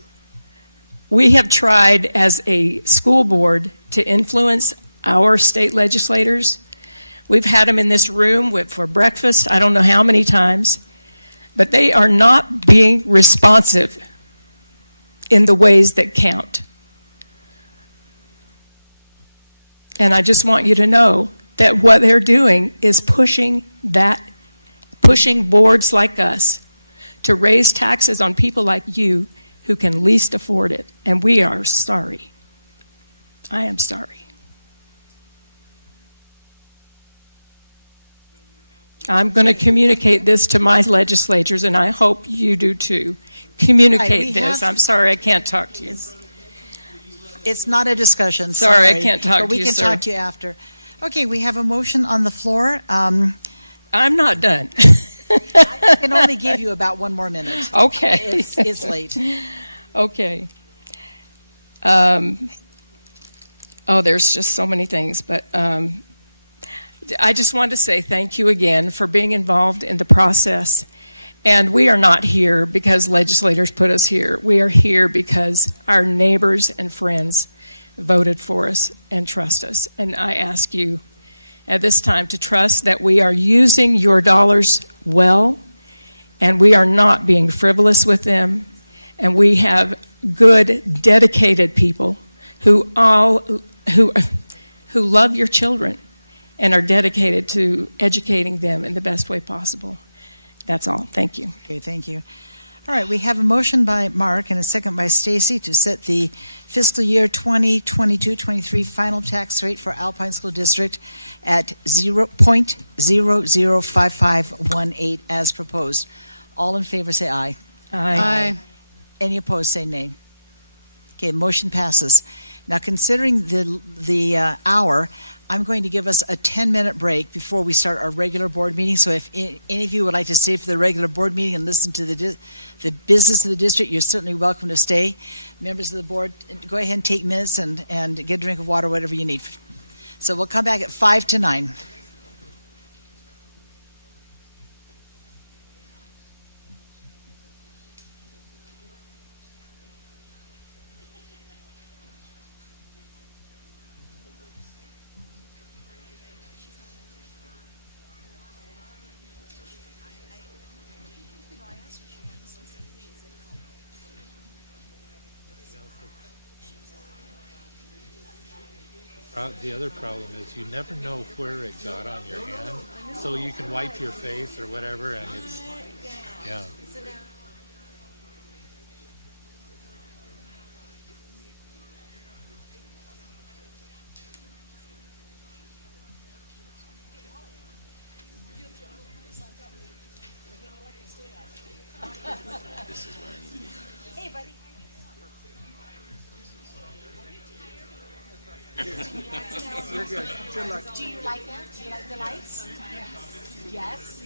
We have tried as a school board to influence our state legislators. We've had them in this room for breakfast, I don't know how many times, but they are not being responsive in the ways that count. And I just want you to know that what they're doing is pushing boards like us to raise taxes on people like you who can least afford it. And we are sorry. I am sorry. I'm going to communicate this to my legislators, and I hope you do too. Communicate this. I'm sorry I can't talk to you. It's not a discussion. Sorry, I can't talk to you, But we can talk to you after. Okay, we have a motion on the floor. I'm not done. I can only give you about one more minute. Okay. It's late. Okay. There's just so many things, but I just want to say thank you again for being involved in the process. And we are not here because legislators put us here. We are here because our neighbors and friends voted for us and trust us. And I ask you at this time to trust that we are using your dollars well, and we are not being frivolous with them, and we have good, dedicated people who love your children and are dedicated to educating them in the best way possible. That's all. Thank you. Okay, thank you. All right, we have a motion by Mark and a second by Stacy to set the fiscal year 2022-23 final tax rate for Alpine School District at 0.005518 as proposed. All in favor say aye. Aye. Any opposed say nay. Okay, motion passes. Now, considering the hour, I'm going to give us a 10-minute break before we start our regular board meeting. So if any of you would like to stay for the regular board meeting and listen to the business of the district, you're certainly welcome to stay. Members of the board, go ahead and take minutes and get a drink of water, whatever you need. So we'll come back at 5 to 9. The other problem is you never know where it got on your hand, so you can wipe your face or whatever, and it's, yeah. Hey, buddy. You're good. Good luck. Do you like that? Do you like the lights? Yes.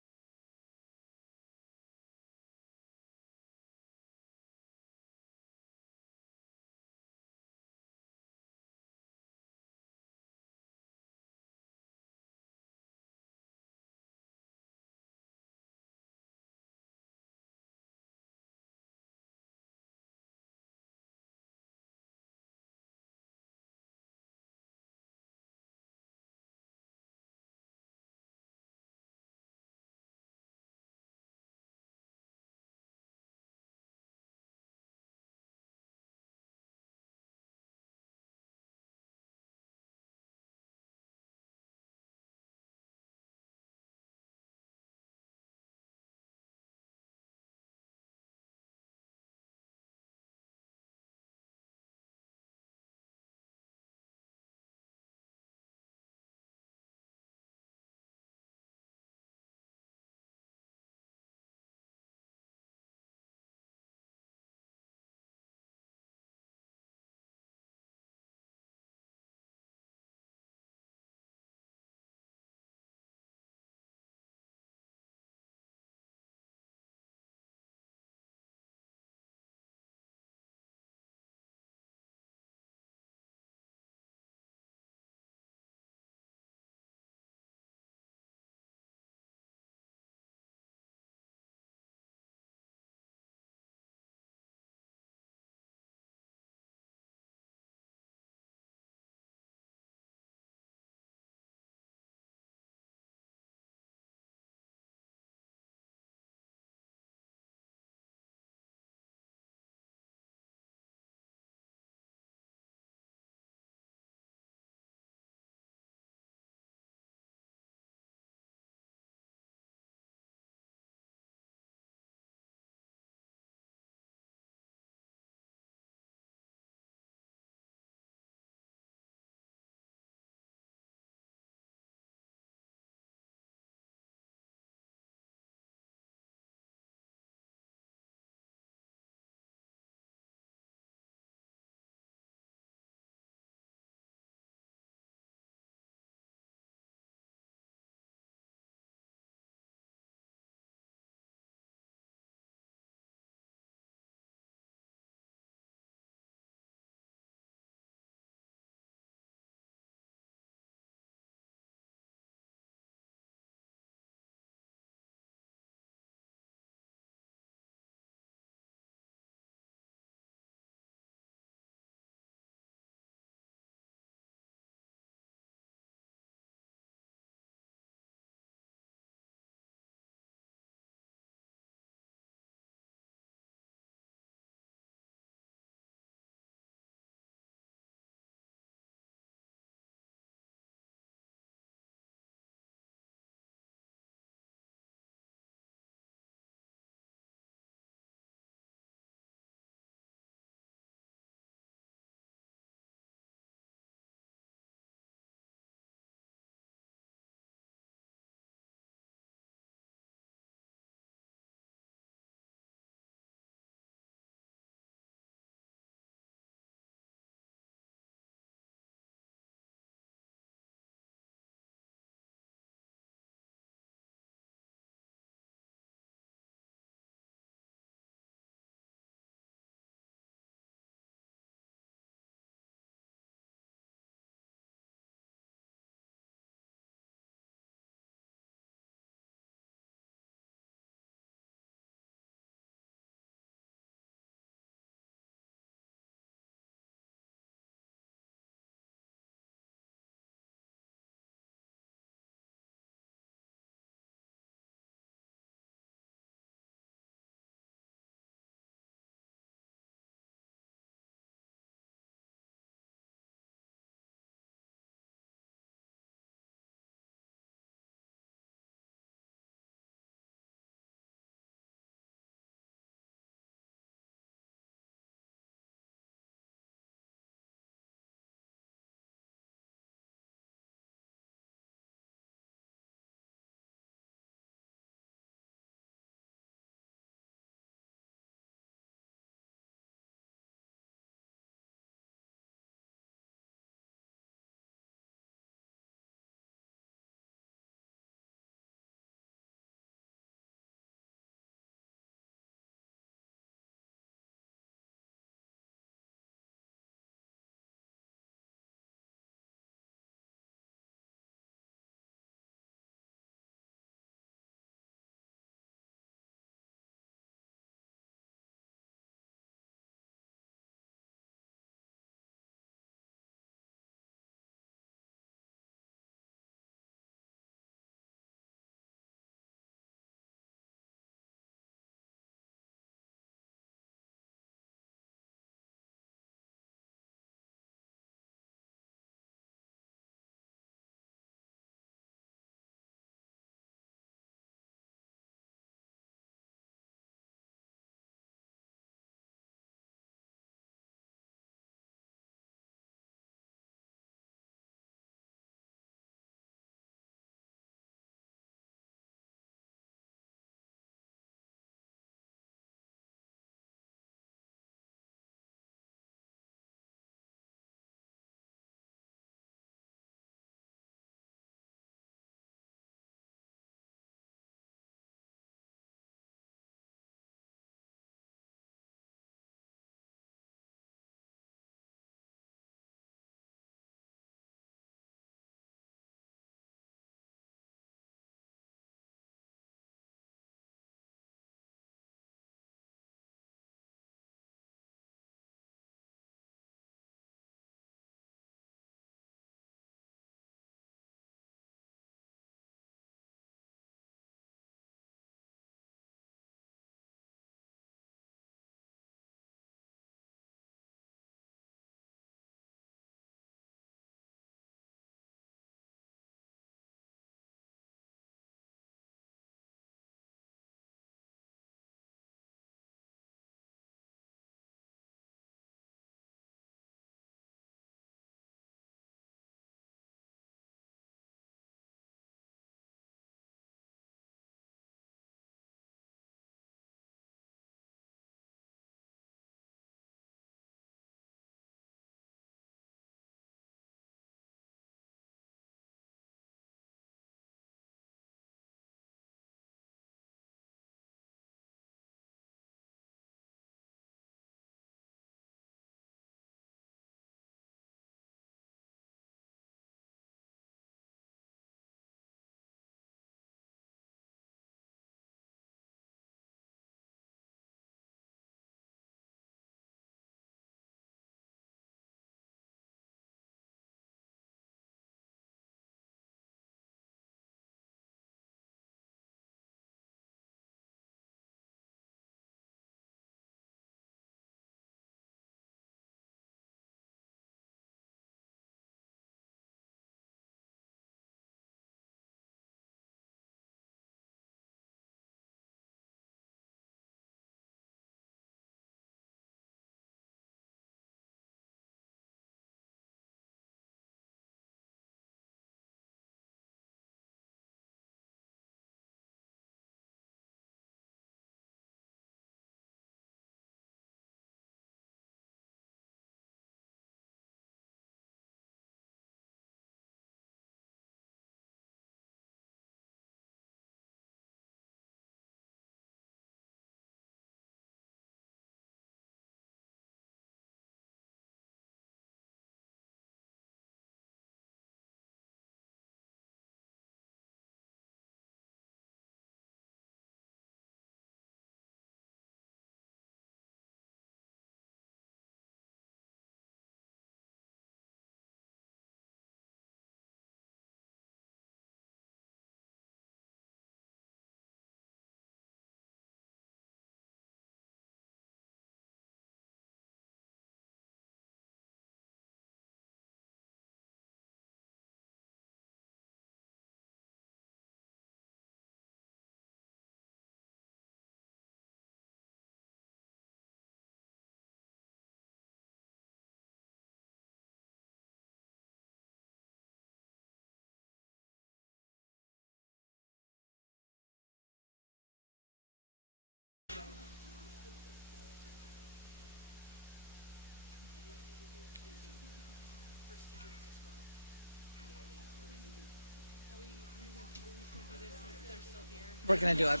We're going to do it.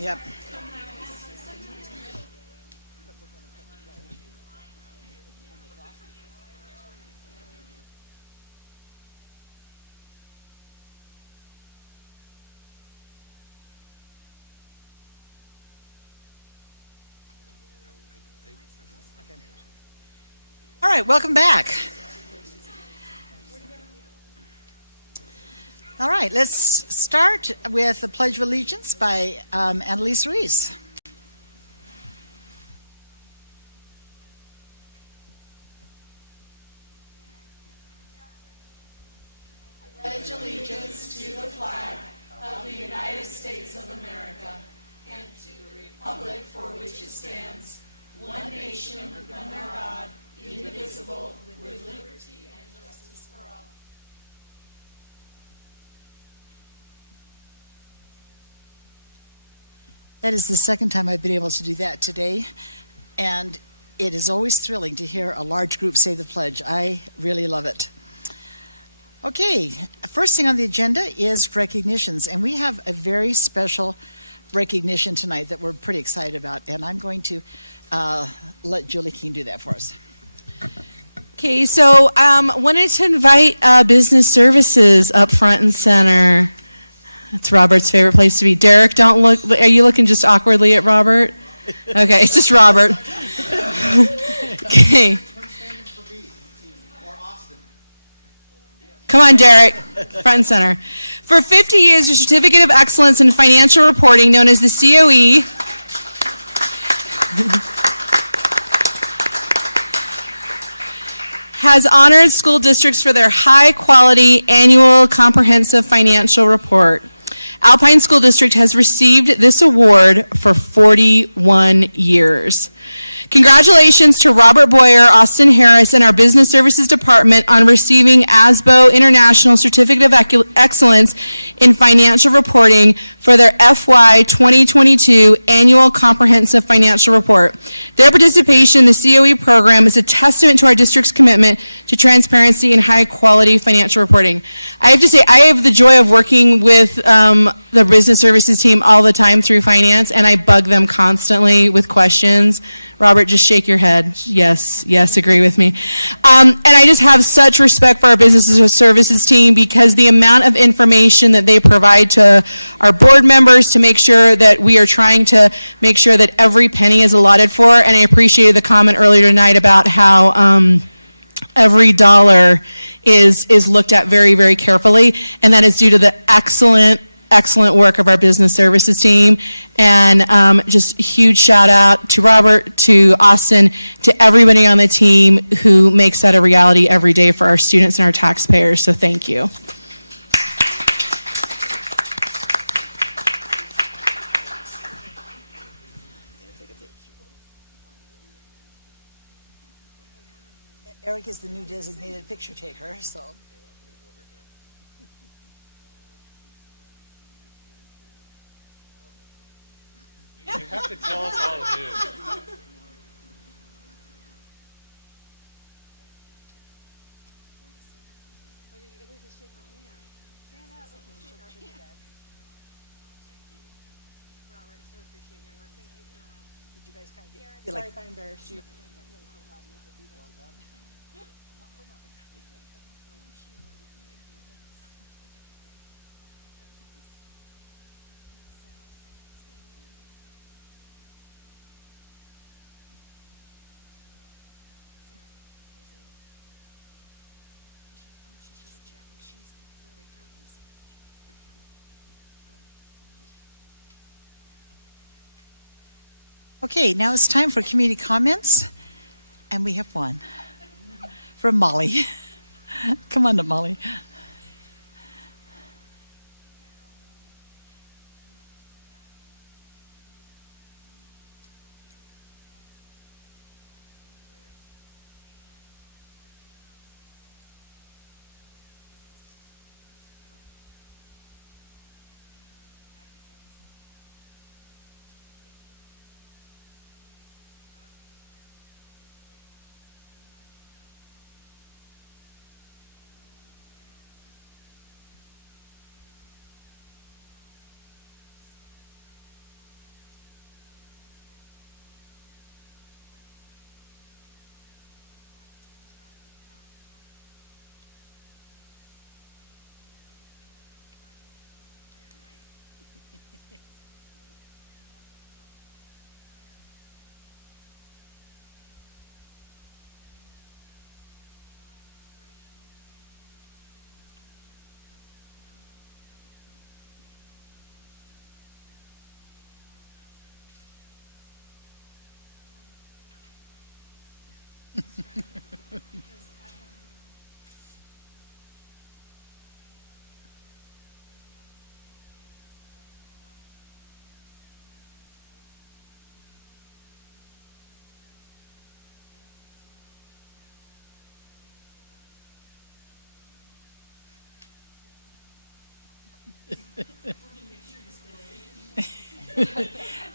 Yep. All right, welcome back. All right, let's start with the Pledge of Allegiance by Annalise Ruiz. Pledge allegiance to the flag of the United States of America and to the republic for which it stands, one nation under God, indivisible, with liberty and justice for all. That is the second time I've been able to do that today, and it is always thrilling to hear a large group say the pledge. I really love it. Okay, first thing on the agenda is recognitions, and we have a very special recognition tonight that we're pretty excited about, and I'm going to let Julie Keene do that for us. Okay, so wanted to invite business services up front and center. That's Robert's favorite place to be. Derek, don't look. Are you looking just awkwardly at Robert? Okay, it's just Robert. Okay. Come on, Derek, front and center. For 50 years, the Certificate of Excellence in Financial Reporting, known as the COE, has honored school districts for their high-quality annual comprehensive financial report. Alpine School District has received this award for 41 years. Congratulations to Robert Boyer, Austin Harris, and our Business Services Department on receiving ASBO International Certificate of Excellence in Financial Reporting for their FY 2022 Annual Comprehensive Financial Report. Their participation in the COE program is a testament to our district's commitment to transparency and high-quality financial reporting. I have to say, I have the joy of working with the business services team all the time through finance, and I bug them constantly with questions. Robert, just shake your head. Yes, agree with me. And I just have such respect for our business services team because the amount of information that they provide to our board members to make sure that we are trying to make sure that every penny is allotted for, and I appreciated the comment earlier tonight about how every dollar is looked at very, very carefully, and that is due to the excellent work of our business services team. And just huge shout out to Robert, to Austin, to everybody on the team who makes that a reality every day for our students and our taxpayers. So thank you. Eric is the new designated picture taker, so. You have to tell us all of this. Sorry if I embarrassed you. Okay, now it's time for community comments, and we have one from Molly. Come on up, Molly.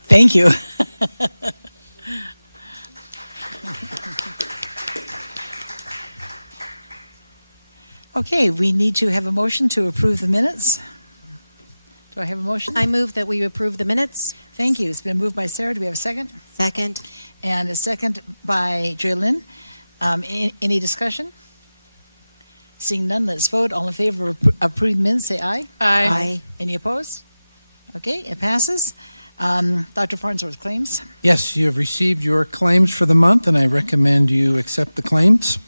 Thank you. Okay, we need to have a motion to approve the minutes. Do I have a motion? I move that we approve the minutes. Thank you. It's been moved by Sarah. Do we have a second? Second. And a second by Joylyn. Any discussion? Seeing none, let's vote. All in favor of approving minutes, say aye. Aye. Any opposed? Okay, it passes. Dr. Farnsworth, claims? Yes, you have received your claims for the month, and I recommend you accept the claims.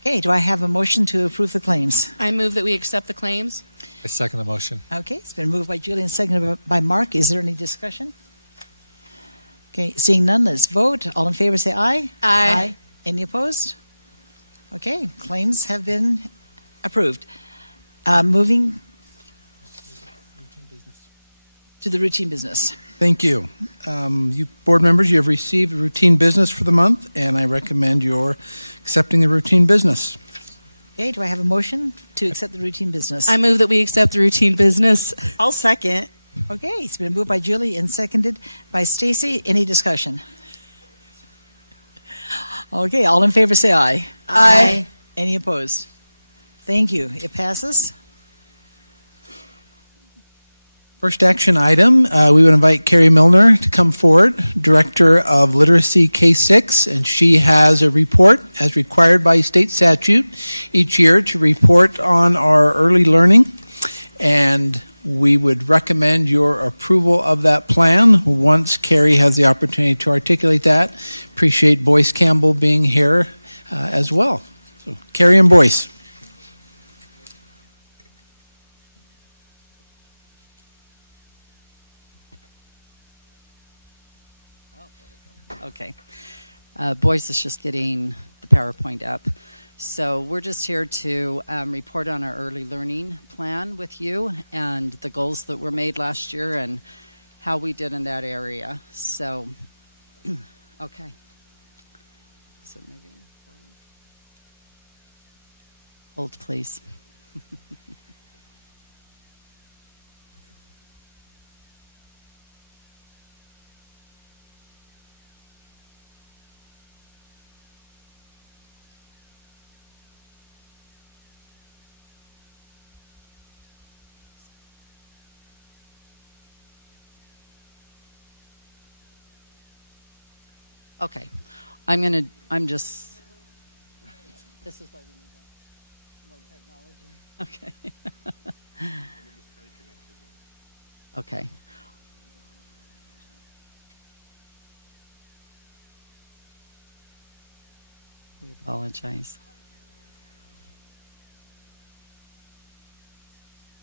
Okay, do I have a motion to approve the claims? I move that we accept the claims. I second the motion. Okay, it's been moved by Julie and seconded by Mark. Is there any discussion? Okay, seeing none, let's vote. All in favor, say aye. Aye. Any opposed? Okay, claims have been approved. Moving to the routine business. Thank you. You board members, you have received routine business for the month, and I recommend your accepting the routine business. Okay, do I have a motion to accept the routine business? I move that we accept the routine business. I'll second. Okay, it's been moved by Julie and seconded by Stacy. Any discussion? Okay, all in favor say aye. Aye. Any opposed? Thank you. It passes. First action item, we would invite Carrie Milner to come forward, Director of Literacy K-6, and she has a report as required by state statute each year to report on our early learning, and we would recommend your approval of that plan once Carrie has the opportunity to articulate that. Appreciate Boyce Campbell being here as well. So, Carrie and Boyce. Okay. Boyce is just getting the PowerPoint up. So we're just here to report on our early learning plan with you and the goals that were made last year and how we did in that area. So, okay. So moving forward. Hold, please. Okay, this is why we need more technology. Okay. Okay. We apologize.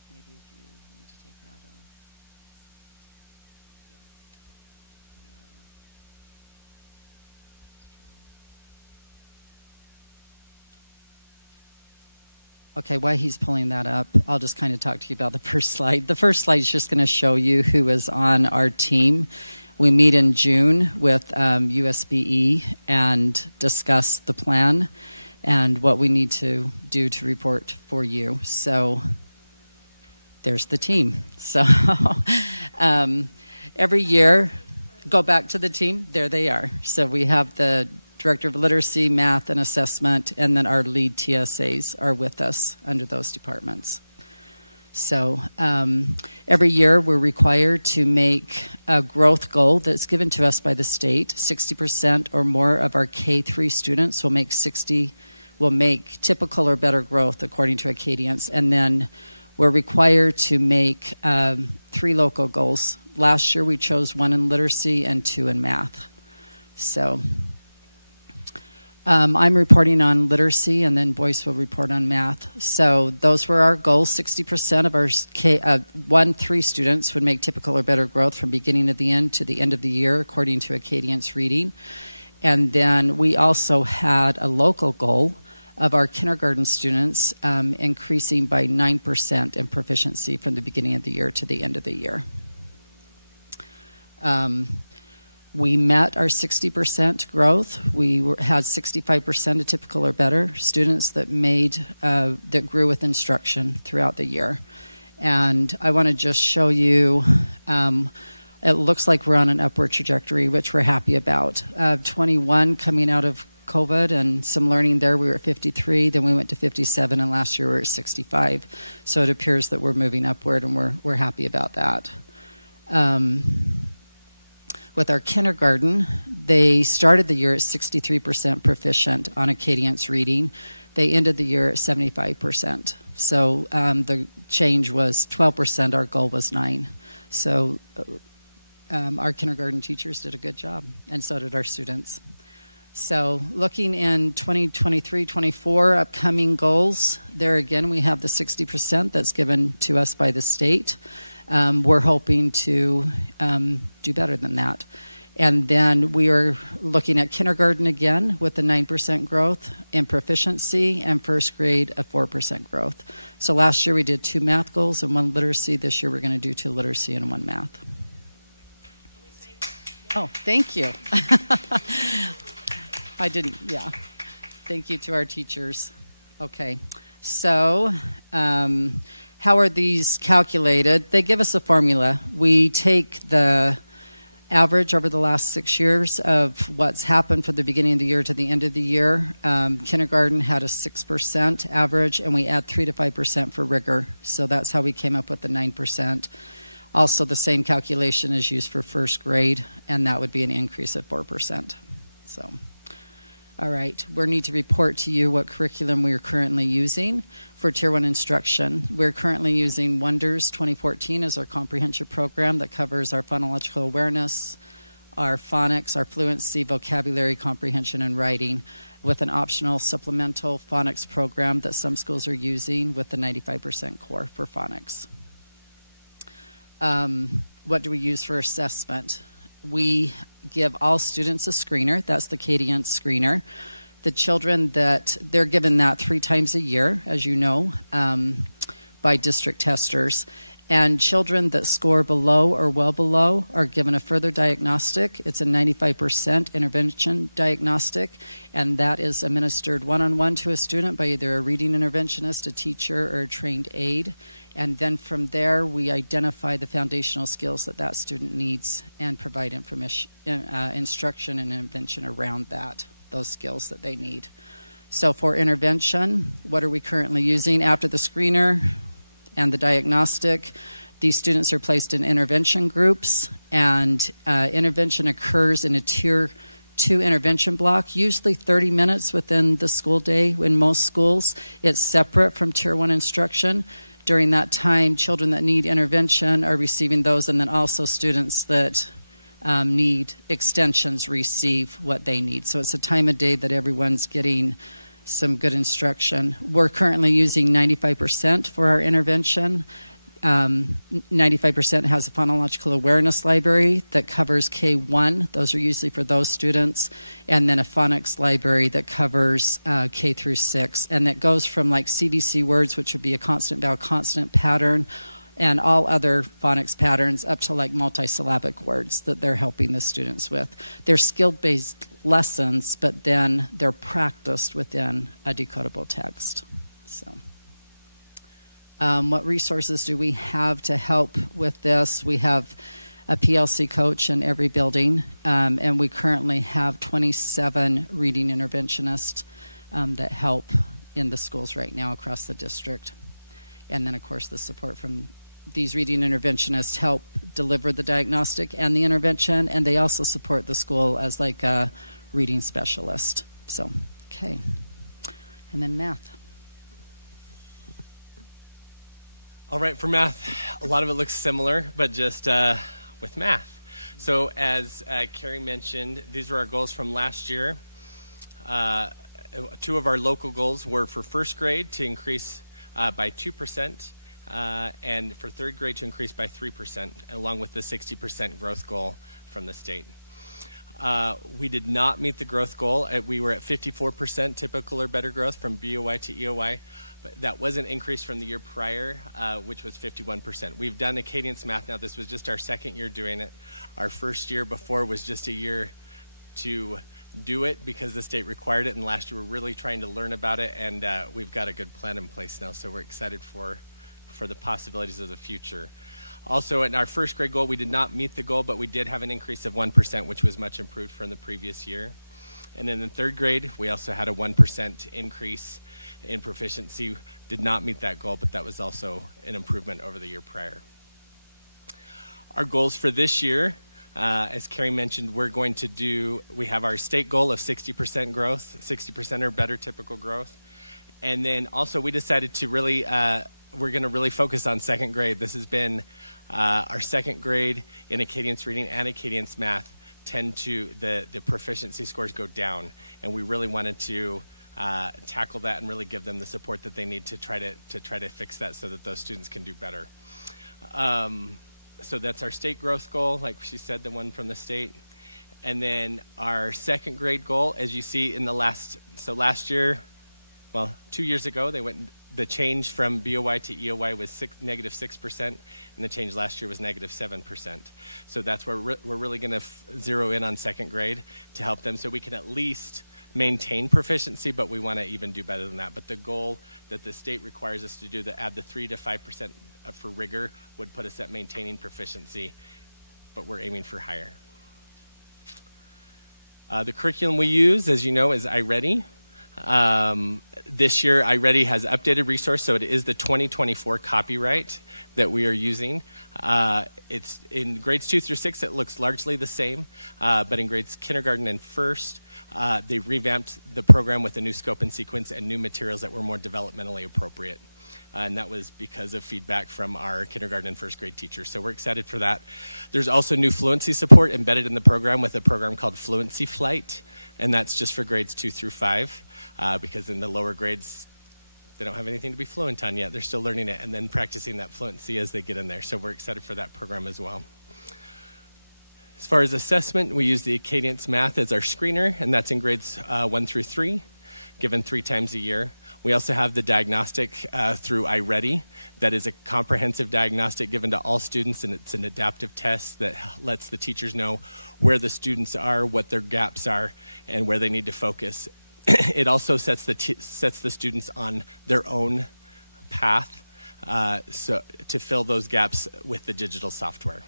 Maybe if you need to take that out. Okay, while he's pulling that up, I'll just kind of talk to you about the first slide. The first slide is just going to show you who is on our team. We meet in June with USBE and discuss the plan and what we need to do to report for you. So there's the team. So every year, go back to the team. There they are. So we have the Director of Literacy, Math, and Assessment, and then our lead TSAs are with us under those departments. So every year we're required to make a growth goal that's given to us by the state. 60% or more of our K-3 students will make typical or better growth according to Acadians. And then we're required to make 3 local goals. Last year we chose 1 in literacy and 2 in math. So I'm reporting on literacy, and then Boyce will report on math. So those were our goals. 60% of our 1-3 students would make typical or better growth from beginning to the end of the year, according to Acadians reading. And then we also had a local goal of our kindergarten students increasing by 9% in proficiency from the beginning of the year to the end of the year. We met our 60% growth. We had 65% of typical or better students that grew with instruction throughout the year. And I want to just show you, it looks like we're on an upward trajectory, which we're happy about. 21 coming out of COVID and some learning there, we were at 53, then we went to 57, and last year we were at 65. So it appears that we're moving upward, and we're happy about that. With our kindergarten, they started the year at 63% proficient on Acadiance reading. They ended the year at 75%. So the change was 12%, our goal was 9%. So our kindergarten teachers did a good job, and so did our students. So looking in 2023-24 upcoming goals, there again we have the 60% that's given to us by the state. We're hoping to do better than that. And then we are looking at kindergarten again with a 9% growth in proficiency, and first grade a 4% growth. So last year we did 2 math goals and 1 literacy. This year we're going to do 2 literacy and 1 math. Oh, thank you. I didn't, yeah. Thank you to our teachers. Okay, so how are these calculated? They give us a formula. We take the average over the last 6 years of what's happened from the beginning of the year to the end of the year. Kindergarten had a 6% average, and we add 3 to 5% for rigor. So that's how we came up with the 9%. Also, the same calculation is used for first grade, and that would be an increase of 4%. So, all right, we need to report to you what curriculum we are currently using for Tier 1 instruction. We're currently using Wonders 2014 as our comprehensive program that covers our phonological awareness, our phonics, our fluency, vocabulary, comprehension, and writing, with an optional supplemental phonics program that some schools are using with the 95% core for phonics. What do we use for assessment? We give all students a screener. That's the Acadiance screener. The children that they're given that 3 times a year, as you know, by district testers. And children that score below or well below are given a further diagnostic. It's a 95% intervention diagnostic, and that is administered one-on-one to a student by either a reading interventionist, a teacher, or a trained aide. And then from there, we identify the foundational skills that that student needs and provide information, instruction and intervention around that, those skills that they need. So for intervention, what are we currently using? After the screener and the diagnostic, these students are placed in intervention groups, and intervention occurs in a Tier 2 intervention block, usually 30 minutes within the school day. In most schools, it's separate from Tier 1 instruction. During that time, children that need intervention are receiving those, and then also students that need extensions receive what they need. So it's a time of day that everyone's getting some good instruction. We're currently using 95% for our intervention. 95% has a phonological awareness library that covers K1. Those are usually for those students. And then a phonics library that covers K through 6. And that goes from like CVC words, which would be a constant vowel consonant pattern, and all other phonics patterns up to like multisyllabic words that they're helping the students with. They're skill-based lessons, but then they're practiced within a decodable text. So. What resources do we have to help with this? We have a PLC coach in every building, and we currently have 27 reading interventionists that help in the schools right now across the district. And then, of course, the support from these reading interventionists help deliver the diagnostic and the intervention, and they also support the school as like a reading specialist. So, okay. And then math. All right, for math, a lot of it looks similar, but just with math. So as Carrie mentioned, these were our goals from last year. 2 of our local goals were for first grade to increase by 2%, and for third grade to increase by 3%, along with the 60% growth goal from the state. We did not meet the growth goal. We were at 54% typical or better growth from BOY to EOY. But that was an increase from the year prior, which was 51%. We've done Acadiance math now. This was just our second year doing it. Our first year before was just a year to do it because the state required it, and last year we're really trying to learn about it, and we've got a good plan in place now, so we're excited for for the possibilities of the future. Also, in our first grade goal, we did not meet the goal, but we did have an increase of 1%, which was much improved from the previous year. And in the third grade, we also had a 1% increase in proficiency. Did not meet that goal, but that was also an improvement over the year prior. Our goals for this year, as Carrie mentioned, we have our state goal of 60% growth, 60% or better typical growth. And then also we decided to really, we're going to really focus on second grade. This has been our second grade in Acadience reading and Acadience math the proficiency scores go down. And we really wanted to tackle that and really give them the support that they need to try to fix that so that those students can do better. So that's our state growth goal, like she said, the one from the state. And then our second grade goal, as you see in last year, 2 years ago, the change from BOY to EOY was -6%, and the change last year was -7%. So that's where we're really going to zero in on second grade to help them so we can at least maintain proficiency, but we want to even do better than that. But the goal that the state requires us to do, to add the 3 to 5% for rigor, would put us at maintaining proficiency, but we're aiming for higher. The curriculum we use, as you know, is iReady. This year, iReady has updated resource, so it is the 2024 copyright that we are using. It's in grades 2 through 6, it looks largely the same, but in grades kindergarten and first, they revamped the program with a new scope and sequence and new materials that were more developmentally appropriate. And that was because of feedback from our kindergarten and first grade teachers. So we're excited for that. There's also new fluency support embedded in the program with a program called Fluency Flight, and that's just for grades 2 through 5, because in the lower grades, they don't have anything to be fluent on yet. They're still learning it and then practicing that fluency as they get in there. So we're excited for that program as well. As far as assessment, we use the Acadience Math as our screener, and that's in grades 1 through 3, given 3 times a year. We also have the diagnostic through iReady. That is a comprehensive diagnostic given to all students, and it's an adaptive test that lets the teachers know where the students are, what their gaps are, and where they need to focus. It also sets the students on their own path so to fill those gaps with the digital software.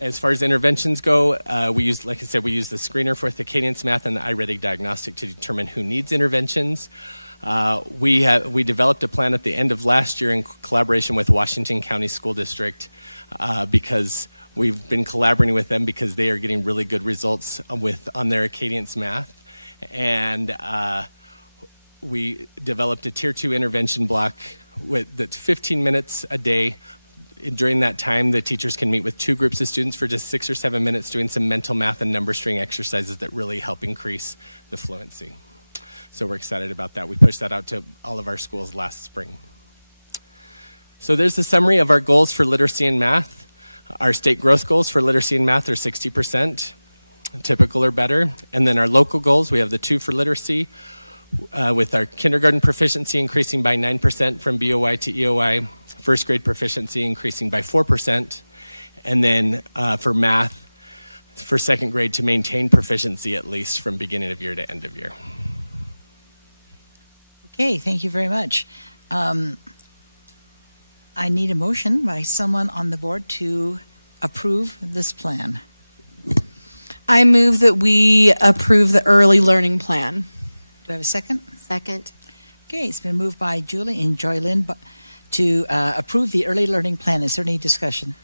As far as interventions go, we use the screener for the Acadience Math and the iReady diagnostic to determine who needs interventions. We developed a plan at the end of last year in collaboration with Washington County School District because we've been collaborating with them because they are getting really good results on their Acadience Math. And we developed a Tier 2 intervention block that's 15 minutes a day. During that time, the teachers can meet with 2 groups of students for just 6 or 7 minutes doing some mental math and number string exercises that really help increase the fluency. So we're excited about that. We pushed that out to all of our schools last spring. So there's the summary of our goals for literacy and math. Our state growth goals for literacy and math are 60%, typical or better. And then our local goals, we have the 2 for literacy, with our kindergarten proficiency increasing by 9% from BOY to EOY, first grade proficiency increasing by 4%, and then for math, for second grade to maintain proficiency at least from beginning of year to end of year. Okay, thank you very much. I need a motion by someone on the board to approve this plan. I move that we approve the early learning plan. Do I have a second? Second. Okay, it's been moved by Julie and Joylyn to approve the early learning plan. Is there any discussion?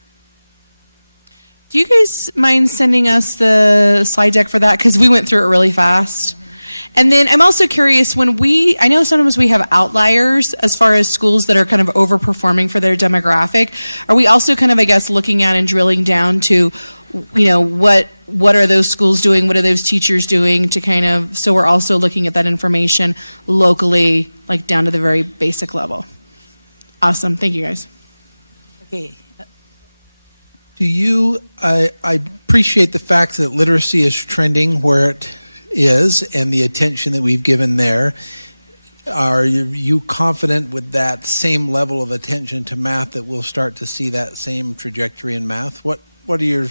Do you guys mind sending us the slide deck for that? Because we went through it really fast. And then I'm also curious, I know sometimes we have outliers as far as schools that are kind of overperforming for their demographic. Are we also kind of, I guess, looking at and drilling down to, what are those schools doing? What are those teachers doing to kind of, so we're also looking at that information locally, like down to the very basic level. Awesome. Thank you, guys. Okay. I appreciate the fact that literacy is trending where it is and the attention that we've given there. Are you confident with that same level of attention to math that we'll start to see that same trajectory in math? What do you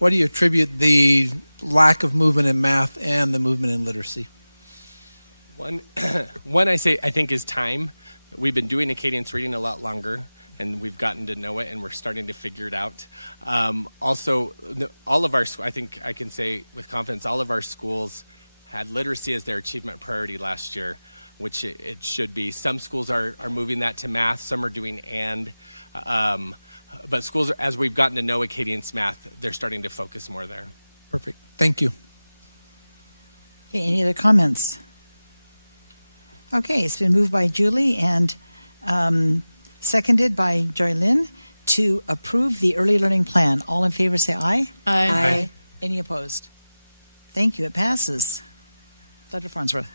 attribute the lack of movement in math and the movement in literacy? One I think is time. we've been doing Acadiance reading a lot longer, and we've gotten to know it, and we're starting to figure it out. Also, all of our, I think I can say with confidence, all of our schools had literacy as their achievement priority last year, which it should be. Some schools are moving that to math, some are doing but schools, as we've gotten to know Acadiance math, they're starting to focus more there. Perfect. Thank you. Okay, any other comments? Okay, it's been moved by Julie and seconded by Joy Lynn to approve the early learning plan. All in favor say aye. Aye. Aye. Any opposed? Thank you, it passes. Dr. Farnsworth.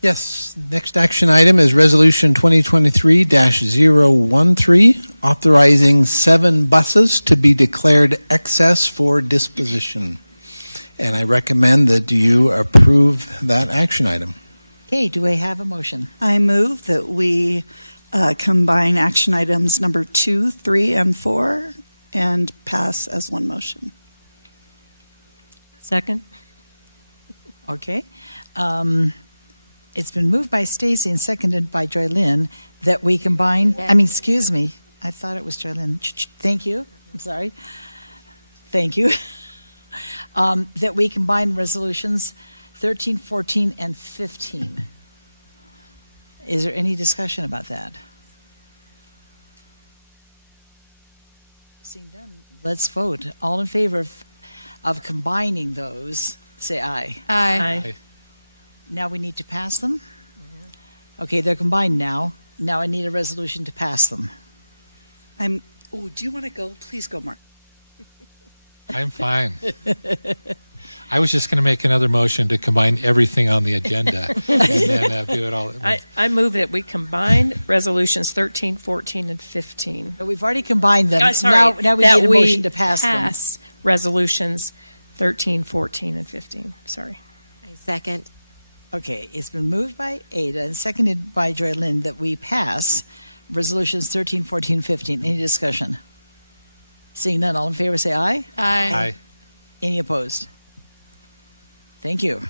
Yes, next action item is Resolution 2023-013, authorizing 7 buses to be declared excess for disposition. And I recommend that you approve that action item. Okay, do I have a motion? I move that we combine action items number 2, 3, and 4 and pass as one motion. Second. Okay. It's been moved by Stacy and seconded by Joy Lynn that we combine, excuse me, I thought it was Joy Lynn. Thank you. I'm sorry. Thank you. That we combine resolutions 13, 14, and 15. Is there any discussion about that? Seeing done, let's vote. All in favor of combining those, say aye. Aye. Now we need to pass them? Okay, they're combined now. Now I need a resolution to pass them. Do you want to go? Please go, Mark. I'm fine. I was just going to make another motion to combine everything on the agenda and then do it all at once. I move that we combine resolutions 13, 14, and 15. But we've already combined them. Sorry, Now we need a motion to pass them. Pass resolutions 13, 14, and 15. Sorry. I second. Okay, it's been moved by Ada and seconded by Joy Lynn that we pass resolutions 13, 14, 15. Any discussion? Seeing none, all in favor say aye. Aye. Aye. Any opposed? Thank you.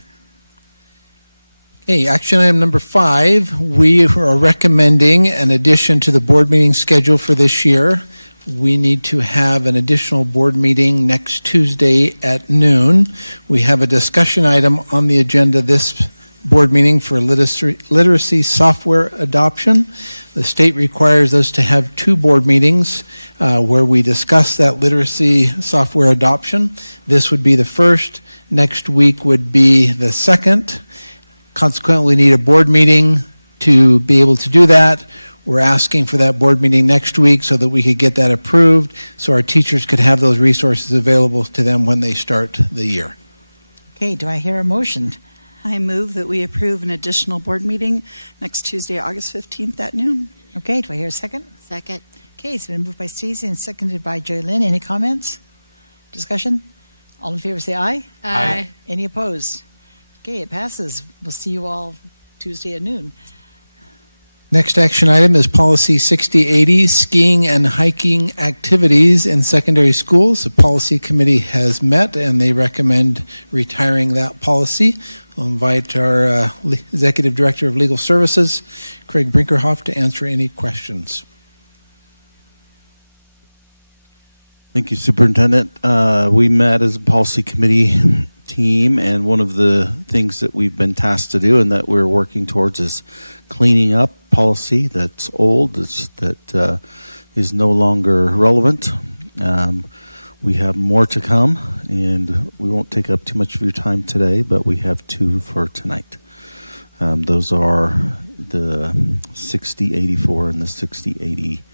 Okay, action item number 5, we are recommending an addition to the board meeting schedule for this year. We need to have an additional board meeting next Tuesday at noon. We have a discussion item on the agenda this board meeting for literacy software adoption. The state requires us to have 2 board meetings where we discuss that literacy software adoption. This would be the first. Next week would be the second. Consequently, we need a board meeting to be able to do that. We're asking for that board meeting next week so that we could get that approved so our teachers could have those resources available to them when they start the year. Okay, do I hear a motion? I move that we approve an additional board meeting next Tuesday, August 15th at noon. Okay, do I hear a second? Second. Okay, it's been moved by Stacy and seconded by Joy Lynn. Any comments? Discussion? All in favor say aye. Aye. Any opposed? Okay, it passes. We'll see you all Tuesday at noon. Next action item is Policy 6080, skiing and hiking activities in secondary schools. The policy committee has met and they recommend retiring that policy. We'll invite our Executive Director of Legal Services, Craig Brinkerhoff, to answer any questions. Thank you, Superintendent. We met as a policy committee team, and one of the things that we've been tasked to do and that we're working towards is cleaning up policy that's old, that is no longer relevant. We have more to come, and we won't take up too much of your time today, but we have 2 for tonight. Those are the 6084 and the 6080.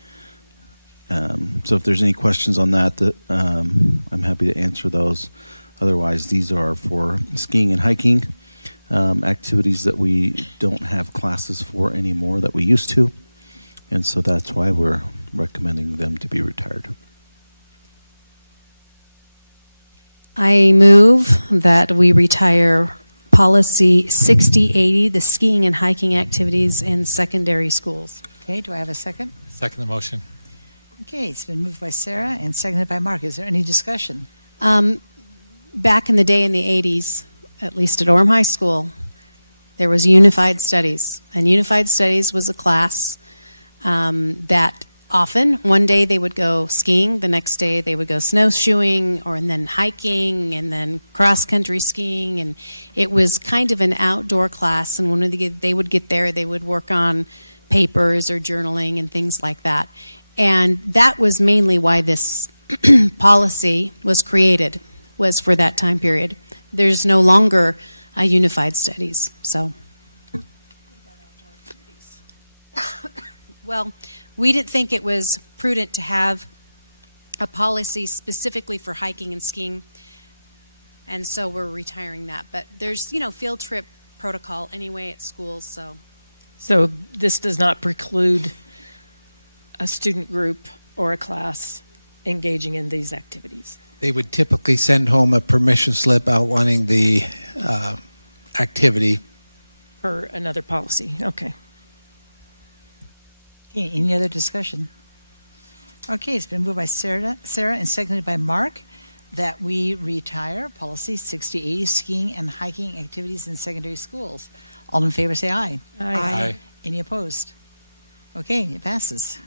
So if there's any questions on that, I'm happy to answer those. Otherwise, these are for skiing and hiking, activities that we don't have classes for anymore that we used to. And so that's why we're recommending them to be retired. I move that we retire policy 6080, the skiing and hiking activities in secondary schools. Okay, do I have a second? Second the motion. Okay, it's been moved by Sarah and seconded by Mark. Is there any discussion? Back in the day in the 80s, at least at Orem High School, there was Unified Studies. And Unified Studies was a class that often. One day they would go skiing, the next day they would go snowshoeing, and then hiking, and then cross-country skiing. And it was kind of an outdoor class. And when they would get there, they would work on papers or journaling and things like that. And that was mainly why this policy was created, was for that time period. There's no longer a unified studies. So, well, we didn't think it was prudent to have a policy specifically for hiking and skiing, and so we're retiring that. But there's, field trip protocol anyway at schools, so. So this does not preclude a student group or a class engaging in these activities. They would typically send home a permission slip outlining the activity. Per another policy, okay. Okay, any other discussion? Okay, it's been moved by Sarah and seconded by Mark that we retire policy 6080 skiing and hiking activities in secondary schools. All in favor say aye. Aye. Aye. Any opposed? Okay, it passes.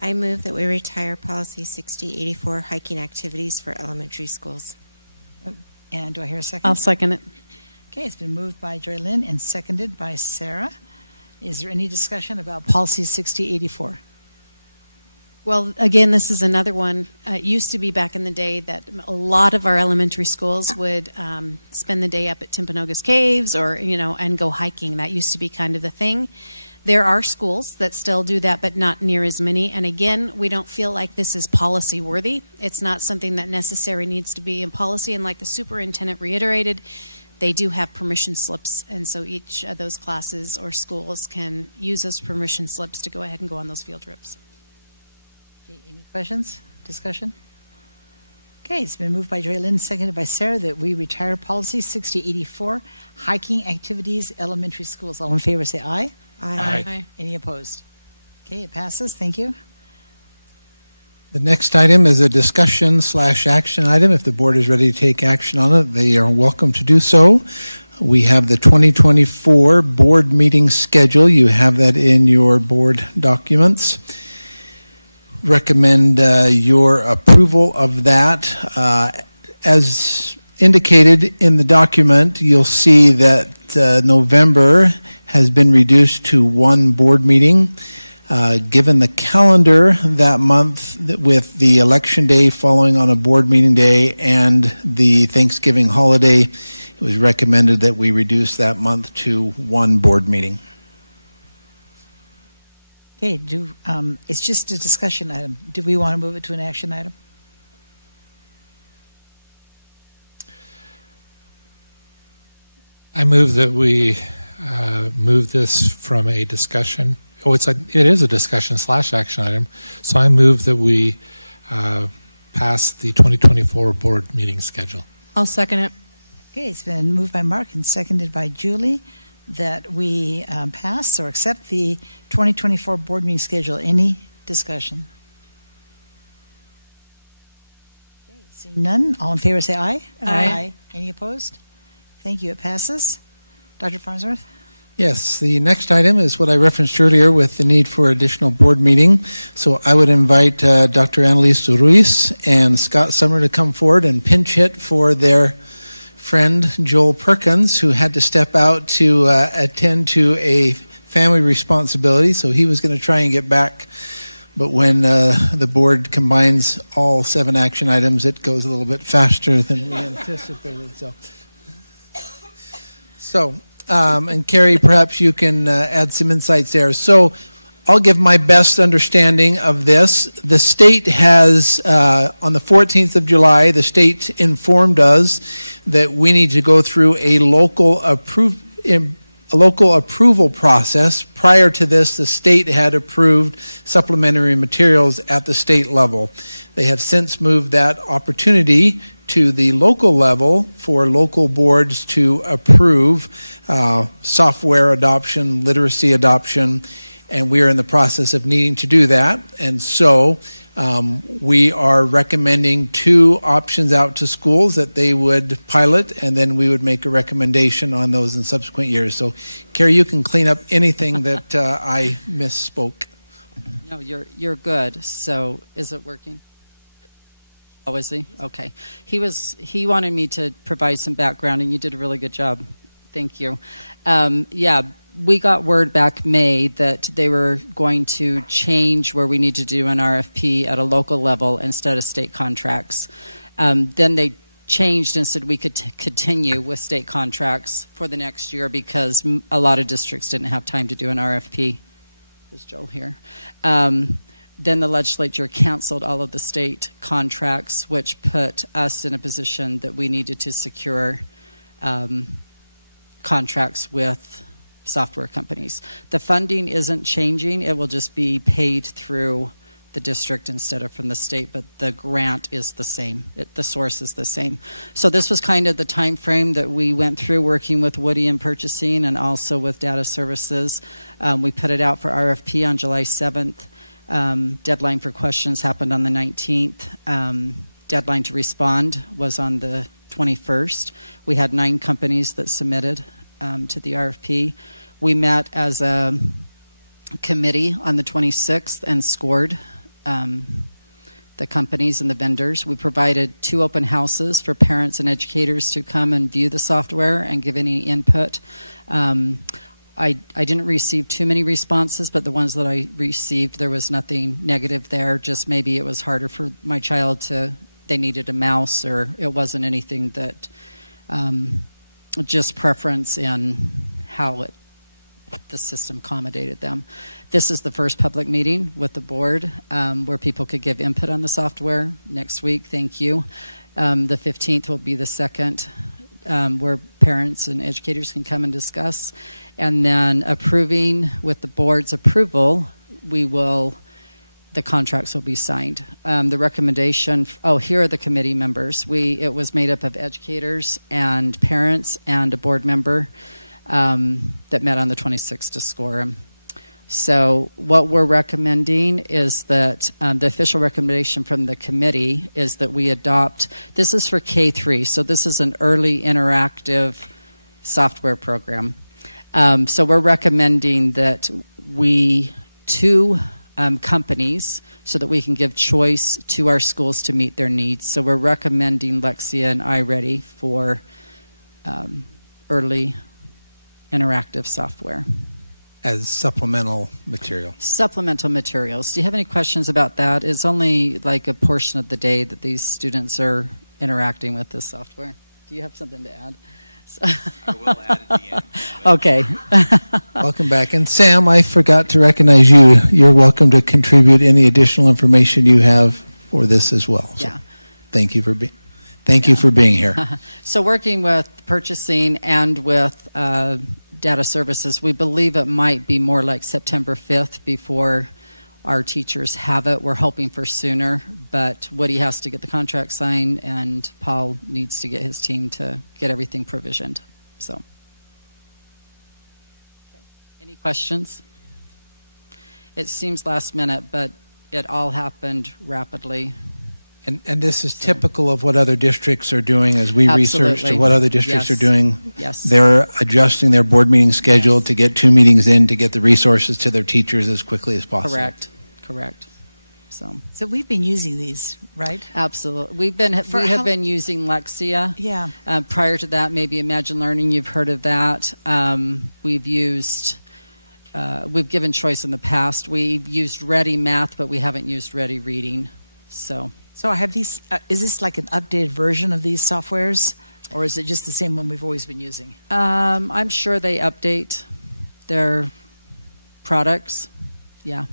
I move that we retire policy 6084 hiking activities for elementary schools. And do I hear a second? I'll second it. Okay, it's been moved by Joy Lynn and seconded by Sarah. Is there any discussion about policy 6084? Well, again, this is another one. It used to be back in the day that a lot of our elementary schools would spend the day up at Timpanogos Caves or, and go hiking. That used to be kind of the thing. There are schools that still do that, but not near as many. And again, we don't feel like this is policy worthy. It's not something that necessarily needs to be in policy. And like the superintendent reiterated, they do have permission slips. And so each of those classes or schools can use those permission slips to go ahead and go on those field trips. Okay, any questions, discussion? Okay, it's been moved by Joy Lynn, seconded by Sarah, that we retire policy 6084, hiking activities, elementary schools. All in favor say aye. Aye. Aye. Any opposed? Okay, it passes. Thank you. The next item is a discussion/action item. If the board is ready to take action on it, they are welcome to do so. We have the 2024 board meeting schedule. You have that in your board documents. Recommend your approval of that. As indicated in the document, you'll see that November has been reduced to one board meeting. Given the calendar that month, with the election day following on a board meeting day and the Thanksgiving holiday, it was recommended that we reduce that month to one board meeting. Okay, it's just a discussion item. Do we want to move it to an action item? I move that we move this from a discussion. It is a discussion/action item. So I move that we pass the 2024 board meeting schedule. I'll second it. Okay, it's been moved by Mark and seconded by Julie that we pass or accept the 2024 board meeting schedule. Any discussion? Okay, seeing none, all in favor say aye. Aye. Any opposed? Thank you, it passes. Dr. Farnsworth? Yes, the next item is what I referenced earlier with the need for additional board meeting. So I would invite Dr. Annalise Ruiz and Scott Summer to come forward and pinch hit for their friend Joel Perkins, who had to step out to attend to a family responsibility. So he was going to try and get back. But when the board combines all 7 action items, it goes a little bit faster than we anticipated. So, and Carrie, perhaps you can add some insights there. So I'll give my best understanding of this. The state has, on the 14th of July, the state informed us that we need to go through a local approval process. Prior to this, the state had approved supplementary materials at the state level. They have since moved that opportunity to the local level for local boards to approve software adoption, literacy adoption, and we are in the process of needing to do that. And so we are recommending 2 options out to schools that they would pilot, and then we would make a recommendation on those in subsequent years. So, Carrie, you can clean up anything that I misspoke. No, you're good. So is it working? Oh, is he? Okay. He wanted me to provide some background, and you did a really good job. Thank you. Yeah, we got word back May that they were going to change where we need to do an RFP at a local level instead of state contracts. Then they changed and said we could continue with state contracts for the next year because a lot of districts didn't have time to do an RFP. Is Joel here? Then the legislature canceled all of the state contracts, which put us in a position that we needed to secure contracts with software companies. The funding isn't changing. It will just be paid through the district instead of from the state, but the grant is the same. The source is the same. So this was kind of the time frame that we went through working with Woody in purchasing and also with data services. We put it out for RFP on July 7th. Deadline for questions happened on the 19th. Deadline to respond was on the 21st. We had 9 companies that submitted to the RFP. We met as a committee on the 26th and scored the companies and the vendors. We provided 2 open houses for parents and educators to come and view the software and give any input. I didn't receive too many responses, but the ones that I received, there was nothing negative there. Just maybe it was harder for my child they needed a mouse, or it wasn't anything that, just preference in how the system accommodated them. This is the first public meeting with the board where people could give input on the software. Next week, thank you. The 15th will be the second where parents and educators can come and discuss. And then approving with the board's approval, the contracts will be signed. The recommendation, here are the committee members. It was made up of educators and parents and a board member that met on the 26th to score them. So what we're recommending is that the official recommendation from the committee is that we adopt, this is for K3, so this is an early interactive software program. So we're recommending that we 2 companies so that we can give choice to our schools to meet their needs. So we're recommending Lexia and iReady for early interactive software. As supplemental material. Supplemental materials. Do you have any questions about that? It's only like a portion of the day that these students are interacting with this software. Do you have something to add? I will add at the end. Okay. Welcome back. And Sam, I forgot to recognize you. You're welcome to contribute any additional information you have for this as well. So Yeah. Thank you for being here. So working with purchasing and with data services, we believe it might be more like September 5th before our teachers have it. We're hoping for sooner, but Woody has to get the contract signed and Paul needs to get his team to get everything provisioned. So, okay. Any questions? It seems last minute, but it all happened rapidly. And this is typical of what other districts are doing as we researched Absolutely. what other districts Yes. are doing. Yes. They're adjusting their board meeting schedule to get 2 meetings in to get the resources to their teachers as quickly as possible. Correct. So we've been using these, right? Absolutely. We have been using Lexia. Yeah. Prior to that, maybe Imagine Learning, you've heard of that. We've given choice in the past. We've used Ready Math, but we haven't used Ready Reading. So I have these, is this like an updated version of these softwares, or is it just the same one we've always been using? I'm sure they update their products. Yeah.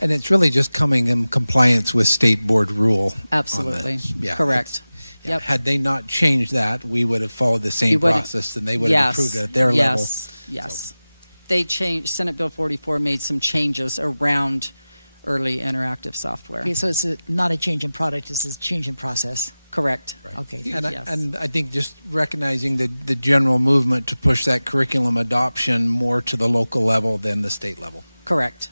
And it's really just coming in compliance with state board rule. Absolutely. Yeah, correct. Yep. Had they not changed that, we would have followed the same process and they would have approved it at their level. Yes. So. They changed, Senate Bill 44 made some changes around early interactive software. Okay, so it's not a change in product, it's a change in process. Correct. Right. Okay. And I think just recognizing the general movement to push that curriculum adoption more to the local level than the state level. Correct.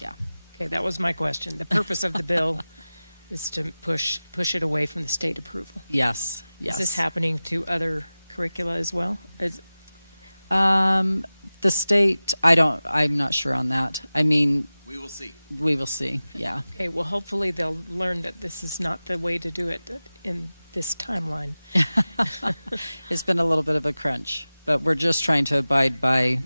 Yeah. Okay, that was my question. The purpose of the bill is to push it away from the state approval. Yes. Is this happening to other curricula as well? The state, I'm not sure on that. I mean, We will see. We will see, yeah. Okay, well, hopefully they'll learn that this is not the way to do it in this timeline. It's been a little bit of a crunch, but we're just trying to abide by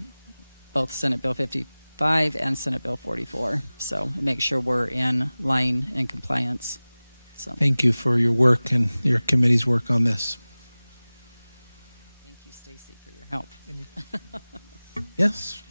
both Senate Bill 55 and Senate Bill 44. So make sure we're in line and compliance. So Thank you for your work and your committee's work on this. thank you, Stacy, for your help. Yes.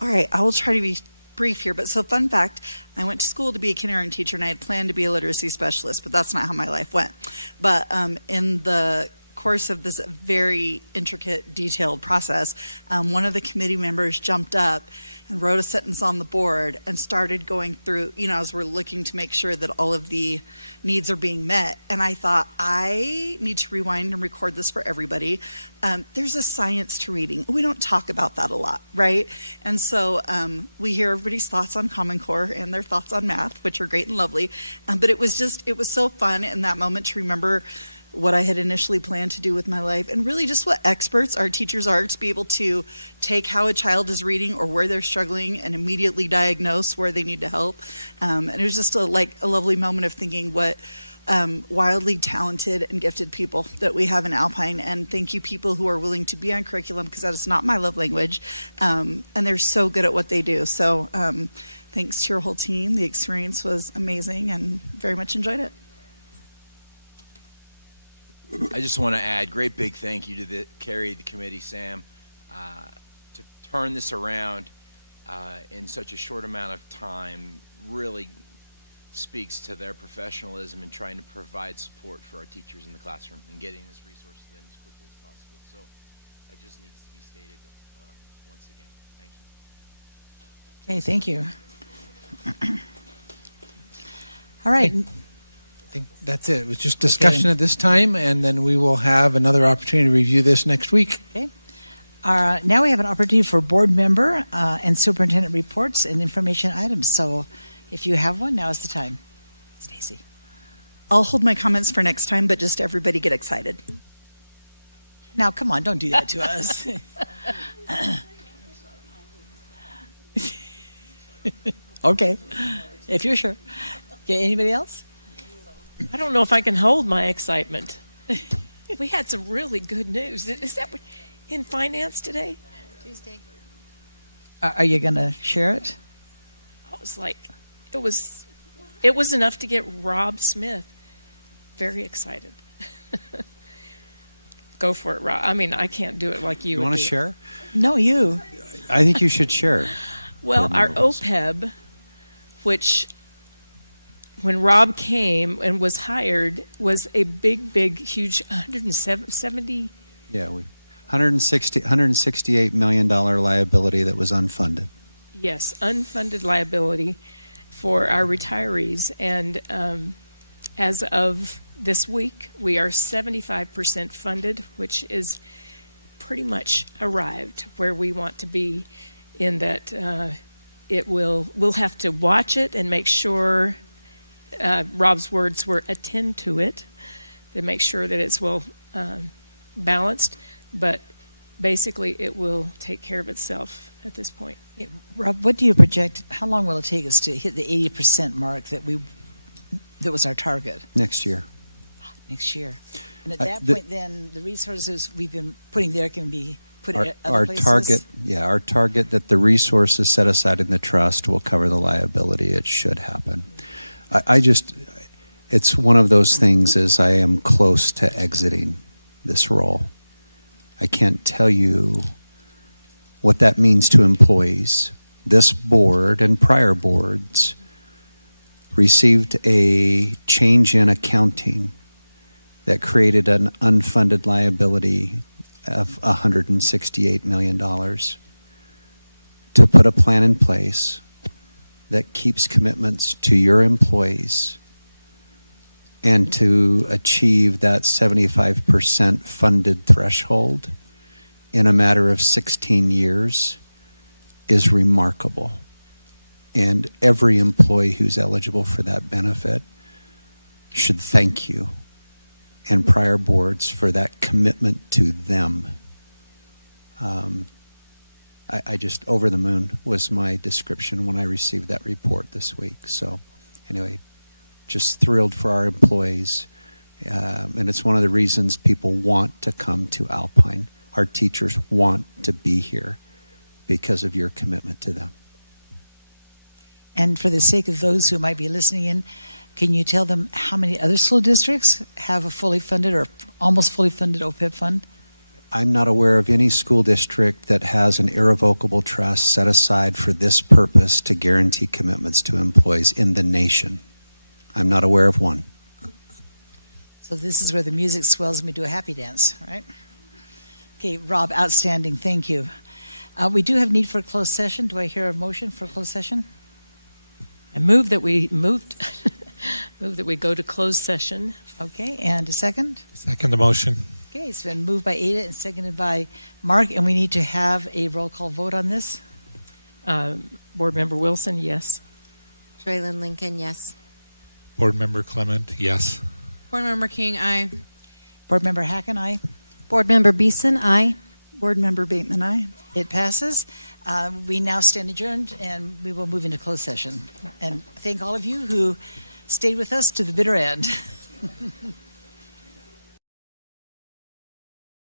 All right, I will try to be brief here, but so fun fact, I went to school to be a kindergarten teacher and I had planned to be a literacy specialist, but that's not how my life went. But in the course of this very intricate, detailed process, one of the committee members jumped up and wrote a sentence on the board and started going through, as we're looking to make sure that all of the needs are being met. And I thought, I need to rewind and record this for everybody. There's a science to reading. We don't talk about that a lot, right? And so we hear everybody's thoughts on Common Core and their thoughts on math, which are great and lovely. But it was so fun in that moment to remember what I had initially planned to do with my life, and really just what experts, our teachers are, to be able to take how a child is reading or where they're struggling and immediately diagnose where they need to help. And it was just a lovely moment of thinking what wildly talented and gifted people that we have in Alpine. And thank you, people who are willing to be on curriculum, because that is not my love language. And they're so good at what they do. So thanks to your whole team. The experience was amazing and very much enjoyed it. I just want to add great big thank you to Carrie, the committee, Sam, to turn this around in such a short amount of time really speaks to their professionalism in trying to provide support for our teachers in the classroom and getting this resource to them as quickly as possible. So that just needs to be stated once again. Thank you. Okay, thank you. All right. I think that's it. It was just discussion at this time, and then we will have another opportunity to review this next week. Okay. Now we have an opportunity for board member and superintendent reports and information items. So if you have one, now is the time. Stacy. I'll hold my comments for next time, but just everybody get excited. Now, come on, don't do that to us. Okay, if you're sure. Okay, anybody else? I don't know if I can hold my excitement. We had some really good news. Is that in finance today? Tuesday. Are you going to share it? I was like, it was enough to get Rob Smith very excited. Go for it, Rob. I mean, I can't do it like you. You want to share? No, you. I think you should share. Well, our OPEB, which when Rob came and was hired, was a big, huge 170. Yeah, $168 million liability that was unfunded. Yes, unfunded liability for our retirees. And as of this week, we are 75% funded, which is pretty much arrived where we want to be, in that we'll have to watch it and make sure, Rob's words were attend to it, to make sure that it's well balanced, but basically it will take care of itself at this point. Yeah, Rob, what do you project? How long will it take us to hit the 80% mark that was our target? Next year. Next year. And at that point, then the resources we've been putting there can be put in other places? Our target that the resources set aside in the trust will cover the liability. It should happen. It's one of those things as I am close to exiting this role. I can't tell you what that means to employees. This board and prior boards received a change in accounting that created an unfunded liability of $168 million to put a plan in place that keeps commitments to your employees and to achieve that 75% funded threshold in a matter of 16 years is remarkable. And every employee who's eligible for that benefit should thank you and prior boards for that commitment to them. I just, over the moon was my description when I received that report this week. So anyway, just thrilled for our employees. And it's one of the reasons people want to come to Alpine. Our teachers want to be here because of your commitment to them. And for the sake of those who might be listening in, can you tell them how many other school districts have a fully funded or almost fully funded OPEB fund? I'm not aware of any school district that has an irrevocable trust set aside for this purpose to guarantee commitments to employees in the nation. I'm not aware of one. So this is where the music swells and we do a happy dance, right? Okay, Rob, outstanding. Thank you. We do have need for a closed session. Do I hear a motion for a closed session? I move that we go to closed session. Okay, and a second? Second the motion. Okay, it's been moved by Ada and seconded by Mark, and we need to have a roll call vote on this. Board Member Wilson, yes. Traylon Lincoln, yes. Board Member Clement, yes. Board Member King, aye. Board Member Hacken, aye. Board Member Beeson, aye. Board Member Bateman, aye. It passes. We now stand adjourned, and we will move into closed session. And thank all of you who stayed with us to the bitter end.